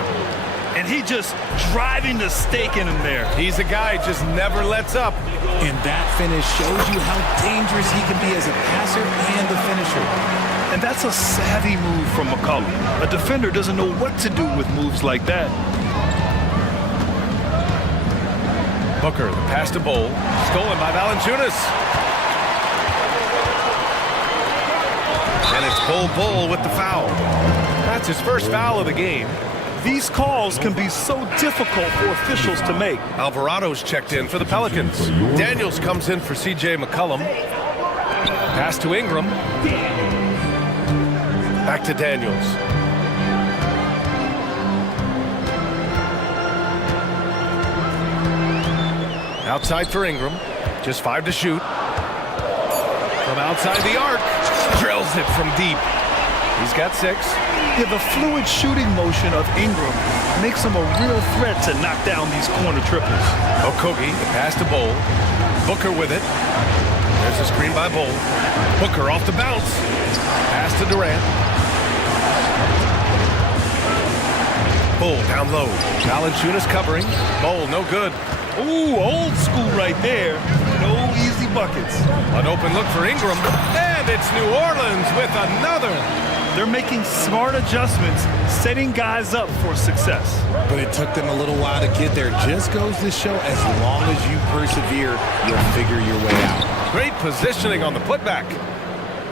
And he just driving the stake in him there. He's a guy who just never lets up. And that finish shows you how dangerous he can be as a passer and the finisher. And that's a savvy move from McCollum. A defender doesn't know what to do with moves like that. Booker, the pass to Bowl, stolen by Valanciunas. And it's Bowl with the foul. That's his first foul of the game. These calls can be so difficult for officials to make. Alvarado's checked in for the Pelicans. Daniels comes in for C.J. McCollum. Pass to Ingram. Back to Daniels. Outside for Ingram. Just 5 to shoot. From outside the arc. Drills it from deep. He's got 6. Yeah, the fluid shooting motion of Ingram makes him a real threat to knock down these corner triples. Okogie, the pass to Bowl. Booker with it. There's a screen by Bowl. Booker off the bounce. Pass to Durant. Bowl down low. Valanciunas covering. Bowl no good. Ooh, old school right there. No easy buckets. An open look for Ingram. And it's New Orleans with another. They're making smart adjustments, setting guys up for success. But it took them a little while to get there. Just goes to show, as long as you persevere, you'll figure your way out. Great positioning on the putback.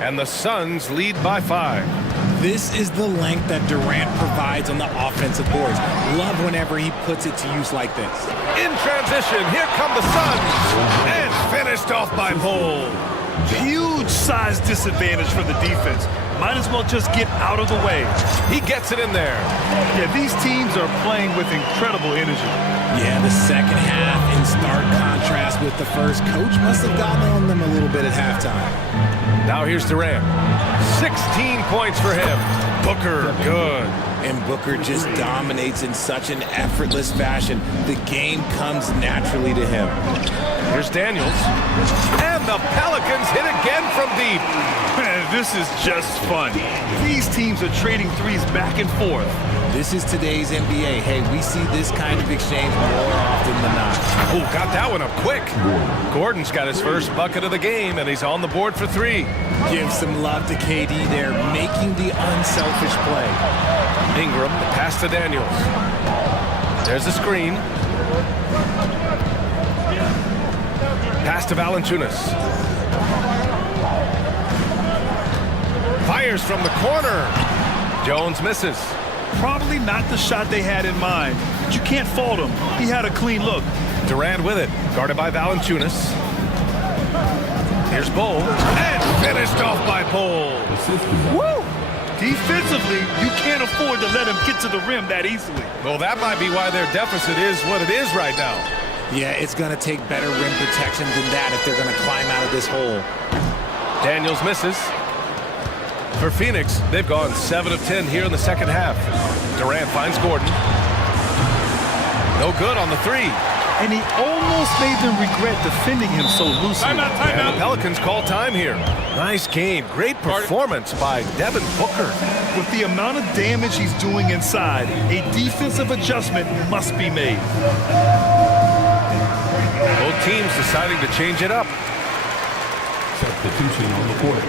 And the Suns lead by 5. This is the length that Durant provides on the offensive boards. Love whenever he puts it to use like this. In transition, here come the Suns. And finished off by Bowl. Huge size disadvantage for the defense. Might as well just get out of the way. He gets it in there. Yeah, these teams are playing with incredible energy. Yeah, the second half in stark contrast with the first. Coach must have gotten on them a little bit at halftime. Now here's Durant. 16 points for him. Booker, good. And Booker just dominates in such an effortless fashion. The game comes naturally to him. Here's Daniels. And the Pelicans hit again from deep. Man, this is just fun. These teams are trading threes back and forth. This is today's NBA. Hey, we see this kind of exchange more often than not. Oh, got that one up quick. Gordon's got his first bucket of the game, and he's on the board for 3. Give some love to KD there, making the unselfish play. Ingram, the pass to Daniels. There's the screen. Pass to Valanciunas. Fires from the corner. Jones misses. Probably not the shot they had in mind, but you can't fault him. He had a clean look. Durant with it, guarded by Valanciunas. Here's Bowl, and finished off by Bowl. Woo! Defensively, you can't afford to let him get to the rim that easily. Well, that might be why their deficit is what it is right now. Yeah, it's going to take better rim protection than that if they're going to climb out of this hole. Daniels misses. For Phoenix, they've gone 7 of 10 here in the second half. Durant finds Gordon. No good on the 3. And he almost made them regret defending him so loosely. And the Pelicans call time here. Nice game. Great performance by Devin Booker. With the amount of damage he's doing inside, a defensive adjustment must be made. Both teams deciding to change it up. Substitution on the court.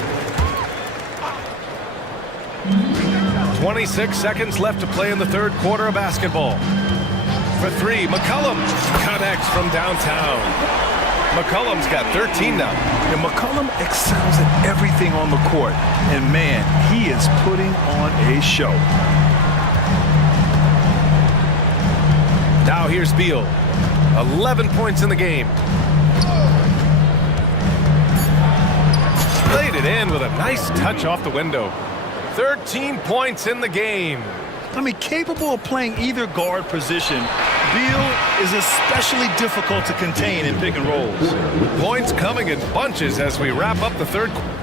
26 seconds left to play in the third quarter of basketball. For 3, McCollum connects from downtown. McCollum's got 13 now. And McCollum excels at everything on the court. And man, he is putting on a show. Now here's Beal. 11 points in the game. Played it in with a nice touch off the window. 13 points in the game. I mean, capable of playing either guard position, Beal is especially difficult to contain in pick and rolls. Points coming in bunches as we wrap up the third quarter.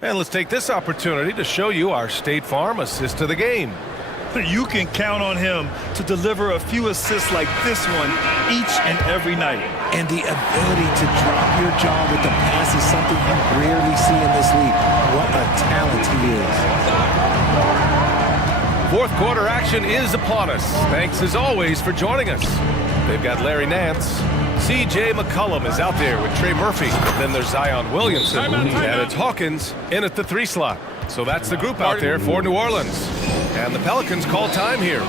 And let's take this opportunity to show you our State Farm assist of the game. You can count on him to deliver a few assists like this one each and every night. And the ability to drop your jaw with the pass is something you rarely see in this league. What a talent he is. Fourth quarter action is upon us. Thanks as always for joining us. They've got Larry Nance. C.J. McCollum is out there with Trey Murphy. Then there's Zion Williamson. And it's Hawkins in at the 3 slot. So that's the group out there for New Orleans. And the Pelicans call time here.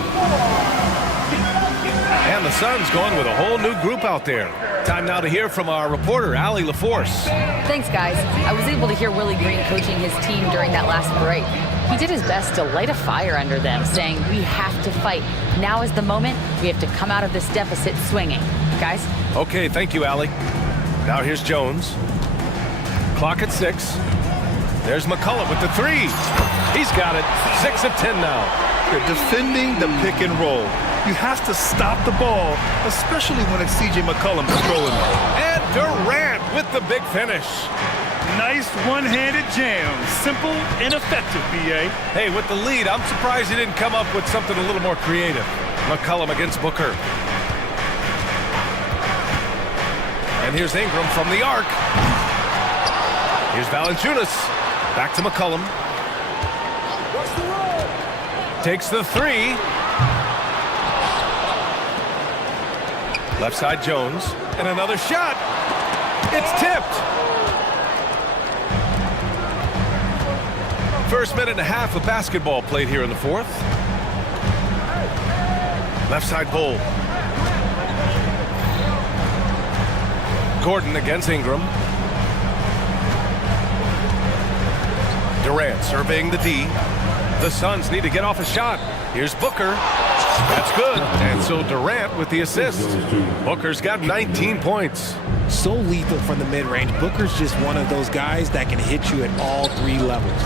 And the Suns going with a whole new group out there. Time now to hear from our reporter, Allie LaForce. Thanks, guys. I was able to hear Willie Green coaching his team during that last break. He did his best to light a fire under them, saying, we have to fight. Now is the moment. We have to come out of this deficit swinging. Guys? Okay, thank you, Allie. Now here's Jones. Clock at 6. There's McCullough with the 3. He's got it. 6 of 10 now. They're defending the pick and roll. You have to stop the ball, especially when it's C.J. McCollum controlling it. And Durant with the big finish. Nice one-handed jam. Simple and effective, B.A. Hey, with the lead, I'm surprised he didn't come up with something a little more creative. McCollum against Booker. And here's Ingram from the arc. Here's Valanciunas. Back to McCollum. Takes the 3. Left side Jones. And another shot. It's tipped. First minute and a half of basketball played here in the fourth. Left side Bull. Gordon against Ingram. Durant surveying the D. The Suns need to get off a shot. Here's Booker. That's good. And so Durant with the assist. Booker's got 19 points. So lethal from the mid-range. Booker's just one of those guys that can hit you at all 3 levels.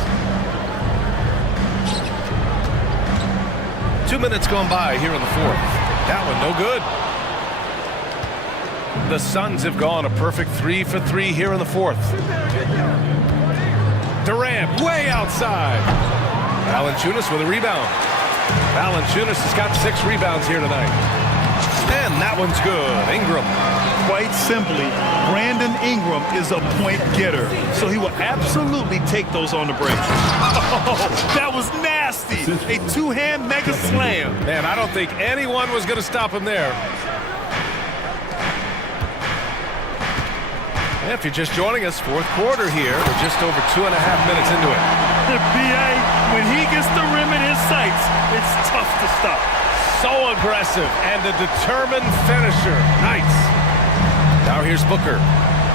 2 minutes gone by here in the fourth. That one no good. The Suns have gone a perfect 3 for 3 here in the fourth. Durant way outside. Valanciunas with a rebound. Valanciunas has got 6 rebounds here tonight. And that one's good. Ingram. Quite simply, Brandon Ingram is a point getter, so he will absolutely take those on the break. Oh, that was nasty. A 2-hand mega slam. Man, I don't think anyone was going to stop him there. If you're just joining us, fourth quarter here. We're just over 2.5 minutes into it. B.A., when he gets the rim in his sights, it's tough to stop. So aggressive and a determined finisher. Nice. Now here's Booker.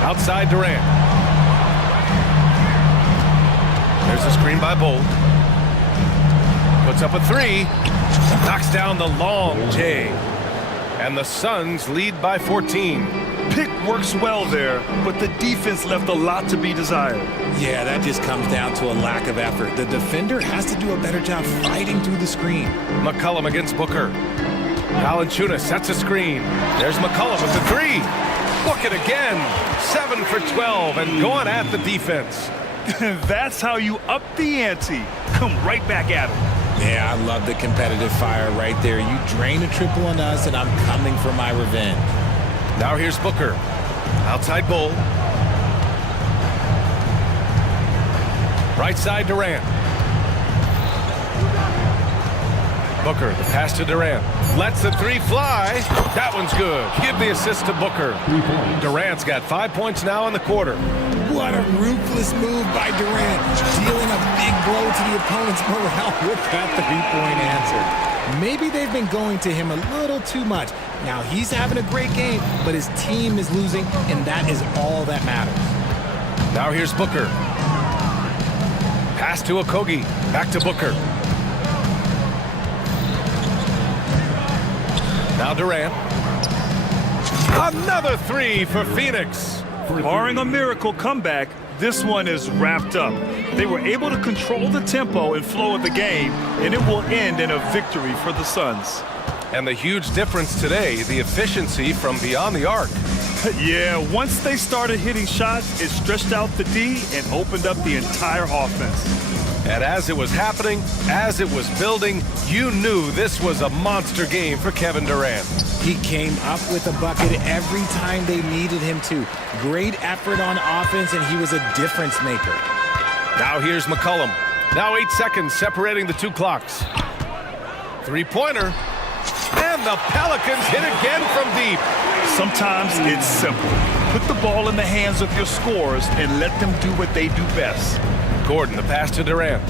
Outside Durant. There's a screen by Bull. Puts up a 3. Knocks down the long J. And the Suns lead by 14. Pick works well there, but the defense left a lot to be desired. Yeah, that just comes down to a lack of effort. The defender has to do a better job fighting through the screen. McCollum against Booker. Valanciunas sets a screen. There's McCollum with the 3. Book it again. 7 for 12 and going at the defense. That's how you up the ante. Come right back at him. Yeah, I love the competitive fire right there. You drain a triple on us, and I'm coming for my revenge. Now here's Booker. Outside Bull. Right side Durant. Booker, the pass to Durant. Lets the 3 fly. That one's good. Give the assist to Booker. Durant's got 5 points now in the quarter. What a ruthless move by Durant. Dealing a big blow to the opponent's morale with that 3-point answer. Maybe they've been going to him a little too much. Now he's having a great game, but his team is losing, and that is all that matters. Now here's Booker. Pass to Okogie. Back to Booker. Now Durant. Another 3 for Phoenix. Barring a miracle comeback, this one is wrapped up. They were able to control the tempo and flow of the game, and it will end in a victory for the Suns. And the huge difference today, the efficiency from beyond the arc. Yeah, once they started hitting shots, it stretched out the D and opened up the entire offense. And as it was happening, as it was building, you knew this was a monster game for Kevin Durant. He came up with a bucket every time they needed him to. Great effort on offense, and he was a difference maker. Now here's McCollum. Now 8 seconds separating the 2 clocks. 3-pointer. And the Pelicans hit again from deep. Sometimes it's simple. Put the ball in the hands of your scorers and let them do what they do best. Gordon, the pass to Durant.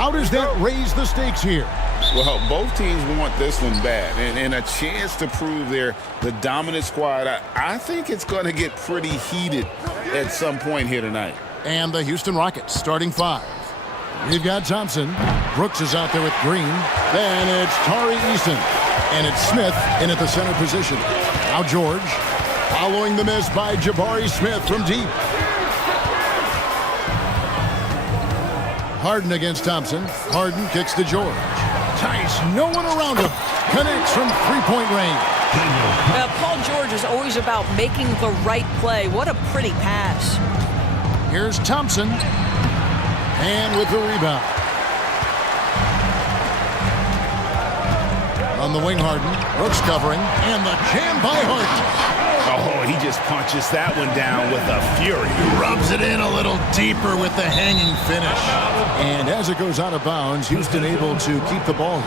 How does that raise the stakes here? Well, both teams want this one bad, and a chance to prove they're the dominant squad. I think it's going to get pretty heated at some point here tonight. And the Houston Rockets starting 5. We've got Thompson. Brooks is out there with Green. Then it's Tari Eason. And it's Smith in at the center position. Now George. Following the miss by Jabari Smith from deep. Harden against Thompson. Harden kicks to George. Tice, no one around him. Connects from three-point range. Paul George is always about making the right play. What a pretty pass. Here's Thompson. And with the rebound. On the wing, Harden. Brooks covering. And the jam by Harden. Oh, he just punches that one down with a fury. Rubs it in a little deeper with the hanging finish. And as it goes out of bounds, Houston able to keep the ball.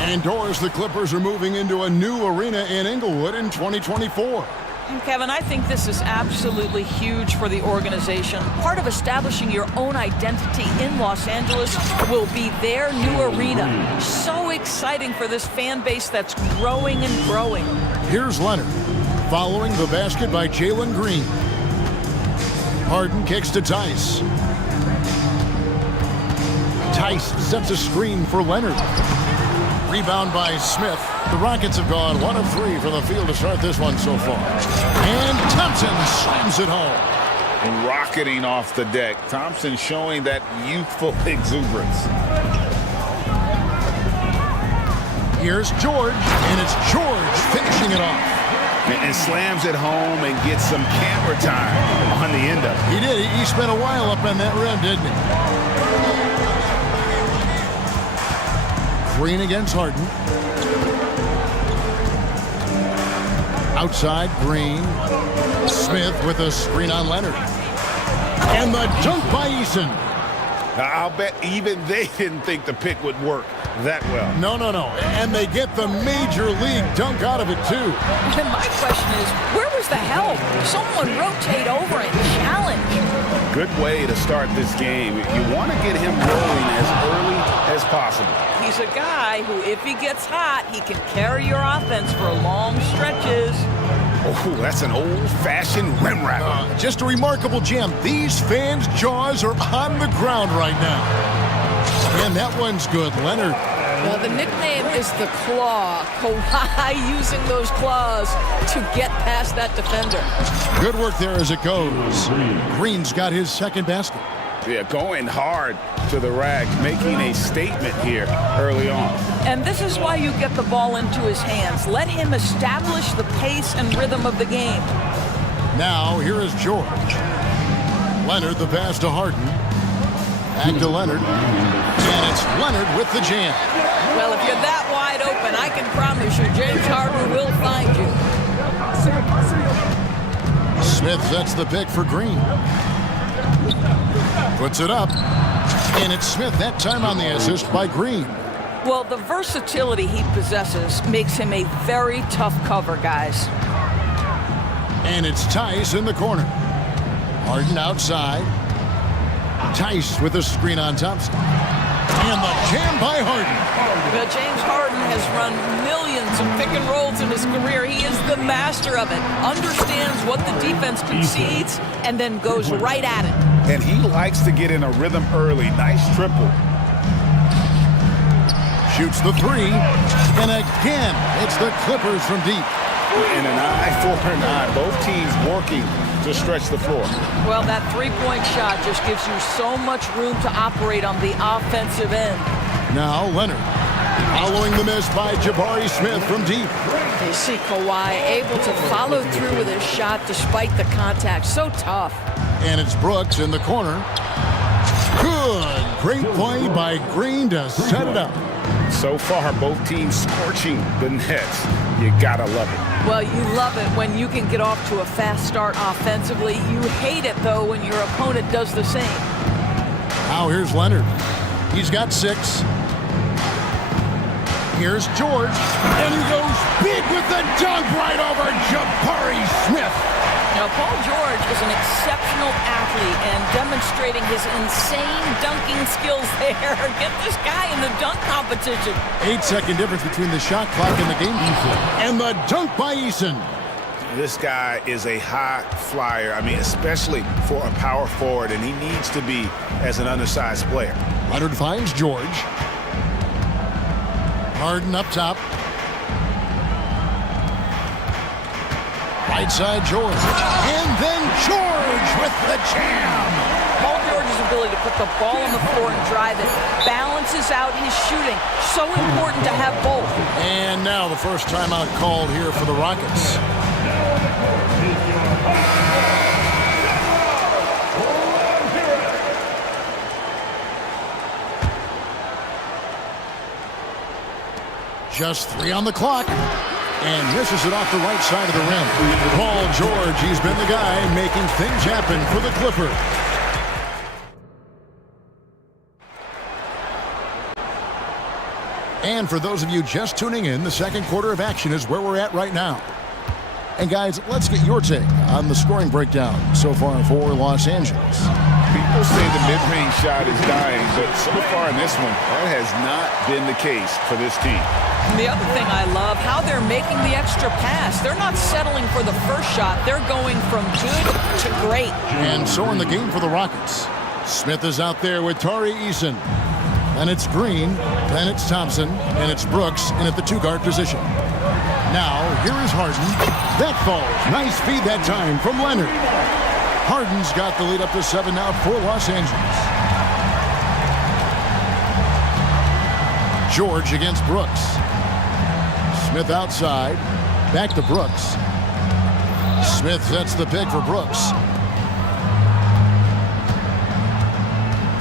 And Doris, the Clippers are moving into a new arena in Inglewood in 2024. And Kevin, I think this is absolutely huge for the organization. Part of establishing your own identity in Los Angeles will be their new arena. So exciting for this fan base that's growing and growing. Here's Leonard. Following the basket by Jalen Green. Harden kicks to Tice. Tice sets a screen for Leonard. Rebound by Smith. The Rockets have gone 1 of 3 from the field to start this one so far. And Thompson slams it home. Rocketing off the deck. Thompson showing that youthful exuberance. Here's George, and it's George finishing it off. And slams it home and gets some camera time on the end of it. He did. He spent a while up on that rim, didn't he? Green against Harden. Outside, Green. Smith with a screen on Leonard. And the dunk by Eason. I'll bet even they didn't think the pick would work that well. No. And they get the major league dunk out of it, too. And my question is, where was the help? Someone rotate over and challenge. Good way to start this game. You want to get him rolling as early as possible. He's a guy who, if he gets hot, he can carry your offense for long stretches. Oh, that's an old-fashioned rim wrap. Just a remarkable jam. These fans' jaws are on the ground right now. And that one's good. Leonard. The nickname is the Claw. Kawhi using those claws to get past that defender. Good work there as it goes. Green's got his second basket. Yeah, going hard to the rack, making a statement here early on. And this is why you get the ball into his hands. Let him establish the pace and rhythm of the game. Now, here is George. Leonard, the pass to Harden. Back to Leonard. And it's Leonard with the jam. Well, if you're that wide open, I can promise you James Harden will find you. Smith sets the pick for Green. Puts it up. And it's Smith that time on the assist by Green. Well, the versatility he possesses makes him a very tough cover, guys. And it's Tice in the corner. Harden outside. Tice with a screen on Thompson. And the jam by Harden. Well, James Harden has run millions of pick and rolls in his career. He is the master of it. Understands what the defense concedes and then goes right at it. And he likes to get in a rhythm early. Nice triple. Shoots the three. And again, it's the Clippers from deep. And an eye for an eye. Both teams working to stretch the floor. Well, that three-point shot just gives you so much room to operate on the offensive end. Now Leonard, following the miss by Jabari Smith from deep. You see Kawhi able to follow through with his shot despite the contact. So tough. And it's Brooks in the corner. Good. Great play by Green to set it up. So far, both teams scorching the nets. You gotta love it. Well, you love it when you can get off to a fast start offensively. You hate it, though, when your opponent does the same. Now here's Leonard. He's got 6. Here's George. And he goes big with the dunk right over Jabari Smith. Now, Paul George is an exceptional athlete and demonstrating his insane dunking skills there. Get this guy in the dunk competition. 8-second difference between the shot clock and the game. And the dunk by Eason. This guy is a high flyer. I mean, especially for a power forward, and he needs to be as an undersized player. Leonard finds George. Harden up top. Right side George. And then George with the jam. Paul George's ability to put the ball on the floor and drive it balances out his shooting. So important to have both. And now the first timeout called here for the Rockets. Just 3 on the clock. And misses it off the right side of the rim. Paul George, he's been the guy making things happen for the Clippers. And for those of you just tuning in, the second quarter of action is where we're at right now. And guys, let's get your take on the scoring breakdown so far for Los Angeles. People say the mid-range shot is dying, but so far in this one, that has not been the case for this team. And the other thing I love, how they're making the extra pass. They're not settling for the first shot. They're going from good to great. And so in the game for the Rockets, Smith is out there with Tari Eason. Then it's Green, then it's Thompson, and it's Brooks in at the 2-guard position. Now, here is Harden. That falls. Nice feed that time from Leonard. Harden's got the lead up to 7 now for Los Angeles. George against Brooks. Smith outside. Back to Brooks. Smith sets the pick for Brooks.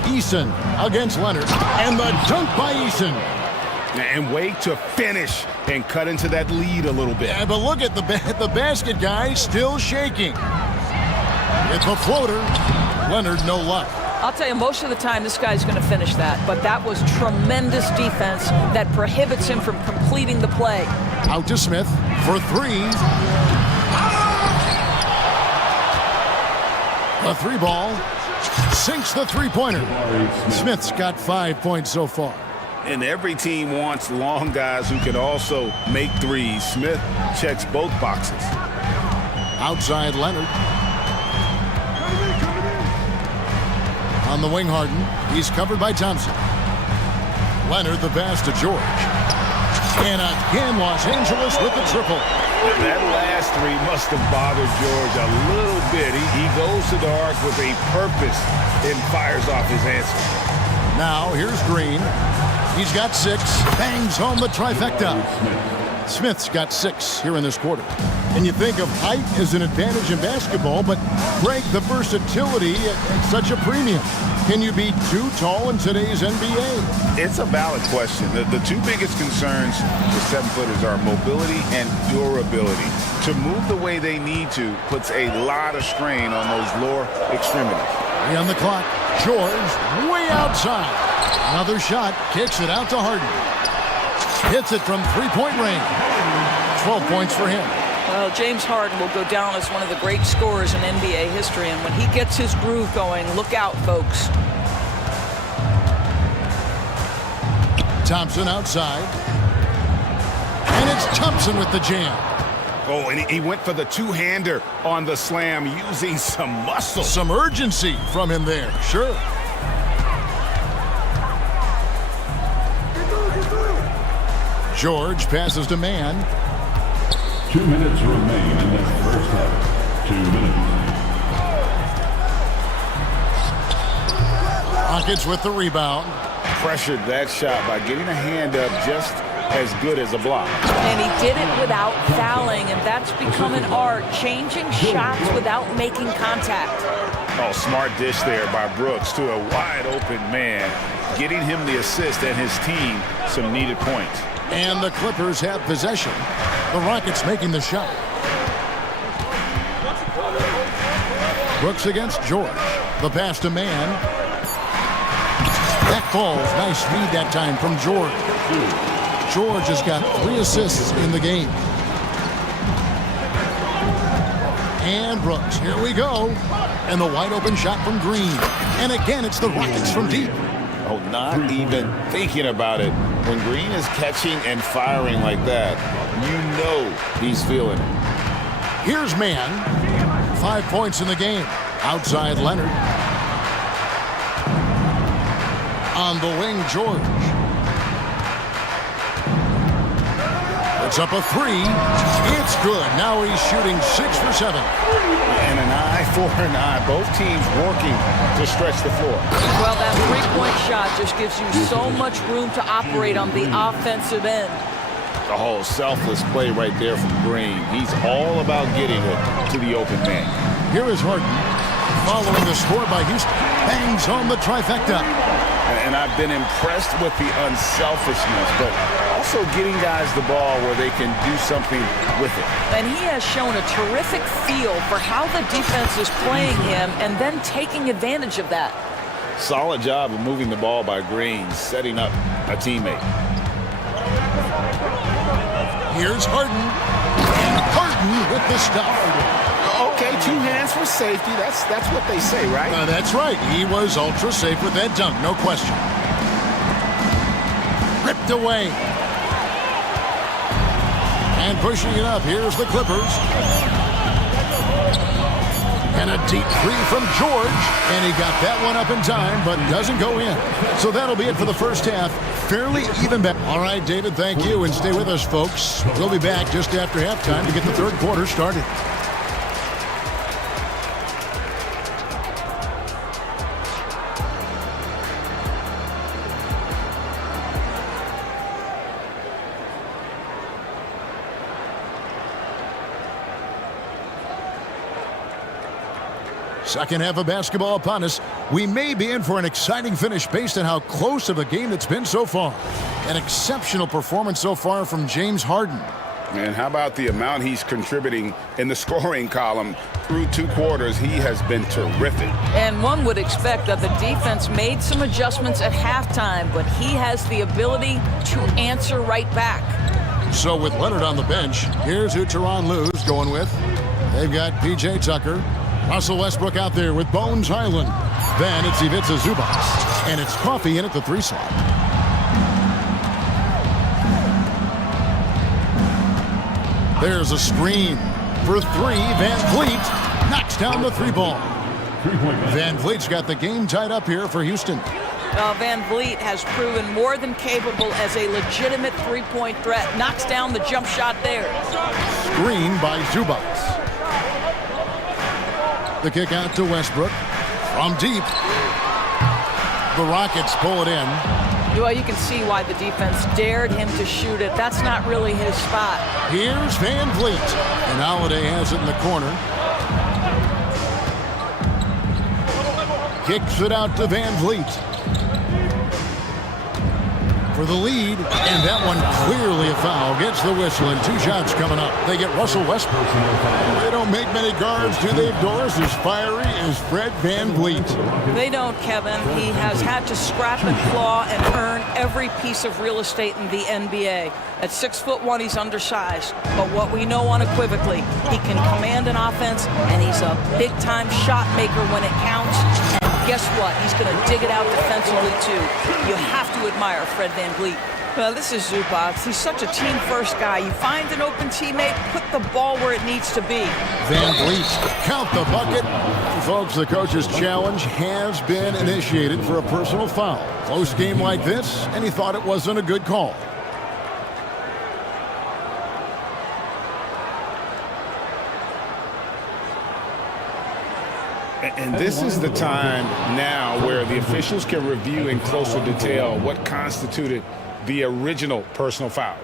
Eason against Leonard. And the dunk by Eason. And way to finish and cut into that lead a little bit. Yeah, but look at the basket guy still shaking. It's a floater. Leonard, no luck. I'll tell you, most of the time this guy's going to finish that, but that was tremendous defense that prohibits him from completing the play. Out to Smith for 3. A 3-ball sinks the 3-pointer. Smith's got 5 points so far. And every team wants long guys who can also make threes. Smith checks both boxes. Outside Leonard. On the wing, Harden. He's covered by Thompson. Leonard the pass to George. And again, Los Angeles with the triple. That last 3 must have bothered George a little bit. He goes to the arc with a purpose and fires off his answer. Now, here's Green. He's got 6. Bangs home the trifecta. Smith's got 6 here in this quarter. And you think of height as an advantage in basketball, but Greg, the versatility at such a premium. Can you be too tall in today's NBA? It's a valid question. The 2 biggest concerns with 7-footers are mobility and durability. To move the way they need to puts a lot of strain on those lower extremities. 3 on the clock. George way outside. Another shot. Kicks it out to Harden. Hits it from 3-point range. 12 points for him. Well, James Harden will go down as one of the great scorers in NBA history, and when he gets his groove going, look out, folks. Thompson outside. And it's Thompson with the jam. Oh, and he went for the 2-hander on the slam, using some muscle. Some urgency from him there, sure. George passes to Mann. 2 minutes remain in this first half. 2 minutes. Rockets with the rebound. Pressured that shot by getting a hand up just as good as a block. And he did it without fouling, and that's become an art, changing shots without making contact. Oh, smart dish there by Brooks to a wide-open man, getting him the assist and his team some needed points. And the Clippers have possession. The Rockets making the shot. Brooks against George. The pass to Mann. That falls. Nice feed that time from George. George has got 3 assists in the game. And Brooks, here we go. And the wide open shot from Green. And again, it's the Rockets from deep. Oh, not even thinking about it. When Green is catching and firing like that, you know he's feeling it. Here's Mann. 5 points in the game. Outside Leonard. On the wing, George. It's up a three. It's good. Now he's shooting 6 for 7. And an eye for an eye. Both teams working to stretch the floor. Well, that three-point shot just gives you so much room to operate on the offensive end. The whole selfless play right there from Green. He's all about getting it to the open man. Here is Harden. Following the score by Houston. Bangs home the trifecta. And I've been impressed with the unselfishness, but also getting guys the ball where they can do something with it. And he has shown a terrific feel for how the defense is playing him and then taking advantage of that. Solid job of moving the ball by Green, setting up a teammate. Here's Harden. And Harden with the stuff. Okay, 2 hands for safety. That's what they say, right? That's right. He was ultra safe with that dunk, no question. Ripped away. And pushing it up. Here's the Clippers. And a deep three from George. And he got that one up in time, but doesn't go in. So that'll be it for the first half. Fairly even bet. All right, David, thank you. And stay with us, folks. We'll be back just after halftime to get the third quarter started. Second half of basketball upon us. We may be in for an exciting finish based on how close of a game it's been so far. An exceptional performance so far from James Harden. And how about the amount he's contributing in the scoring column? Through 2 quarters, he has been terrific. And one would expect that the defense made some adjustments at halftime, but he has the ability to answer right back. So with Leonard on the bench, here's who Tyronn Lue's going with. They've got P.J. Tucker. Russell Westbrook out there with Bones Highland. Then it's Ivica Zubac. And it's Coffee in at the 3 slot. There's a screen for 3. Van Vliet knocks down the 3 ball. Van Vliet's got the game tied up here for Houston. Van Vliet has proven more than capable as a legitimate three-point threat. Knocks down the jump shot there. Screen by Zubac. The kick out to Westbrook from deep. The Rockets pull it in. Well, you can see why the defense dared him to shoot it. That's not really his spot. Here's Van Vliet. And Holiday has it in the corner. Kicks it out to Van Vliet. For the lead, and that one clearly a foul. Gets the whistle, and 2 shots coming up. They get Russell Westbrook. They don't make many guards, do they, Doris? As fiery as Fred Van Vliet. They don't, Kevin. He has had to scrap and claw and earn every piece of real estate in the NBA. At 6'1", he's undersized. But what we know unequivocally, he can command an offense, and he's a big-time shot maker when it counts. Guess what? He's going to dig it out defensively, too. You have to admire Fred Van Vliet. Well, this is Zubac. He's such a team-first guy. You find an open teammate, put the ball where it needs to be. Van Vliet, count the bucket. Folks, the coach's challenge has been initiated for a personal foul. Close game like this, and he thought it wasn't a good call. And this is the time now where the officials can review in closer detail what constituted the original personal foul.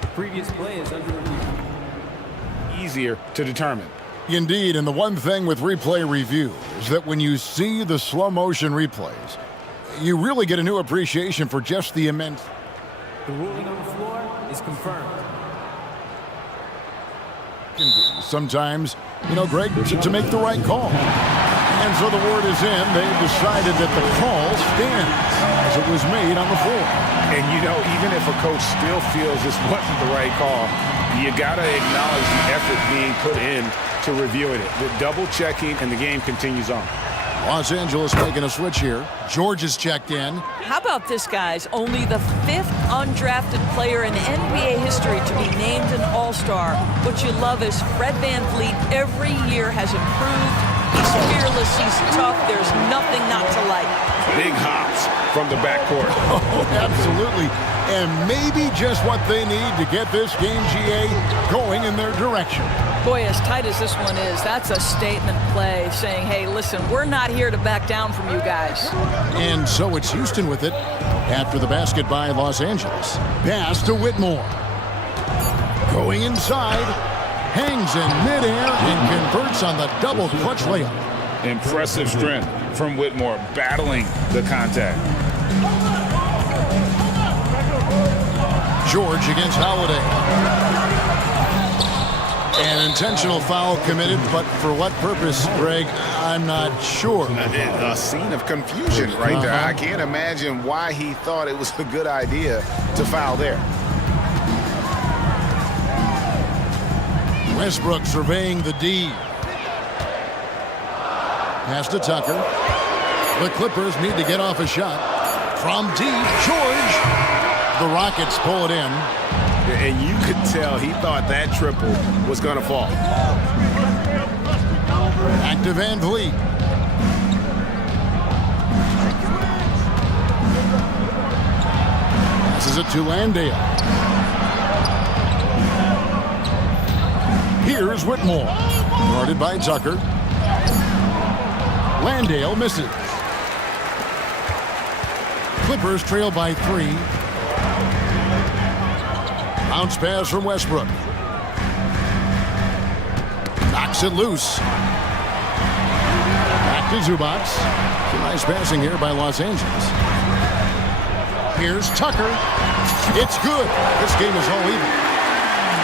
The previous play is under review. Easier to determine. Indeed, and the one thing with replay review is that when you see the slow motion replays, you really get a new appreciation for just the immense. The ruling on the floor is confirmed. Sometimes, Greg, to make the right call. And so the word is in. They've decided that the call stands as it was made on the floor. And, you know, even if a coach still feels this wasn't the right call, you got to acknowledge the effort being put in to reviewing it. The double checking, and the game continues on. Los Angeles making a switch here. George is checked in. How about this, guys? Only the 5th undrafted player in NBA history to be named an All-Star. What you love is Fred VanVleet every year has improved. He's fearless, he's tough, there's nothing not to like. Big hops from the backcourt. Oh, absolutely. And maybe just what they need to get this game, GA, going in their direction. Boy, as tight as this one is, that's a statement play saying, hey, listen, we're not here to back down from you guys. And so it's Houston with it after the basket by Los Angeles. Pass to Whitmore. Going inside, hangs in midair and converts on the double clutch layup. Impressive strength from Whitmore, battling the contact. George against Holiday. An intentional foul committed, but for what purpose, Greg, I'm not sure. A scene of confusion right there. I can't imagine why he thought it was a good idea to foul there. Westbrook surveying the D. Pass to Tucker. The Clippers need to get off a shot. From deep, George. The Rockets pull it in. And you could tell he thought that triple was going to fall. Back to VanVleet. Passes it to Landale. Here's Whitmore. Guarded by Tucker. Landale misses. Clippers trail by 3. Bounce pass from Westbrook. Knocks it loose. Back to Zubac. Some nice passing here by Los Angeles. Here's Tucker. It's good. This game is all even.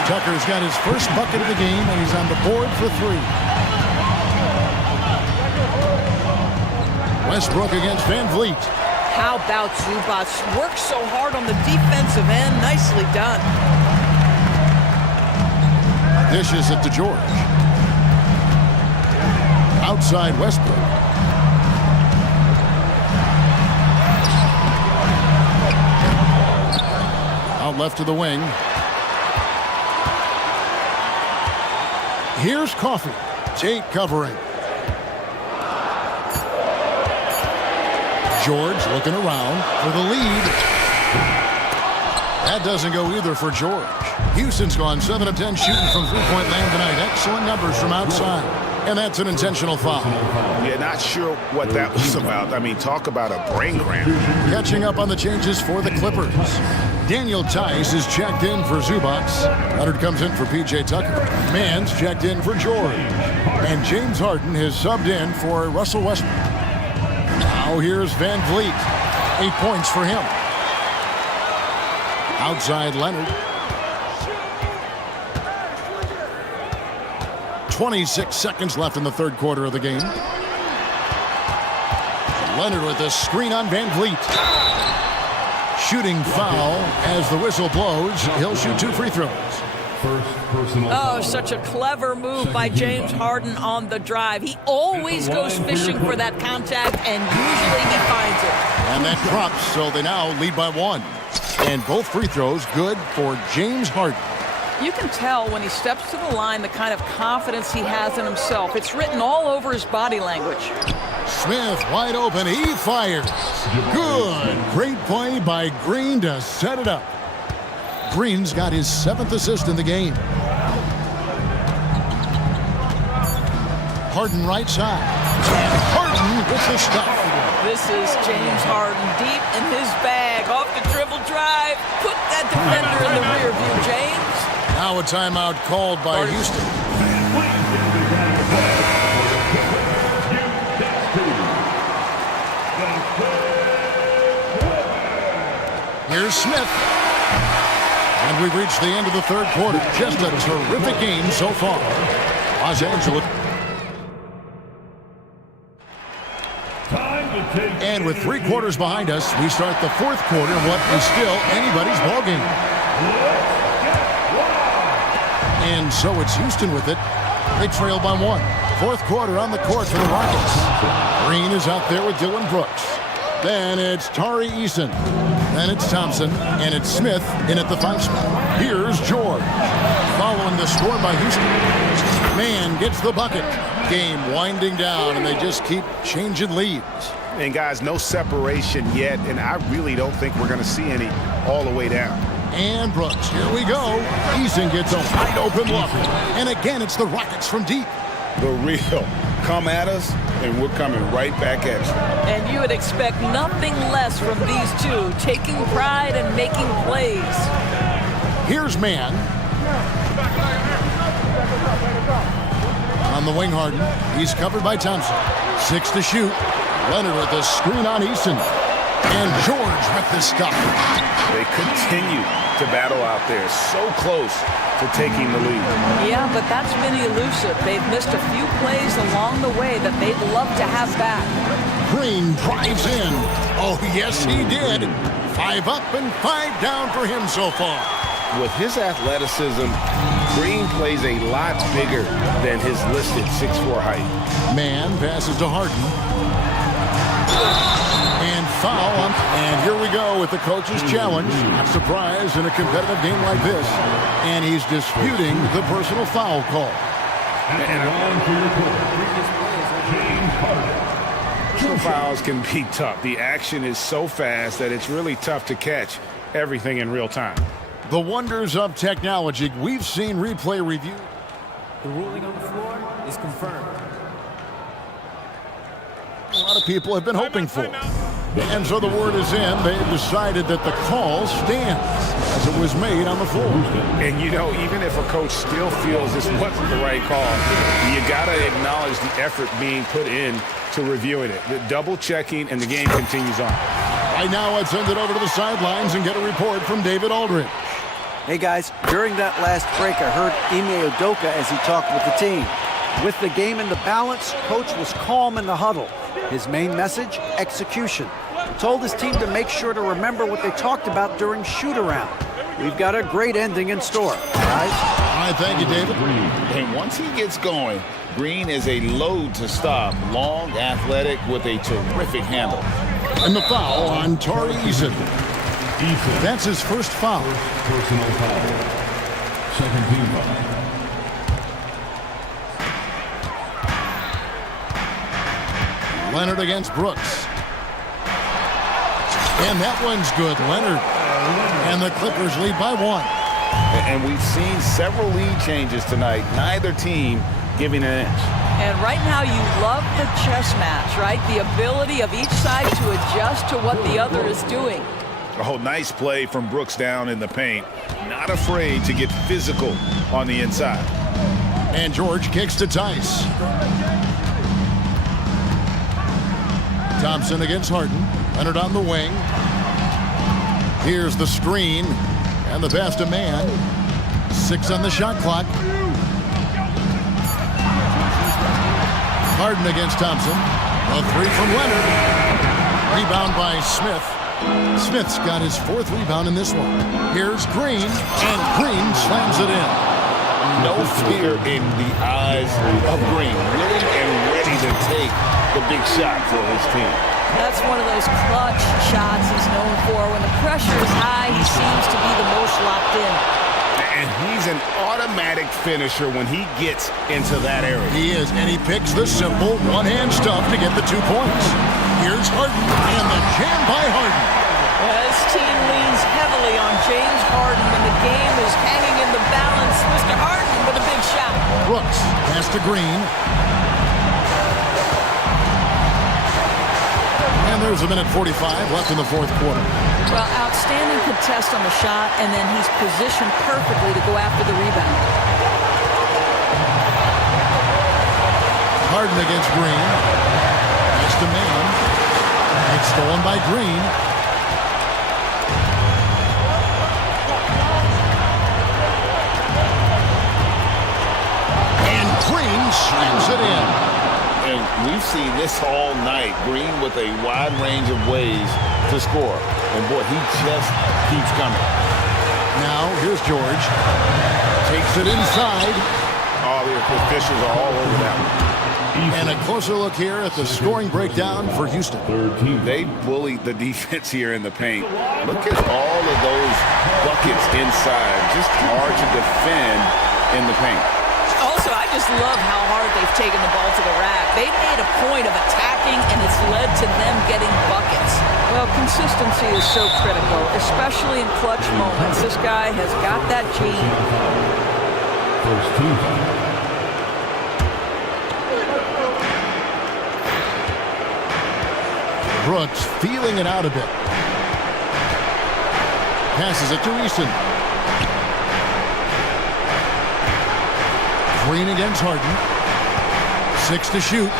Tucker's got his first bucket of the game, and he's on the board for 3. Westbrook against VanVleet. How about Zubac? Works so hard on the defensive end. Nicely done. Dishes it to George. Outside Westbrook. Out left to the wing. Here's Coffey. Tate covering. George looking around for the lead. That doesn't go either for George. Houston's gone 7 of 10 shooting from three-point land tonight. Excellent numbers from outside. And that's an intentional foul. Yeah, not sure what that was about. I mean, talk about a brain cramp. Catching up on the changes for the Clippers. Daniel Tice is checked in for Zubac. Leonard comes in for P.J. Tucker. Mann's checked in for George. And James Harden has subbed in for Russell Westbrook. Now here's VanVleet. 8 points for him. Outside Leonard. 26 seconds left in the third quarter of the game. Leonard with a screen on VanVleet. Shooting foul as the whistle blows. He'll shoot 2 free throws. Oh, such a clever move by James Harden on the drive. He always goes fishing for that contact, and usually he finds it. And that drops, so they now lead by 1. And both free throws good for James Harden. You can tell when he steps to the line the kind of confidence he has in himself. It's written all over his body language. Smith wide open. He fires. Good. Great play by Green to set it up. Green's got his 7th assist in the game. Harden right side. And Harden with the stuff. This is James Harden deep in his bag. Off the dribble drive. Put that defender in the rear view, James. Now a timeout called by Houston. Here's Smith. And we've reached the end of the third quarter. Just a terrific game so far. Los Angeles. And with 3 quarters behind us, we start the 4th quarter in what is still anybody's ballgame. And so it's Houston with it. They trail by 1. 4th quarter on the court for the Rockets. Green is out there with Dylan Brooks. Then it's Tari Eason. Then it's Thompson. And it's Smith in at the 5 spot. Here's George. Following the score by Houston. Man gets the bucket. Game winding down, and they just keep changing leads. And guys, no separation yet, and I really don't think we're going to see any all the way down. And Brooks, here we go. Eason gets a wide open look. And again, it's the Rockets from deep. The real come at us, and we're coming right back at you. And you would expect nothing less from these two, taking pride and making plays. Here's Man. On the wing, Harden. He's covered by Thompson. 6 to shoot. Leonard with the screen on Easton. And George with the stop. They continue to battle out there, so close to taking the lead. Yeah, but that's been elusive. They've missed a few plays along the way that they'd love to have back. Green drives in. Oh, yes, he did. 5 up and 5 down for him so far. With his athleticism, Green plays a lot bigger than his listed 6'4" height. Man passes to Harden. And foul. And here we go with the coach's challenge. Not surprised in a competitive game like this. And he's disputing the personal foul call. Personal fouls can be tough. The action is so fast that it's really tough to catch everything in real time. The wonders of technology. We've seen replay review. The ruling on the floor is confirmed. A lot of people have been hoping for. And so the word is in. They've decided that the call stands as it was made on the floor. And you know, even if a coach still feels this wasn't the right call, you got to acknowledge the effort being put in to reviewing it. The double checking, and the game continues on. Right now, let's send it over to the sidelines and get a report from David Aldridge. Hey guys, during that last break, I heard Ime Udoka as he talked with the team. With the game in the balance, coach was calm in the huddle. His main message, execution. He told his team to make sure to remember what they talked about during shoot-around. We've got a great ending in store, guys. All right, thank you, David. And once he gets going, Green is a load to stop. Long, athletic, with a terrific handle. And the foul on Tari Eason. That's his first foul. Personal foul. Second team foul. Leonard against Brooks. And that one's good. Leonard. And the Clippers lead by 1. And we've seen several lead changes tonight. Neither team giving an inch. And right now you love the chess match, right? The ability of each side to adjust to what the other is doing. Oh, nice play from Brooks down in the paint. Not afraid to get physical on the inside. And George kicks to Tice. Thompson against Harden. Leonard on the wing. Here's the screen. And the pass to Man. 6 on the shot clock. Harden against Thompson. A 3 from Leonard. Rebound by Smith. Smith's got his 4th rebound in this one. Here's Green, and Green slams it in. No fear in the eyes of Green. Willing and ready to take the big shot for his team. That's one of those clutch shots he's known for. When the pressure is high, he seems to be the most locked in. And he's an automatic finisher when he gets into that area. He is, and he picks the simple one-hand stuff to get the 2 points. Here's Harden, and the jam by Harden. His team leans heavily on James Harden when the game is hanging in the balance. Mr. Harden with a big shot. Brooks pass to Green. And there's a minute 45 left in the 4th quarter. Well, outstanding contest on the shot, and then he's positioned perfectly to go after the rebound. Harden against Green. Pass to Man. It's stolen by Green. And Green slams it in. And we've seen this all night. Green with a wide range of ways to score. And boy, he just keeps coming. Now, here's George. Takes it inside. All the officials are all over that one. And a closer look here at the scoring breakdown for Houston. They bullied the defense here in the paint. Look at all of those buckets inside. Just hard to defend in the paint. Also, I just love how hard they've taken the ball to the rack. They've made a point of attacking, and it's led to them getting buckets. Well, consistency is so critical, especially in clutch moments. This guy has got that gene. First team. Brooks feeling it out a bit. Passes it to Easton. Green against Harden. 6 to shoot.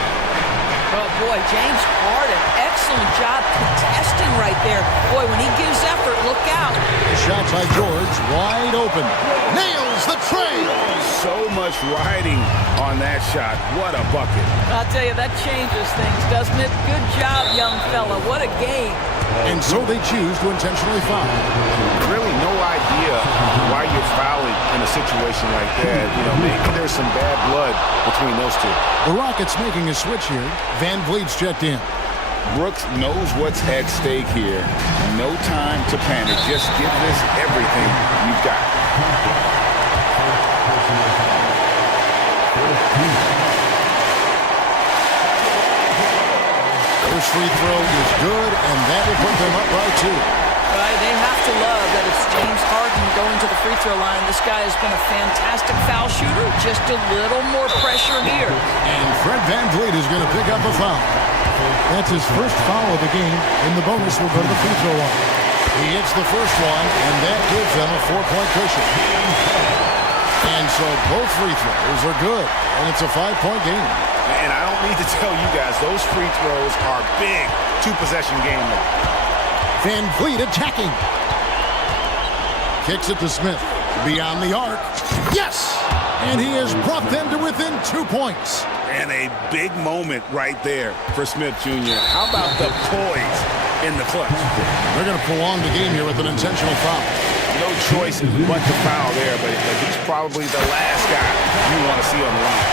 Oh, boy, James Harden, excellent job contesting right there. Boy, when he gives effort, look out. The shot by George, wide open. Nails the trail. So much riding on that shot. What a bucket. I'll tell you, that changes things, doesn't it? Good job, young fella. What a game. And so they choose to intentionally foul. Really no idea why you're fouling in a situation like that. You know, maybe there's some bad blood between those two. The Rockets making a switch here. Van Vliet's checked in. Brooks knows what's at stake here. No time to panic. Just give this everything you've got. First free throw is good, and that will put them up by 2. Right, they have to love that it's James Harden going to the free throw line. This guy has been a fantastic foul shooter. Just a little more pressure here. And Fred Van Vliet is going to pick up a foul. That's his first foul of the game, and the bonus will go to the free throw line. He hits the first one, and that gives them a 4-point cushion. And so both free throws are good, and it's a 5-point game. And I don't need to tell you guys, those free throws are big two-possession game now. Van Vliet attacking. Kicks it to Smith. Beyond the arc. Yes! And he has brought them to within 2 points. And a big moment right there for Smith Jr. How about the poise in the clutch? They're going to prolong the game here with an intentional foul. No choice but to foul there, but he's probably the last guy you want to see on the line.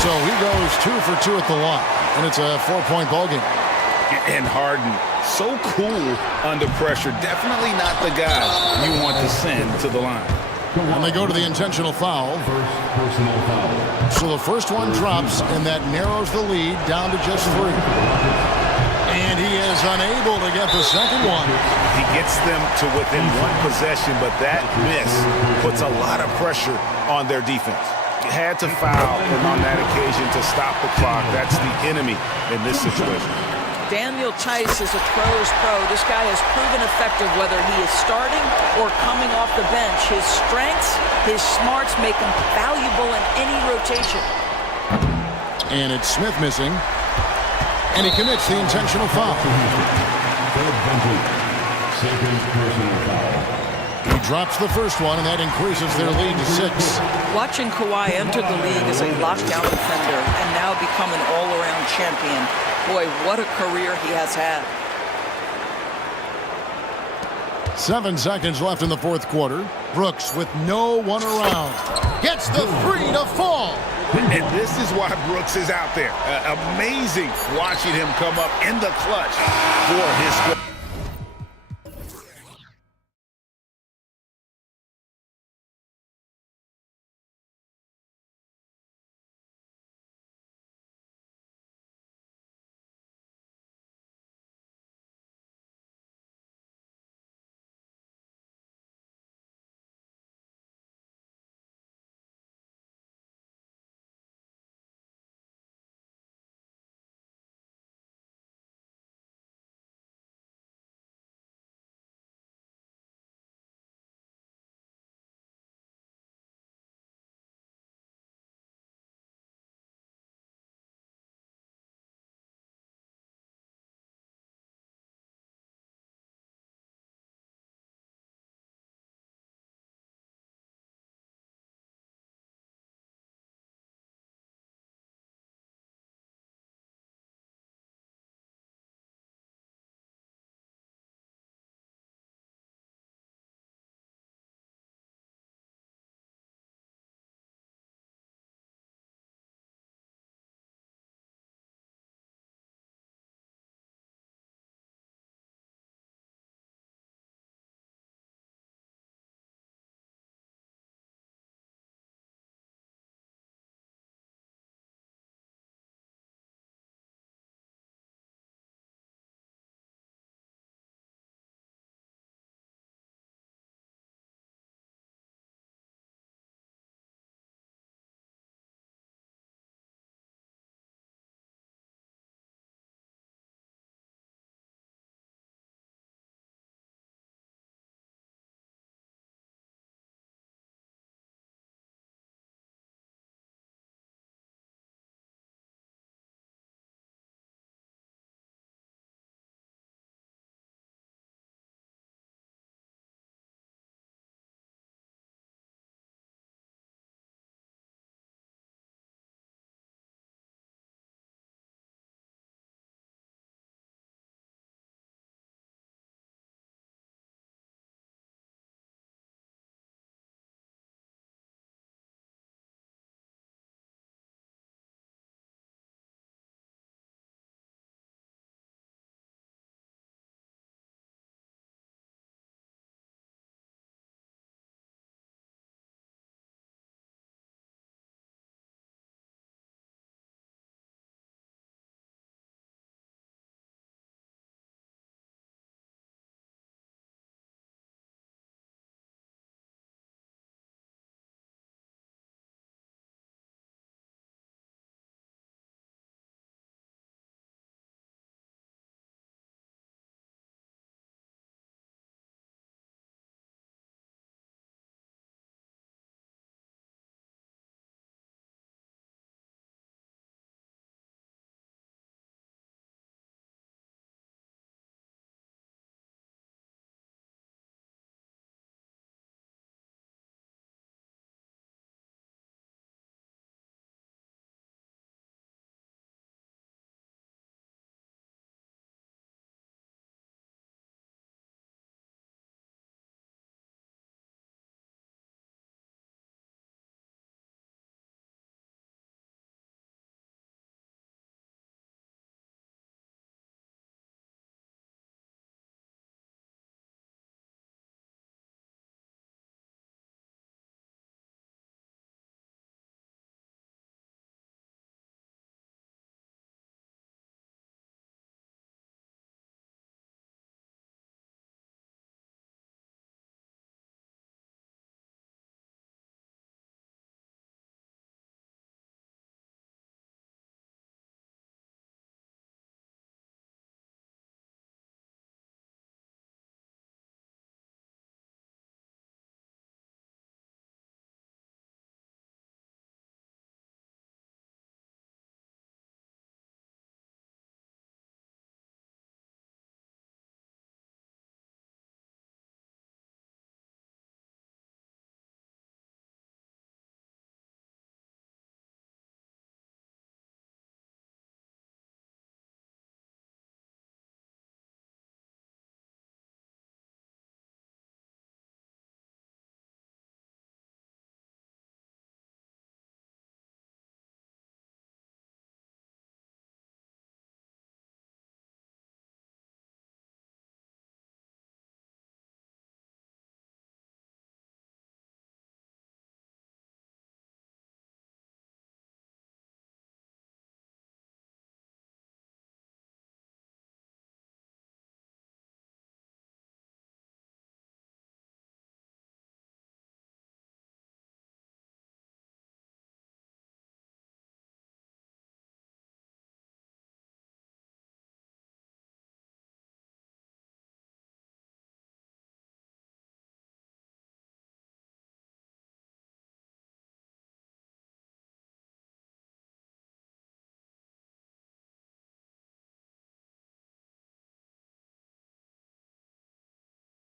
So he goes 2 for 2 at the line, and it's a 4-point ball game. And Harden, so cool under pressure. Definitely not the guy you want to send to the line. And they go to the intentional foul. First personal foul. So the first one drops, and that narrows the lead down to just 3. And he is unable to get the second one. He gets them to within 1 possession, but that miss puts a lot of pressure on their defense. Had to foul, and on that occasion to stop the clock. That's the enemy in this situation. Daniel Tice is a pro's pro. This guy has proven effective whether he is starting or coming off the bench. His strengths, his smarts make him valuable in any rotation. And it's Smith missing. And he commits the intentional foul. Second personal foul. He drops the first one, and that increases their lead to 6. Watching Kawhi enter the league as a lockdown defender and now become an all-around champion. Boy, what a career he has had. 7 seconds left in the fourth quarter. Brooks with no one around. Gets the 3 to fall. And this is why Brooks is out there. Amazing watching him come up in the clutch for his squad.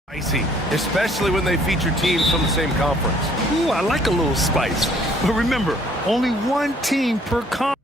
Icy, especially when they feature teams from the same conference. Ooh, I like a little spice. But remember, only one team per conference.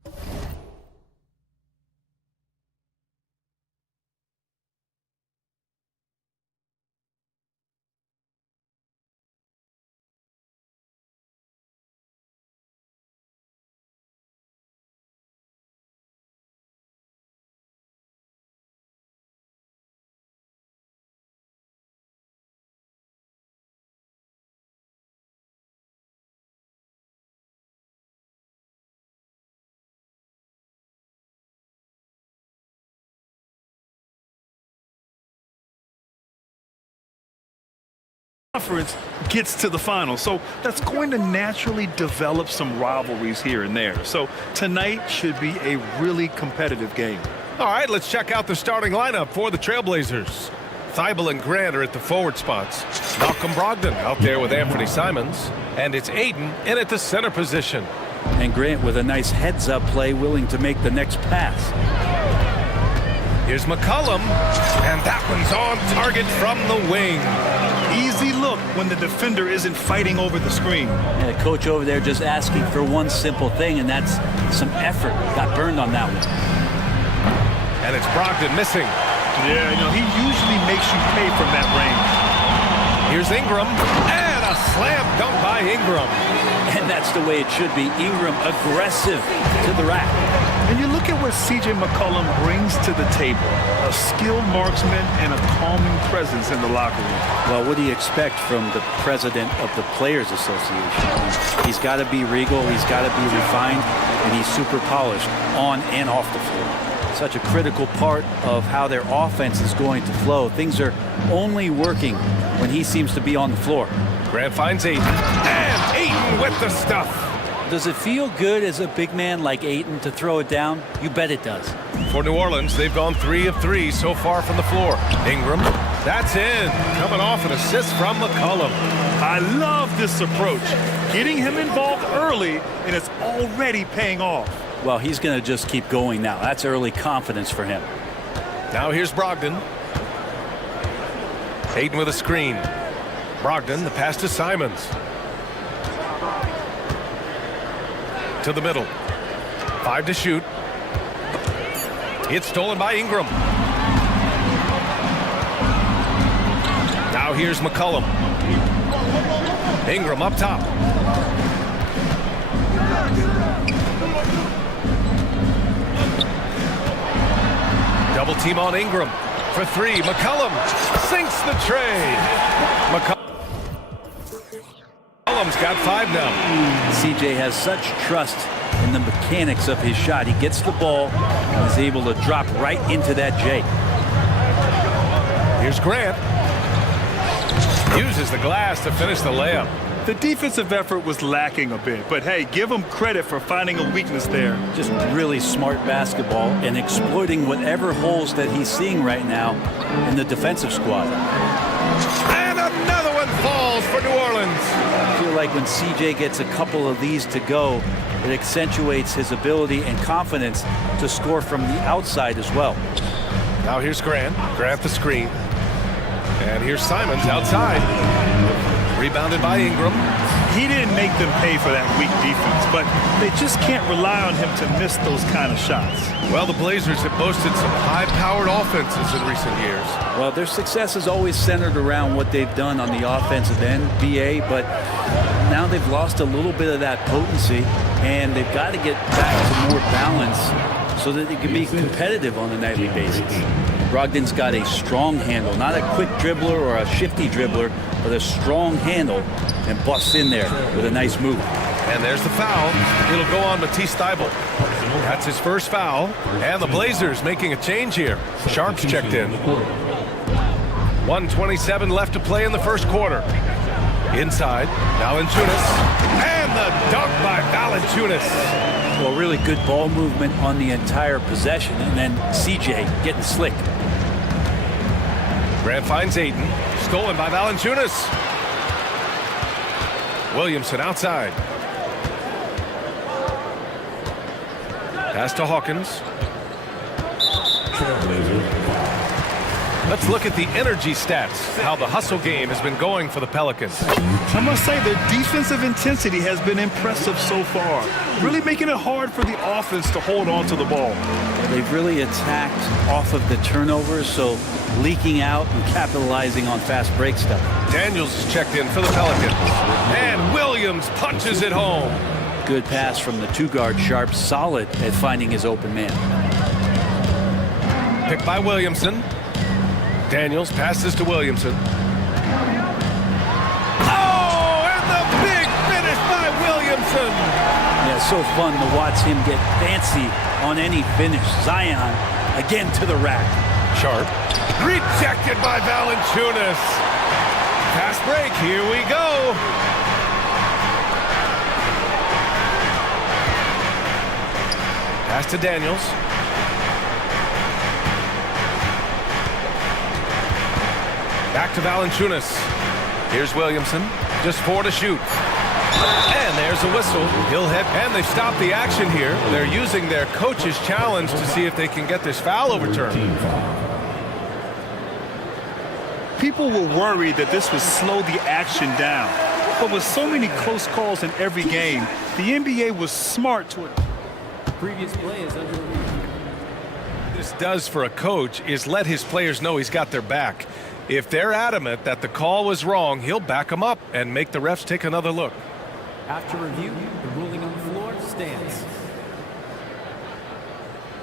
Gets to the final, so that's going to naturally develop some rivalries here and there. So tonight should be a really competitive game. All right, let's check out the starting lineup for the Trailblazers. Thibault and Grant are at the forward spots. Malcolm Brogdon out there with Anthony Simons, and it's Aiden in at the center position. And Grant with a nice heads-up play, willing to make the next pass. Here's McCollum, and that one's on target from the wing. Easy look when the defender isn't fighting over the screen. And the coach over there just asking for one simple thing, and that's some effort. Got burned on that one. And it's Brogdon missing. Yeah, you know, he usually makes you pay from that range. Here's Ingram, and a slam dunk by Ingram. And that's the way it should be. Ingram aggressive to the rack. And you look at what C.J. McCollum brings to the table. A skilled marksman and a calming presence in the locker room. Well, what do you expect from the president of the Players Association? He's got to be regal, he's got to be refined, and he's super polished on and off the floor. Such a critical part of how their offense is going to flow. Things are only working when he seems to be on the floor. Grant finds Ayton, and Ayton with the stuff. Does it feel good as a big man like Ayton to throw it down? You bet it does. For New Orleans, they've gone 3 of 3 so far from the floor. Ingram, that's in. Coming off an assist from McCollum. I love this approach. Getting him involved early, and it's already paying off. Well, he's going to just keep going now. That's early confidence for him. Now here's Brogdon. Ayton with a screen. Brogdon, the pass to Simons. To the middle. 5 to shoot. It's stolen by Ingram. Now here's McCollum. Ingram up top. Double team on Ingram for 3. McCollum sinks the tray. McCollum's got 5 now. CJ has such trust in the mechanics of his shot. He gets the ball and is able to drop right into that J. Here's Grant. Uses the glass to finish the layup. The defensive effort was lacking a bit, but hey, give him credit for finding a weakness there. Just really smart basketball and exploiting whatever holes that he's seeing right now in the defensive squad. And another one falls for New Orleans. I feel like when CJ gets a couple of these to go, it accentuates his ability and confidence to score from the outside as well. Now here's Grant. Grant the screen. And here's Simons outside. Rebounded by Ingram. He didn't make them pay for that weak defense, but they just can't rely on him to miss those kind of shots. Well, the Blazers have boasted some high-powered offenses in recent years. Well, their success is always centered around what they've done on the offensive end, BA, but now they've lost a little bit of that potency, and they've got to get back to more balance so that they can be competitive on a nightly basis. Brogdon's got a strong handle, not a quick dribbler or a shifty dribbler, but a strong handle, and busts in there with a nice move. And there's the foul. It'll go on Matisse Thibault. That's his first foul. And the Blazers making a change here. Sharp's checked in. 1:27 left to play in the first quarter. Inside, Valanciunas. And the dunk by Valanciunas. Well, really good ball movement on the entire possession, and then CJ getting slick. Grant finds Ayton. Stolen by Valanciunas. Williamson outside. Pass to Hawkins. Let's look at the energy stats, how the hustle game has been going for the Pelicans. I must say their defensive intensity has been impressive so far, really making it hard for the offense to hold on to the ball. They've really attacked off of the turnovers, so leaking out and capitalizing on fast break stuff. Daniels is checked in for the Pelicans. And Williams punches it home. Good pass from the two-guard Sharp, solid at finding his open man. Picked by Williamson. Daniels passes to Williamson. Oh, and the big finish by Williamson. Yeah, so fun to watch him get fancy on any finish. Zion again to the rack. Sharp. Rejected by Valanciunas. Fast break, here we go. Pass to Daniels. Back to Valanciunas. Here's Williamson. Just 4 to shoot. And there's a whistle. He'll head, and they've stopped the action here. They're using their coach's challenge to see if they can get this foul overturned. People were worried that this would slow the action down. But with so many close calls in every game, the NBA was smart to it. Previous play is under review. This does for a coach is let his players know he's got their back. If they're adamant that the call was wrong, he'll back them up and make the refs take another look. After review, the ruling on the floor stands.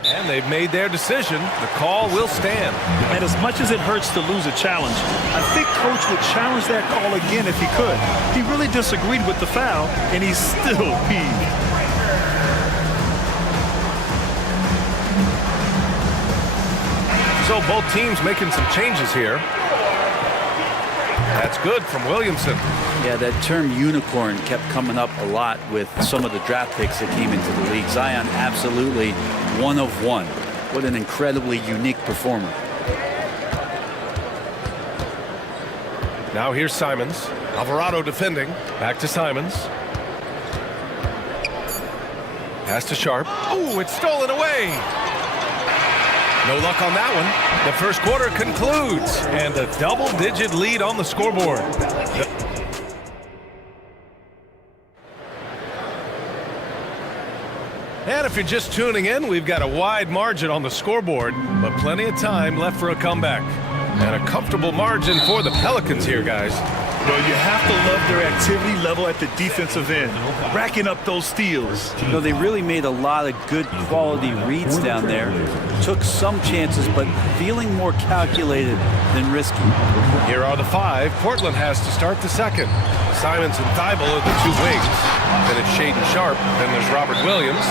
And they've made their decision. The call will stand. And as much as it hurts to lose a challenge, I think Coach would challenge that call again if he could. He really disagreed with the foul, and he's still peeved. So both teams making some changes here. That's good from Williamson. Yeah, that term unicorn kept coming up a lot with some of the draft picks that came into the league. Zion, absolutely one of one. What an incredibly unique performer. Now here's Simons. Alvarado defending. Back to Simons. Pass to Sharp. Oh, it's stolen away. No luck on that one. The first quarter concludes, and a double-digit lead on the scoreboard. And if you're just tuning in, we've got a wide margin on the scoreboard, but plenty of time left for a comeback. And a comfortable margin for the Pelicans here, guys. Well, you have to love their activity level at the defensive end, racking up those steals. You know, they really made a lot of good quality reads down there. Took some chances, but feeling more calculated than risky. Here are the 5. Portland has to start the second. Simons and Thibault are the 2 wings. Then it's Shaedon Sharp. Then there's Robert Williams.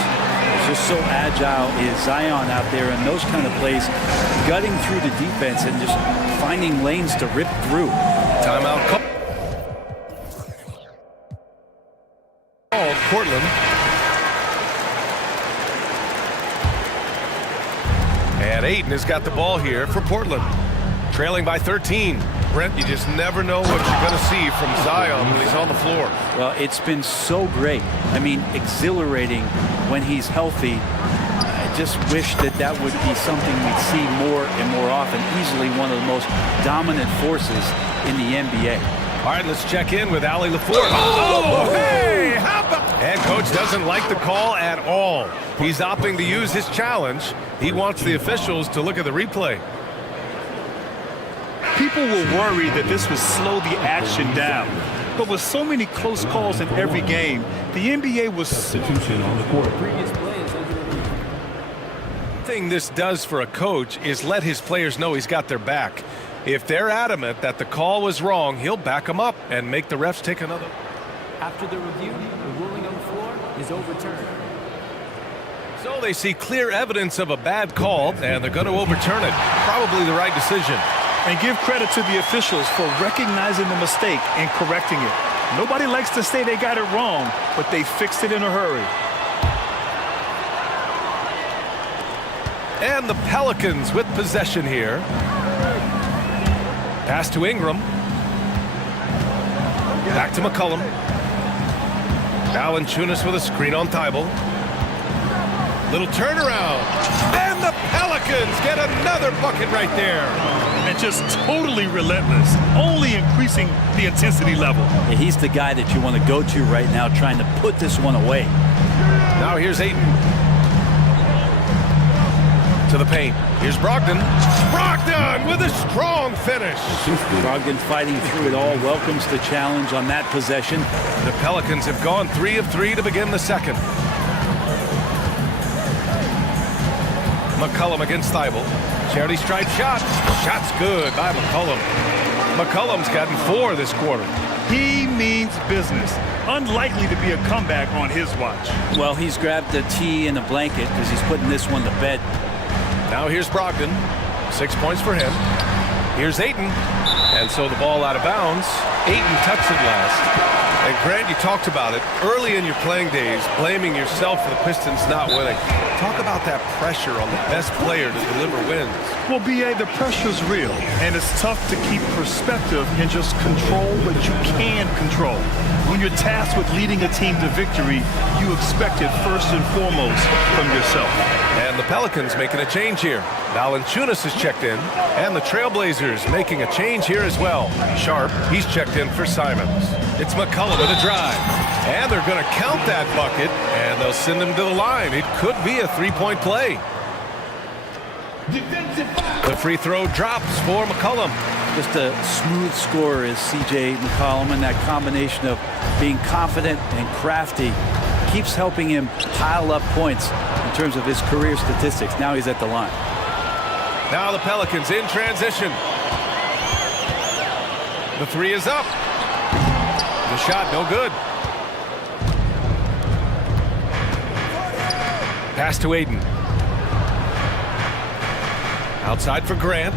Just so agile is Zion out there in those kind of plays, gutting through the defense and just finding lanes to rip through. Timeout call. Portland. And Ayton has got the ball here for Portland. Trailing by 13. Brent, you just never know what you're going to see from Zion when he's on the floor. Well, it's been so great. I mean, exhilarating when he's healthy. I just wish that that would be something we'd see more and more often. Easily one of the most dominant forces in the NBA. All right, let's check in with Allie LaFleur. Oh, hey! How about... And coach doesn't like the call at all. He's opting to use his challenge. He wants the officials to look at the replay. People were worried that this would slow the action down. But with so many close calls in every game, the NBA was... Substitution on the court. Previous play is under review. The thing this does for a coach is let his players know he's got their back. If they're adamant that the call was wrong, he'll back them up and make the refs take another. After the review, the ruling on the floor is overturned. So they see clear evidence of a bad call, and they're going to overturn it. Probably the right decision. And give credit to the officials for recognizing the mistake and correcting it. Nobody likes to say they got it wrong, but they fixed it in a hurry. And the Pelicans with possession here. Pass to Ingram. Back to McCollum. Valanciunas with a screen on Thibault. Little turnaround. And the Pelicans get another bucket right there. And just totally relentless, only increasing the intensity level. Yeah, he's the guy that you want to go to right now, trying to put this one away. Now here's Ayton. To the paint. Here's Brogdon. Brogdon with a strong finish. Brogdon fighting through it all, welcomes the challenge on that possession. The Pelicans have gone 3 of 3 to begin the second. McCollum against Thibault. Charity stripe shot. Shot's good by McCollum. McCollum's gotten 4 this quarter. He means business. Unlikely to be a comeback on his watch. Well, he's grabbed the tee and a blanket because he's putting this one to bed. Now here's Brogdon. 6 points for him. Here's Ayton. And so the ball out of bounds. Ayton touched it last. And Grant, you talked about it early in your playing days, blaming yourself for the Pistons not winning. Talk about that pressure on the best player to deliver wins. Well, B.A., the pressure's real, and it's tough to keep perspective and just control what you can control. When you're tasked with leading a team to victory, you expect it first and foremost from yourself. And the Pelicans making a change here. Valanciunas has checked in, and the Trailblazers making a change here as well. Sharp, he's checked in for Simons. It's McCollum with a drive. And they're going to count that bucket, and they'll send him to the line. It could be a three-point play. The free throw drops for McCollum. Just a smooth scorer is C.J. McCollum, and that combination of being confident and crafty keeps helping him pile up points in terms of his career statistics. Now he's at the line. Now the Pelicans in transition. The three is up. The shot no good. Pass to Ayton. Outside for Grant.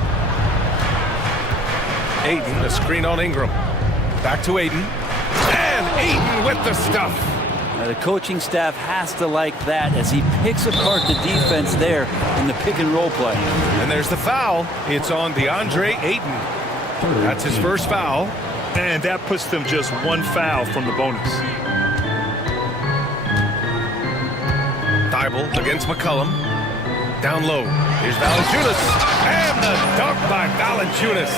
Ayton, a screen on Ingram. Back to Ayton. And Ayton with the stuff. Now the coaching staff has to like that as he picks apart the defense there in the pick and roll play. And there's the foul. It's on DeAndre Ayton. That's his first foul. And that puts them just one foul from the bonus. Thibault against McCollum. Down low. Here's Valanciunas. And the dunk by Valanciunas.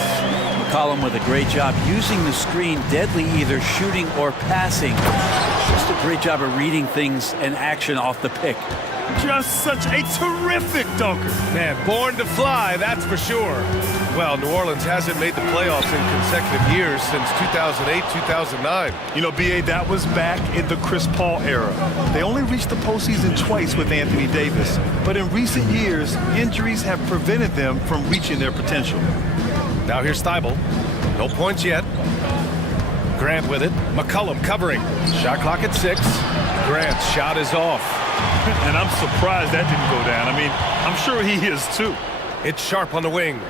McCollum with a great job using the screen, deadly either shooting or passing. Just a great job of reading things and action off the pick. Just such a terrific dunker. Man, born to fly, that's for sure. Well, New Orleans hasn't made the playoffs in consecutive years since 2008, 2009. You know, B.A., that was back in the Chris Paul era. They only reached the postseason twice with Anthony Davis. But in recent years, injuries have prevented them from reaching their potential. Now here's Thibault. No points yet. Grant with it. McCollum covering. Shot clock at 6. Grant's shot is off. And I'm surprised that didn't go down. I mean, I'm sure he is too. It's Sharp on the wing.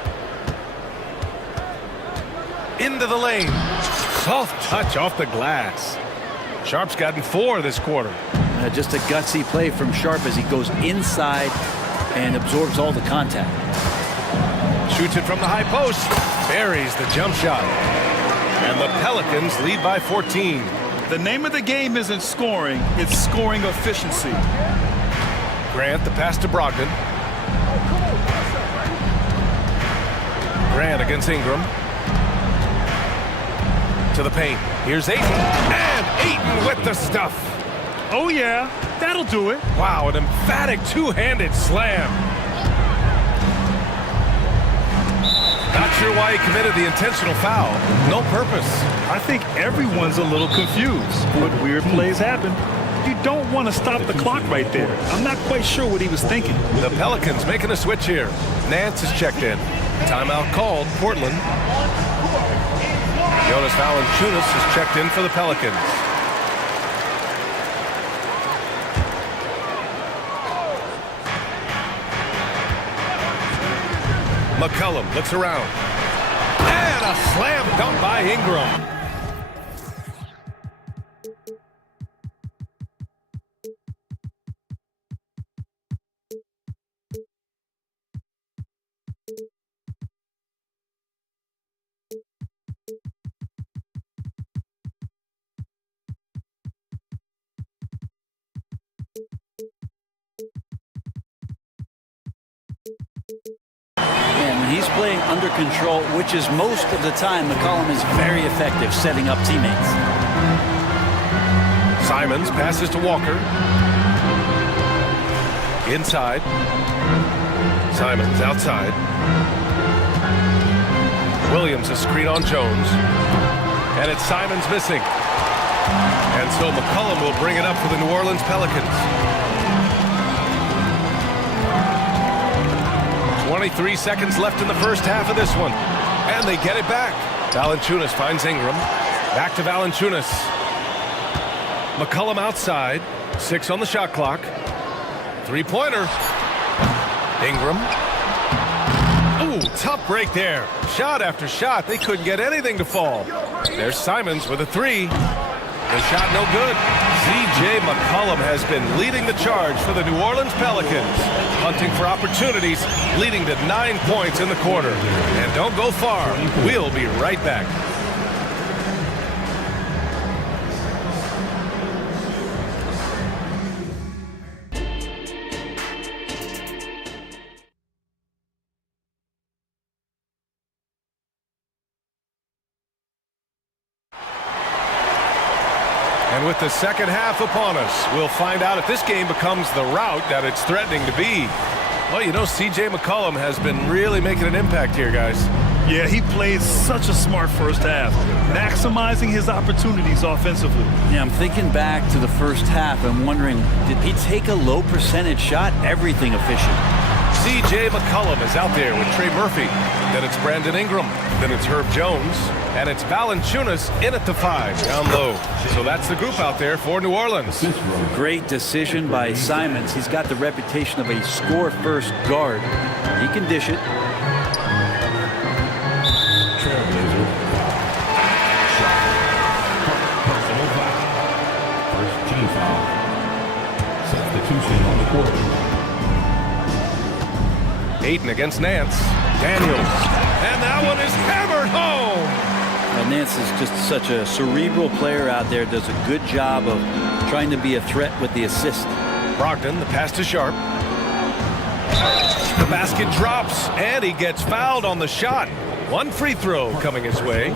Into the lane. Soft touch off the glass. Sharp's gotten 4 this quarter. Just a gutsy play from Sharp as he goes inside and absorbs all the contact. Shoots it from the high post. Buries the jump shot. And the Pelicans lead by 14. The name of the game isn't scoring, it's scoring efficiency. Grant, the pass to Brogdon. Grant against Ingram. To the paint. Here's Ayton. And Ayton with the stuff. Oh, yeah, that'll do it. Wow, an emphatic two-handed slam. Not sure why he committed the intentional foul. No purpose. I think everyone's a little confused, but weird plays happen. You don't want to stop the clock right there. I'm not quite sure what he was thinking. The Pelicans making a switch here. Nance is checked in. Timeout called, Portland. Jonas Valanciunas is checked in for the Pelicans. McCollum looks around. And a slam dunk by Ingram. When he's playing under control, which is most of the time, McCollum is very effective setting up teammates. Simons passes to Walker. Inside. Simons outside. Williams a screen on Jones. And it's Simons missing. And so McCollum will bring it up for the New Orleans Pelicans. 23 seconds left in the first half of this one. And they get it back. Valanciunas finds Ingram. Back to Valanciunas. McCollum outside. 6 on the shot clock. Three-pointer. Ingram. Ooh, tough break there. Shot after shot. They couldn't get anything to fall. There's Simons with a three. The shot no good. C.J. McCollum has been leading the charge for the New Orleans Pelicans. Hunting for opportunities, leading to 9 points in the quarter. And don't go far. We'll be right back. And with the second half upon us, we'll find out if this game becomes the rout that it's threatening to be. Well, you know, C.J. McCollum has been really making an impact here, guys. Yeah, he played such a smart first half, maximizing his opportunities offensively. Yeah, I'm thinking back to the first half and wondering, did he take a low percentage shot? Everything efficient. C.J. McCollum is out there with Trey Murphy. Then it's Brandon Ingram. Then it's Herb Jones. And it's Valanciunas in at the 5, down low. So that's the group out there for New Orleans. Great decision by Simons. He's got the reputation of a score-first guard. He can dish it. Trailblazer. Shot. Personal foul. First team foul. Substitution on the court. Ayton against Nance. Daniels. And that one is hammered home. Well, Nance is just such a cerebral player out there. Does a good job of trying to be a threat with the assist. Brogdon, the pass to Sharp. The basket drops, and he gets fouled on the shot. One free throw coming his way.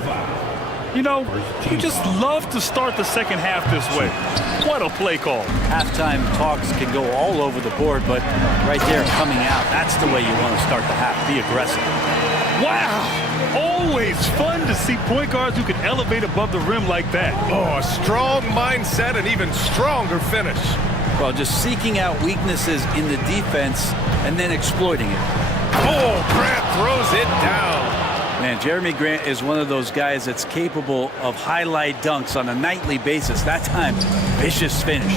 You know, you just love to start the second half this way. What a play call. Halftime talks can go all over the board, but right there coming out, that's the way you want to start the half. Be aggressive. Wow! Always fun to see point guards who can elevate above the rim like that. Oh, a strong mindset and even stronger finish. Well, just seeking out weaknesses in the defense and then exploiting it. Oh, Grant throws it down. Man, Jeremy Grant is one of those guys that's capable of highlight dunks on a nightly basis. That time, vicious finish.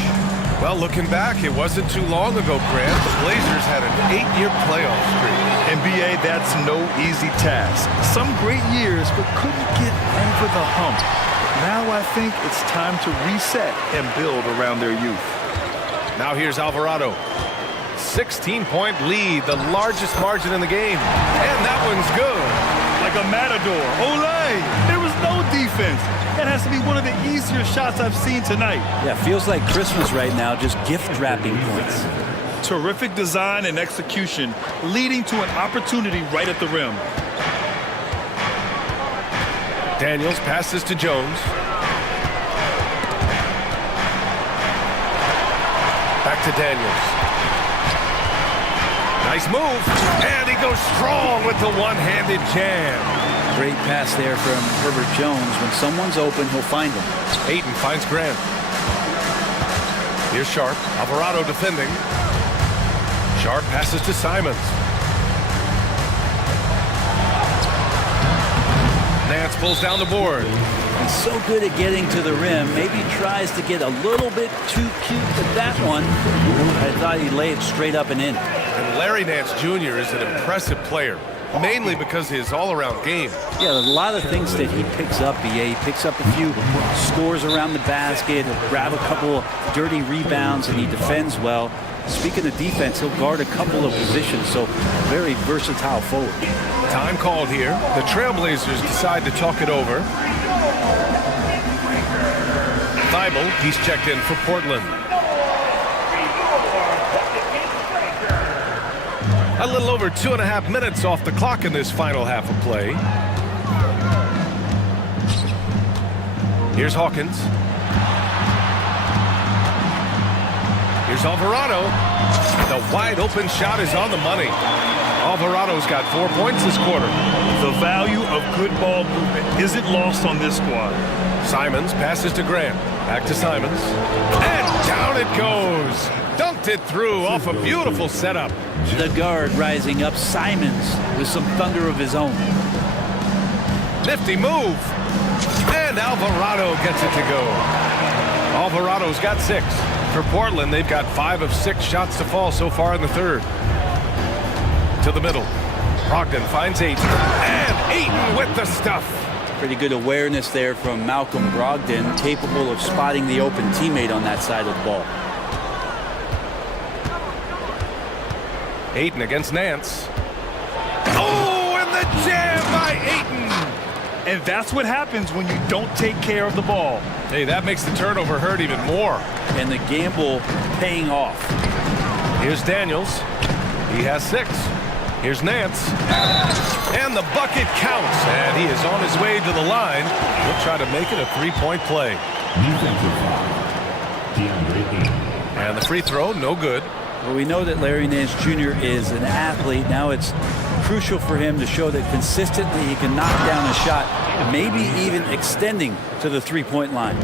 Well, looking back, it wasn't too long ago, Grant. The Blazers had an 8-year playoff streak. NBA, that's no easy task. Some great years, but couldn't get over the hump. Now I think it's time to reset and build around their youth. Now here's Alvarado. 16-point lead, the largest margin in the game. And that one's good. Like a matador. Olay! There was no defense. That has to be one of the easier shots I've seen tonight. Yeah, feels like Christmas right now, just gift wrapping points. Terrific design and execution, leading to an opportunity right at the rim. Daniels passes to Jones. Back to Daniels. Nice move, and he goes strong with the one-handed jam. Great pass there from Herbert Jones. When someone's open, he'll find him. Ayton finds Grant. Here's Sharp. Alvarado defending. Sharp passes to Simons. Nance pulls down the board. He's so good at getting to the rim. Maybe tries to get a little bit too cute with that one. I thought he laid it straight up and in. And Larry Nance Jr. is an impressive player, mainly because of his all-around game. Yeah, a lot of things that he picks up, BA. He picks up a few scores around the basket, he'll grab a couple dirty rebounds, and he defends well. Speaking of defense, he'll guard a couple of positions, so very versatile forward. Time called here. The Trailblazers decide to talk it over. Thibault, he's checked in for Portland. A little over 2.5 minutes off the clock in this final half of play. Here's Hawkins. Here's Alvarado. The wide open shot is on the money. Alvarado's got 4 points this quarter. The value of good ball movement isn't lost on this squad. Simons passes to Grant. Back to Simons. And down it goes. Dunked it through off a beautiful setup. The guard rising up. Simons with some thunder of his own. Nifty move. And Alvarado gets it to go. Alvarado's got 6. For Portland, they've got 5 of 6 shots to fall so far in the third. To the middle. Brogdon finds Ayton. And Ayton with the stuff. Pretty good awareness there from Malcolm Brogdon, capable of spotting the open teammate on that side of the ball. Ayton against Nance. Oh, and the jam by Ayton. And that's what happens when you don't take care of the ball. Hey, that makes the turnover hurt even more. And the gamble paying off. Here's Daniels. He has 6. Here's Nance. And the bucket counts. And he is on his way to the line. He'll try to make it a 3-point play. And the free throw, no good. Well, we know that Larry Nance Jr. is an athlete. Now it's crucial for him to show that consistently he can knock down a shot, maybe even extending to the three-point line.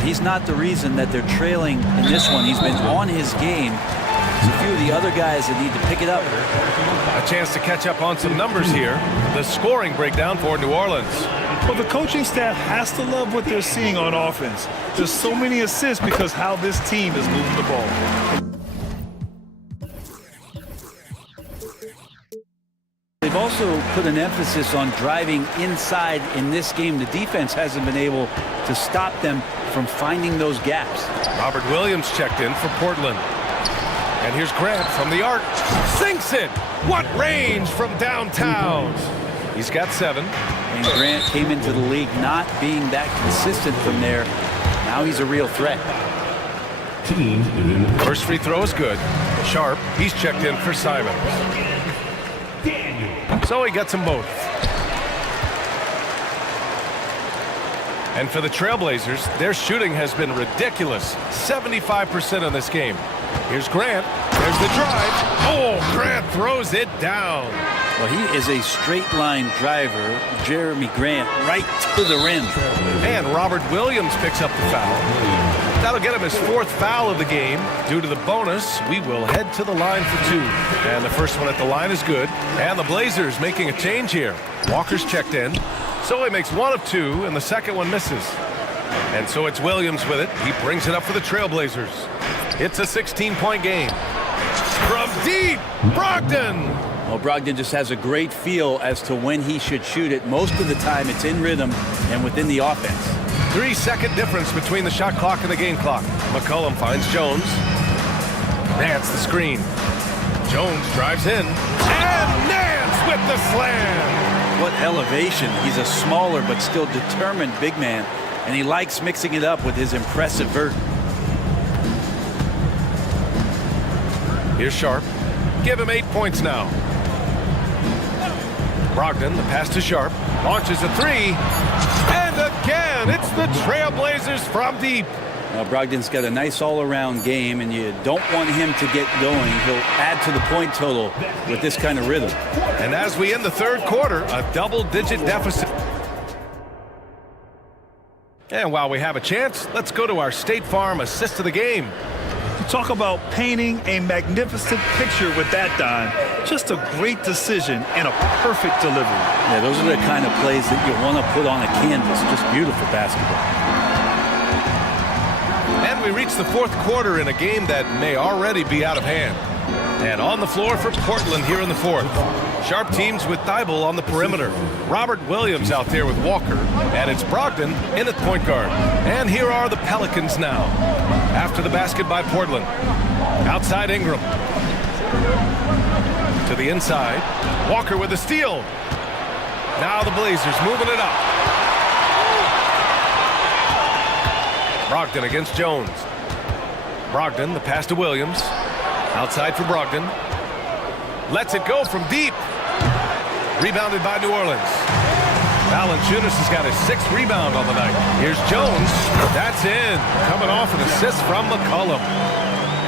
He's not the reason that they're trailing in this one. He's been on his game. There's a few of the other guys that need to pick it up. A chance to catch up on some numbers here. The scoring breakdown for New Orleans. Well, the coaching staff has to love what they're seeing on offense. There's so many assists because how this team is moving the ball. They've also put an emphasis on driving inside in this game. The defense hasn't been able to stop them from finding those gaps. Robert Williams checked in for Portland. And here's Grant from the arc. Sinks it! What range from downtown! He's got 7. And Grant came into the league not being that consistent from there. Now he's a real threat. First free throw is good. Sharp, he's checked in for Simons. So he gets them both. And for the Trailblazers, their shooting has been ridiculous. 75% in this game. Here's Grant. There's the drive. Oh, Grant throws it down. Well, he is a straight-line driver, Jeremy Grant, right to the rim. And Robert Williams picks up the foul. That'll get him his 4th foul of the game. Due to the bonus, we will head to the line for 2. And the first one at the line is good. And the Blazers making a change here. Walker's checked in. So he makes 1 of 2, and the second one misses. And so it's Williams with it. He brings it up for the Trailblazers. It's a 16-point game. From deep, Brogdon. Well, Brogdon just has a great feel as to when he should shoot it. Most of the time, it's in rhythm and within the offense. 3-second difference between the shot clock and the game clock. McCollum finds Jones. Nance the screen. Jones drives in. And Nance with the slam. What elevation. He's a smaller but still determined big man. And he likes mixing it up with his impressive vert. Here's Sharp. Give him 8 points now. Brogdon, the pass to Sharp. Launches a 3. And again, it's the Trailblazers from deep. Now, Brogdon's got a nice all-around game, and you don't want him to get going. He'll add to the point total with this kind of rhythm. And as we end the third quarter, a double-digit deficit. And while we have a chance, let's go to our State Farm assist of the game. Talk about painting a magnificent picture with that, Don. Just a great decision and a perfect delivery. Yeah, those are the kind of plays that you want to put on a canvas. Just beautiful basketball. And we reach the 4th quarter in a game that may already be out of hand. And on the floor for Portland here in the 4th. Sharp teams with Thibault on the perimeter. Robert Williams out there with Walker. And it's Brogdon in at point guard. And here are the Pelicans now. After the basket by Portland. Outside Ingram. To the inside. Walker with the steal. Now the Blazers moving it up. Brogdon against Jones. Brogdon, the pass to Williams. Outside for Brogdon. Lets it go from deep. Rebounded by New Orleans. Valanciunas has got his 6th rebound on the night. Here's Jones. That's in. Coming off an assist from McCollum.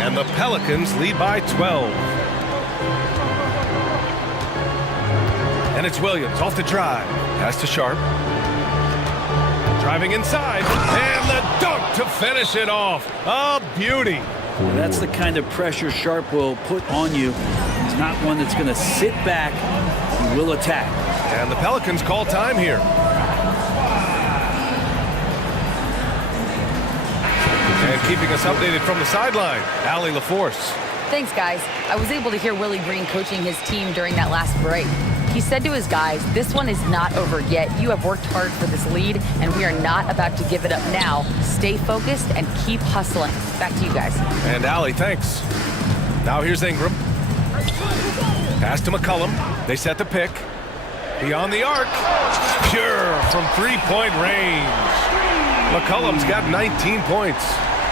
And the Pelicans lead by 12. And it's Williams off the drive. Pass to Sharp. Driving inside. And the dunk to finish it off. A beauty. That's the kind of pressure Sharp will put on you. He's not one that's going to sit back. He will attack. And the Pelicans call time here. And keeping us updated from the sideline, Allie LaForce. Thanks, guys. I was able to hear Willie Green coaching his team during that last break. He said to his guys, this one is not over yet. You have worked hard for this lead, and we are not about to give it up now. Stay focused and keep hustling. Back to you guys. And Allie, thanks. Now here's Ingram. Pass to McCollum. They set the pick. Beyond the arc. Pure from 3-point range. McCollum's got 19 points.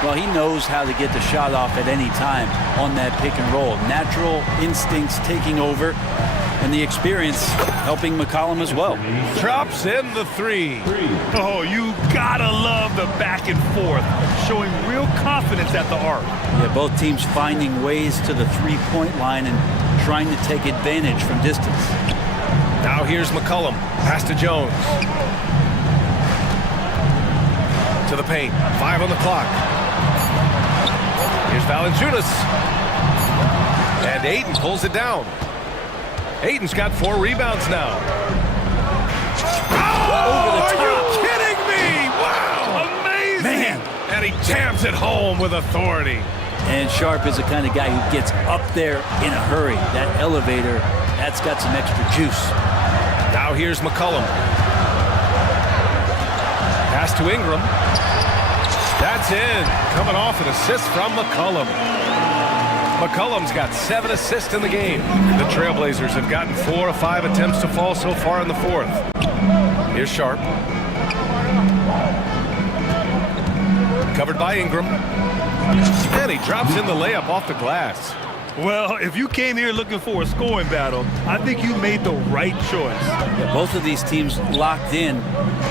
Well, he knows how to get the shot off at any time on that pick and roll. Natural instincts taking over, and the experience helping McCollum as well. Drops in the 3. Oh, you gotta love the back and forth, showing real confidence at the arc. Yeah, both teams finding ways to the 3-point line and trying to take advantage from distance. Now here's McCollum. Pass to Jones. To the paint. 5 on the clock. Here's Valanciunas. And Ayton pulls it down. Ayton's got 4 rebounds now. Oh, are you kidding me? Wow! Amazing! Man, and he jams it home with authority. And Sharp is the kind of guy who gets up there in a hurry. That elevator, that's got some extra juice. Now here's McCollum. Pass to Ingram. That's in. Coming off an assist from McCollum. McCollum's got 7 assists in the game. The Trailblazers have gotten 4 of 5 attempts to fall so far in the 4th. Here's Sharp. Covered by Ingram. And he drops in the layup off the glass. Well, if you came here looking for a scoring battle, I think you made the right choice. Yeah, both of these teams locked in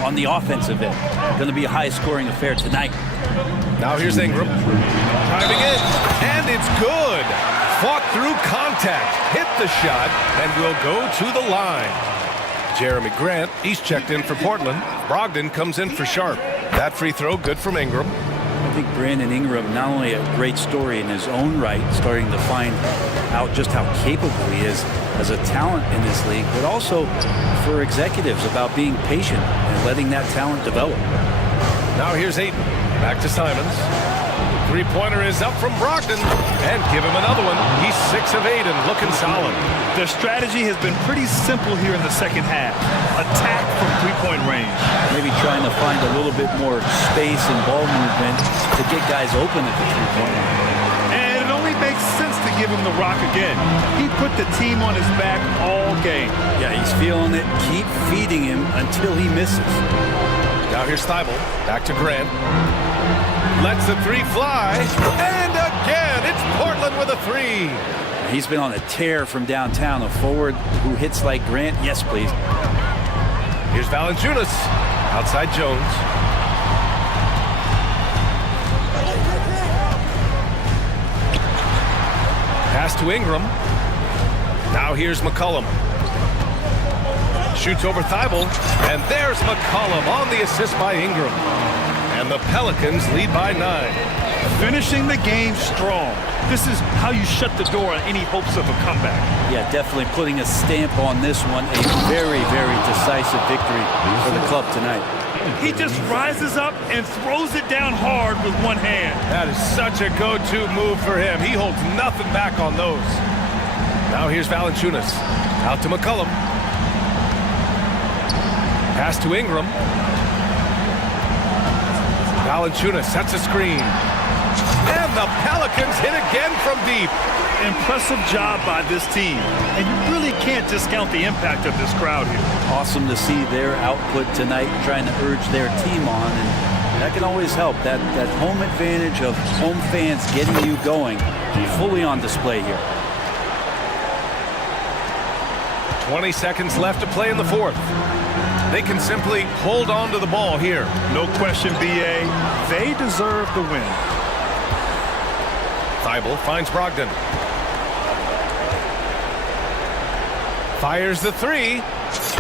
on the offensive end. Going to be a high-scoring affair tonight. Now here's Ingram. Driving in, and it's good. Fought through contact, hit the shot, and will go to the line. Jeremy Grant, he's checked in for Portland. Brogdon comes in for Sharp. That free throw, good from Ingram. I think Brandon Ingram, not only a great story in his own right, starting to find out just how capable he is as a talent in this league, but also for executives about being patient and letting that talent develop. Now here's Ayton. Back to Simons. Three-pointer is up from Brogdon. And give him another one. He's 6 of 8 and looking solid. Their strategy has been pretty simple here in the second half. Attack from 3-point range. Maybe trying to find a little bit more space and ball movement to get guys open at the 3-point line. And it only makes sense to give him the rock again. He put the team on his back all game. Yeah, he's feeling it. Keep feeding him until he misses. Now here's Thibault. Back to Grant. Lets the 3 fly. And again, it's Portland with a 3. He's been on a tear from downtown. A forward who hits like Grant. Yes, please. Here's Valanciunas. Outside Jones. Pass to Ingram. Now here's McCollum. Shoots over Thibault. And there's McCollum on the assist by Ingram. And the Pelicans lead by 9. Finishing the game strong. This is how you shut the door on any hopes of a comeback. Yeah, definitely putting a stamp on this one. A very, very decisive victory for the club tonight. He just rises up and throws it down hard with one hand. That is such a go-to move for him. He holds nothing back on those. Now here's Valanciunas. Out to McCollum. Pass to Ingram. Valanciunas sets a screen. And the Pelicans hit again from deep. Impressive job by this team. And you really can't discount the impact of this crowd here. Awesome to see their output tonight, trying to urge their team on. And that can always help. That home advantage of home fans getting you going fully on display here. 20 seconds left to play in the fourth. They can simply hold on to the ball here. No question, B.A. They deserve the win. Thibault finds Brogdon. Fires the three.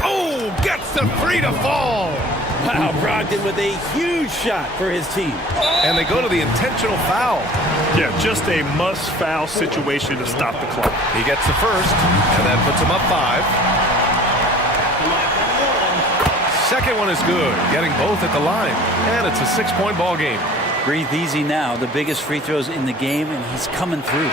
Oh, gets the three to fall. Wow, Brogdon with a huge shot for his team. And they go to the intentional foul. Yeah, just a must-foul situation to stop the clock. He gets the first, and that puts him up 5. Second one is good, getting both at the line. And it's a 6-point ball game. Breathe easy now. The biggest free throws in the game, and he's coming through.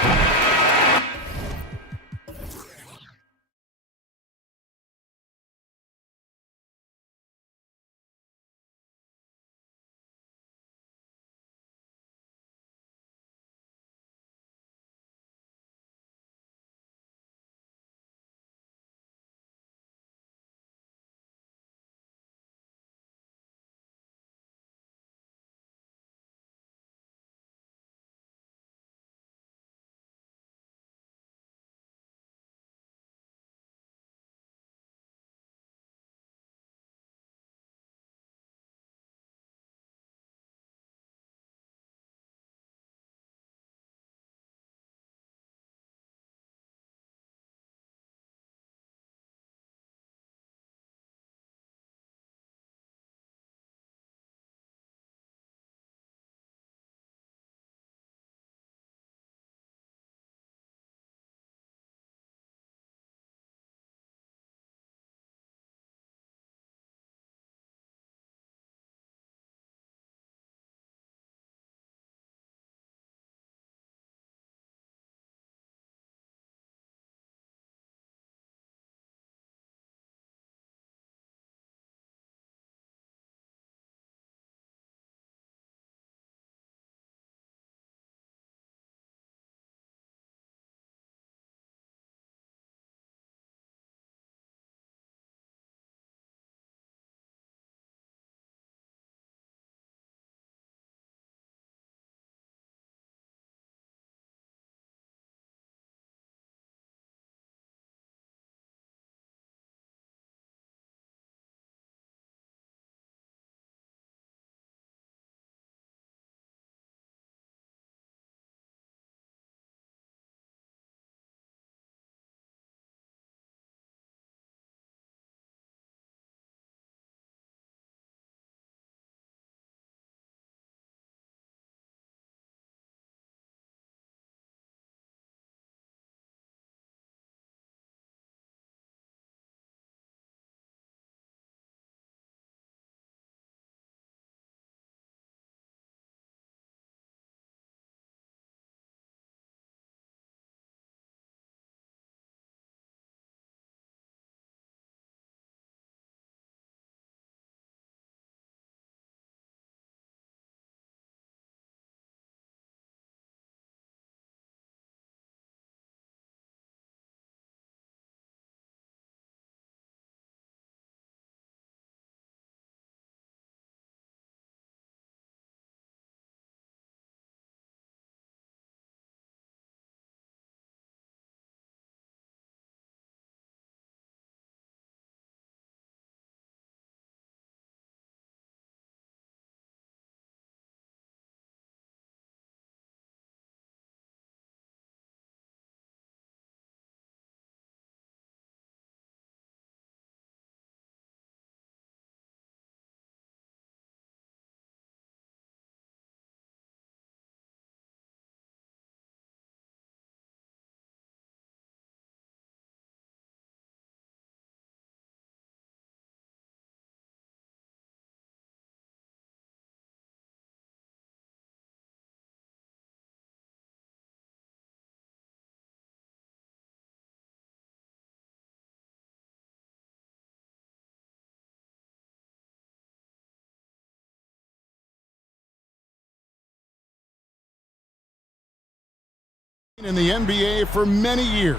In the NBA for many years.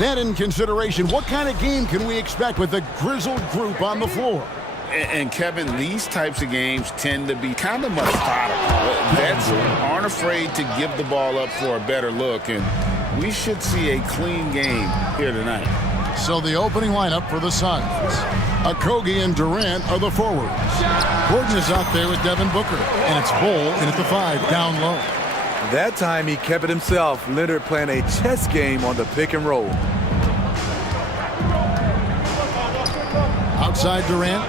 That in consideration, what kind of game can we expect with the grizzled group on the floor? And Kevin, these types of games tend to be kind of methodical. Vets aren't afraid to give the ball up for a better look, and we should see a clean game here tonight. So the opening lineup for the Suns. Okogie and Durant are the forwards. Gordon is out there with Devin Booker. And it's Bull in at the 5, down low. That time he kept it himself. Leonard playing a chess game on the pick and roll. Outside Durant.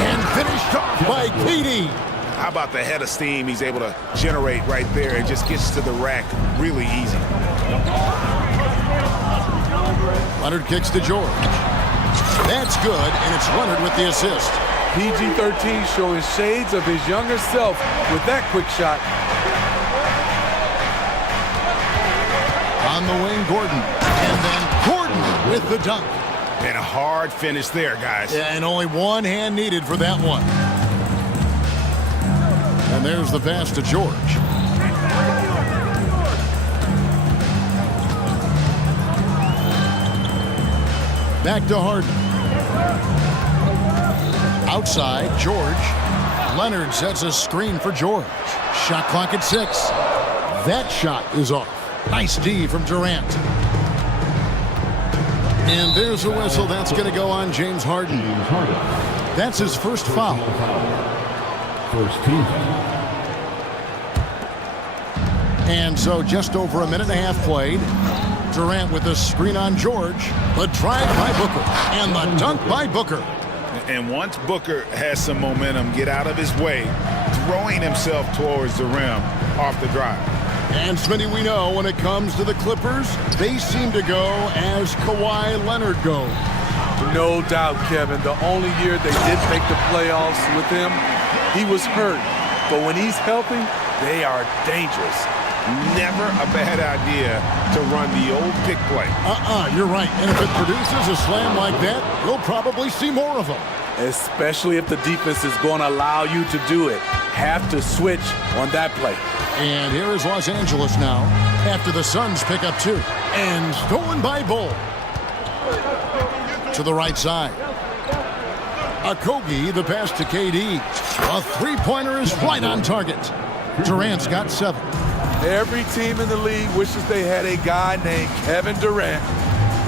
And finished off by KD. How about the head of steam he's able to generate right there? It just gets to the rack really easy. Leonard kicks to George. That's good, and it's Leonard with the assist. PG-13 showing shades of his younger self with that quick shot. On the wing, Gordon. And then Gordon with the dunk. And a hard finish there, guys. Yeah, and only one hand needed for that one. And there's the pass to George. Back to Harden. Outside, George. Leonard sets a screen for George. Shot clock at 6. That shot is off. Nice D from Durant. And there's a whistle. That's going to go on James Harden. That's his first foul. First team foul. And so just over a minute and a half played. Durant with the screen on George. The drive by Booker. And the dunk by Booker. And once Booker has some momentum, get out of his way, throwing himself towards the rim off the drive. And Smitty, we know when it comes to the Clippers, they seem to go as Kawhi Leonard goes. No doubt, Kevin. The only year they didn't make the playoffs with him, he was hurt. But when he's healthy, they are dangerous. Never a bad idea to run the old pick play. You're right. And if it produces a slam like that, you'll probably see more of them. Especially if the defense is going to allow you to do it. Have to switch on that play. And here is Los Angeles now after the Suns pick up 2. And stolen by Bull. To the right side. Okogie, the pass to KD. A three-pointer is right on target. Durant's got 7. Every team in the league wishes they had a guy named Kevin Durant.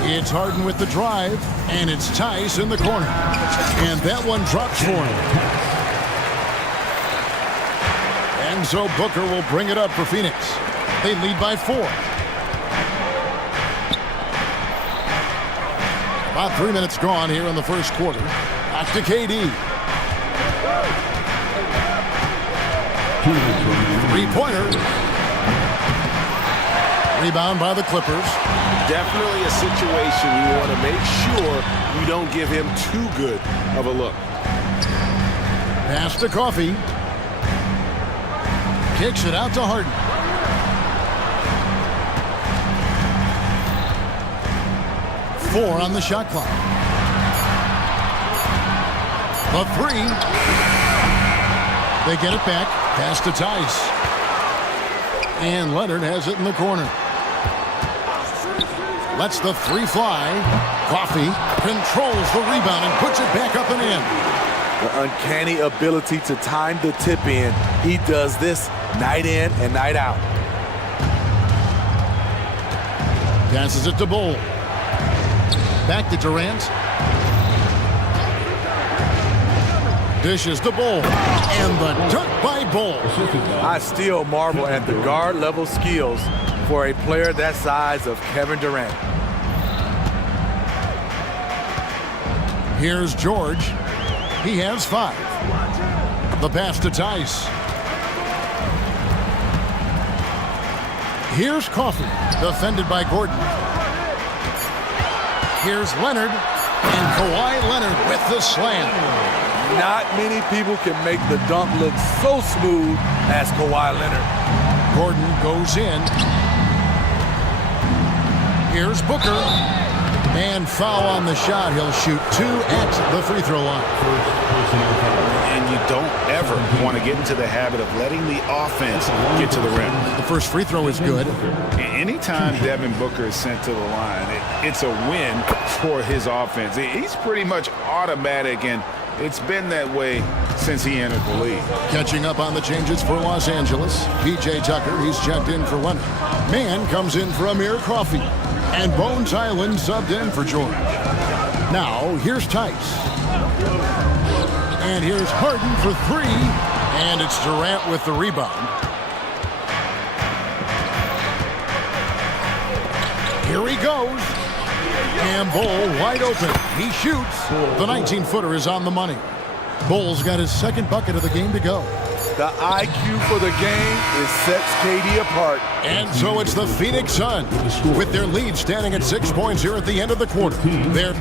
It's Harden with the drive, and it's Tice in the corner. And that one drops for him. And so Booker will bring it up for Phoenix. They lead by 4. About 3 minutes gone here in the first quarter. Back to KD. 3-pointer. Rebound by the Clippers. Definitely a situation you want to make sure you don't give him too good of a look. Pass to Coffee. Kicks it out to Harden. Four on the shot clock. The 3. They get it back. Pass to Tice. And Leonard has it in the corner. Lets the 3 fly. Coffee controls the rebound and puts it back up and in. The uncanny ability to time the tip in. He does this night in and night out. Passes it to Bull. Back to Durant. Dishes to Bull. And the dunk by Bull. I still marvel at the guard level skills for a player that size of Kevin Durant. Here's George. He has 5. The pass to Tice. Here's Coffee, defended by Gordon. Here's Leonard, and Kawhi Leonard with the slam. Not many people can make the dunk look so smooth as Kawhi Leonard. Gordon goes in. Here's Booker. And foul on the shot. He'll shoot 2 at the free throw line. And you don't ever want to get into the habit of letting the offense get to the rim. The first free throw is good. Anytime Devin Booker is sent to the line, it's a win for his offense. He's pretty much automatic, and it's been that way since he entered the league. Catching up on the changes for Los Angeles. P.J. Tucker, he's checked in for Leonard. Mann comes in for Amir Coffee. And Bones Island subbed in for George. Now, here's Tice. And here's Harden for three. And it's Durant with the rebound. Here he goes. And Bull wide open. He shoots. The 19-footer is on the money. Bull's got his second bucket of the game to go. The IQ for the game is sets KD apart. And so it's the Phoenix Suns with their lead standing at 6 points here at the end of the quarter. They're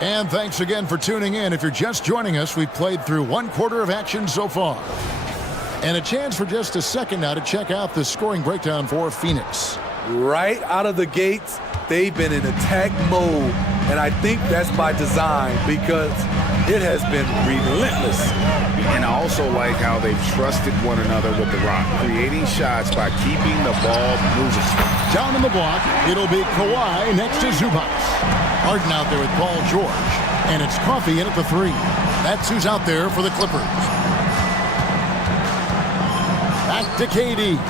And thanks again for tuning in. If you're just joining us, we've played through one quarter of action so far. And a chance for just a second now to check out the scoring breakdown for Phoenix. Right out of the gates, they've been in attack mode. And I think that's by design because it has been relentless. And I also like how they've trusted one another with the rock, creating shots by keeping the ball moving. Down in the block, it'll be Kawhi next to Zubac. Harden out there with Paul George. And it's Coffey in at the three. That's who's out there for the Clippers. Back to KD.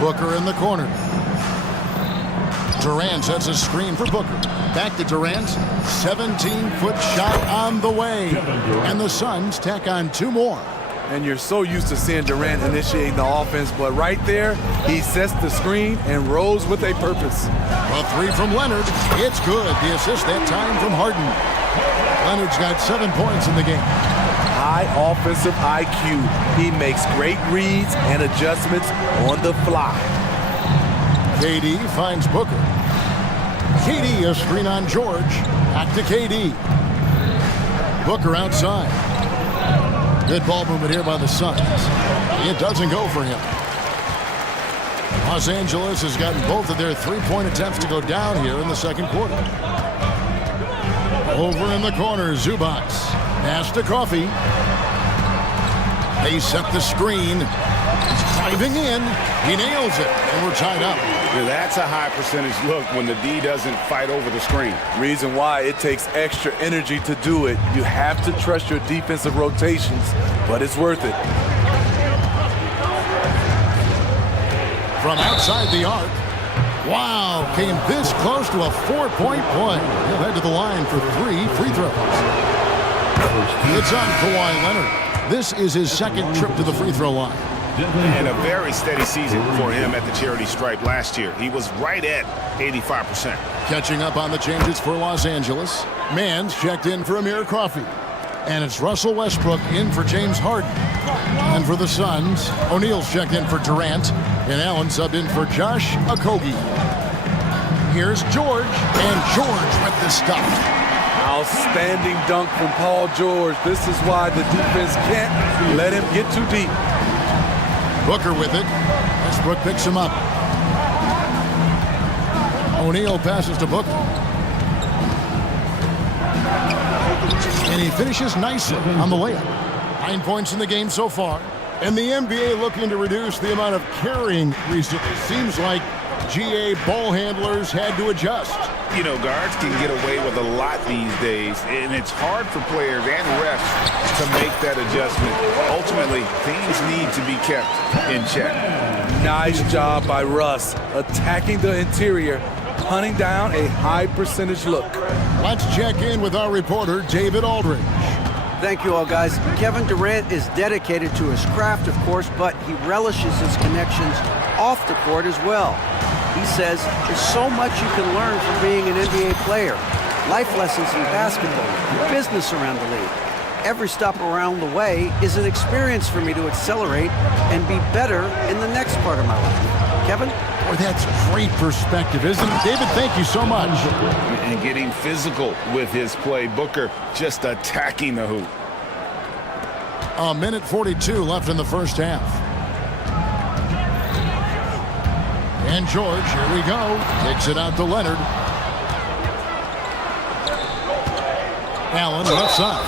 Booker in the corner. Durant sets a screen for Booker. Back to Durant. 17-foot shot on the way. And the Suns tack on two more. And you're so used to seeing Durant initiating the offense, but right there, he sets the screen and rolls with a purpose. A three from Leonard. It's good. The assist that time from Harden. Leonard's got 7 points in the game. High offensive IQ. He makes great reads and adjustments on the fly. KD finds Booker. KD a screen on George. Back to KD. Booker outside. Good ball movement here by the Suns. It doesn't go for him. Los Angeles has gotten both of their three-point attempts to go down here in the second quarter. Over in the corner, Zubac. Pass to Coffey. They set the screen. Driving in. He nails it. And we're tied up. Yeah, that's a high percentage look when the D doesn't fight over the screen. Reason why it takes extra energy to do it. You have to trust your defensive rotations, but it's worth it. From outside the arc. Wow, came this close to a 4-point play. He'll head to the line for 3 free throws. It's on Kawhi Leonard. This is his second trip to the free throw line. And a very steady season for him at the charity stripe last year. He was right at 85%. Catching up on the changes for Los Angeles. Mann's checked in for Amir Coffey. And it's Russell Westbrook in for James Harden. And for the Suns, O'Neal's checked in for Durant. And Allen subbed in for Josh Okogie. Here's George. And George with the stuff. Outstanding dunk from Paul George. This is why the defense can't let him get too deep. Booker with it. Westbrook picks him up. O'Neal passes to Booker. And he finishes nicely on the layup. 9 points in the game so far. And the NBA looking to reduce the amount of carrying recently. Seems like GA ball handlers had to adjust. You know, guards can get away with a lot these days, and it's hard for players and refs to make that adjustment. Ultimately, things need to be kept in check. Nice job by Russ, attacking the interior, hunting down a high percentage look. Let's check in with our reporter, David Aldridge. Thank you all, guys. Kevin Durant is dedicated to his craft, of course, but he relishes his connections off the court as well. He says there's so much you can learn from being an NBA player. Life lessons in basketball, business around the league. Every stop around the way is an experience for me to accelerate and be better in the next part of my life. Kevin? Boy, that's great perspective, isn't it? David, thank you so much. And getting physical with his play. Booker just attacking the hoop. A minute 42 left in the first half. And George, here we go. Kicks it out to Leonard. Allen left side.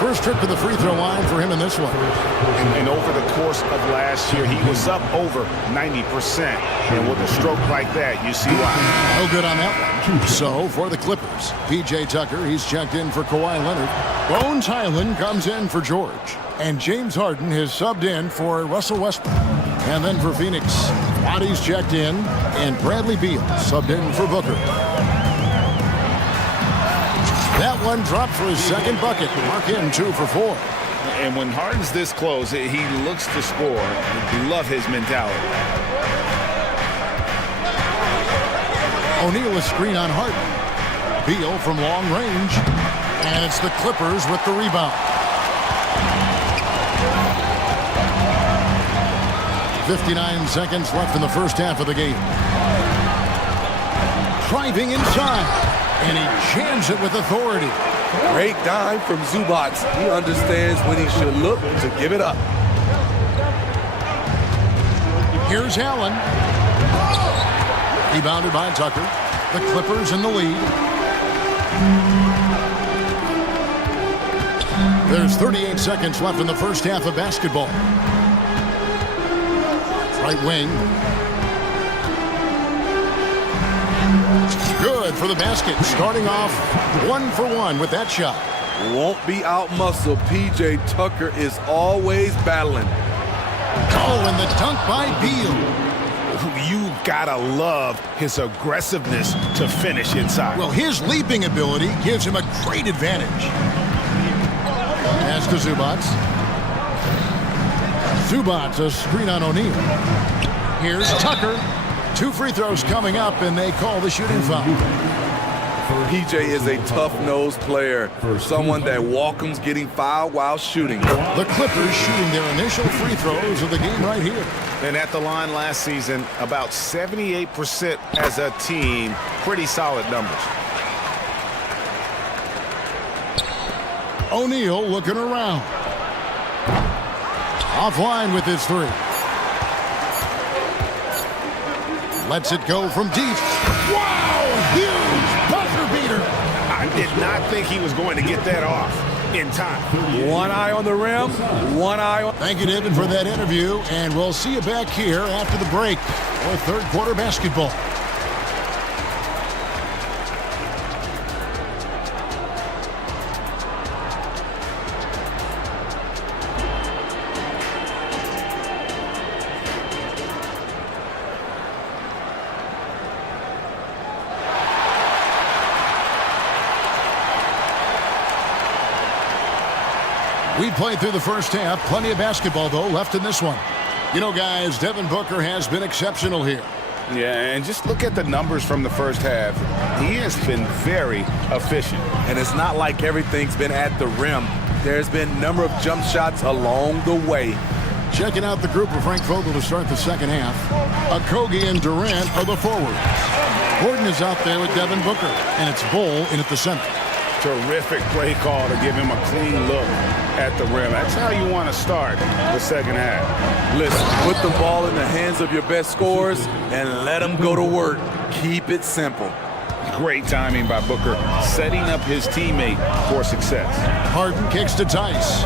First trip to the free throw line for him in this one. And over the course of last year, he was up over 90%. And with a stroke like that, you see why. No good on that one. So for the Clippers, P.J. Tucker, he's checked in for Kawhi Leonard. Bones Highland comes in for George. And James Harden has subbed in for Russell Westbrook. And then for Phoenix, Waddy's checked in, and Bradley Beal subbed in for Booker. That one dropped for his second bucket. Mark in 2 for 4. And when Harden's this close, he looks to score. Love his mentality. O'Neal a screen on Harden. Beal from long range. And it's the Clippers with the rebound. 59 seconds left in the first half of the game. Driving inside. And he jams it with authority. Great dime from Zubac. He understands when he should look to give it up. Here's Allen. Rebounded by Tucker. The Clippers in the lead. There's 38 seconds left in the first half of basketball. Right wing. Good for the basket. Starting off 1 for 1 with that shot. Won't be out-muscled. P.J. Tucker is always battling. Oh, and the dunk by Beal. You gotta love his aggressiveness to finish inside. Well, his leaping ability gives him a great advantage. As to Zubac. Zubac, a screen on O'Neal. Here's Tucker. 2 free throws coming up, and they call the shooting foul. PJ is a tough-nosed player, someone that welcomes getting fouled while shooting. The Clippers shooting their initial free throws of the game right here. And at the line last season, about 78% as a team. Pretty solid numbers. O'Neal looking around. Offline with his 3. Lets it go from deep. Wow! Huge buzzer beater. I did not think he was going to get that off in time. One eye on the rim, one eye on... Thank you, David, for that interview, and we'll see you back here after the break for third quarter basketball. We played through the first half. Plenty of basketball, though, left in this one. You know, guys, Devin Booker has been exceptional here. Yeah, and just look at the numbers from the first half. He has been very efficient. And it's not like everything's been at the rim. There's been a number of jump shots along the way. Checking out the group of Frank Vogel to start the second half. Okogie and Durant are the forwards. Gordon is out there with Devin Booker, and it's Bull in at the center. Terrific play call to give him a clean look at the rim. That's how you want to start the second half. Listen, put the ball in the hands of your best scorers and let them go to work. Keep it simple. Great timing by Booker, setting up his teammate for success. Harden kicks to Tice.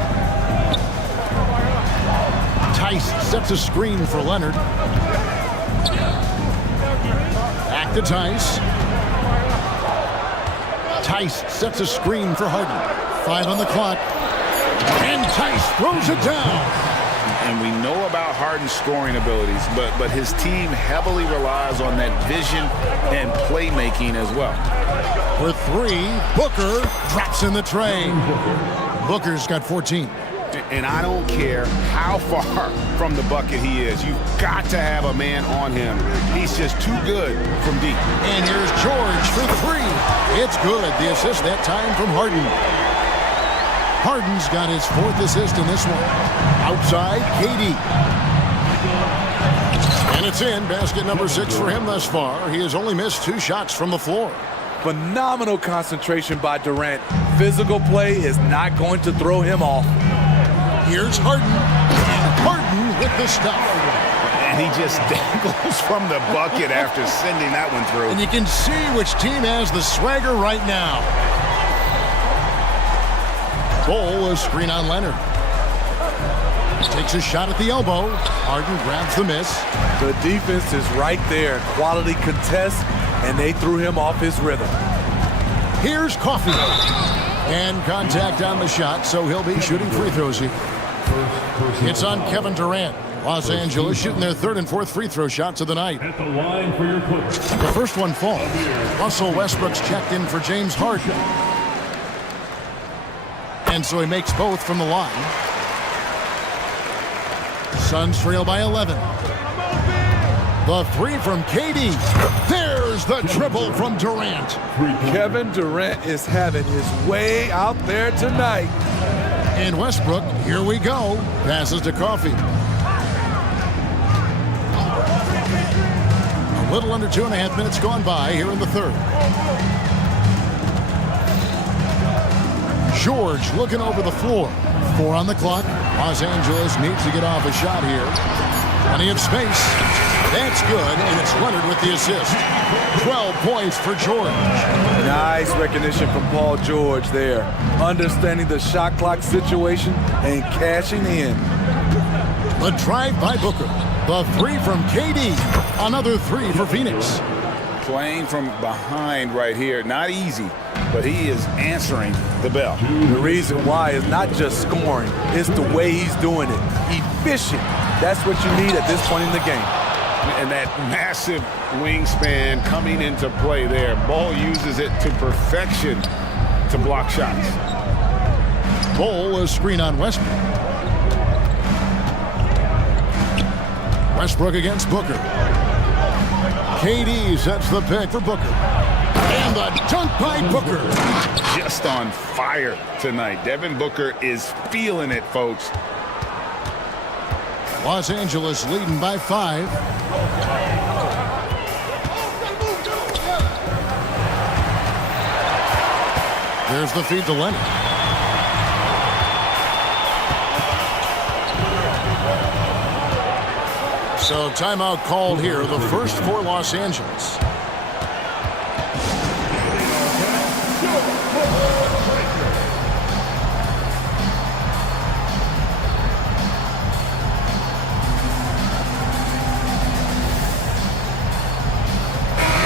Tice sets a screen for Leonard. Back to Tice. Tice sets a screen for Harden. 5 on the clock. And Tice throws it down. And we know about Harden's scoring abilities, but his team heavily relies on that vision and playmaking as well. For 3, Booker drops in the tray. Booker's got 14. And I don't care how far from the bucket he is. You've got to have a man on him. He's just too good from deep. And here's George for 3. It's good. The assist that time from Harden. Harden's got his 4th assist in this one. Outside, KD. And it's in. Basket number 6 for him thus far. He has only missed 2 shots from the floor. Phenomenal concentration by Durant. Physical play is not going to throw him off. Here's Harden. And Harden with the stuff. And he just dangles from the bucket after sending that one through. And you can see which team has the swagger right now. Bowl, a screen on Leonard. Takes a shot at the elbow. Harden grabs the miss. The defense is right there. Quality contest, and they threw him off his rhythm. Here's Coffee. And contact on the shot, so he'll be shooting free throws here. It's on Kevin Durant. Los Angeles shooting their third and fourth free throw shots of the night. At the line for your Clippers. The first one falls. Russell Westbrook's checked in for James Harden. And so he makes both from the line. Suns trail by 11. The three from KD. There's the triple from Durant. Kevin Durant is having his way out there tonight. And Westbrook, here we go. Passes to Coffee. A little under 2.5 minutes gone by here in the third. George looking over the floor. 4 on the clock. Los Angeles needs to get off a shot here. Plenty of space. That's good, and it's Leonard with the assist. 12 points for George. Nice recognition from Paul George there. Understanding the shot clock situation and cashing in. The drive by Booker. The three from KD. Another three for Phoenix. Playing from behind right here. Not easy, but he is answering the bell. The reason why is not just scoring. It's the way he's doing it. Efficient. That's what you need at this point in the game. And that massive wingspan coming into play there. Ball uses it to perfection to block shots. Bowl, a screen on Westbrook. Westbrook against Booker. KD sets the pick for Booker. And the dunk by Booker. Just on fire tonight. Devin Booker is feeling it, folks. Los Angeles leading by 5. There's the feed to Leonard. So timeout called here, the first for Los Angeles.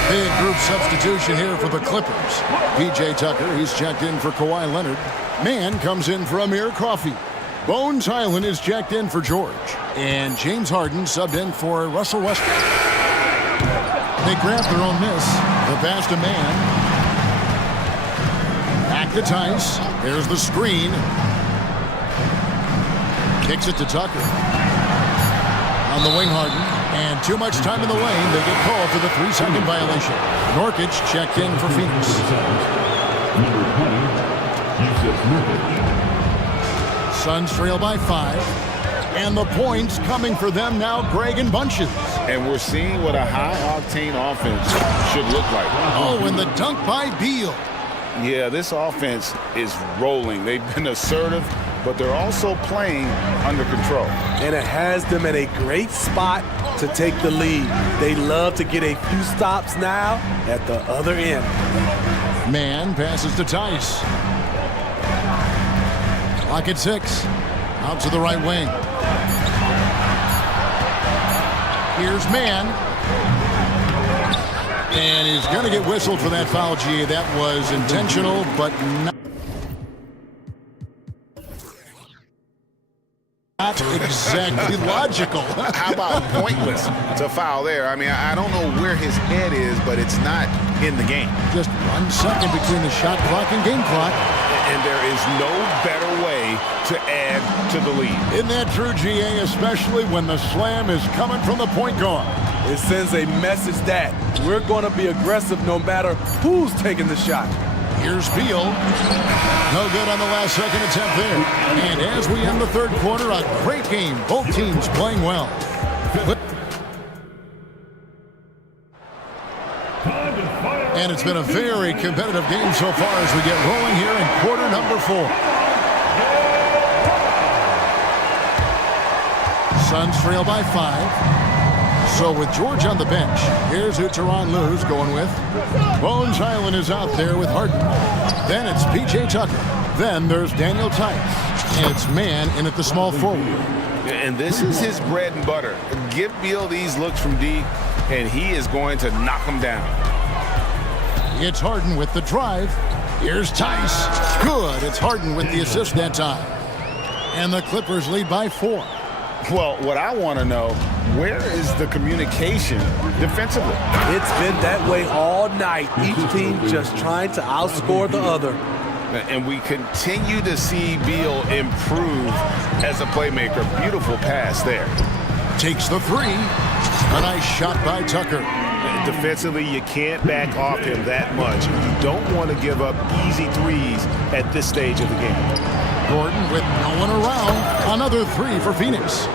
Big group substitution here for the Clippers. P.J. Tucker, he's checked in for Kawhi Leonard. Mann comes in for Amir Coffey. Bones Hyland is checked in for George. And James Harden subbed in for Russell Westbrook. They grabbed their own miss. The pass to Mann. Back to Tice. There's the screen. Kicks it to Tucker. On the wing, Harden. And too much time in the lane. They get called for the 3-second violation. Norkic checked in for Phoenix. Number 20, Yusuf Nurkic. Suns trail by 5. And the points coming for them now, Greg, in bunches. And we're seeing what a high-octane offense should look like. Oh, and the dunk by Beal. Yeah, this offense is rolling. They've been assertive, but they're also playing under control. And it has them in a great spot to take the lead. They love to get a few stops now at the other end. Mann passes to Tice. Clock at 6. Out to the right wing. Here's Mann. And he's going to get whistled for that foul, G. That was intentional, but not exactly logical. How about pointless to foul there? I mean, I don't know where his head is, but it's not in the game. Just 1 second between the shot clock and game clock. And there is no better way to add to the lead. Isn't that true, GA, especially when the slam is coming from the point guard? It sends a message that we're going to be aggressive no matter who's taking the shot. Here's Beal. No good on the last second attempt there. And as we end the third quarter, a great game. Both teams playing well. And it's been a very competitive game so far as we get rolling here in quarter number 4. Suns trail by 5. So with George on the bench, here's who Tyronn Lue's going with. Bones Hyland is out there with Harden. Then it's P.J. Tucker. Then there's Daniel Tice. And it's man in at the small forward. And this is his bread and butter. Give Beal these looks from deep, and he is going to knock them down. It's Harden with the drive. Here's Tice. Good. It's Harden with the assist that time. And the Clippers lead by 4. Well, what I want to know, where is the communication defensively? It's been that way all night. Each team just trying to outscore the other. And we continue to see Beal improve as a playmaker. Beautiful pass there. Takes the 3. A nice shot by Tucker. Defensively, you can't back off him that much. You don't want to give up easy threes at this stage of the game. Gordon with no one around. Another 3 for Phoenix.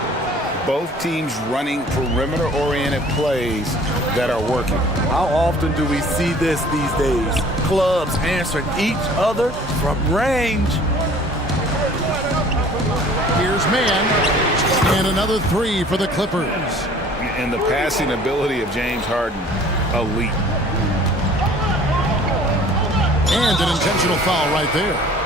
Both teams running perimeter-oriented plays that are working. How often do we see this these days? Clubs answering each other from range. Here's man. And another 3 for the Clippers. And the passing ability of James Harden, elite. And an intentional foul right there.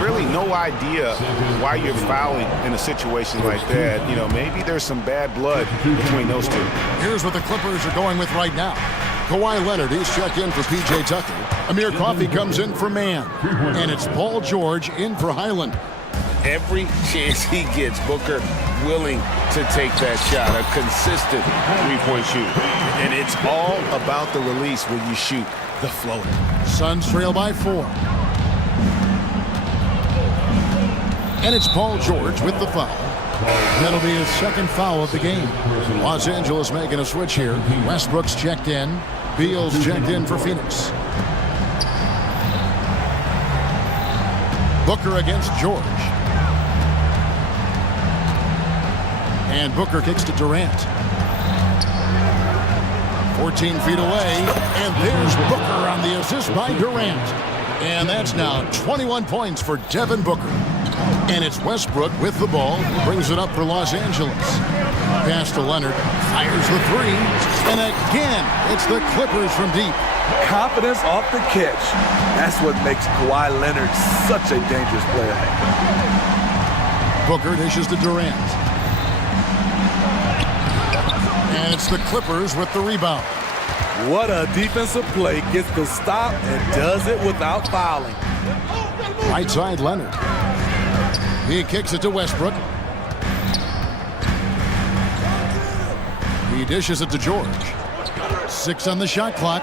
Really no idea why you're fouling in a situation like that. You know, maybe there's some bad blood between those two. Here's what the Clippers are going with right now. Kawhi Leonard, he's checked in for P.J. Tucker. Amir Coffey comes in for man. And it's Paul George in for Highland. Every chance he gets, Booker willing to take that shot. A consistent three-point shooter. And it's all about the release when you shoot the floater. Suns trail by 4. And it's Paul George with the foul. That'll be his second foul of the game. Los Angeles making a switch here. Westbrook's checked in. Beal's checked in for Phoenix. Booker against George. And Booker kicks to Durant. 14 feet away. And there's Booker on the assist by Durant. And that's now 21 points for Devin Booker. And it's Westbrook with the ball. Brings it up for Los Angeles. Pass to Leonard. Fires the 3. And again, it's the Clippers from deep. Confidence off the catch. That's what makes Kawhi Leonard such a dangerous player. Booker dishes to Durant. And it's the Clippers with the rebound. What a defensive play. Gets the stop and does it without fouling. Right side, Leonard. He kicks it to Westbrook. He dishes it to George. 6 on the shot clock.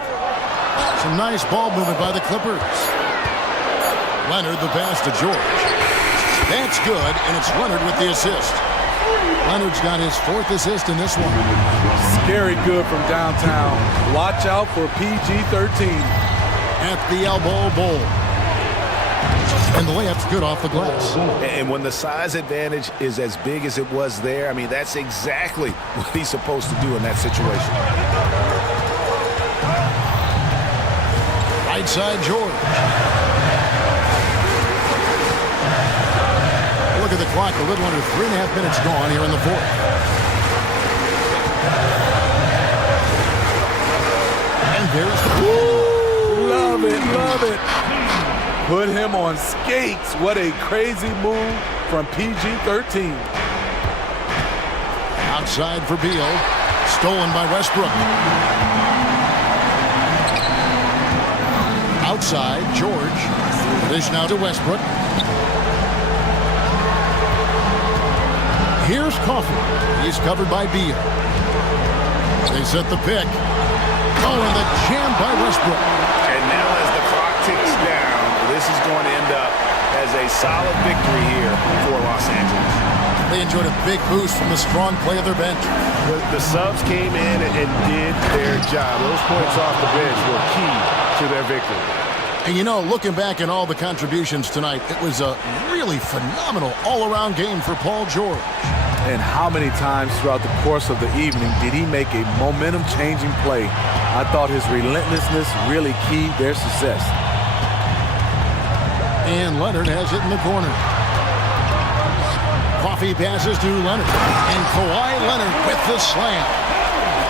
Some nice ball movement by the Clippers. Leonard the pass to George. That's good, and it's Leonard with the assist. Leonard's got his 4th assist in this one. Scary good from downtown. Watch out for PG-13. At the elbow bowl. And the layup's good off the glass. And when the size advantage is as big as it was there, I mean, that's exactly what he's supposed to do in that situation. Right side, George. Look at the clock, a little under 3.5 minutes gone here in the 4th. And there's the... Love it, love it. Put him on skates. What a crazy move from PG-13. Outside for Beal. Stolen by Westbrook. Outside, George. Dish now to Westbrook. Here's Coffey. He's covered by Beal. They set the pick. Oh, and the jam by Westbrook. And now as the clock ticks down, this is going to end up as a solid victory here for Los Angeles. They enjoyed a big boost from the strong play of their bench. The subs came in and did their job. Those points off the bench were key to their victory. And you know, looking back at all the contributions tonight, it was a really phenomenal all-around game for Paul George. And how many times throughout the course of the evening did he make a momentum-changing play? I thought his relentlessness really keyed their success. And Leonard has it in the corner. Coffey passes to Leonard. And Kawhi Leonard with the slam.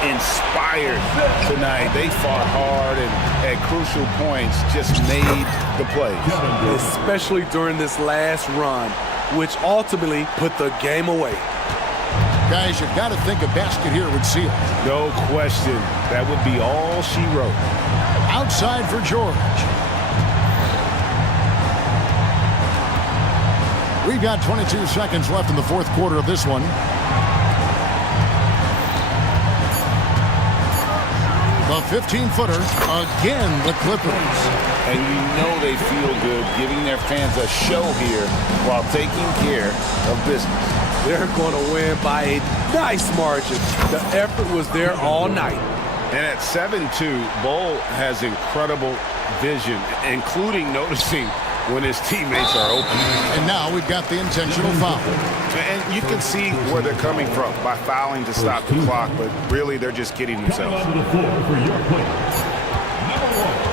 inspired tonight. They fought hard and at crucial points just made the plays. Especially during this last run, which ultimately put the game away. Guys, you've got to think a basket here would seal it. No question. That would be all she wrote. Outside for George. We've got 22 seconds left in the fourth quarter of this one. The 15-footer, again the Clippers. And you know they feel good giving their fans a show here while taking care of business. They're going to win by a nice margin. The effort was there all night. And at 7-2, Bull has incredible vision, including noticing when his teammates are open. And now we've got the intentional foul. And you can see where they're coming from by fouling to stop the clock, but really they're just kidding themselves. Coming onto the floor for your players. Number 1.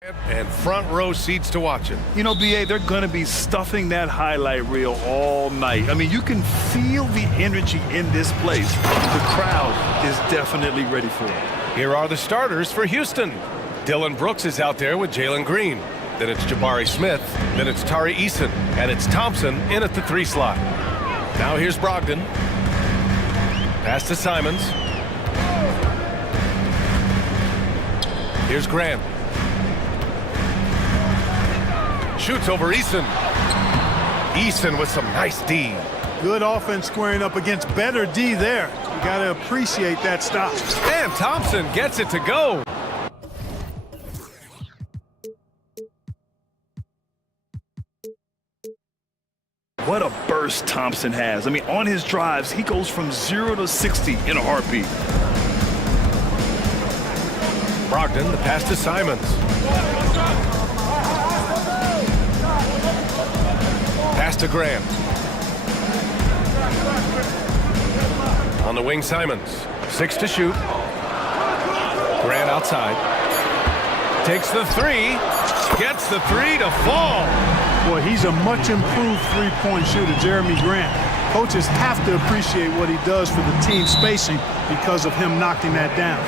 And front row seats to watch it. You know, BA, they're going to be stuffing that highlight reel all night. I mean, you can feel the energy in this place. The crowd is definitely ready for it. Here are the starters for Houston. Dylan Brooks is out there with Jalen Green. Then it's Jabari Smith. Then it's Tari Eason. And it's Thompson in at the 3 slot. Now here's Brogdon. Pass to Simons. Here's Grant. Shoots over Eason. Eason with some nice D. Good offense squaring up against better D there. You got to appreciate that stop. And Thompson gets it to go. What a burst Thompson has. I mean, on his drives, he goes from 0 to 60 in a heartbeat. Brogdon, the pass to Simons. Pass to Graham. On the wing, Simons. 6 to shoot. Grant outside. Takes the 3. Gets the 3 to fall. Boy, he's a much improved three-point shooter, Jeremy Grant. Coaches have to appreciate what he does for the team spacing because of him knocking that down.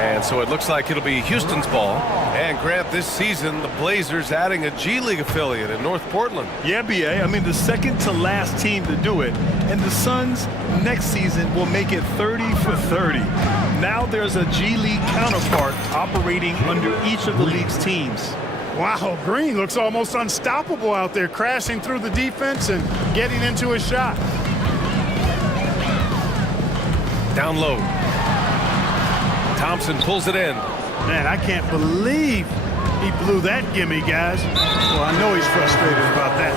And so it looks like it'll be Houston's ball. And Grant, this season, the Blazers adding a G League affiliate in North Portland. Yeah, BA. I mean, the second to last team to do it. And the Suns next season will make it 30 for 30. Now there's a G League counterpart operating under each of the league's teams. Wow, Green looks almost unstoppable out there, crashing through the defense and getting into a shot. Down low. Thompson pulls it in. Man, I can't believe he blew that gimme, guys. Well, I know he's frustrated about that.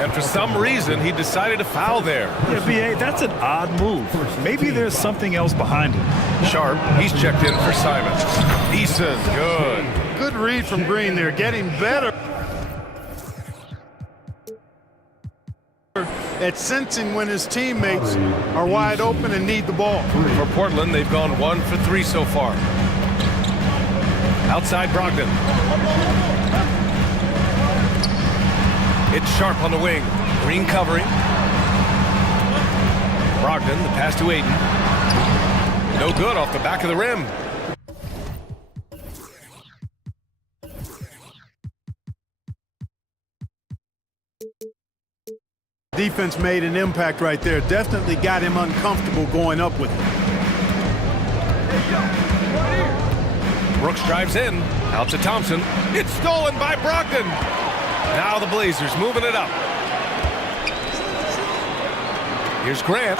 And for some reason, he decided to foul there. Yeah, BA, that's an odd move. Maybe there's something else behind it. Sharp, he's checked in for Simons. Eason, good. Good read from Green there, getting better at sensing when his teammates are wide open and need the ball. For Portland, they've gone 1 for 3 so far. Outside Brogdon. It's Sharp on the wing. Green covering. Brogdon, the pass to Aiden. No good off the back of the rim. Defense made an impact right there. Definitely got him uncomfortable going up with it. Brooks drives in. Out to Thompson. It's stolen by Brogdon. Now the Blazers moving it up. Here's Grant.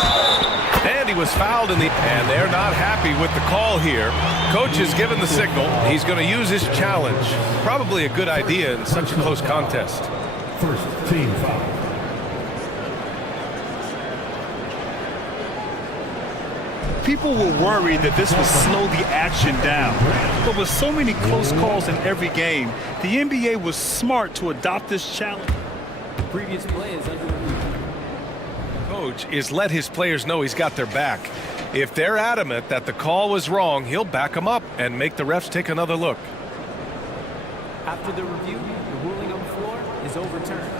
And he was fouled in the... And they're not happy with the call here. Coach has given the signal. He's going to use his challenge. Probably a good idea in such a close contest. First team foul. People were worried that this would slow the action down. But with so many close calls in every game, the NBA was smart to adopt this challenge. The previous play is under review. Coach is let his players know he's got their back. If they're adamant that the call was wrong, he'll back them up and make the refs take another look. After the review, the ruling on the floor is overturned.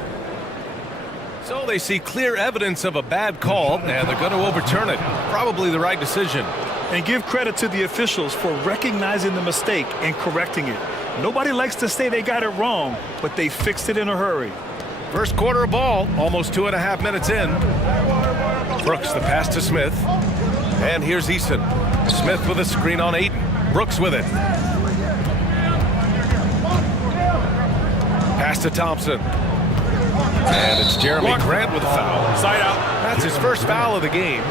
So they see clear evidence of a bad call, and they're going to overturn it. Probably the right decision. And give credit to the officials for recognizing the mistake and correcting it. Nobody likes to say they got it wrong, but they fixed it in a hurry. First quarter of ball, almost 2.5 minutes in. Brooks, the pass to Smith. And here's Eason. Smith with a screen on Aiden. Brooks with it. Pass to Thompson. And it's Jeremy Grant with a foul. Side out. That's his first foul of the game.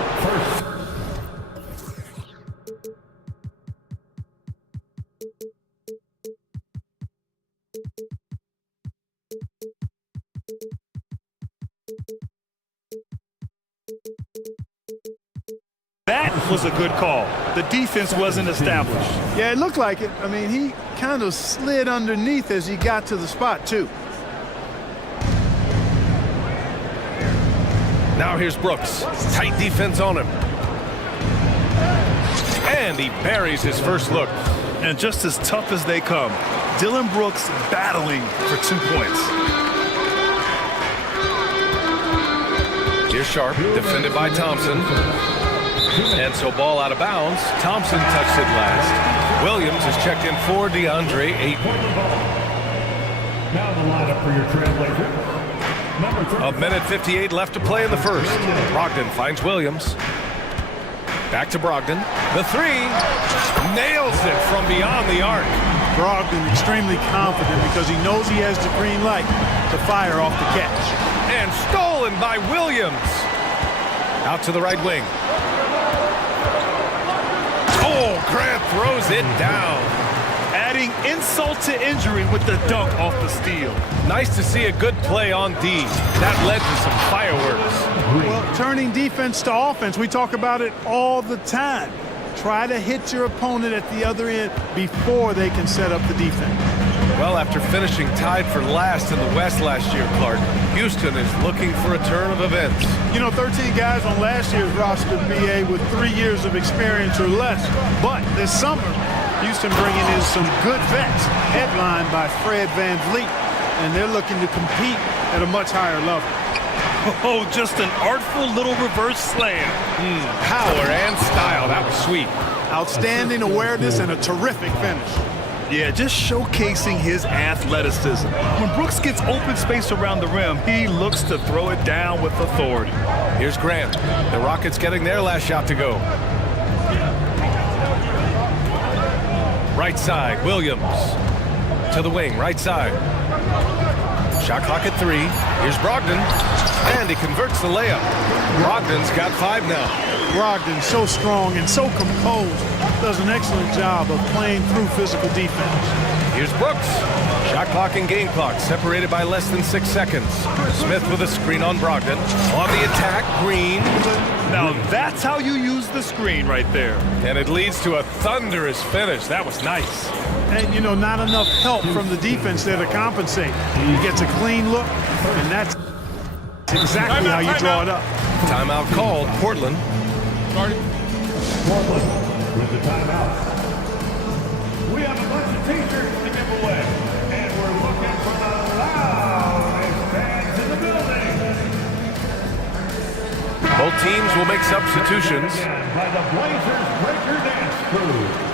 That was a good call. The defense wasn't established. Yeah, it looked like it. I mean, he kind of slid underneath as he got to the spot, too. Now here's Brooks. Tight defense on him. And he buries his first look. And just as tough as they come, Dylan Brooks battling for 2 points. Here's Sharp, defended by Thompson. And so ball out of bounds. Thompson touched it last. Williams is checked in for DeAndre Ayton. Now the lineup for your trailblazer. A minute 58 left to play in the first. Brogdon finds Williams. Back to Brogdon. The three. Nails it from beyond the arc. Brogdon extremely confident because he knows he has the green light to fire off the catch. And stolen by Williams. Out to the right wing. Oh, Grant throws it down. Adding insult to injury with the dunk off the steal. Nice to see a good play on D. That led to some fireworks. Well, turning defense to offense, we talk about it all the time. Try to hit your opponent at the other end before they can set up the defense. Well, after finishing tied for last in the West last year, Clark, Houston is looking for a turn of events. You know, 13 guys on last year's roster, BA, with 3 years of experience or less. But this summer, Houston bringing in some good vets, headlined by Fred VanVleet, and they're looking to compete at a much higher level. Oh, just an artful little reverse slam. Power and style. That was sweet. Outstanding awareness and a terrific finish. Yeah, just showcasing his athleticism. When Brooks gets open space around the rim, he looks to throw it down with authority. Here's Grant. The Rockets getting their last shot to go. Right side, Williams. To the wing, right side. Shot clock at 3. Here's Brogdon. And he converts the layup. Brogdon's got 5 now. Brogdon, so strong and so composed, does an excellent job of playing through physical defense. Here's Brooks. Shot clock and game clock separated by less than 6 seconds. Smith with a screen on Brogdon. On the attack, Green. Now that's how you use the screen right there. And it leads to a thunderous finish. That was nice. And, you know, not enough help from the defense there to compensate. He gets a clean look, and that's exactly how you draw it up. Timeout called. Portland. Portland with the timeout. We have a bunch of t-shirts to give away, and we're looking for the loudest fans in the building. Both teams will make substitutions. By the Blazers Breaker Dance Crew.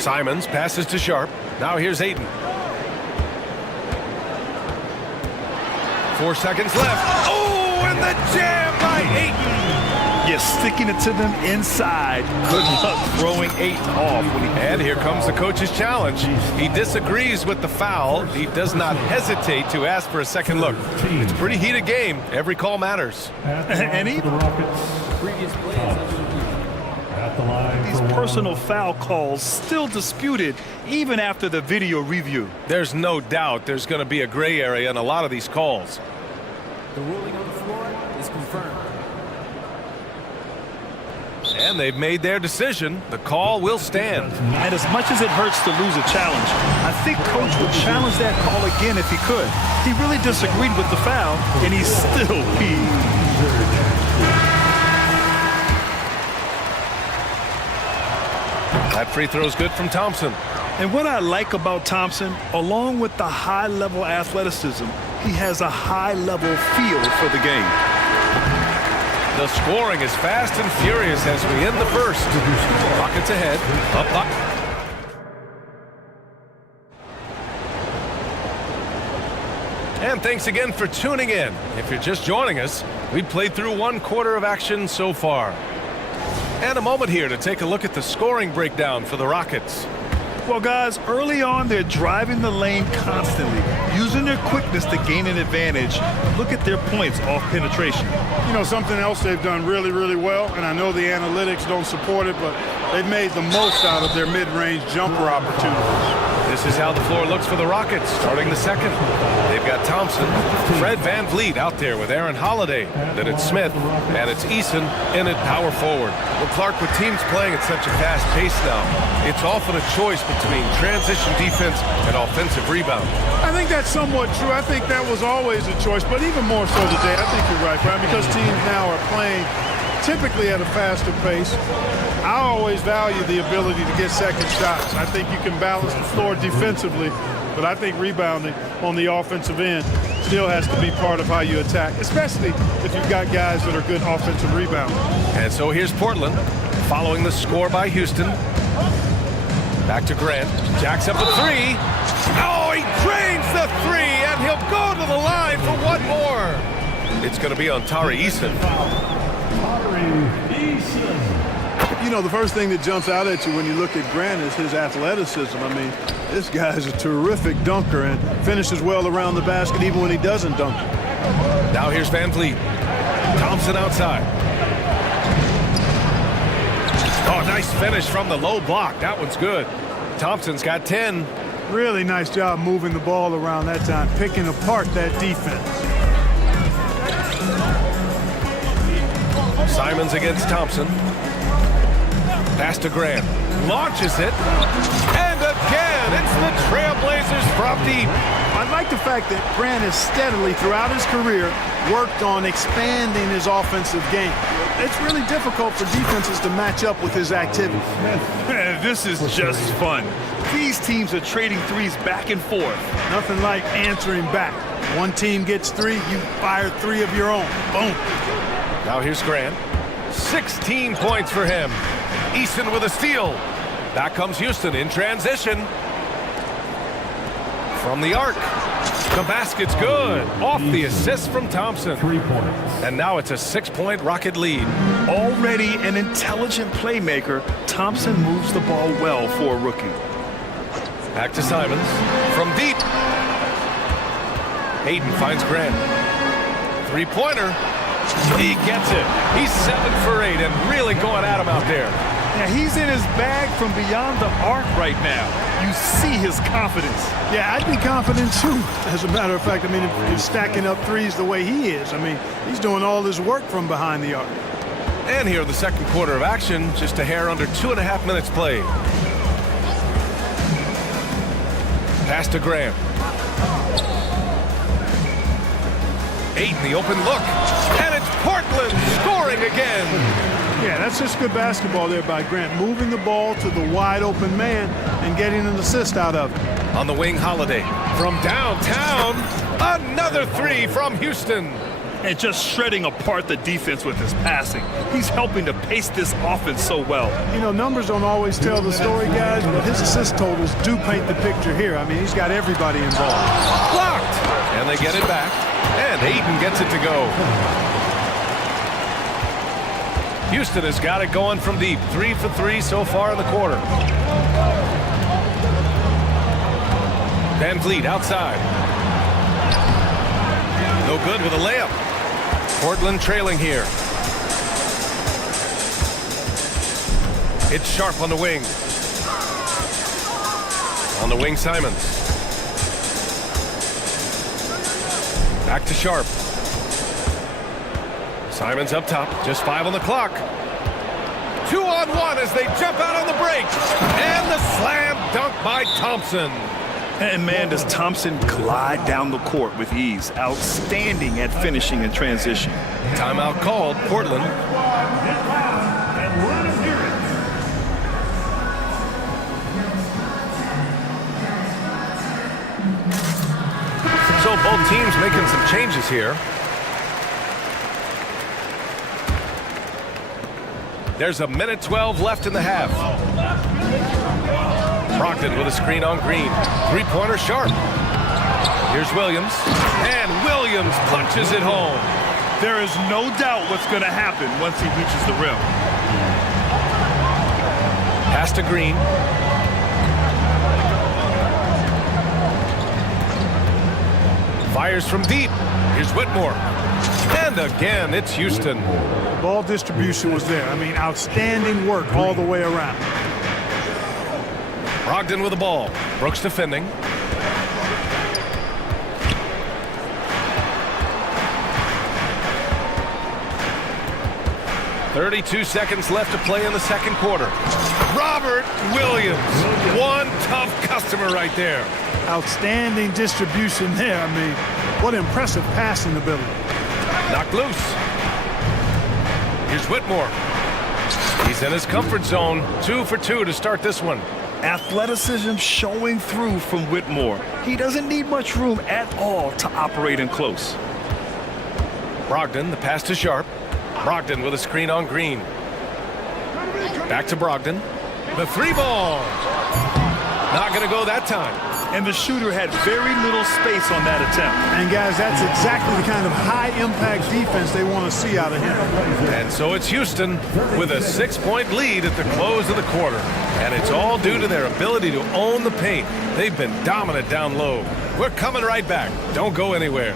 Simons passes to Sharp. Now here's Ayton. 4 seconds left. Oh, and the jam by Ayton. You're sticking it to them inside. Good luck throwing Ayton off. And here comes the coach's challenge. He disagrees with the foul. He does not hesitate to ask for a second look. It's a pretty heated game. Every call matters. And even Previous plays. these personal foul calls still disputed even after the video review. There's no doubt there's going to be a gray area in a lot of these calls. The ruling on the floor is confirmed. And they've made their decision. The call will stand. And as much as it hurts to lose a challenge, I think Coach would challenge that call again if he could. He really disagreed with the foul, and he's still peeved. That free throw is good from Thompson. And what I like about Thompson, along with the high-level athleticism, he has a high-level feel for the game. The scoring is fast and furious as we end the first. Rockets ahead. Up. And thanks again for tuning in. If you're just joining us, we've played through 1 quarter of action so far. And a moment here to take a look at the scoring breakdown for the Rockets. Well, guys, early on, they're driving the lane constantly, using their quickness to gain an advantage. Look at their points off penetration. You know, something else they've done really, really well, and I know the analytics don't support it, but they've made the most out of their mid-range jumper opportunities. This is how the floor looks for the Rockets starting the second. They've got Thompson, Fred VanVleet out there with Aaron Holiday. Then it's Smith, and it's Eason in at power forward. Well, Clark, with teams playing at such a fast pace now, it's often a choice between transition defense and offensive rebound. I think that's somewhat true. I think that was always a choice, but even more so today, I think you're right, Brian, because teams now are playing typically at a faster pace. I always value the ability to get second shots. I think you can balance the floor defensively, but I think rebounding on the offensive end still has to be part of how you attack, especially if you've got guys that are good offensive rebounders. And so here's Portland, following the score by Houston. Back to Grant. Jacks up a three. Oh, he drains the three, and he'll go to the line for one more. It's going to be on Tari Eason. You know, the first thing that jumps out at you when you look at Grant is his athleticism. I mean, this guy's a terrific dunker and finishes well around the basket even when he doesn't dunk. Now here's Van Vliet. Thompson outside. Oh, nice finish from the low block. That one's good. Thompson's got 10. Really nice job moving the ball around that time, picking apart that defense. Simons against Thompson. Pass to Grant. Launches it. And again, it's the Trailblazers from deep. I like the fact that Grant has steadily, throughout his career, worked on expanding his offensive game. It's really difficult for defenses to match up with his activity. This is just fun. These teams are trading threes back and forth. Nothing like answering back. One team gets three, you fire three of your own. Boom. Now here's Grant. 16 points for him. Easton with a steal. Back comes Houston in transition. From the arc. The basket's good. Off the assist from Thompson. 3 points. And now it's a 6-point Rocket lead. Already an intelligent playmaker, Thompson moves the ball well for a rookie. Back to Simons. From deep. Hayden finds Grant. Three-pointer. He gets it. He's 7 for 8 and really going at him out there. Yeah, he's in his bag from beyond the arc right now. You see his confidence. Yeah, I'd be confident too. As a matter of fact, I mean, if you're stacking up threes the way he is, I mean, he's doing all his work from behind the arc. And here in the second quarter of action, just a hair under 2.5 minutes played. Pass to Graham. 8 in the open look. And it's Portland scoring again. Yeah, that's just good basketball there by Grant, moving the ball to the wide open man and getting an assist out of it. On the wing, Holiday. From downtown, another three from Houston. And just shredding apart the defense with his passing. He's helping to pace this offense so well. You know, numbers don't always tell the story, guys, but his assist totals do paint the picture here. I mean, he's got everybody involved. Blocked! And they get it back. And Hayden gets it to go. Houston has got it going from deep. 3 for 3 so far in the quarter. Van Vliet outside. No good with a layup. Portland trailing here. It's Sharp on the wing. On the wing, Simons. Back to Sharp. Simons up top, just 5 on the clock. 2-on-1 as they jump out on the break. And the slam dunk by Thompson. And man, does Thompson glide down the court with ease. Outstanding at finishing in transition. Timeout called, Portland. So both teams making some changes here. There's a minute 12 left in the half. Brogdon with a screen on Green. Three-pointer Sharp. Here's Williams. And Williams punches it home. There is no doubt what's going to happen once he reaches the rim. Pass to Green. Fires from deep. Here's Whitmore. And again, it's Houston. Ball distribution was there. I mean, outstanding work all the way around. Brogdon with the ball. Brooks defending. .32 seconds left to play in the second quarter. Robert Williams. One tough customer right there. Outstanding distribution there. I mean, what impressive passing ability. Knocked loose. Here's Whitmore. He's in his comfort zone. 2 for 2 to start this one. Athleticism showing through from Whitmore. He doesn't need much room at all to operate in close. Brogdon, the pass to Sharp. Brogdon with a screen on Green. Back to Brogdon. The 3 ball. Not going to go that time. And the shooter had very little space on that attempt. And guys, that's exactly the kind of high-impact defense they want to see out of him. And so it's Houston with a 6-point lead at the close of the quarter. And it's all due to their ability to own the paint. They've been dominant down low. We're coming right back. Don't go anywhere.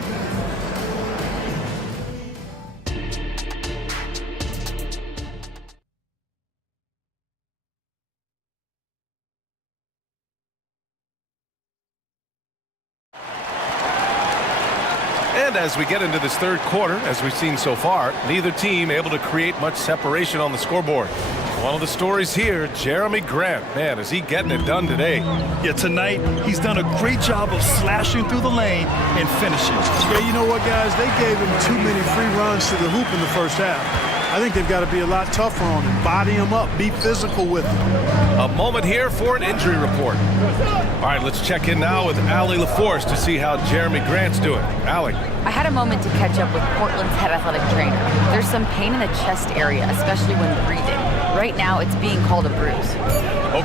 And as we get into this third quarter, as we've seen so far, neither team able to create much separation on the scoreboard. One of the stories here, Jeremy Grant. Man, is he getting it done today. Yeah, tonight, he's done a great job of slashing through the lane and finishing. Yeah, you know what, guys? They gave him too many free runs to the hoop in the first half. I think they've got to be a lot tougher on him. Body him up. Be physical with him. A moment here for an injury report. All right, let's check in now with Allie LaForce to see how Jeremy Grant's doing. Allie. I had a moment to catch up with Portland's head athletic trainer. There's some pain in the chest area, especially when breathing. Right now, it's being called a bruise.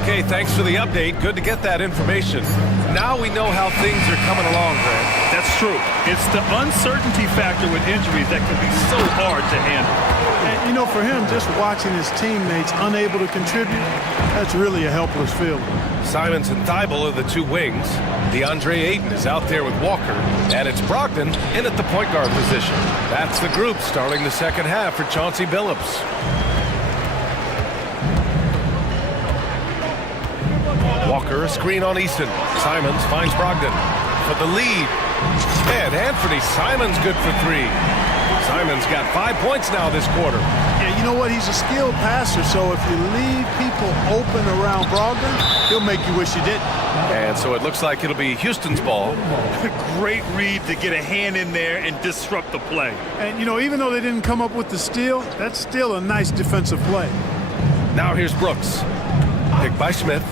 Okay, thanks for the update. Good to get that information. Now we know how things are coming along, Grant. That's true. It's the uncertainty factor with injuries that can be so hard to handle. And, you know, for him, just watching his teammates unable to contribute, that's really a helpless feeling. Simons and Thibault are the 2 wings. DeAndre Ayton is out there with Walker. And it's Brogdon in at the point guard position. That's the group starting the second half for Chauncey Billups. Walker, a screen on Easton. Simons finds Brogdon for the lead. And Anthony Simons good for 3. Simons got 5 points now this quarter. Yeah, you know what? He's a skilled passer, so if you leave people open around Brogdon, he'll make you wish you didn't. And so it looks like it'll be Houston's ball. Great read to get a hand in there and disrupt the play. And, you know, even though they didn't come up with the steal, that's still a nice defensive play. Now here's Brooks. Picked by Smith.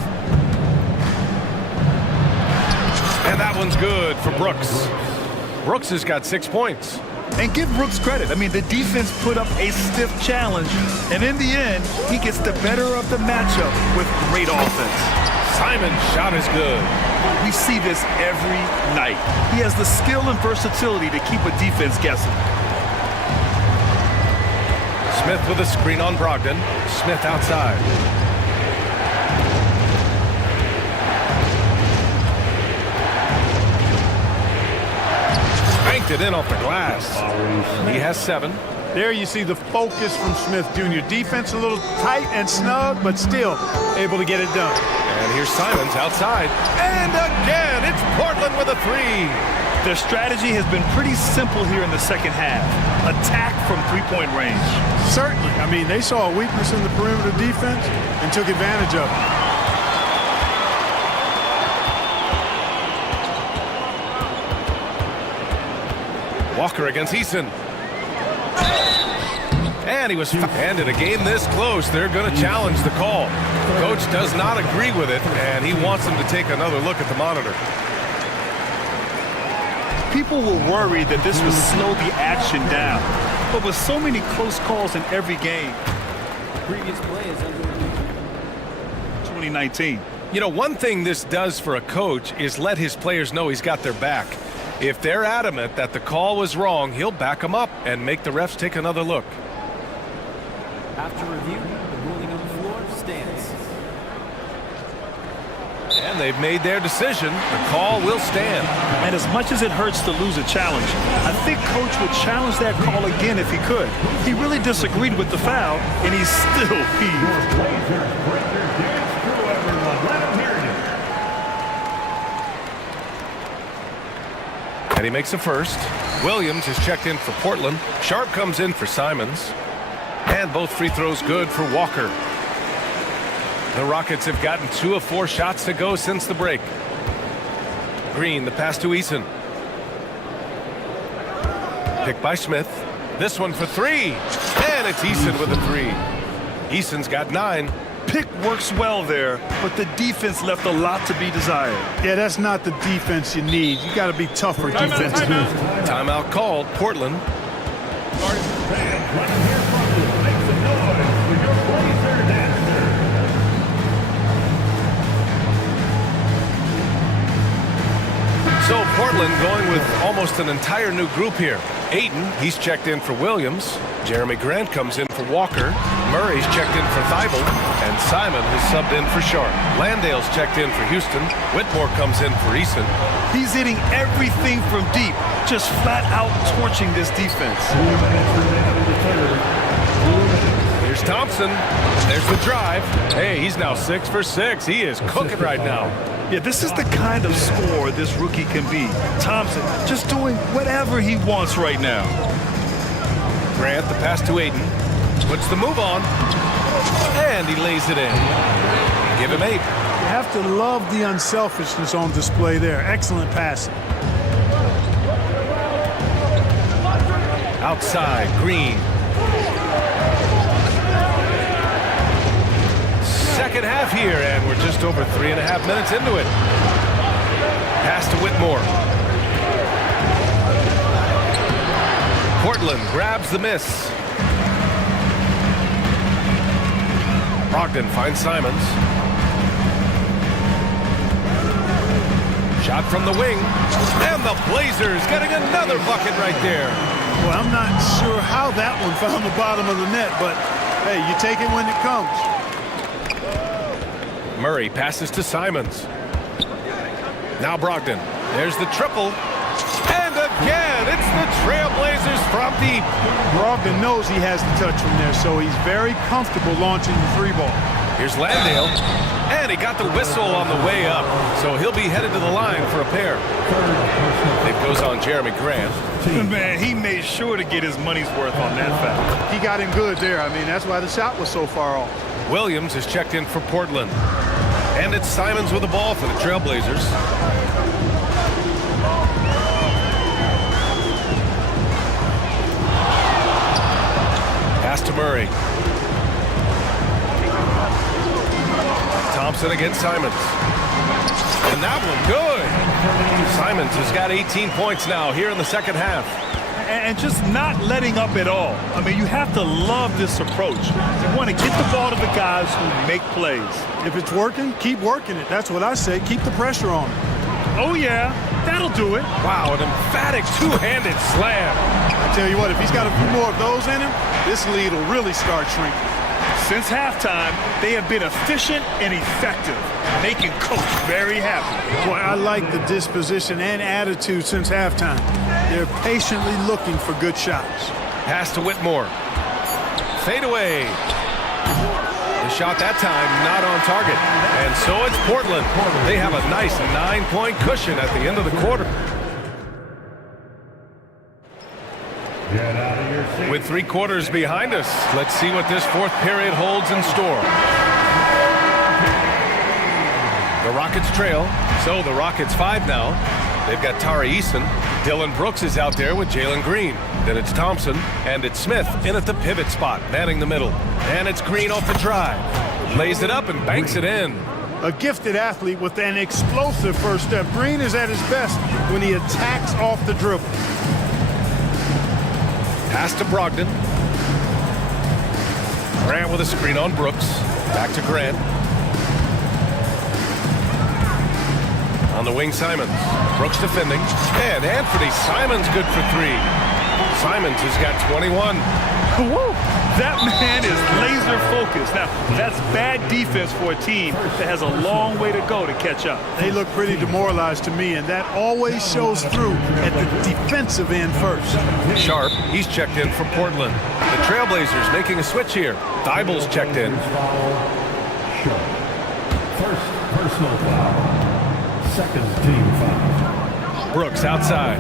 And that one's good for Brooks. Brooks has got 6 points. And give Brooks credit. I mean, the defense put up a stiff challenge, and in the end, he gets the better of the matchup with great offense. Simon's shot is good. We see this every night. He has the skill and versatility to keep a defense guessing. Smith with a screen on Brogdon. Smith outside. Banked it in off the glass. He has 7. There you see the focus from Smith Jr. Defense a little tight and snug, but still able to get it done. And here's Simons outside. And again, it's Portland with a 3. Their strategy has been pretty simple here in the second half. Attack from 3-point range. Certainly. I mean, they saw a weakness in the perimeter defense and took advantage of it. Walker against Eason. And he was and in a game this close, they're going to challenge the call. Coach does not agree with it, and he wants them to take another look at the monitor. People were worried that this would slow the action down. But with so many close calls in every game, Previous play is under review. 2019. You know, one thing this does for a coach is let his players know he's got their back. If they're adamant that the call was wrong, he'll back them up and make the refs take another look. After review, the ruling on the floor stands. And they've made their decision. The call will stand. And as much as it hurts to lose a challenge, I think Coach would challenge that call again if he could. He really disagreed with the foul, and he's still peeved. And he makes a first. Williams is checked in for Portland. Sharp comes in for Simons. And both free throws good for Walker. The Rockets have gotten 2 of 4 shots to go since the break. Green, the pass to Eason. Picked by Smith. This one for 3. And And it's Eason with a three. Eason's got 9. Pick works well there, but the defense left a lot to be desired. Yeah, that's not the defense you need. You got to be tougher defense. Timeout called, Portland. So Portland going with almost an entire new group here. Ayton, he's checked in for Williams. Jeremy Grant comes in for Walker. Murray's checked in for Thibault. And Simon has subbed in for Sharp. Landale's checked in for Houston. Whitmore comes in for Eason. He's hitting everything from deep, just flat out torching this defense. Here's Thompson. There's the drive. Hey, he's now 6 for 6. He is cooking right now. Yeah, this is the kind of scorer this rookie can be. Thompson just doing whatever he wants right now. Grant, the pass to Ayton. Puts the move on. And he lays it in. Give him 8. You have to love the unselfishness on display there. Excellent passing. Outside, Green. Second half here, and we're just over 3.5 minutes into it. Pass to Whitmore. Portland grabs the miss. Brogdon finds Simons. Shot from the wing. And the Blazers getting another bucket right there. Well, I'm not sure how that one found the bottom of the net, but hey, you take it when it comes. Murray passes to Simons. Now Brogdon. There's the triple. And again, it's the Trailblazers from deep. Brogdon knows he has the touch from there, so he's very comfortable launching the 3-ball. Here's Landale. And he got the whistle on the way up, so he'll be headed to the line for a pair. It goes on Jeremy Grant. Man, he made sure to get his money's worth on that foul. He got him good there. I mean, that's why the shot was so far off. Williams is checked in for Portland. And it's Simons with the ball for the Trailblazers. Pass to Murray. Thompson against Simons. And that one good. Simons has got 18 points now here in the second half. And just not letting up at all. I mean, you have to love this approach. You want to get the ball to the guys who make plays. If it's working, keep working it. That's what I say. Keep the pressure on it. Oh, yeah. That'll do it. Wow, an emphatic two-handed slam. I tell you what, if he's got a few more of those in him, this lead will really start shrinking. Since halftime, they have been efficient and effective, making Coach very happy. Boy, I like the disposition and attitude since halftime. They're patiently looking for good shots. Pass to Whitmore. Fade away. The shot that time not on target. And so it's Portland. They have a nice 9-point cushion at the end of the quarter. With 3 quarters behind us, let's see what this fourth period holds in store. The Rockets trail, so the Rockets 5 now. They've got Tari Eason. Dylan Brooks is out there with Jalen Green. Then it's Thompson, and it's Smith in at the pivot spot, manning the middle. And it's Green off the drive. Lays it up and banks it in. A gifted athlete with an explosive first step. Green is at his best when he attacks off the dribble. Pass to Brogdon. Grant with a screen on Brooks. Back to Grant. On the wing, Simons. Brooks defending. And Anthony Simons good for 3. Simons has got 21. Woo! That man is laser focused. Now, that's bad defense for a team that has a long way to go to catch up. They look pretty demoralized to me, and that always shows through at the defensive end first. Sharp, he's checked in for Portland. The Trailblazers making a switch here. Thibault's checked in. First personal foul. Second team foul. Brooks outside.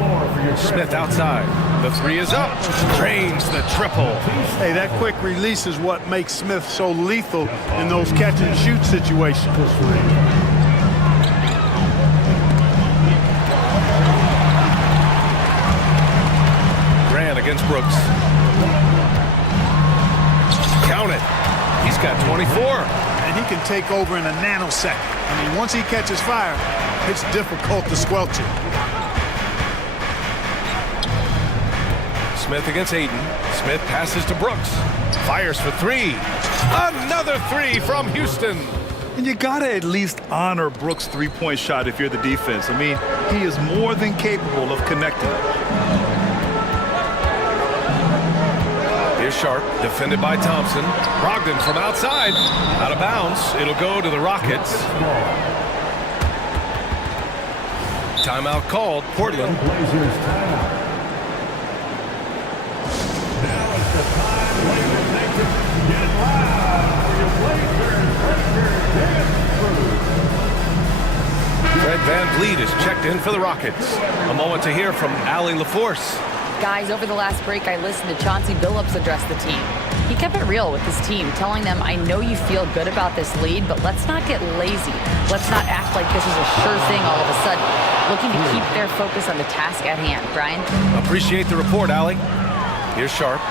Smith outside. The 3 is up. Drains the triple. Hey, that quick release is what makes Smith so lethal in those catch-and-shoot situations. Grant against Brooks. it. He's got 24. And he can take over in a nanosecond. I mean, once he catches fire, it's difficult to squelch it. Smith against Aiden. Smith passes to Brooks. Fires for three. Another three from Houston. And you gotta at least honor Brooks' three-point shot if you're the defense. I mean, he is more than capable of connecting. Here's Sharp, defended by Thompson. Brogdon from outside, out of bounds. It'll go to the Rockets. Timeout called, Portland. Fred VanVleet is checked in for the Rockets. A moment to hear from Allie LaForce. Guys, over the last break, I listened to Chauncey Billups address the team. He kept it real with his team, telling them, I know you feel good about this lead, but let's not get lazy. Let's not act like this is a sure thing all of a sudden. Looking to keep their focus on the task at hand. Brian? Appreciate the report, Allie. Here's Sharp.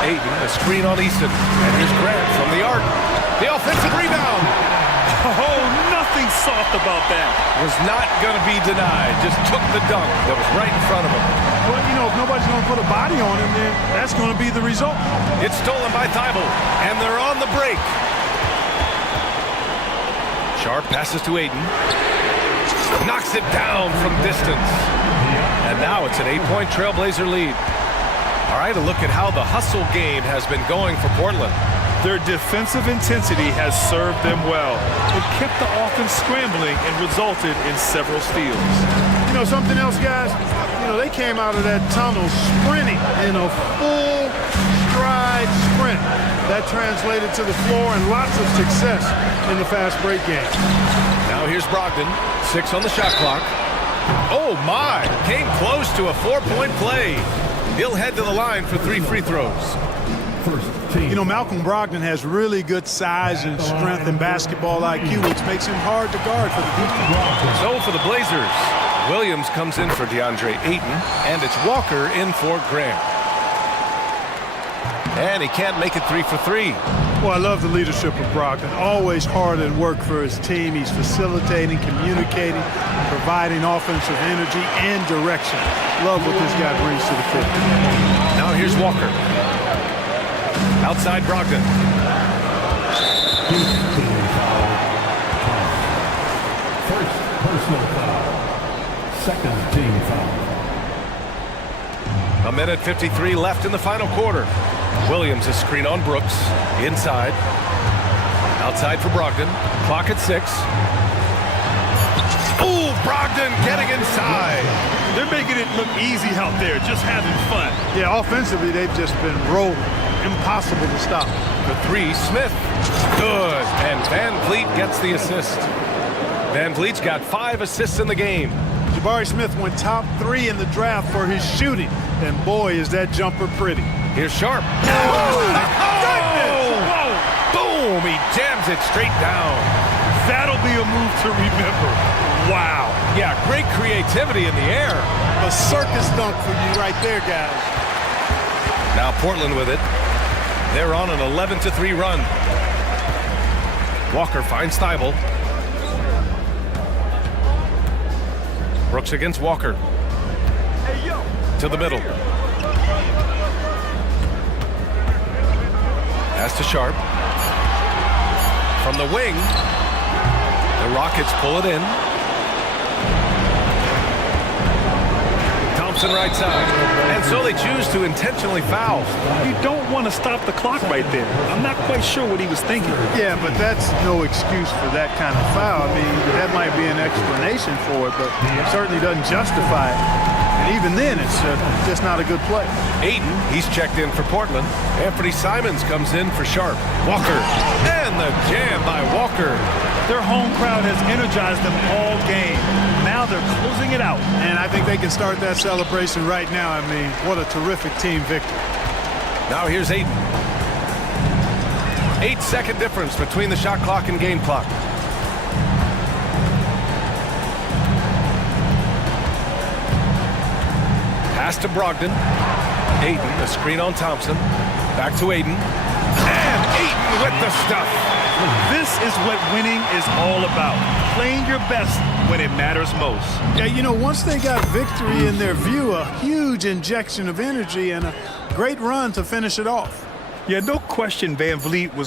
Aiden, a screen on Easton. And here's Grant from the arc. The offensive rebound. Oh, nothing soft about that. Was not going to be denied. Just took the dunk that was right in front of him. Well, you know, if nobody's going to put a body on him, then that's going to be the result. It's stolen by Thibault, and they're on the break. Sharp passes to Aiden. Knocks it down from distance. And now it's an 8-point Trailblazer lead. All right, a look at how the hustle game has been going for Portland. Their defensive intensity has served them well. It kept the offense scrambling and resulted in several steals. You know, something else, guys? You know, they came out of that tunnel sprinting in a full stride sprint. That translated to the floor and lots of success in the fast break game. Now here's Brogdon, 6 on the shot clock. Oh my, came close to a 4-point play. He'll head to the line for 3 free throws. You know, Malcolm Brogdon has really good size and strength and basketball IQ, which makes him hard to guard for the defense. So for the Blazers, Williams comes in for DeAndre Ayton, and it's Walker in for Grant. And he can't make it 3 for 3. Well, I love the leadership of Brogdon. Always hard at work for his team. He's facilitating, communicating, providing offensive energy and direction. Love what this guy brings to the court. Now here's Walker. Outside Brogdon. First personal foul. Second team foul. A minute 53 left in the final quarter. Williams, a screen on Brooks. Inside. Outside for Brogdon. Clock at 6. Ooh, Brogdon getting inside. They're making it look easy out there, just having fun. Yeah, offensively, they've just been rolling. Impossible to stop. The 3, Smith. Good. And VanVleet gets the assist. VanVleet's got 5 assists in the game. Jabari Smith went top 3 in the draft for his shooting. And boy, is that jumper pretty. Here's Sharp. Oh, Whoa! Boom! He jams it straight down. That'll be a move to remember. Wow. Yeah, great creativity in the air. A circus dunk for you right there, guys. Now Portland with it. They're on an 11-3 run. Walker finds Thibault. Brooks against Walker. To the middle. Pass to Sharp. From the wing, the Rockets pull it in. Thompson right side. And so they choose to intentionally foul. You don't want to stop the clock right there. I'm not quite sure what he was thinking. Yeah, but that's no excuse for that kind of foul. I mean, that might be an explanation for it, but it certainly doesn't justify it. And even then, it's just not a good play. Aiden, he's checked in for Portland. Anthony Simons comes in for Sharp. Walker, and the jam by Walker. Their home crowd has energized them all game. Now they're closing it out. And I think they can start that celebration right now. I mean, what a terrific team victory. Now here's Aiden. 8-second difference between the shot clock and game clock. Pass to Brogdon. Aiden, a screen on Thompson. Back to Aiden. And Aiden with the stuff. This is what winning is all about. Playing your best when it matters most. Yeah, you know, once they got victory in their view, a huge injection of energy and a great run to finish it off. Yeah, no question Van Vliet was